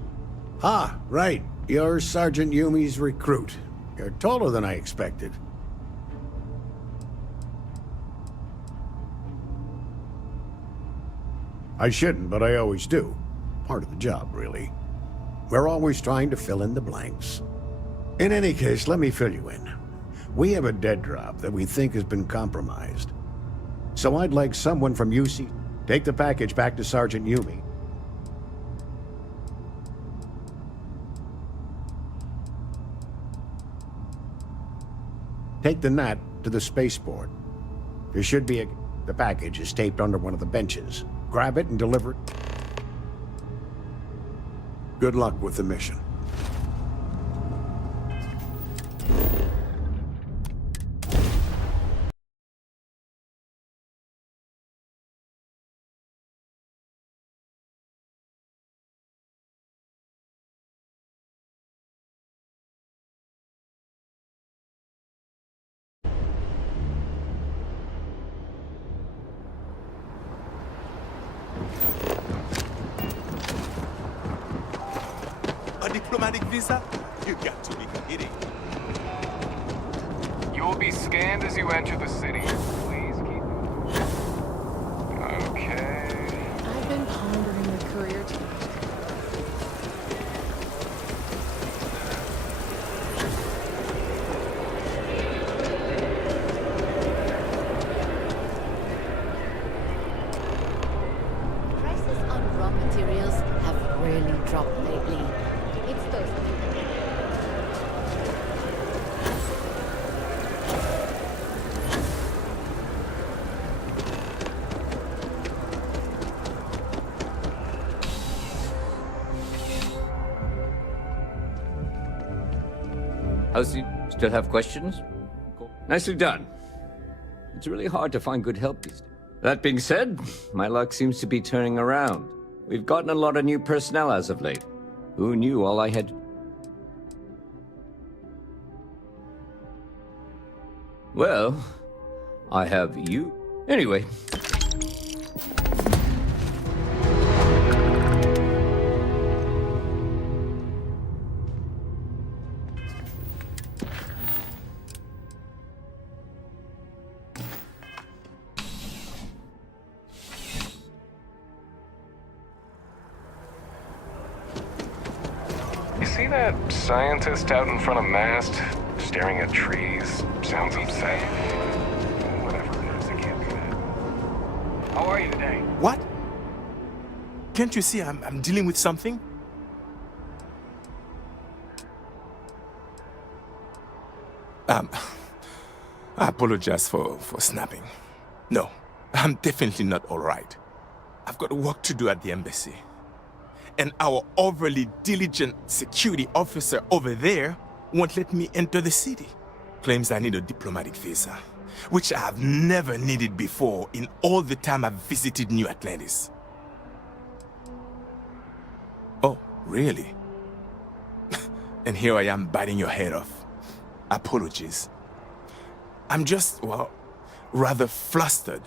Ah, right. You're Sergeant Yumi's recruit. You're taller than I expected. I shouldn't, but I always do. Part of the job, really. We're always trying to fill in the blanks. In any case, let me fill you in. We have a dead drop that we think has been compromised. So I'd like someone from UC take the package back to Sergeant Yumi. Take the gnat to the spaceport. There should be the package is taped under one of the benches. Grab it and deliver it. Good luck with the mission. A diplomatic visa? You got to be kidding. You will be scanned as you enter the city. Please keep moving. Okay. I've been pondering a career change. Prices on raw materials have really dropped lately. How's he? Still have questions? Nicely done. It's really hard to find good help these days. That being said, my luck seems to be turning around. We've gotten a lot of new personnel as of late. Who knew all I had... Well, I have you. Anyway. You see that scientist out in front of Mast, staring at trees, sounds upset? Whatever it is, it can't be that. How are you today? What? Can't you see I'm dealing with something? I apologize for snapping. No, I'm definitely not all right. I've got work to do at the embassy. And our overly diligent security officer over there won't let me enter the city. Claims I need a diplomatic visa, which I have never needed before in all the time I've visited New Atlantis. Oh, really? And here I am biting your head off. Apologies. I'm just, well, rather flustered.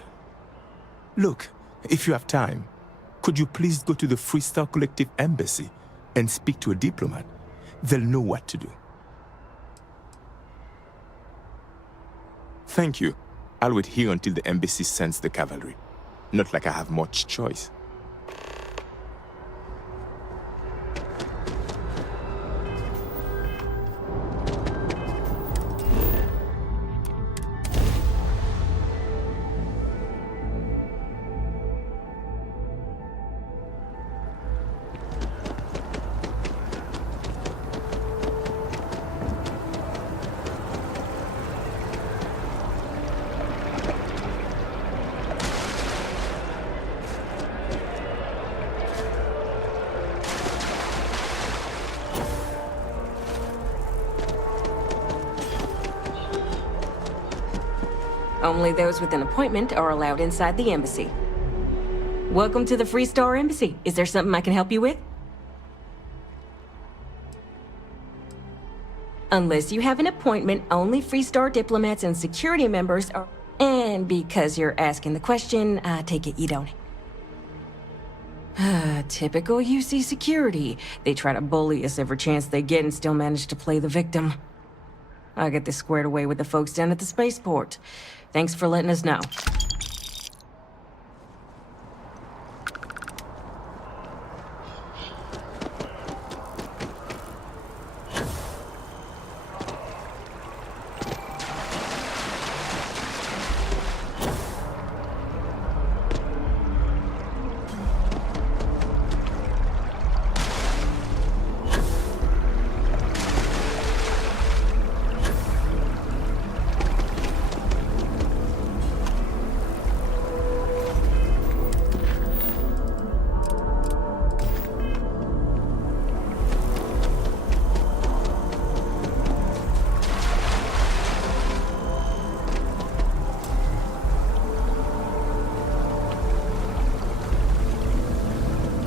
Look, if you have time, could you please go to the Freestar Collective Embassy and speak to a diplomat? They'll know what to do. Thank you. I'll wait here until the embassy sends the cavalry. Not like I have much choice. Only those with an appointment are allowed inside the embassy. Welcome to the Freestar Embassy. Is there something I can help you with? Unless you have an appointment, only Freestar diplomats and security members are... And because you're asking the question, I take it you don't. Typical UC security. They try to bully us every chance they get and still manage to play the victim. I'll get this squared away with the folks down at the spaceport. Thanks for letting us know.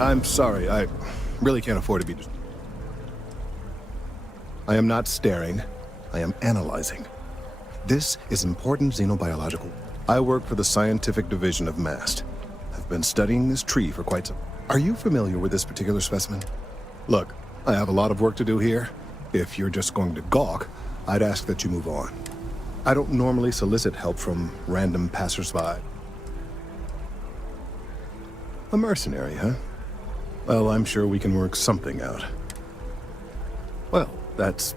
I'm sorry, I really can't afford to be... I am not staring, I am analyzing. This is important xenobiological. I work for the scientific division of MAST. I've been studying this tree for quite some... Are you familiar with this particular specimen? Look, I have a lot of work to do here. If you're just going to gawk, I'd ask that you move on. I don't normally solicit help from random passersby. A mercenary, huh? Well, I'm sure we can work something out. Well, that's...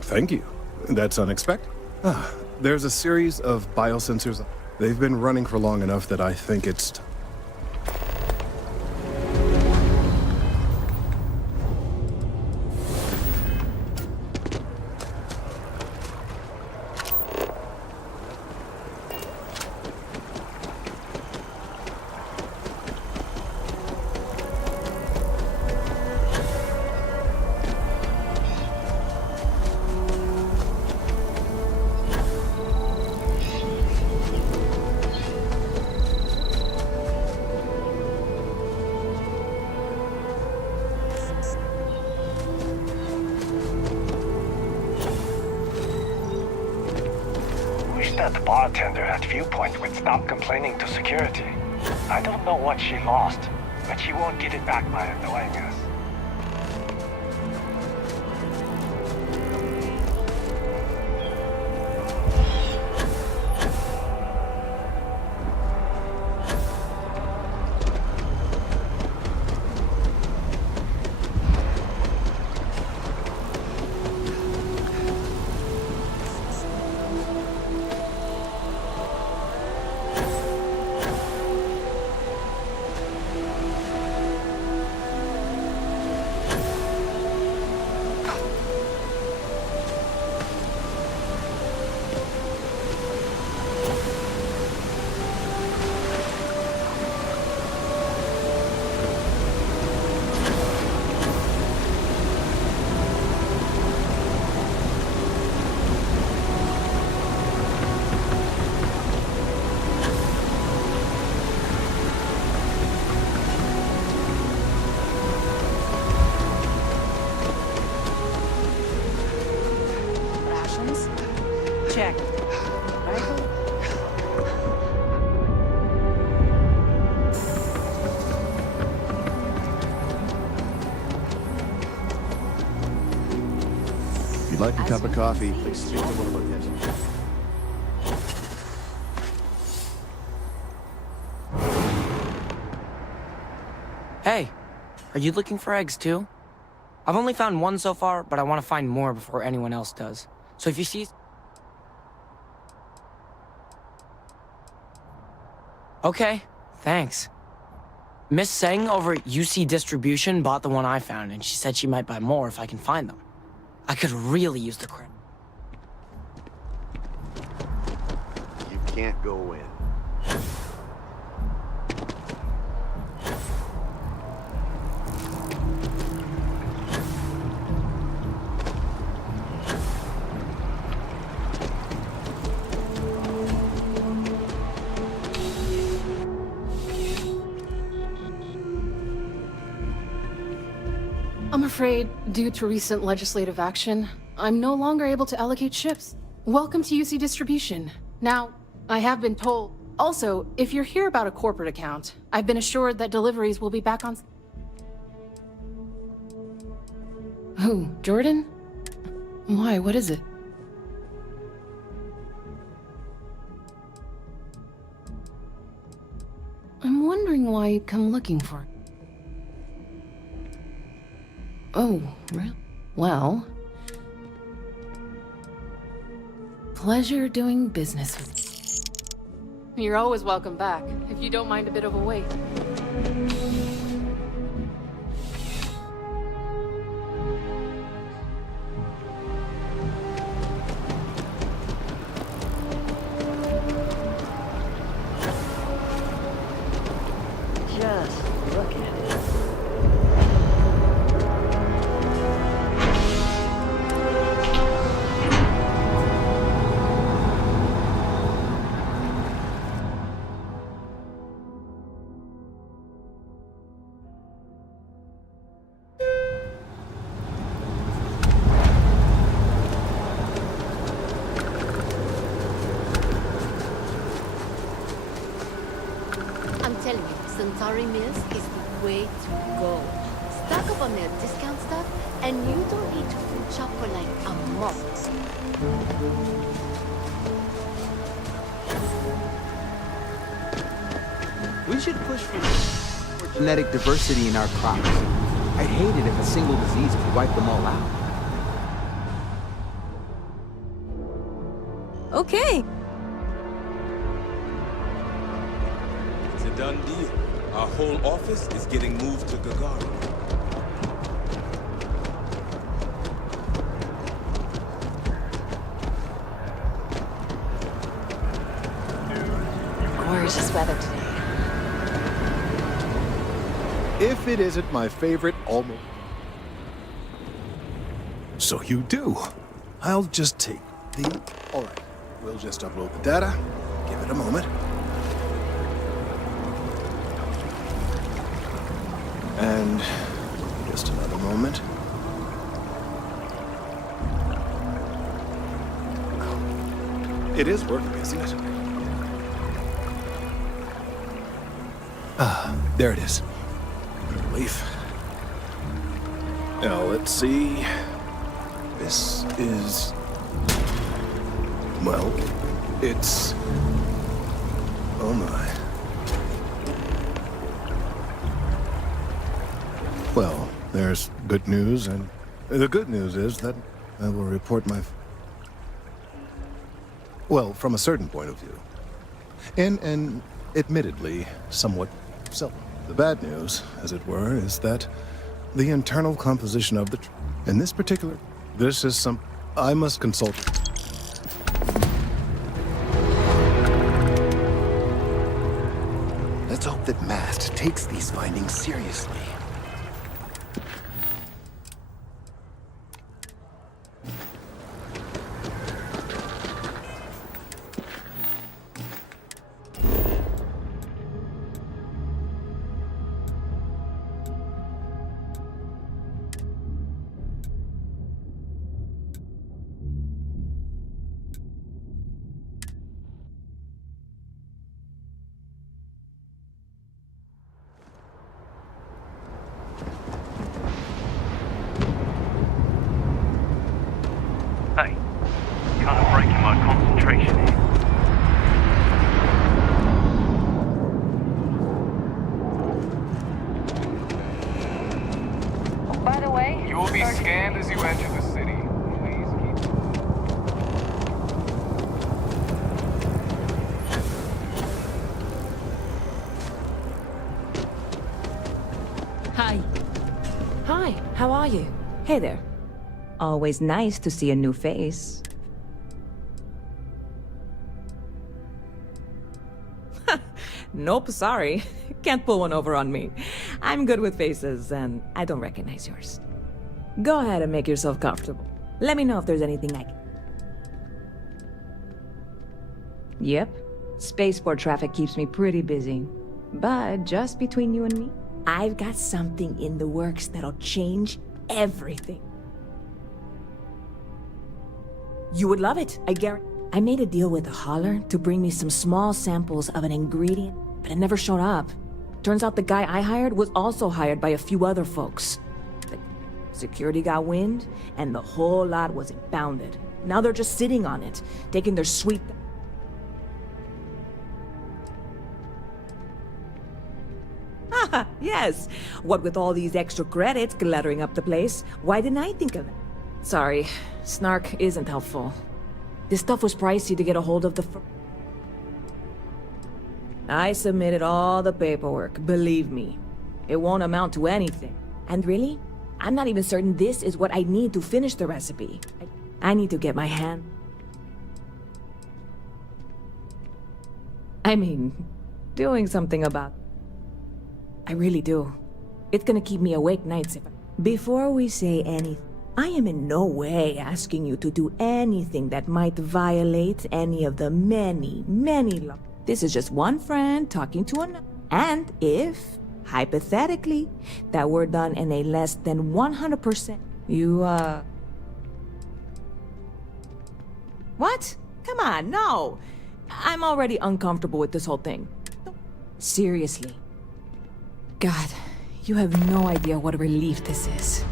Thank you. That's unexpected. There's a series of biosensors. They've been running for long enough that I think it's... that bartender at Viewpoint would stop complaining to security. I don't know what she lost, but she won't get it back by annoying us. Check. If you'd like a cup of coffee, please speak to one of our guests. Hey, are you looking for eggs too? I've only found one so far, but I want to find more before anyone else does. So if you see... Okay, thanks. Miss Seng over at UC Distribution bought the one I found, and she said she might buy more if I can find them. I could really use the credit. You can't go in. I'm afraid, due to recent legislative action, I'm no longer able to allocate ships. Welcome to UC Distribution. Now, I have been told... Also, if you're here about a corporate account, I've been assured that deliveries will be back on... Who? Jordan? Why? What is it? I'm wondering why you'd come looking for it. Oh, really? Well... Pleasure doing business with you. You're always welcome back, if you don't mind a bit of a wait. Just look at it. I'm telling you, Centauri Mills is the way to go. Stock up on their discount stuff, and you don't need to food shop for like a month. We should push for more genetic diversity in our crops. I'd hate it if a single disease could wipe them all out. Okay. It's a done deal. Our whole office is getting moved to Gagarin. Gorgeous weather today. If it isn't my favorite, almost. So you do. I'll just take the... All right. We'll just upload the data. Give it a moment. And just another moment. It is working, isn't it? Ah, there it is. Relief. Now, let's see. This is... Well, it's... Oh my. Well, there's good news, and the good news is that I will report my... Well, from a certain point of view. In an admittedly somewhat seldom. The bad news, as it were, is that the internal composition of the... In this particular... This is some... I must consult... Let's hope that Mast takes these findings seriously. Hey, kind of breaking my concentration here. By the way, You will be scanned as you enter the city. Please keep... Hi. Hi, how are you? Hey there. Always nice to see a new face. Nope, sorry. Can't pull one over on me. I'm good with faces, and I don't recognize yours. Go ahead and make yourself comfortable. Let me know if there's anything I can... Yep. Spaceport traffic keeps me pretty busy. But just between you and me, I've got something in the works that'll change everything. You would love it, I guarantee. I made a deal with a hauler to bring me some small samples of an ingredient, but it never showed up. Turns out the guy I hired was also hired by a few other folks. The security got wind, and the whole lot was impounded. Now they're just sitting on it, taking their sweet... Haha, yes. What with all these extra credits cluttering up the place, why didn't I think of it? Sorry, snark isn't helpful. This stuff was pricey to get a hold of the I submitted all the paperwork, believe me. It won't amount to anything. And really, I'm not even certain this is what I need to finish the recipe. I need to get my hand... I mean, doing something about... I really do. It's gonna keep me awake nights if I... Before we say anything, I am in no way asking you to do anything that might violate any of the many laws. This is just one friend talking to another. And if, hypothetically, that were done in a less than 100%, What? Come on, no! I'm already uncomfortable with this whole thing. Seriously. God, you have no idea what a relief this is.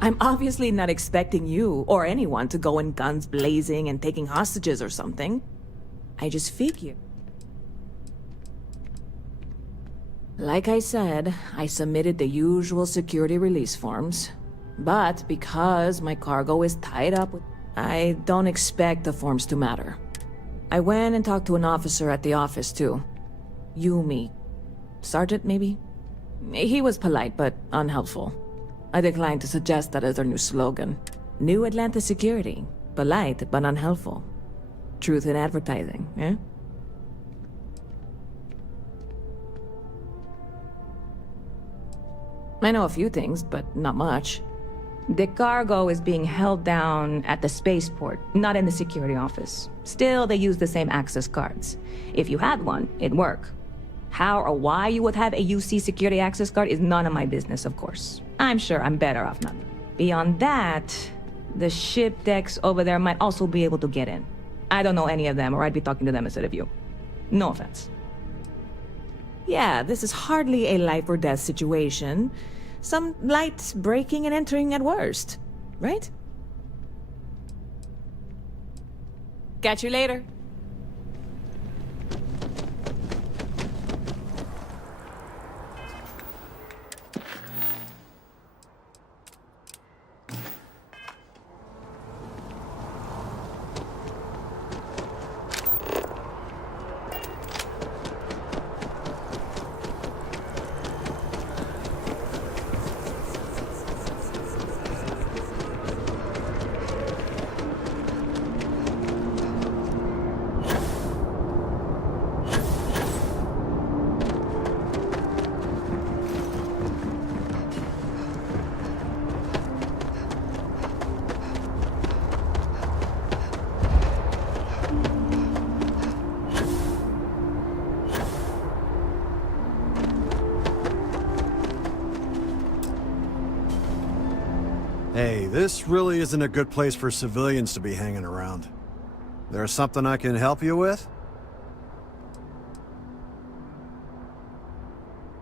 I'm obviously not expecting you or anyone to go in guns blazing and taking hostages or something. I just figure. Like I said, I submitted the usual security release forms. But because my cargo is tied up with... I don't expect the forms to matter. I went and talked to an officer at the office too. Yumi. Sergeant, maybe? He was polite, but unhelpful. I declined to suggest that as our new slogan. New Atlanta Security. Polite, but unhelpful. Truth in advertising, eh? I know a few things, but not much. The cargo is being held down at the spaceport, not in the security office. Still, they use the same access cards. If you had one, it'd work. How or why you would have a UC security access card is none of my business, of course. I'm sure I'm better off not. Beyond that, the ship decks over there might also be able to get in. I don't know any of them, or I'd be talking to them instead of you. No offense. Yeah, this is hardly a life or death situation. Some light breaking and entering at worst, right? Catch you later. Hey, this really isn't a good place for civilians to be hanging around. There's something I can help you with?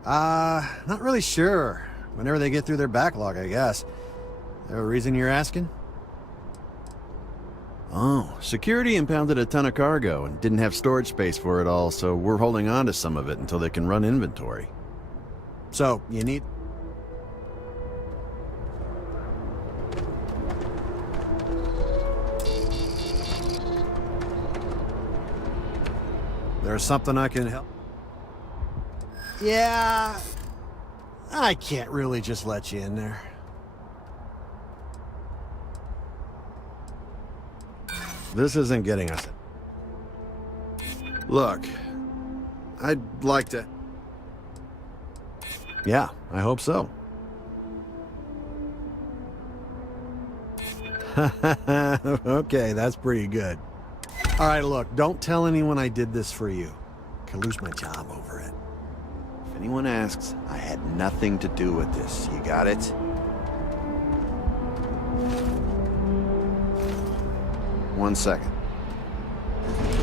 Not really sure. Whenever they get through their backlog, I guess. There a reason you're asking? Oh, security impounded a ton of cargo and didn't have storage space for it all, so we're holding on to some of it until they can run inventory. So, you need... There's something I can help? Yeah... I can't really just let you in there. This isn't getting us... Look, I'd like to... Yeah, I hope so. Okay, that's pretty good. All right, look, don't tell anyone I did this for you. I could lose my job over it. If anyone asks, I had nothing to do with this. You got it? One second.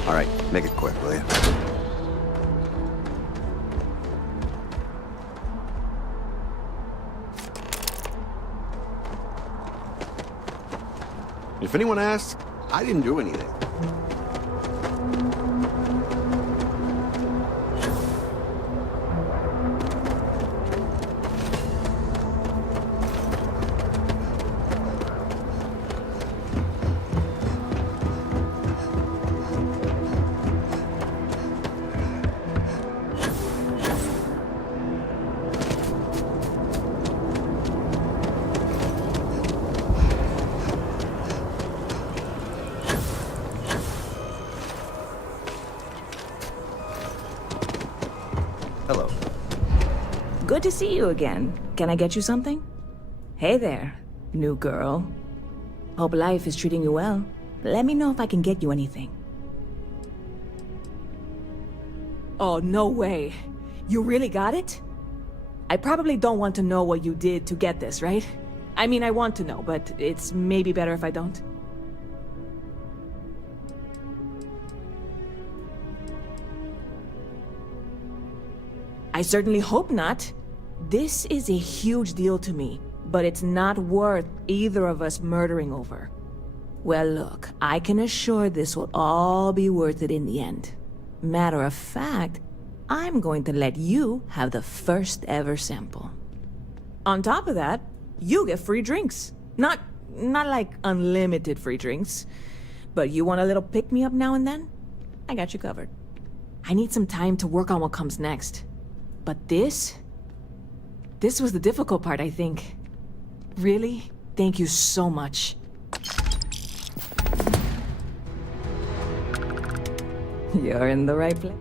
All right, make it quick, will you? If anyone asks, I didn't do anything. Hello. Good to see you again. Can I get you something? Hey there, new girl. Hope life is treating you well. Let me know if I can get you anything. Oh, no way. You really got it? I probably don't want to know what you did to get this, right? I mean, I want to know, but it's maybe better if I don't. I certainly hope not. This is a huge deal to me, but it's not worth either of us murdering over. Well, look, I can assure this will all be worth it in the end. Matter of fact, I'm going to let you have the first ever sample. On top of that, you get free drinks. Not like unlimited free drinks, but you want a little pick-me-up now and then? I got you covered. I need some time to work on what comes next. But this was the difficult part, I think. Really? Thank you so much. You're in the right place.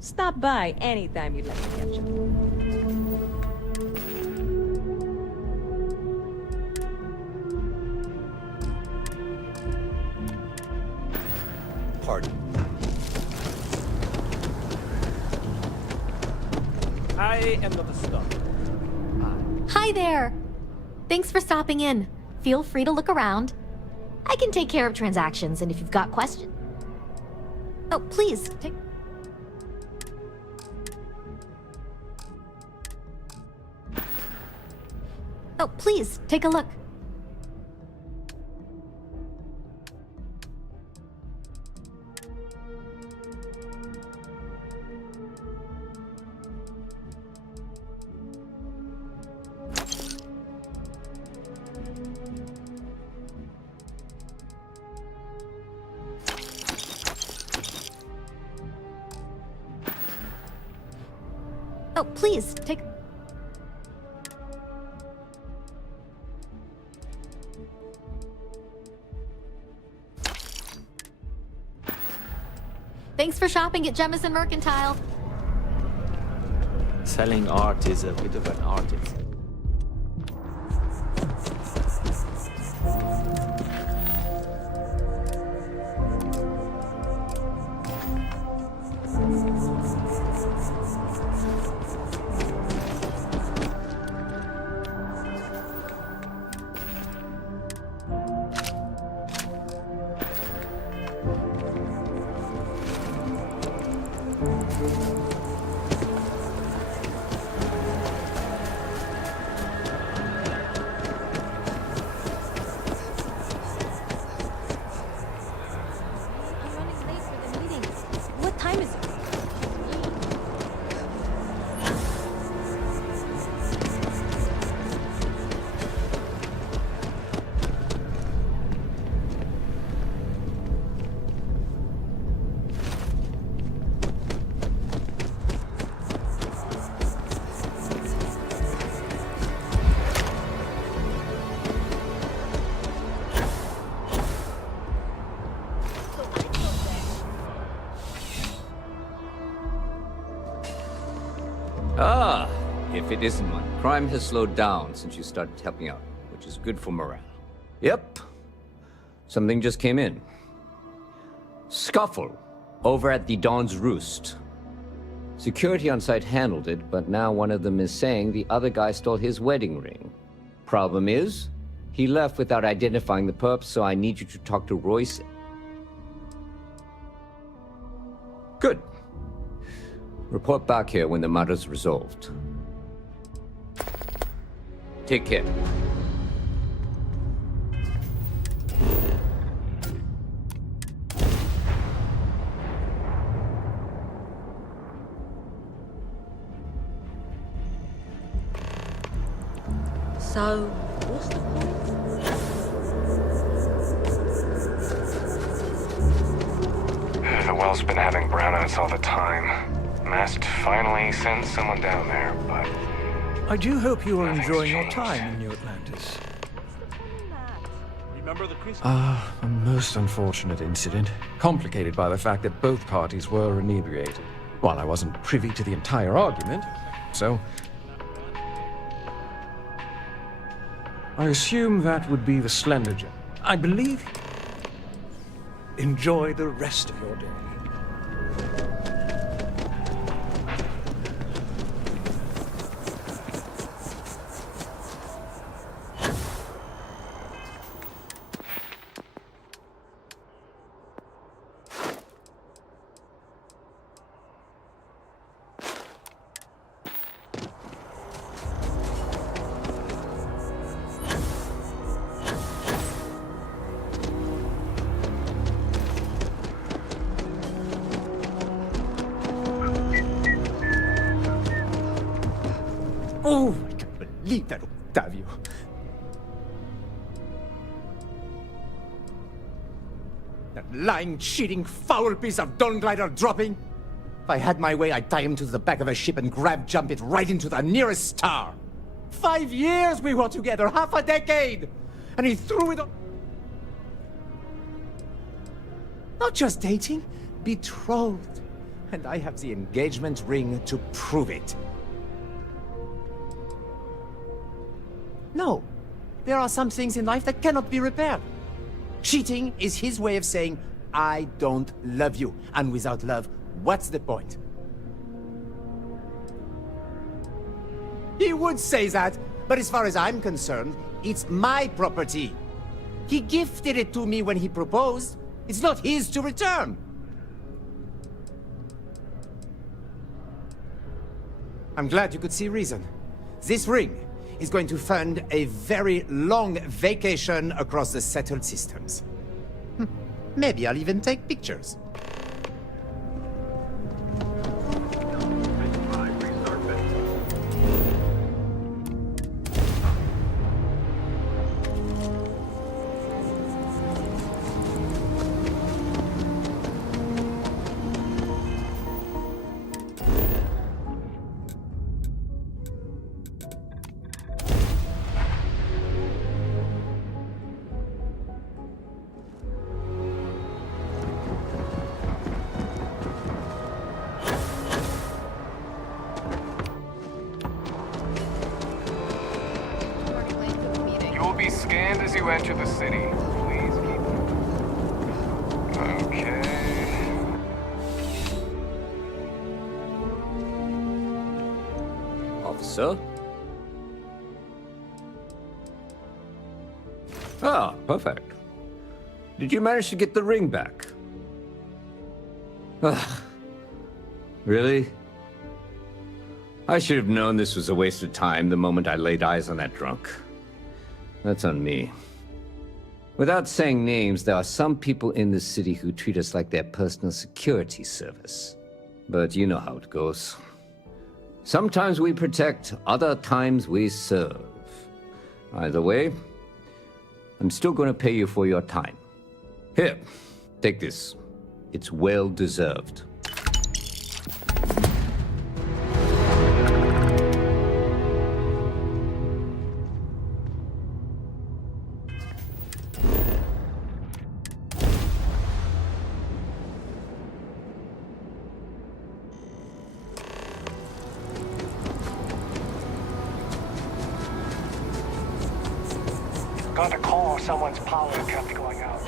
Stop by anytime you'd like to catch up. pardon. I am not a stalker. Hi there! Thanks for stopping in. Feel free to look around. I can take care of transactions, and if you've got questions... Oh, please, take... Oh, please, take a look. Oh, please, take... Thanks for shopping at Jemison Mercantile. Selling art is a bit of an artist. What time is it? Ah, if it isn't one. Crime has slowed down since you started helping out, which is good for morale. Yep. Something just came in. Scuffle over at the Dawn's Roost. Security on site handled it, but now one of them is saying the other guy stole his wedding ring. Problem is, he left without identifying the perp, so I need you to talk to Royce. Good. Report back here when the matter's resolved. Take care. So, what's the point? The well's been having brownouts all the time. Mast finally sent someone down there, but... I do hope you are enjoying your time in New Atlantis. A most unfortunate incident, complicated by the fact that both parties were inebriated. While I wasn't privy to the entire argument, so... I assume that would be the Slender Gem. I believe... Enjoy the rest of your day. Oh, I can't believe that, Octavio. That lying, cheating, foul piece of Dawn Glider dropping. If I had my way, I'd tie him to the back of a ship and jump it right into the nearest star. 5 years we were together, half a decade. And he threw it on... Not just dating, betrothed. And I have the engagement ring to prove it. No, there are some things in life that cannot be repaired. Cheating is his way of saying, I don't love you. And without love, what's the point? He would say that, but as far as I'm concerned, it's my property. He gifted it to me when he proposed. It's not his to return. I'm glad you could see reason. This ring is going to fund a very long vacation across the settled systems. Maybe I'll even take pictures. Scanned as you enter the city. Please keep Okay. Officer? Ah, perfect. Did you manage to get the ring back? Ugh. Really? I should have known this was a waste of time the moment I laid eyes on that drunk. That's on me. Without saying names, there are some people in this city who treat us like their personal security service. But you know how it goes. Sometimes we protect, other times we serve. Either way, I'm still going to pay you for your time. Here, take this. It's well deserved. Got a call, someone's power kept going out.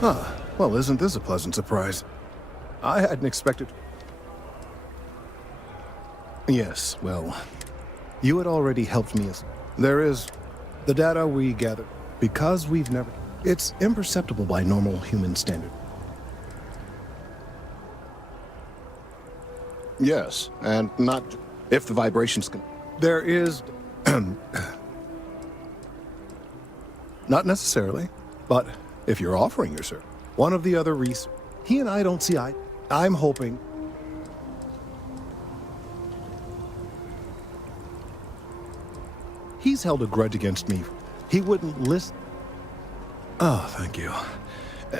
Huh. Well, isn't this a pleasant surprise? I hadn't expected... Yes, well, you had already helped me. There is the data we gathered. Because we've never... It's imperceptible by normal human standard. Yes, and not... If the vibrations can... There is... Not necessarily, but... If you're offering your service, one of the other he and I don't see eye. I'm hoping. He's held a grudge against me. He wouldn't listen. Oh, thank you.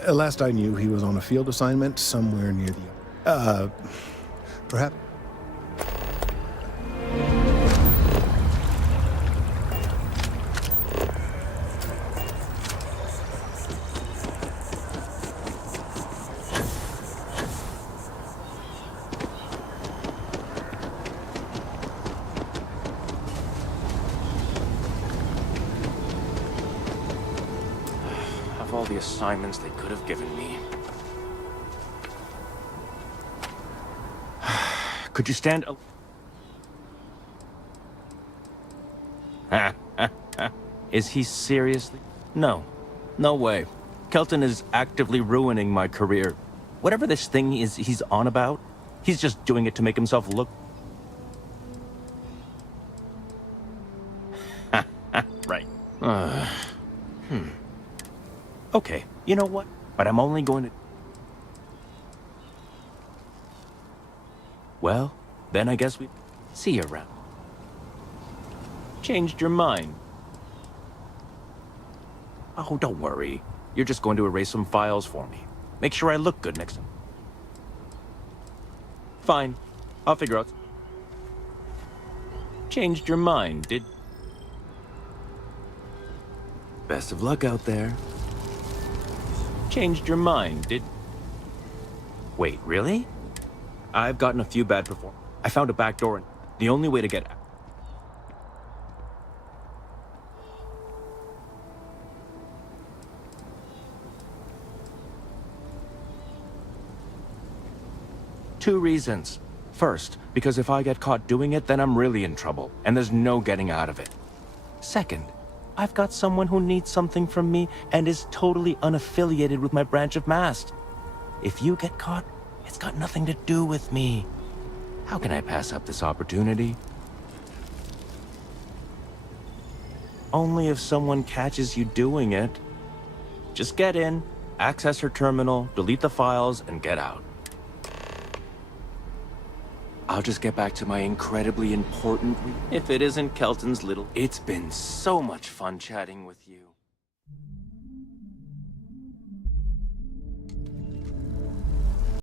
Last I knew, he was on a field assignment somewhere near the... Perhaps... all the assignments they could have given me. Could you stand Is he seriously? No. No way. Kelton is actively ruining my career. Whatever this thing is he's on about, he's just doing it to make himself look... Right. Okay, you know what? But I'm only going to... Well, then I guess we see you around. Changed your mind. Oh, don't worry. You're just going to erase some files for me. Make sure I look good next time. Fine. I'll figure out. Changed your mind, did... Best of luck out there. Changed your mind, did... Wait, really? I've gotten a few bad performances. I found a back door and the only way to get out. Two reasons. First, because if I get caught doing it, then I'm really in trouble, and there's no getting out of it. Second, I've got someone who needs something from me and is totally unaffiliated with my branch of MAST. If you get caught, it's got nothing to do with me. How can I pass up this opportunity? Only if someone catches you doing it. Just get in, access her terminal, delete the files, and get out. I'll just get back to my incredibly important... If it isn't Kelton's little... It's been so much fun chatting with you.